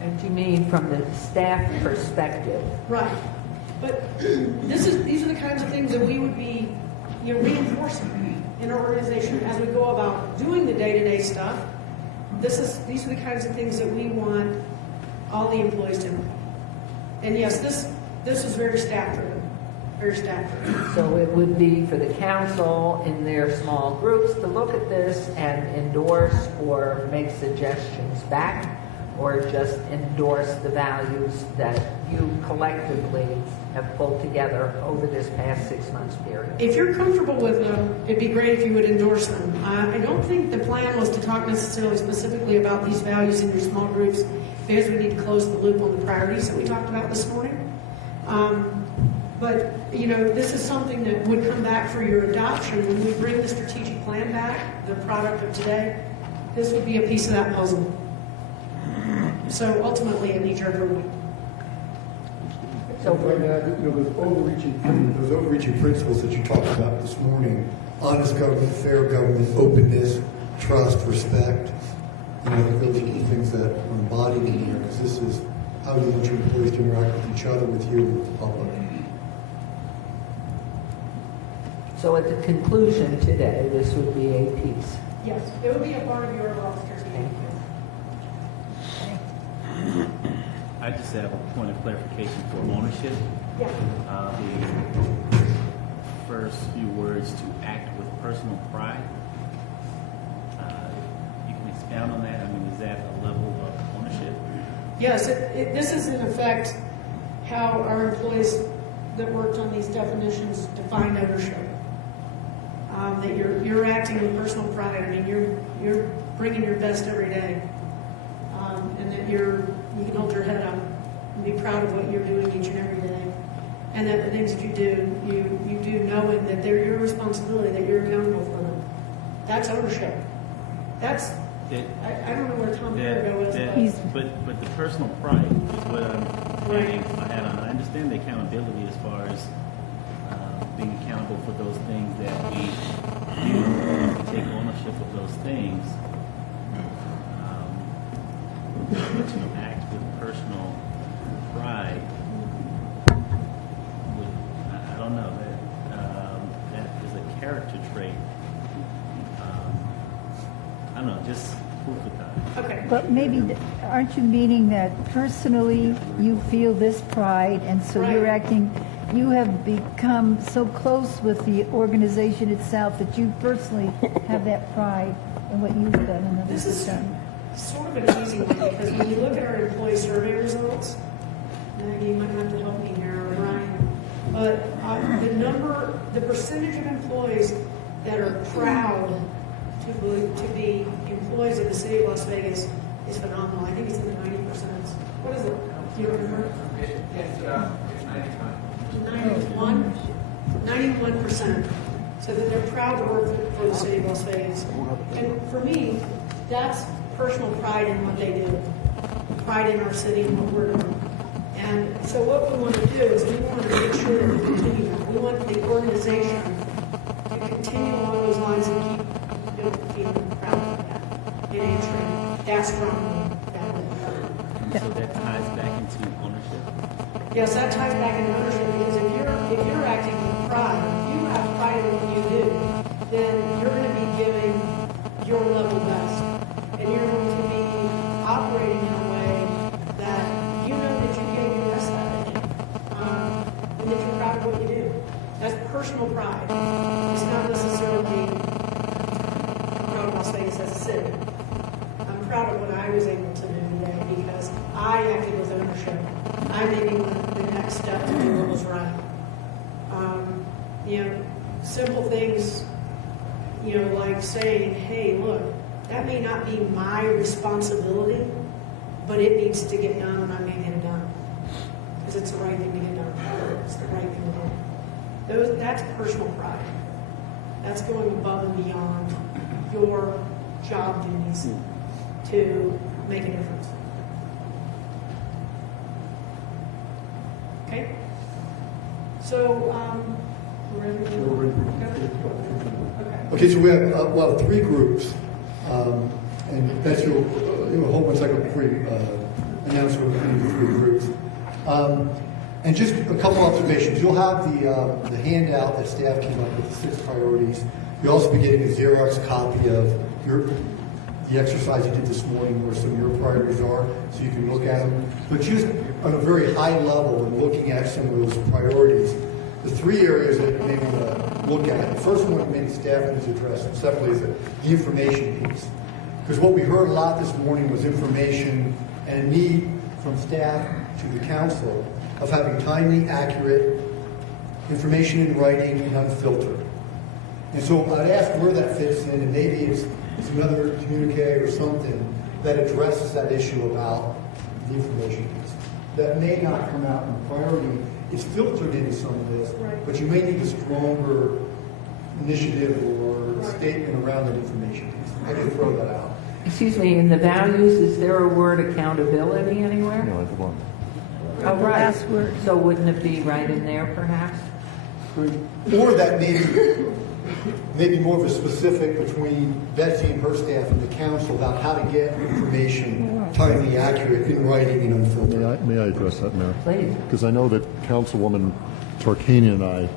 And you mean from the staff perspective? Right. But these are the kinds of things that we would be reinforcing in our organization as we go about doing the day-to-day stuff. These are the kinds of things that we want all the employees to know. And yes, this is very staff-driven. Very staff-driven. So it would be for the council in their small groups to look at this and endorse or make suggestions back, or just endorse the values that you collectively have pulled together over this past 6 months period. If you're comfortable with them, it'd be great if you would endorse them. I don't think the plan was to talk necessarily specifically about these values in your small groups, because we need to close the loop on the priorities that we talked about this morning. But, this is something that would come back for your adoption when we bring the strategic plan back, the product of today. This would be a piece of that puzzle. So ultimately, I need your approval. So those overreaching principles that you talked about this morning, honest government, fair government, openness, trust, respect, those are the things that are embodied in here, because this is how you want your employees to interact with each other, with you, and with the public. So at the conclusion today, this would be a piece. Yes, it would be a part of your officers. Thank you. I just have a point of clarification for ownership. Yeah. The first few words, to act with personal pride. You can expound on that. I mean, is that a level of ownership? Yes, this is in effect how our employees that worked on these definitions define ownership. That you're acting with personal pride. I mean, you're bringing your best every day, and that you can hold your head up and be proud of what you're doing each and every day, and that the things that you do, you do knowing that they're your responsibility, that you're accountable for them. That's ownership. That's I don't know where Tom Perrigo is, but the personal pride is what I'm hanging my hat on. I understand the accountability as far as being accountable for those things that we do, take ownership of those things. But to act with personal pride, I don't know, that is a character trait. I don't know, just food for thought. Okay. But maybe, aren't you meaning that personally you feel this pride, and so you're acting, you have become so close with the organization itself that you personally have that pride in what you've done and others have done? Sort of an easy one, because when you look at our employee survey results, Maggie, you might have to help me here, or Ryan, but the percentage of employees that are proud to be employees of the city of Las Vegas is phenomenal. I think it's in the 90%. What is it? Do you remember? It's 91? 91%. So that they're proud to work for the city of Las Vegas. And for me, that's personal pride in what they do. Pride in our city and what we're doing. And so what we want to do is we want to make sure that we continue that. We want the organization to continue along those lines and keep them proud of that. And answering that strongly. So that ties back into ownership? Yes, that ties back into ownership, because if you're acting with pride, if you have pride in what you do, then you're going to be giving your level best. And you're going to be operating in a way that you know that you're getting your best out of it. And that you're proud of what you do. That's personal pride. It's not necessarily proud of Las Vegas as a city. I'm proud of what I was able to do today because I acted with ownership. I maybe went the next step to do what was right. Simple things, like saying, hey, look, that may not be my responsibility, but it needs to get done and I may get it done. Because it's the right thing to get done. It's the right thing to do. That's personal pride. That's going above and beyond your job duties to make a difference. Okay? So, we're ready to Okay, so we have 3 groups, and that's your whole once I go announce we're going to do 3 groups. And just a couple observations. You'll have the handout that staff came up with, the 6 priorities. You'll also be getting a Xerox copy of the exercise you did this morning where some of your priorities are, so you can look at them. But just on a very high level and looking at some of those priorities, the 3 areas that you may want to look at. The first one maybe staff needs to address separately is the information piece. Because what we heard a lot this morning was information and a need from staff to the council of having timely, accurate information in writing and unfiltered. And so I'd ask where that fits in, and maybe it's another communique or something that addresses that issue about the information piece. That may not come out in the priority. It's filtered into some of this, but you may need a stronger initiative or statement around that information piece. I can throw that out. Excuse me, in the values, is there a word accountability anywhere? No, I don't. Oh, right. So wouldn't it be right in there, perhaps? Or that maybe more of a specific between Betsy and her staff and the council about how to get information timely, accurate, in writing and unfiltered. May I address that, Mayor? Please. Because I know that Councilwoman Tarkanian and I,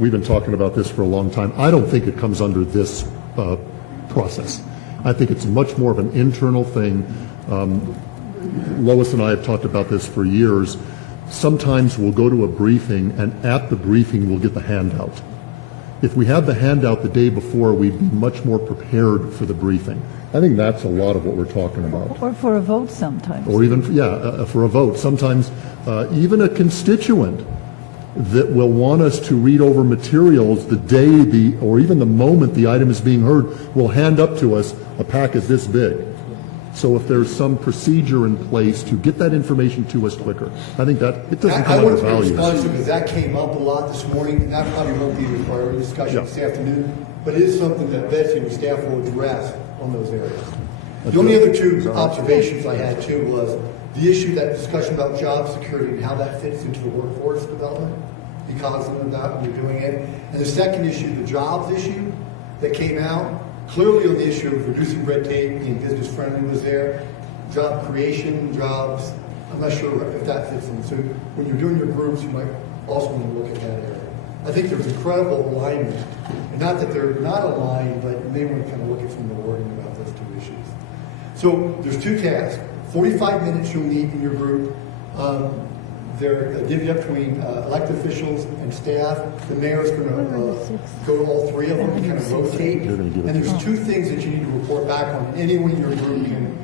we've been talking about this for a long time. I don't think it comes under this process. I think it's much more of an internal thing. Lois and I have talked about this for years. Sometimes we'll go to a briefing, and at the briefing we'll get the handout. If we had the handout the day before, we'd be much more prepared for the briefing. I think that's a lot of what we're talking about. Or for a vote sometimes. Or even, for a vote. Sometimes even a constituent that will want us to read over materials the day or even the moment the item is being heard will hand up to us a packet this big. So if there's some procedure in place to get that information to us quicker, I think that it doesn't come under values. I want to be responsive because that came up a lot this morning, and that probably won't be a priority discussion this afternoon, but it is something that Betsy and staff will address on those areas. The only other 2 observations I had too was the issue, that discussion about job security and how that fits into the workforce development, because of that when you're doing it. And the second issue, the jobs issue that came out, clearly on the issue of reducing red tape, being business friendly was there, job creation, jobs, I'm not sure if that fits in. So when you're doing your groups, you might also want to look at that area. I think there's incredible alignment, and not that they're not aligned, but you may want to kind of look at some of the wording about those 2 issues. So there's 2 tasks. 45 minutes you'll meet in your group. They're divvied up between elected officials and staff. The mayor is going to go to all 3 of them and kind of rotate. And there's 2 things that you need to report back on. Anyone in your group can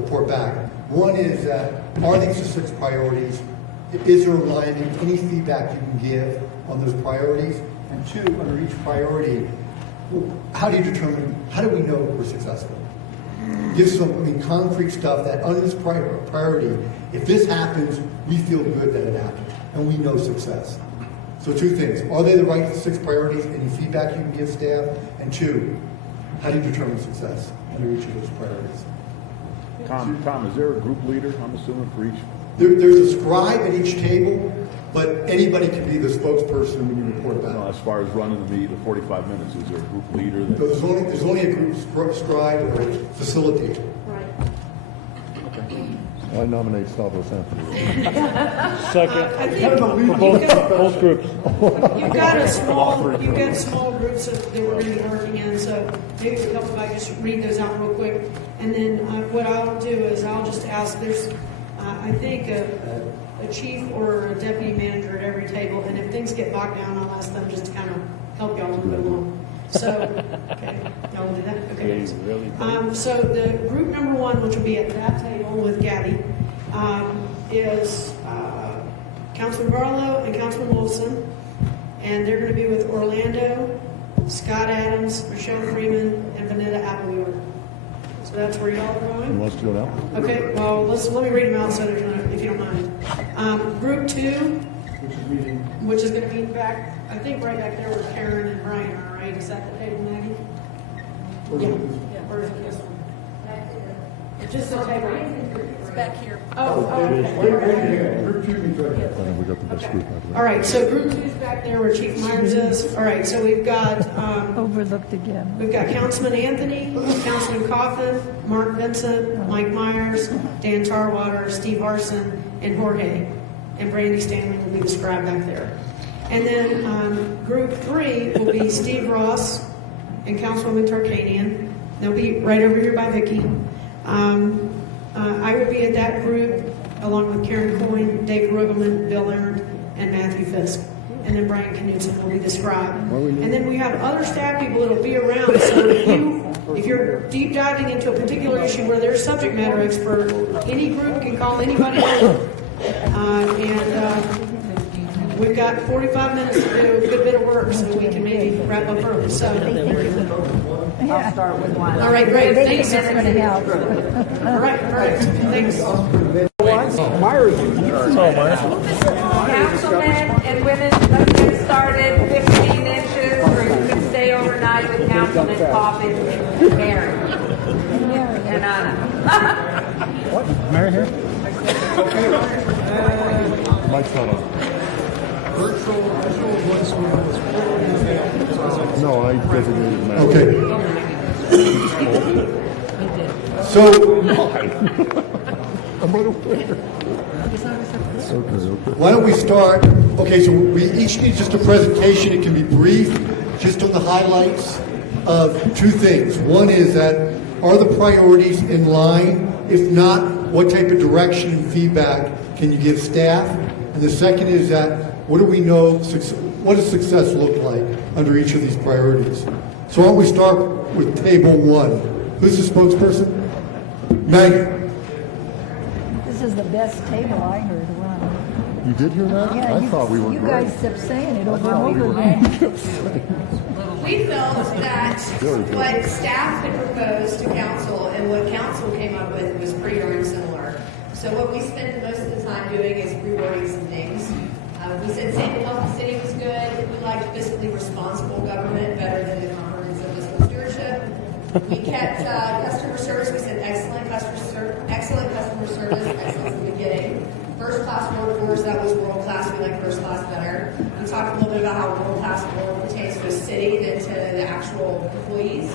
report back. One is that, are these the 6 priorities? Is there alignment? Any feedback you can give on those priorities? And 2, under each priority, how do we know we're successful? Give some, concrete stuff that under this priority, if this happens, we feel good that it happened, and we know success. So 2 things. Are they the right 6 priorities? Any feedback you can give staff? And 2, how do you determine success under each of those priorities? Tom, is there a group leader, I'm assuming, for each? There's a scribe at each table, but anybody can be the spokesperson when you report back. No, as far as running the 45 minutes, is there a group leader? That... There's only a group scribe or facilitator. I nominate Stavros Anthony. Second. Both groups. You've got small groups that we're going to be working in, so maybe a couple, if I just read those out real quick. And then what I'll do is I'll just ask, there's, I think, a chief or a deputy manager at every table, and if things get bogged down, I'll ask them just to kind of help y'all move it along. So, okay, y'all will do that? Okay. So the group number 1, which will be at that table with Gabby, is Councilman Barlow and Councilman Wilson, and they're going to be with Orlando, Scott Adams, Michelle Freeman, and Vanetta Appleyard. So that's where y'all are going. Who wants to go now? Okay, well, let me read them out so there's no, if you don't mind. Group 2, which is going to be back, I think right back there with Karen and Brian, all right? Is that the table, Maggie? Yeah, where's this one? Just the table. back here. Oh, And then we got the best group out of that. all right, so group two's back there where Chief Myers is. All right, so we've got, Overlooked again. we've got Councilman Anthony, Councilman Coffin, Mark Vincent, Mike Myers, Dan Tarwater, Steve Arson, and Jorge. And Brandy Stanley will be the scribe back there. And then group three will be Steve Ross and Councilwoman Tarkanian. They'll be right over here by Vicky. I will be at that group along with Karen Coyne, Dave Rugelman, Bill Aaron, and Matthew Fisk. And then Brian Knudsen will be the scribe. And then we have other staff people that will be around. So if you're deep diving into a particular issue where there's subject matter expert, any group can call anybody over. We've got 45 minutes to do a good bit of work, so we can maybe wrap up early. So, I'll start with one. all right, great. They Thanks. think that's going to help. All right, thanks. Myers is in charge. Councilmen and women, let's get started. 15 inches, or you can stay overnight with Councilman Coffin and Karen. And Anna. What? Mary here? Mike's not on. No, I designated Matt. Okay. So, I'm right over there. Okay. why don't we start? Okay, so we each need just a presentation. It can be brief, just on the highlights of two things. One is that are the priorities in line? If not, what type of direction and feedback can you give staff? And the second is that what do we know, what does success look like under each of these priorities? So why don't we start with table one? Who's the spokesperson? Meg. This is the best table I heard. Wow. You did hear that? Yeah, I thought we were you great. guys kept saying it over and over again. We felt that what staff had proposed to council and what council came up with was pretty darn similar. So what we spent most of the time doing is rewording some things. We said St. Healthy City was good. We liked fiscally responsible government better than the comprehensive fiscal stewardship. We kept customer service. We said excellent customer service, excellent in the beginning. First class workforce, that was world class. We like first class better. We talked a little bit about how world class more pertains to a city than to the actual employees.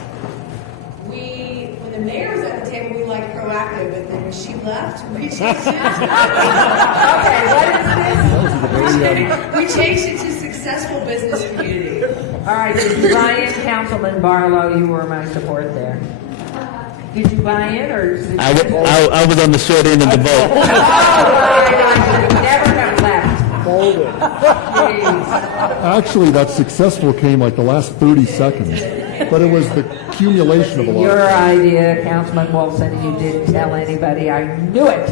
When the mayor was at the table, we liked proactive, but then when she left, we changed it. Okay, what is this? We changed it to successful business community. All right, did you buy in, Councilman Barlow? You were my support there. Did you buy in, or did you I was on the short end of the boat. Oh, I should never have left. Jeez. Actually, that successful came like the last 30 seconds, but it was the accumulation of a lot. Your idea, Councilman Wilson, and you didn't tell anybody. I knew it.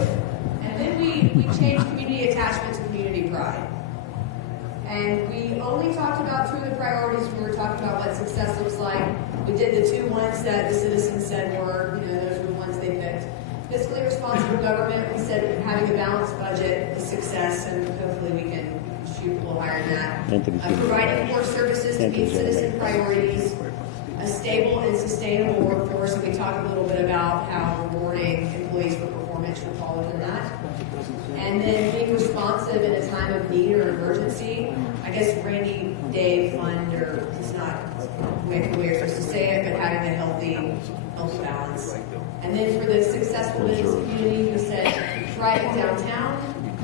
And then we changed community attachment to community pride. And we only talked about two of the priorities. We were talking about what success looks like. We did the two ones that the citizens said were, those were the ones they picked. Fiscally responsible government, we said having a balanced budget is success, and hopefully we can shoot a little higher than that. Providing more services to meet citizen priorities, a stable and sustainable workforce, and we talked a little bit about how rewarding employees for performance should fall within that. And then being responsive in a time of need or emergency. I guess rainy day fund, or it's not the way we're supposed to say it, but having a healthy balance. And then for the successful business community, we said thriving downtown,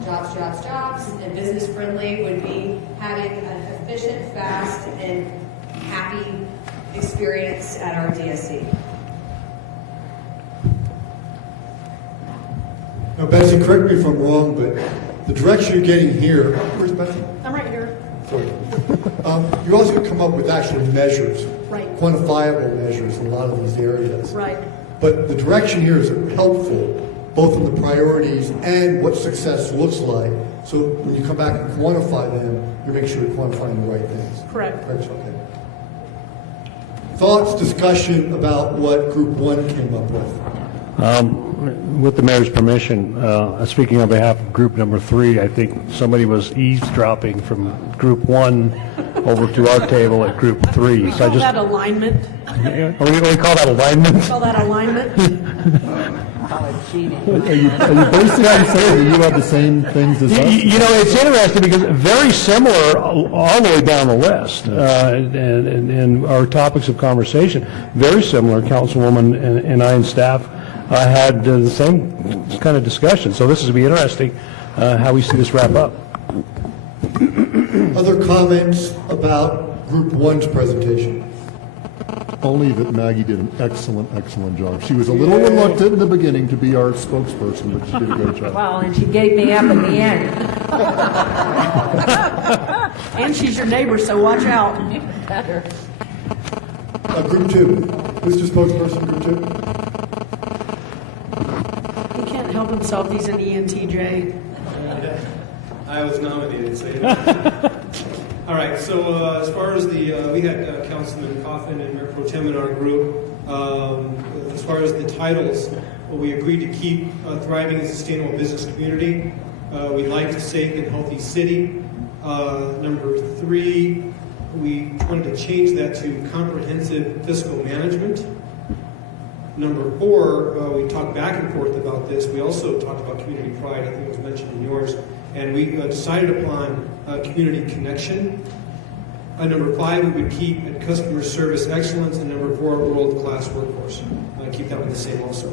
jobs, jobs, jobs, and business friendly would be having an efficient, fast, and happy experience at our DSC. Now, Betsy, correct me if I'm wrong, but the direction you're getting here, where's Betsy? I'm right here. Sorry. You're also going to come up with actual measures, Right. quantifiable measures in a lot of these areas. Right. But the direction here is helpful, both in the priorities and what success looks like. So when you come back and quantify them, you make sure you're quantifying the right things. Correct. Okay. Thoughts, discussion about what Group 1 came up with? With the mayor's permission, speaking on behalf of group number 3, I think somebody was eavesdropping from group 1 over to our table at Group 3. We So I call that just, alignment. we call that alignment? Call that alignment. Call it cheating. Are you basically saying that you have the same things as us? You know, it's interesting because very similar all the way down the list, and our topics of conversation, very similar. Councilwoman and I and staff had the same kind of discussion. So this is going to be interesting how we see this wrap up. Other comments about Group 1's presentation? Only that Maggie did an excellent, excellent job. She was a little reluctant in the beginning to be our spokesperson, but she did a great job. Well, and she gave me up in the end. And she's your neighbor, so watch out. Group 2. Who's the spokesperson, Group 2? He can't help himself, he's an ENTJ. I was nominated, so all right, so as far as we had Councilman Coffin and Mayor Pro Tem in our group. As far as the titles, we agreed to keep thriving and sustainable business community. We'd like a safe and healthy city. Number 3, we wanted to change that to comprehensive fiscal management. Number 4, we talked back and forth about this. We also talked about community pride. I think it was mentioned in yours. And we decided upon community connection. Number 5, we would keep customer service excellence. And number 4, world-class workforce. Keep that one the same also.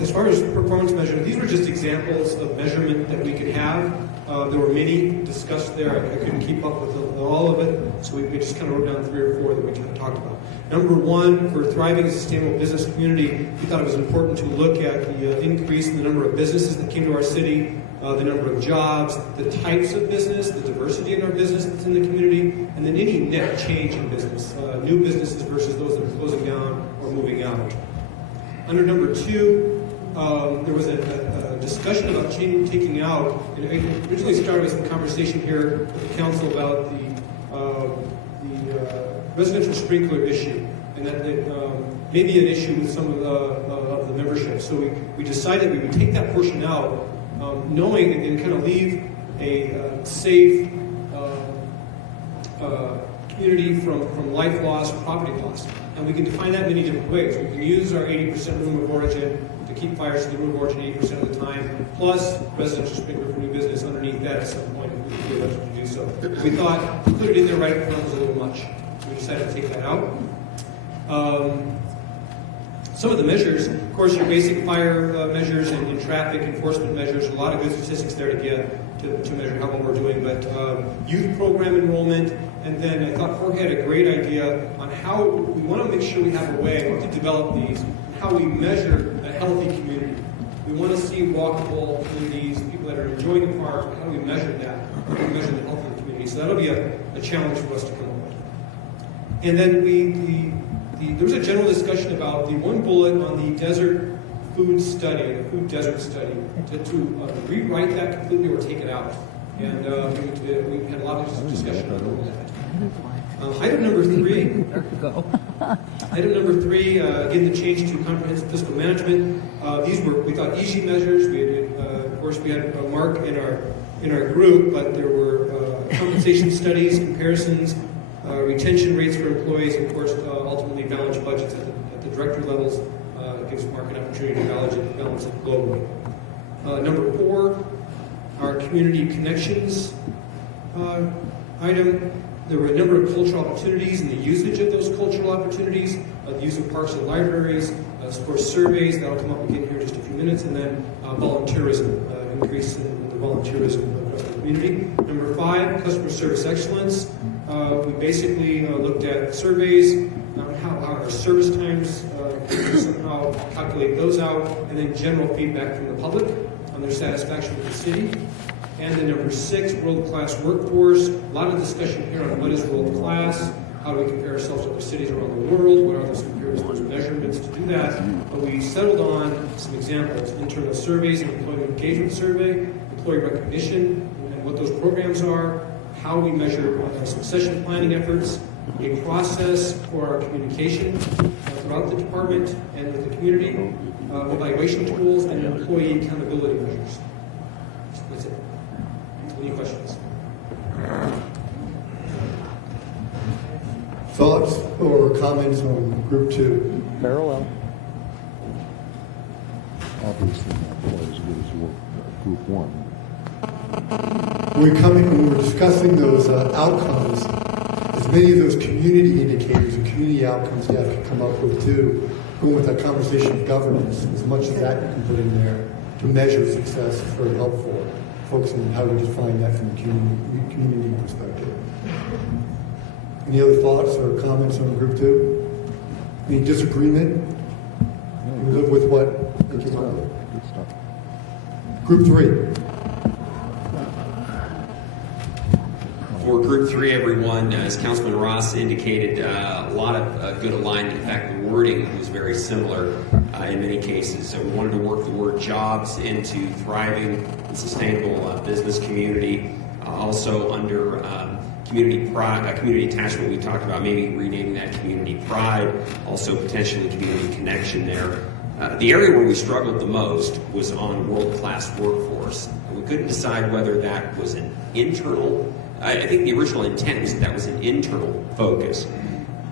As far as performance measurement, these were just examples of measurement that we could have. There were many discussed there. I couldn't keep up with all of it, so we just kind of wrote down 3 or 4 that we kind of talked about. Number 1, for thriving and sustainable business community, we thought it was important to look at the increase in the number of businesses that came to our city, the number of jobs, the types of business, the diversity in our business that's in the community, and then any net change in business, new businesses versus those that are closing down or moving out. Under number 2, there was a discussion about taking out, and it originally started with some conversation here with the council about the residential sprinkler issue, and that may be an issue with some of the membership. So we decided we would take that portion out, knowing and kind of leave a safe community from life loss or property loss. And we can define that many different ways. We can use our 80% room of origin to keep fires to the room of origin 80% of the time, plus residential sprinkler for new business underneath that at some point if we feel eligible to do so. We thought, to put it in there right up front was a little much. We decided to take that out. Some of the measures, of course, your basic fire measures and traffic enforcement measures, a lot of good statistics there to get to measure how well we're doing, but youth program enrollment, and then I thought Jorge had a great idea on how we want to make sure we have a way to develop these, how we measure a healthy community. We want to see walkable communities, people that are enjoying the park, but how do we measure that? How do we measure the health of the community? So that'll be a challenge for us to come up with. And then there was a general discussion about the one bullet on the desert food study, the food desert study, to rewrite that completely or take it out. And we had a lot of discussion about that. Item number 3. Item number 3, again, the change to comprehensive fiscal management. These were, we thought, easy measures. Of course, we had Mark in our group, but there were compensation studies, comparisons, retention rates for employees, and of course, ultimately balance budgets at the director levels. Gives Mark an opportunity to balance it globally. Number 4, our community connections item. There were a number of cultural opportunities and the usage of those cultural opportunities, the use of parks and libraries, of course surveys, that'll come up again here in just a few minutes, and then volunteerism, increase in the volunteerism across the community. Number 5, customer service excellence. We basically looked at surveys, how our service times, somehow calculate those out, and then general feedback from the public on their satisfaction with the city. And then number 6, world-class workforce. A lot of discussion here on what is world-class, how do we compare ourselves to other cities around the world, what are those comparisons, measurements to do that. But we settled on some examples: internal surveys, an employment engagement survey, employee recognition, and what those programs are, how we measure succession planning efforts, a process for our communication throughout the department and with the community, evaluation tools, and employee accountability measures. That's it. Any questions? Thoughts or comments on group 2? Parallel. Obviously not quite as good as group 1. When we're discussing those outcomes, as many of those community indicators and community outcomes you have to come up with too, going with that conversation of governance, as much as that you can put in there to measure success is very helpful, focusing on how we define that from a community perspective. Any other thoughts or comments on group 2? Any disagreement? We live with what? Good stuff. Group 3. For Group 3, everyone, as Councilman Ross indicated, a lot of good alignment. In fact, the wording was very similar in many cases. So we wanted to work the word jobs into thriving and sustainable business community. Also under community pride, community attachment, we talked about maybe renaming that community pride, also potentially community connection there. The area where we struggled the most was on world-class workforce. We couldn't decide whether that was an internal, I think the original intent was that was an internal focus.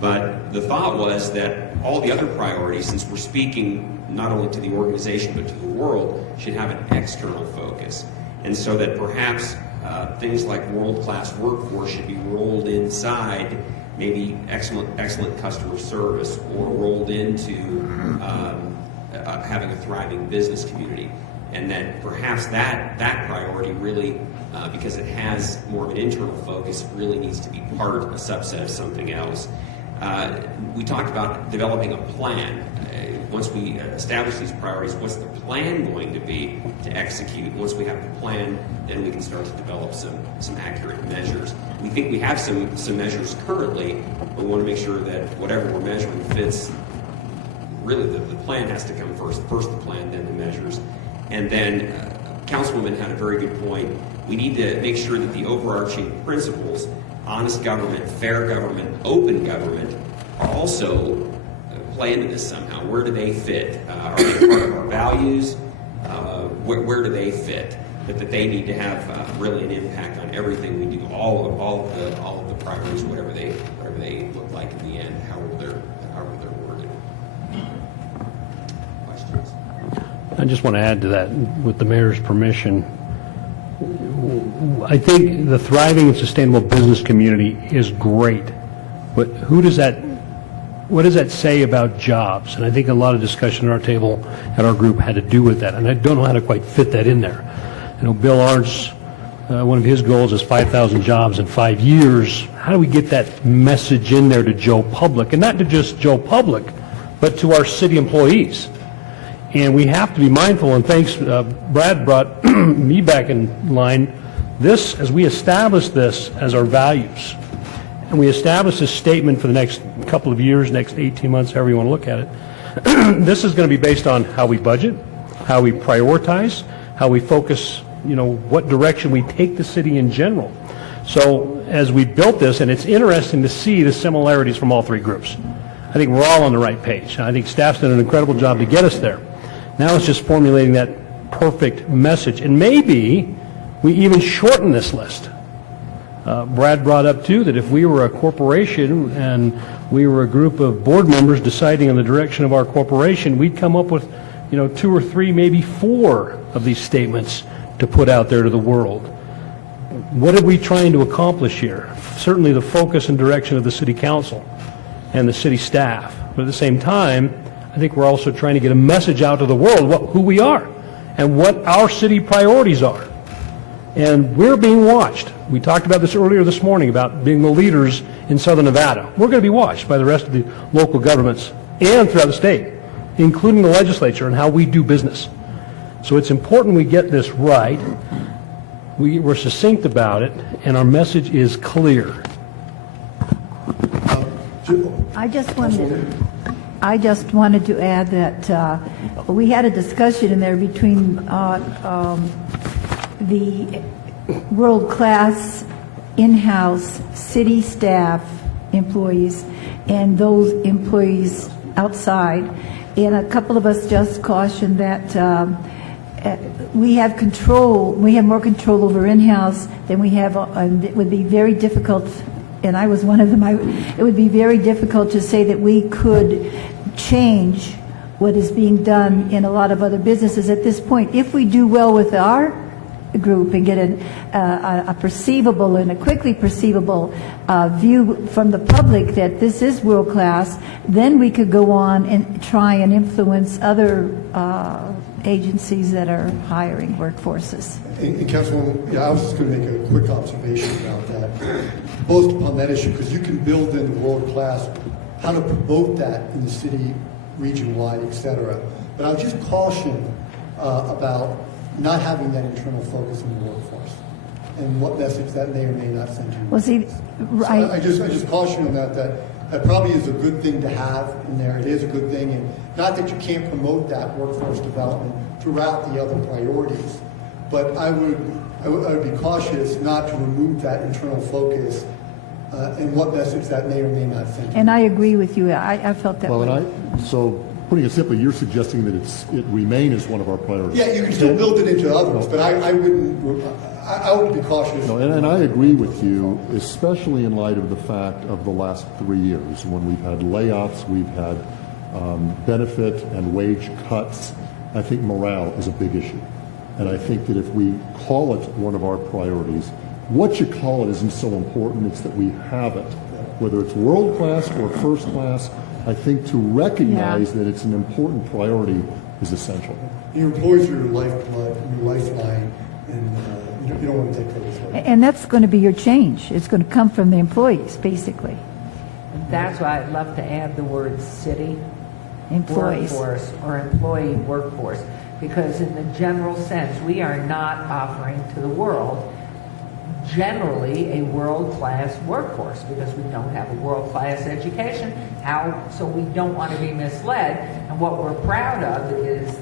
But the thought was that all the other priorities, since we're speaking not only to the organization but to the world, should have an external focus. And so that perhaps things like world-class workforce should be rolled inside maybe excellent customer service, or rolled into having a thriving business community. And that perhaps that priority really, because it has more of an internal focus, really needs to be part, a subset of something else. We talked about developing a plan. Once we establish these priorities, what's the plan going to be to execute? Once we have the plan, then we can start to develop some accurate measures. We think we have some measures currently, but we want to make sure that whatever we're measuring fits. Really, the plan has to come first. First the plan, then the measures. And then Councilwoman had a very good point. We need to make sure that the overarching principles, honest government, fair government, open government, are also play into this somehow. Where do they fit? Are they part of our values? Where do they fit? That they need to have really an impact on everything we do, all of the priorities, whatever they look like in the end, however they're worded. Questions? I just want to add to that, with the mayor's permission. I think the thriving and sustainable business community is great, but what does that say about jobs? And I think a lot of discussion at our table, at our group, had to do with that, and I don't know how to quite fit that in there. Bill Arndt's, one of his goals is 5,000 jobs in 5 years. How do we get that message in there to Joe Public, and not to just Joe Public, but to our city employees? And we have to be mindful, and thanks, Brad brought me back in line. As we establish this as our values, and we establish this statement for the next couple of years, next 18 months, however you want to look at it, this is going to be based on how we budget, how we prioritize, how we focus, what direction we take the city in general. So as we built this, and it's interesting to see the similarities from all three groups. I think we're all on the right page. I think staff's done an incredible job to get us there. Now it's just formulating that perfect message. And maybe we even shorten this list. Brad brought up, too, that if we were a corporation and we were a group of board members deciding on the direction of our corporation, we'd come up with, 2 or 3, maybe 4 of these statements to put out there to the world. What are we trying to accomplish here? Certainly the focus and direction of the city council and the city staff. But at the same time, I think we're also trying to get a message out to the world, who we are and what our city priorities are. And we're being watched. We talked about this earlier this morning, about being the leaders in Southern Nevada. We're going to be watched by the rest of the local governments and throughout the state, including the legislature, and how we do business. So it's important we get this right. We're succinct about it, and our message is clear. I just wanted to add that we had a discussion in there between the world-class in-house city staff employees and those employees outside. And a couple of us just cautioned that we have more control over in-house than we have, and it would be very difficult and I was one of them, it would be very difficult to say that we could change what is being done in a lot of other businesses at this point. If we do well with our group and get a perceivable and a quickly perceivable view from the public that this is world class, then we could go on and try and influence other agencies that are hiring workforces. And Councilwoman, I was just going to make a quick observation about that, both upon that issue, because you can build in world class, how to promote that in the city, region-wide, et cetera. But I would just caution about not having that internal focus in the workforce and what message that may or may not send you. Well, see, right. So I just caution on that probably is a good thing to have in there. It is a good thing, and not that you can't promote that workforce development throughout the other priorities, but I would be cautious not to remove that internal focus and what message that may or may not send you. And I agree with you. I felt that way. So putting it simply, you're suggesting that it remain as one of our priorities. Yeah, you can still build it into others, but I would be cautious. No, and I agree with you, especially in light of the fact of the last 3 years, when we've had layoffs, we've had benefit and wage cuts. I think morale is a big issue. And I think that if we call it one of our priorities, what you call it isn't so important, it's that we have it. Whether it's world class or first class, I think to recognize that it's an important priority is essential. Your employees are your lifeblood, your lifeline, and you don't want to take those away. And that's going to be your change. It's going to come from the employees, basically. And that's why I'd love to add the word city Employees. workforce or employee workforce, because in the general sense, we are not offering to the world generally a world-class workforce because we don't have a world-class education. So we don't want to be misled. And what we're proud of is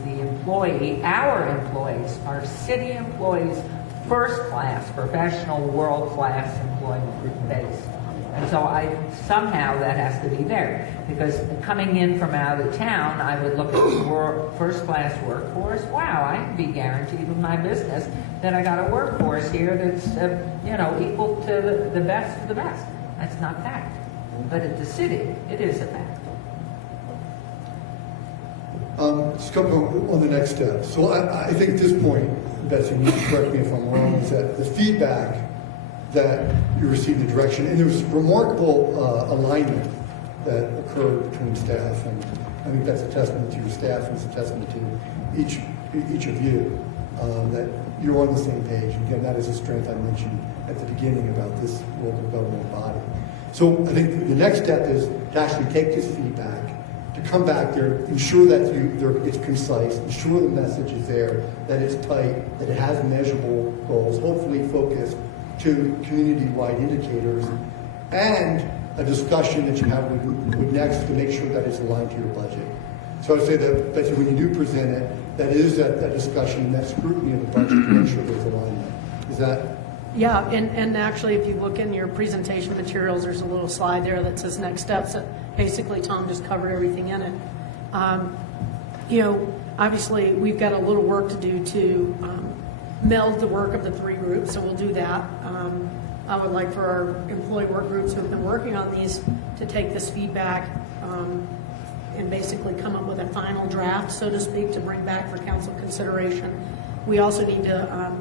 our employees, our city employees, first-class, professional, world-class employment base. And so somehow that has to be there, because coming in from out of town, I would look at first-class workforce. Wow, I can be guaranteed with my business that I got a workforce here that's equal to the best of the best. That's not fact, but at the city, it is a fact. Just come on the next step. So I think at this point, Betsy, you can correct me if I'm wrong, is that the feedback that you received the direction, and there was remarkable alignment that occurred between staff, and I think that's a testament to your staff, and it's a testament to each of you, that you're on the same page. And again, that is a strength I mentioned at the beginning about this local government body. So I think the next step is to actually take this feedback, to come back there, ensure that it's concise, ensure the message is there, that it's tight, that it has measurable goals, hopefully focused to community-wide indicators, and a discussion that you have with Next to make sure that it's aligned to your budget. So I'd say that Betsy, when you do present it, that is that discussion, that scrutiny of the budget to make sure there's alignment. Is that? Yeah, and actually, if you look in your presentation materials, there's a little slide there that says next steps. That basically, Tom just covered everything in it. Obviously, we've got a little work to do to meld the work of the three groups, so we'll do that. I would like for our employee work groups who have been working on these to take this feedback and basically come up with a final draft, so to speak, to bring back for council consideration. We also need to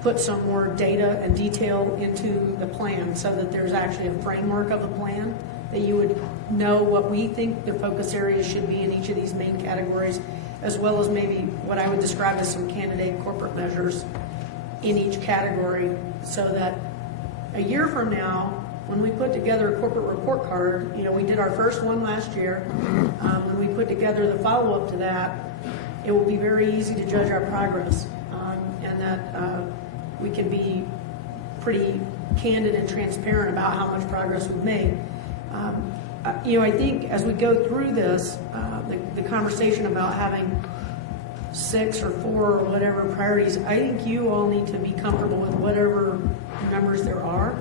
put some more data and detail into the plan so that there's actually a framework of the plan, that you would know what we think the focus areas should be in each of these main categories, as well as maybe what I would describe as some candidate corporate measures in each category, so that a year from now, when we put together a corporate report card, we did our first one last year. When we put together the follow-up to that, it will be very easy to judge our progress, and that we can be pretty candid and transparent about how much progress we've made. I think as we go through this, the conversation about having 6 or 4 or whatever priorities, I think you all need to be comfortable with whatever numbers there are.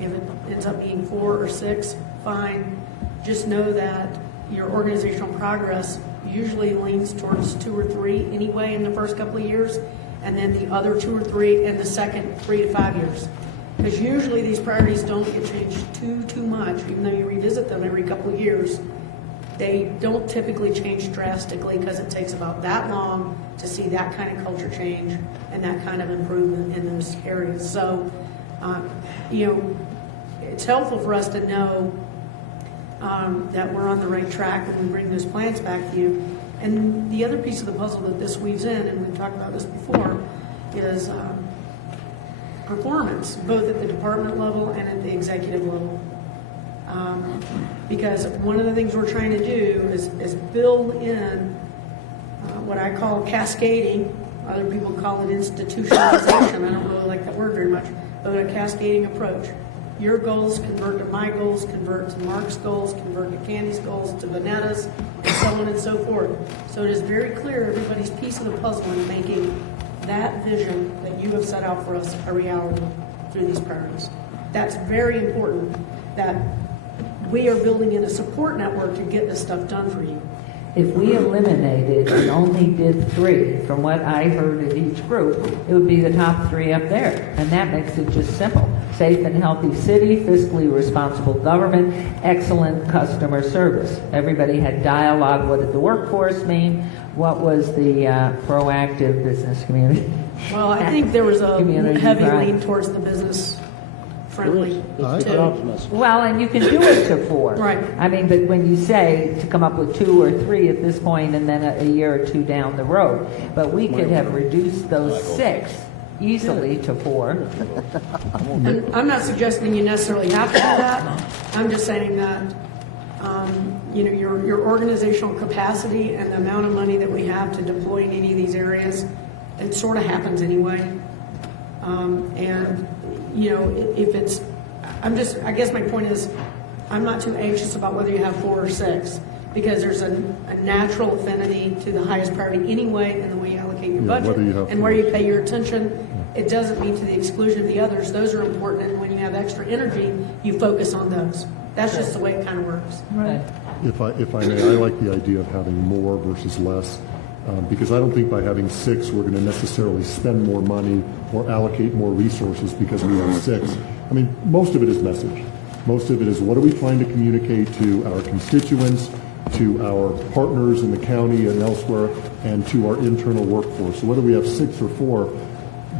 If it ends up being 4 or 6, fine. Just know that your organizational progress usually leans towards 2 or 3 anyway in the first couple of years, and then the other 2 or 3 in the second 3 to 5 years. Because usually these priorities don't get changed too much, even though you revisit them every couple of years. They don't typically change drastically because it takes about that long to see that kind of culture change and that kind of improvement in those areas. So, it's helpful for us to know that we're on the right track when we bring those plans back to you. And the other piece of the puzzle that this weaves in, and we've talked about this before, is performance, both at the department level and at the executive level. Because one of the things we're trying to do is build in what I call cascading. Other people call it institutionalization. I don't really like that word very much, but a cascading approach. Your goals convert to my goals, convert to Mark's goals, convert to Candy's goals, to Vanetta's, and so on and so forth. So it is very clear everybody's piece of the puzzle in making that vision that you have set out for us a reality through these priorities. That's very important, that we are building in a support network to get this stuff done for you. If we eliminated and only did 3, from what I heard at each group, it would be the top 3 up there. And that makes it just simple. Safe and healthy city, fiscally responsible government, excellent customer service. Everybody had dialogue. What did the workforce mean? What was the proactive business community? Well, I think there was a Community heavy drive. lean towards the business friendly too. Well, and you can do it to 4. Right. I mean, but when you say to come up with 2 or 3 at this point and then a year or 2 down the road, but we could have reduced those 6 easily to 4. And I'm not suggesting you necessarily have to do that. I'm just saying that, your organizational capacity and the amount of money that we have to deploy in any of these areas, it sort of happens anyway. If it's, I guess my point is, I'm not too anxious about whether you have 4 or 6, because there's a natural affinity to the highest priority anyway in the way you allocate your budget whether you have and where you pay your attention. It doesn't mean to the exclusion of the others. Those are important, and when you have extra energy, you focus on those. That's just the way it kind of works. Right. If I may, I like the idea of having more versus less, because I don't think by having 6 we're going to necessarily spend more money or allocate more resources because we have 6. I mean, most of it is message. Most of it is what are we trying to communicate to our constituents, to our partners in the county and elsewhere, and to our internal workforce. So whether we have 6 or 4,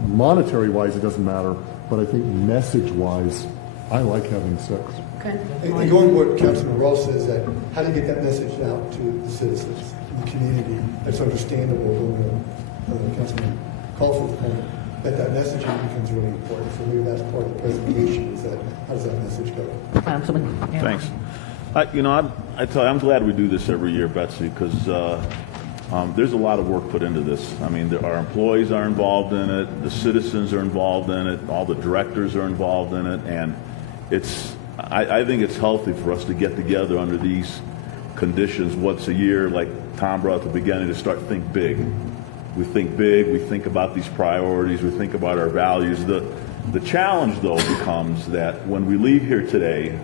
monetary-wise it doesn't matter, but I think message-wise, I like having 6. Okay. And going to what Councilman Ross says, that how to get that message out to the citizens, the community, that's understandable when Councilman Crawford's point, that messaging becomes really important. So maybe that's part of the presentation, is that how does that message go? Councilman? Yeah. Thanks. I tell you, I'm glad we do this every year, Betsy, because there's a lot of work put into this. I mean, our employees are involved in it, the citizens are involved in it, all the directors are involved in it, and I think it's healthy for us to get together under these conditions once a year, like Tom brought at the beginning, to start think big. We think big, we think about these priorities, we think about our values. The challenge, though, becomes that when we leave here today,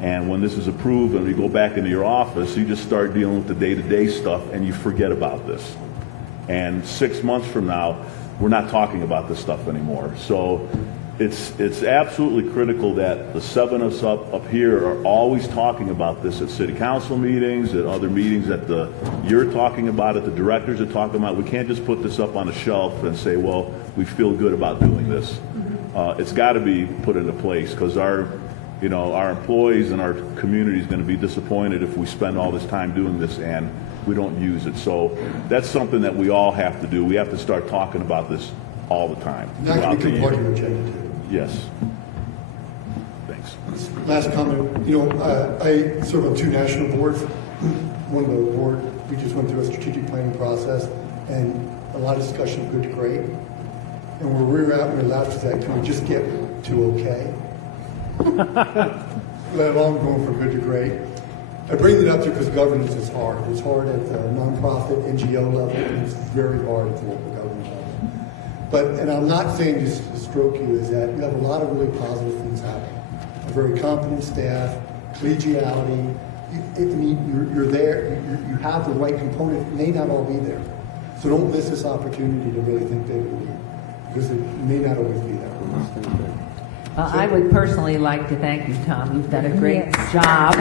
and when this is approved and we go back into your office, you just start dealing with the day-to-day stuff and you forget about this. And 6 months from now, we're not talking about this stuff anymore. So it's absolutely critical that the 7 of us up here are always talking about this at city council meetings, at other meetings that you're talking about it, the directors are talking about. We can't just put this up on a shelf and say, well, we feel good about doing this. It's got to be put into place, because our employees and our community is going to be disappointed if we spend all this time doing this and we don't use it. So that's something that we all have to do. We have to start talking about this all the time. And that can become part of your agenda too. Yes. Thanks. Last comment. I serve on 2 national boards. One of the board, we just went through a strategic planning process and a lot of discussion of good to great. And where we're at, we're allowed to say, can we just get to okay? Let alone going from good to great. I bring it up there because governance is hard. It's hard at the nonprofit NGO level, and it's very hard at the local government level. And I'm not saying just to stroke you, is that you have a lot of really positive things happening. A very competent staff, collegiality. You're there. You have the right component. It may not all be there. So don't miss this opportunity to really think big, because it may not always be there. I would personally like to thank you, Tom. You've done a great job.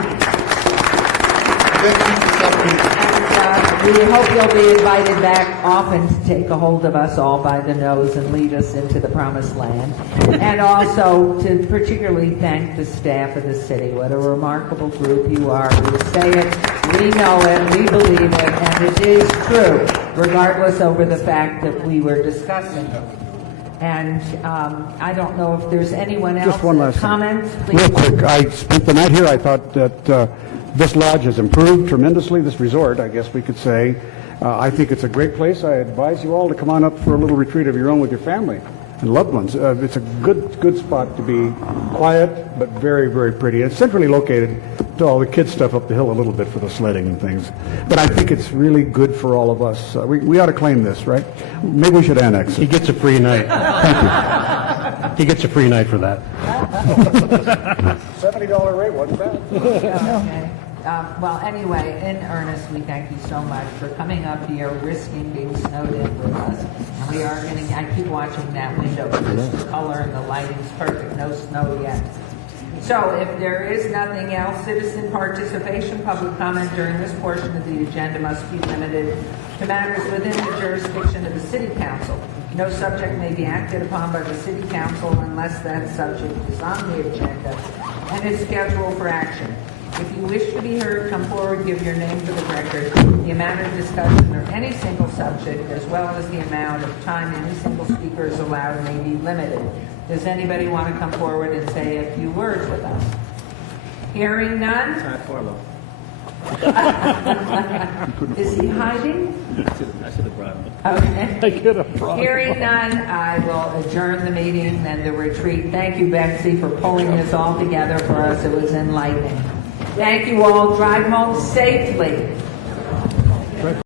We hope you'll be invited back often to take a hold of us all by the nose and lead us into the promised land. And also to particularly thank the staff of the city. What a remarkable group you are. We say it, we know it, we believe it, and it is true, regardless over the fact that we were discussing it. And I don't know if there's anyone else. Just one last comments, thing. Real quick, I spent the night here. I thought that this lodge has improved tremendously, this resort, I guess we could say. I think it's a great place. I advise you all to come on up for a little retreat of your own with your family and loved ones. It's a good spot to be, quiet, but very, very pretty. It's centrally located to all the kids' stuff up the hill a little bit for the sledding and things. But I think it's really good for all of us. We ought to claim this, right? Maybe we should annex it. He gets a free night. Thank you. He gets a free night for that. $70 rate wasn't bad. Okay. Well, anyway, in earnest, we thank you so much for coming up here, risking being snowed in with us. And we are getting, I keep watching that window because the color and the lighting's perfect. No snow yet. So if there is nothing else, citizen participation, public comment during this portion of the agenda must be limited to matters within the jurisdiction of the City Council. No subject may be acted upon by the City Council unless that subject is on the agenda and is scheduled for action. If you wish to be heard, come forward, give your name for the record. The amount of discussion or any single subject, as well as the amount of time any single speaker is allowed, may be limited. Does anybody want to come forward and say a few words with us? Hearing none? Is he hiding? I should have brought him. Okay. Hearing none, I will adjourn the meeting and the retreat. Thank you, Betsy, for pulling this all together for us. It was enlightening. Thank you all. Drive home safely.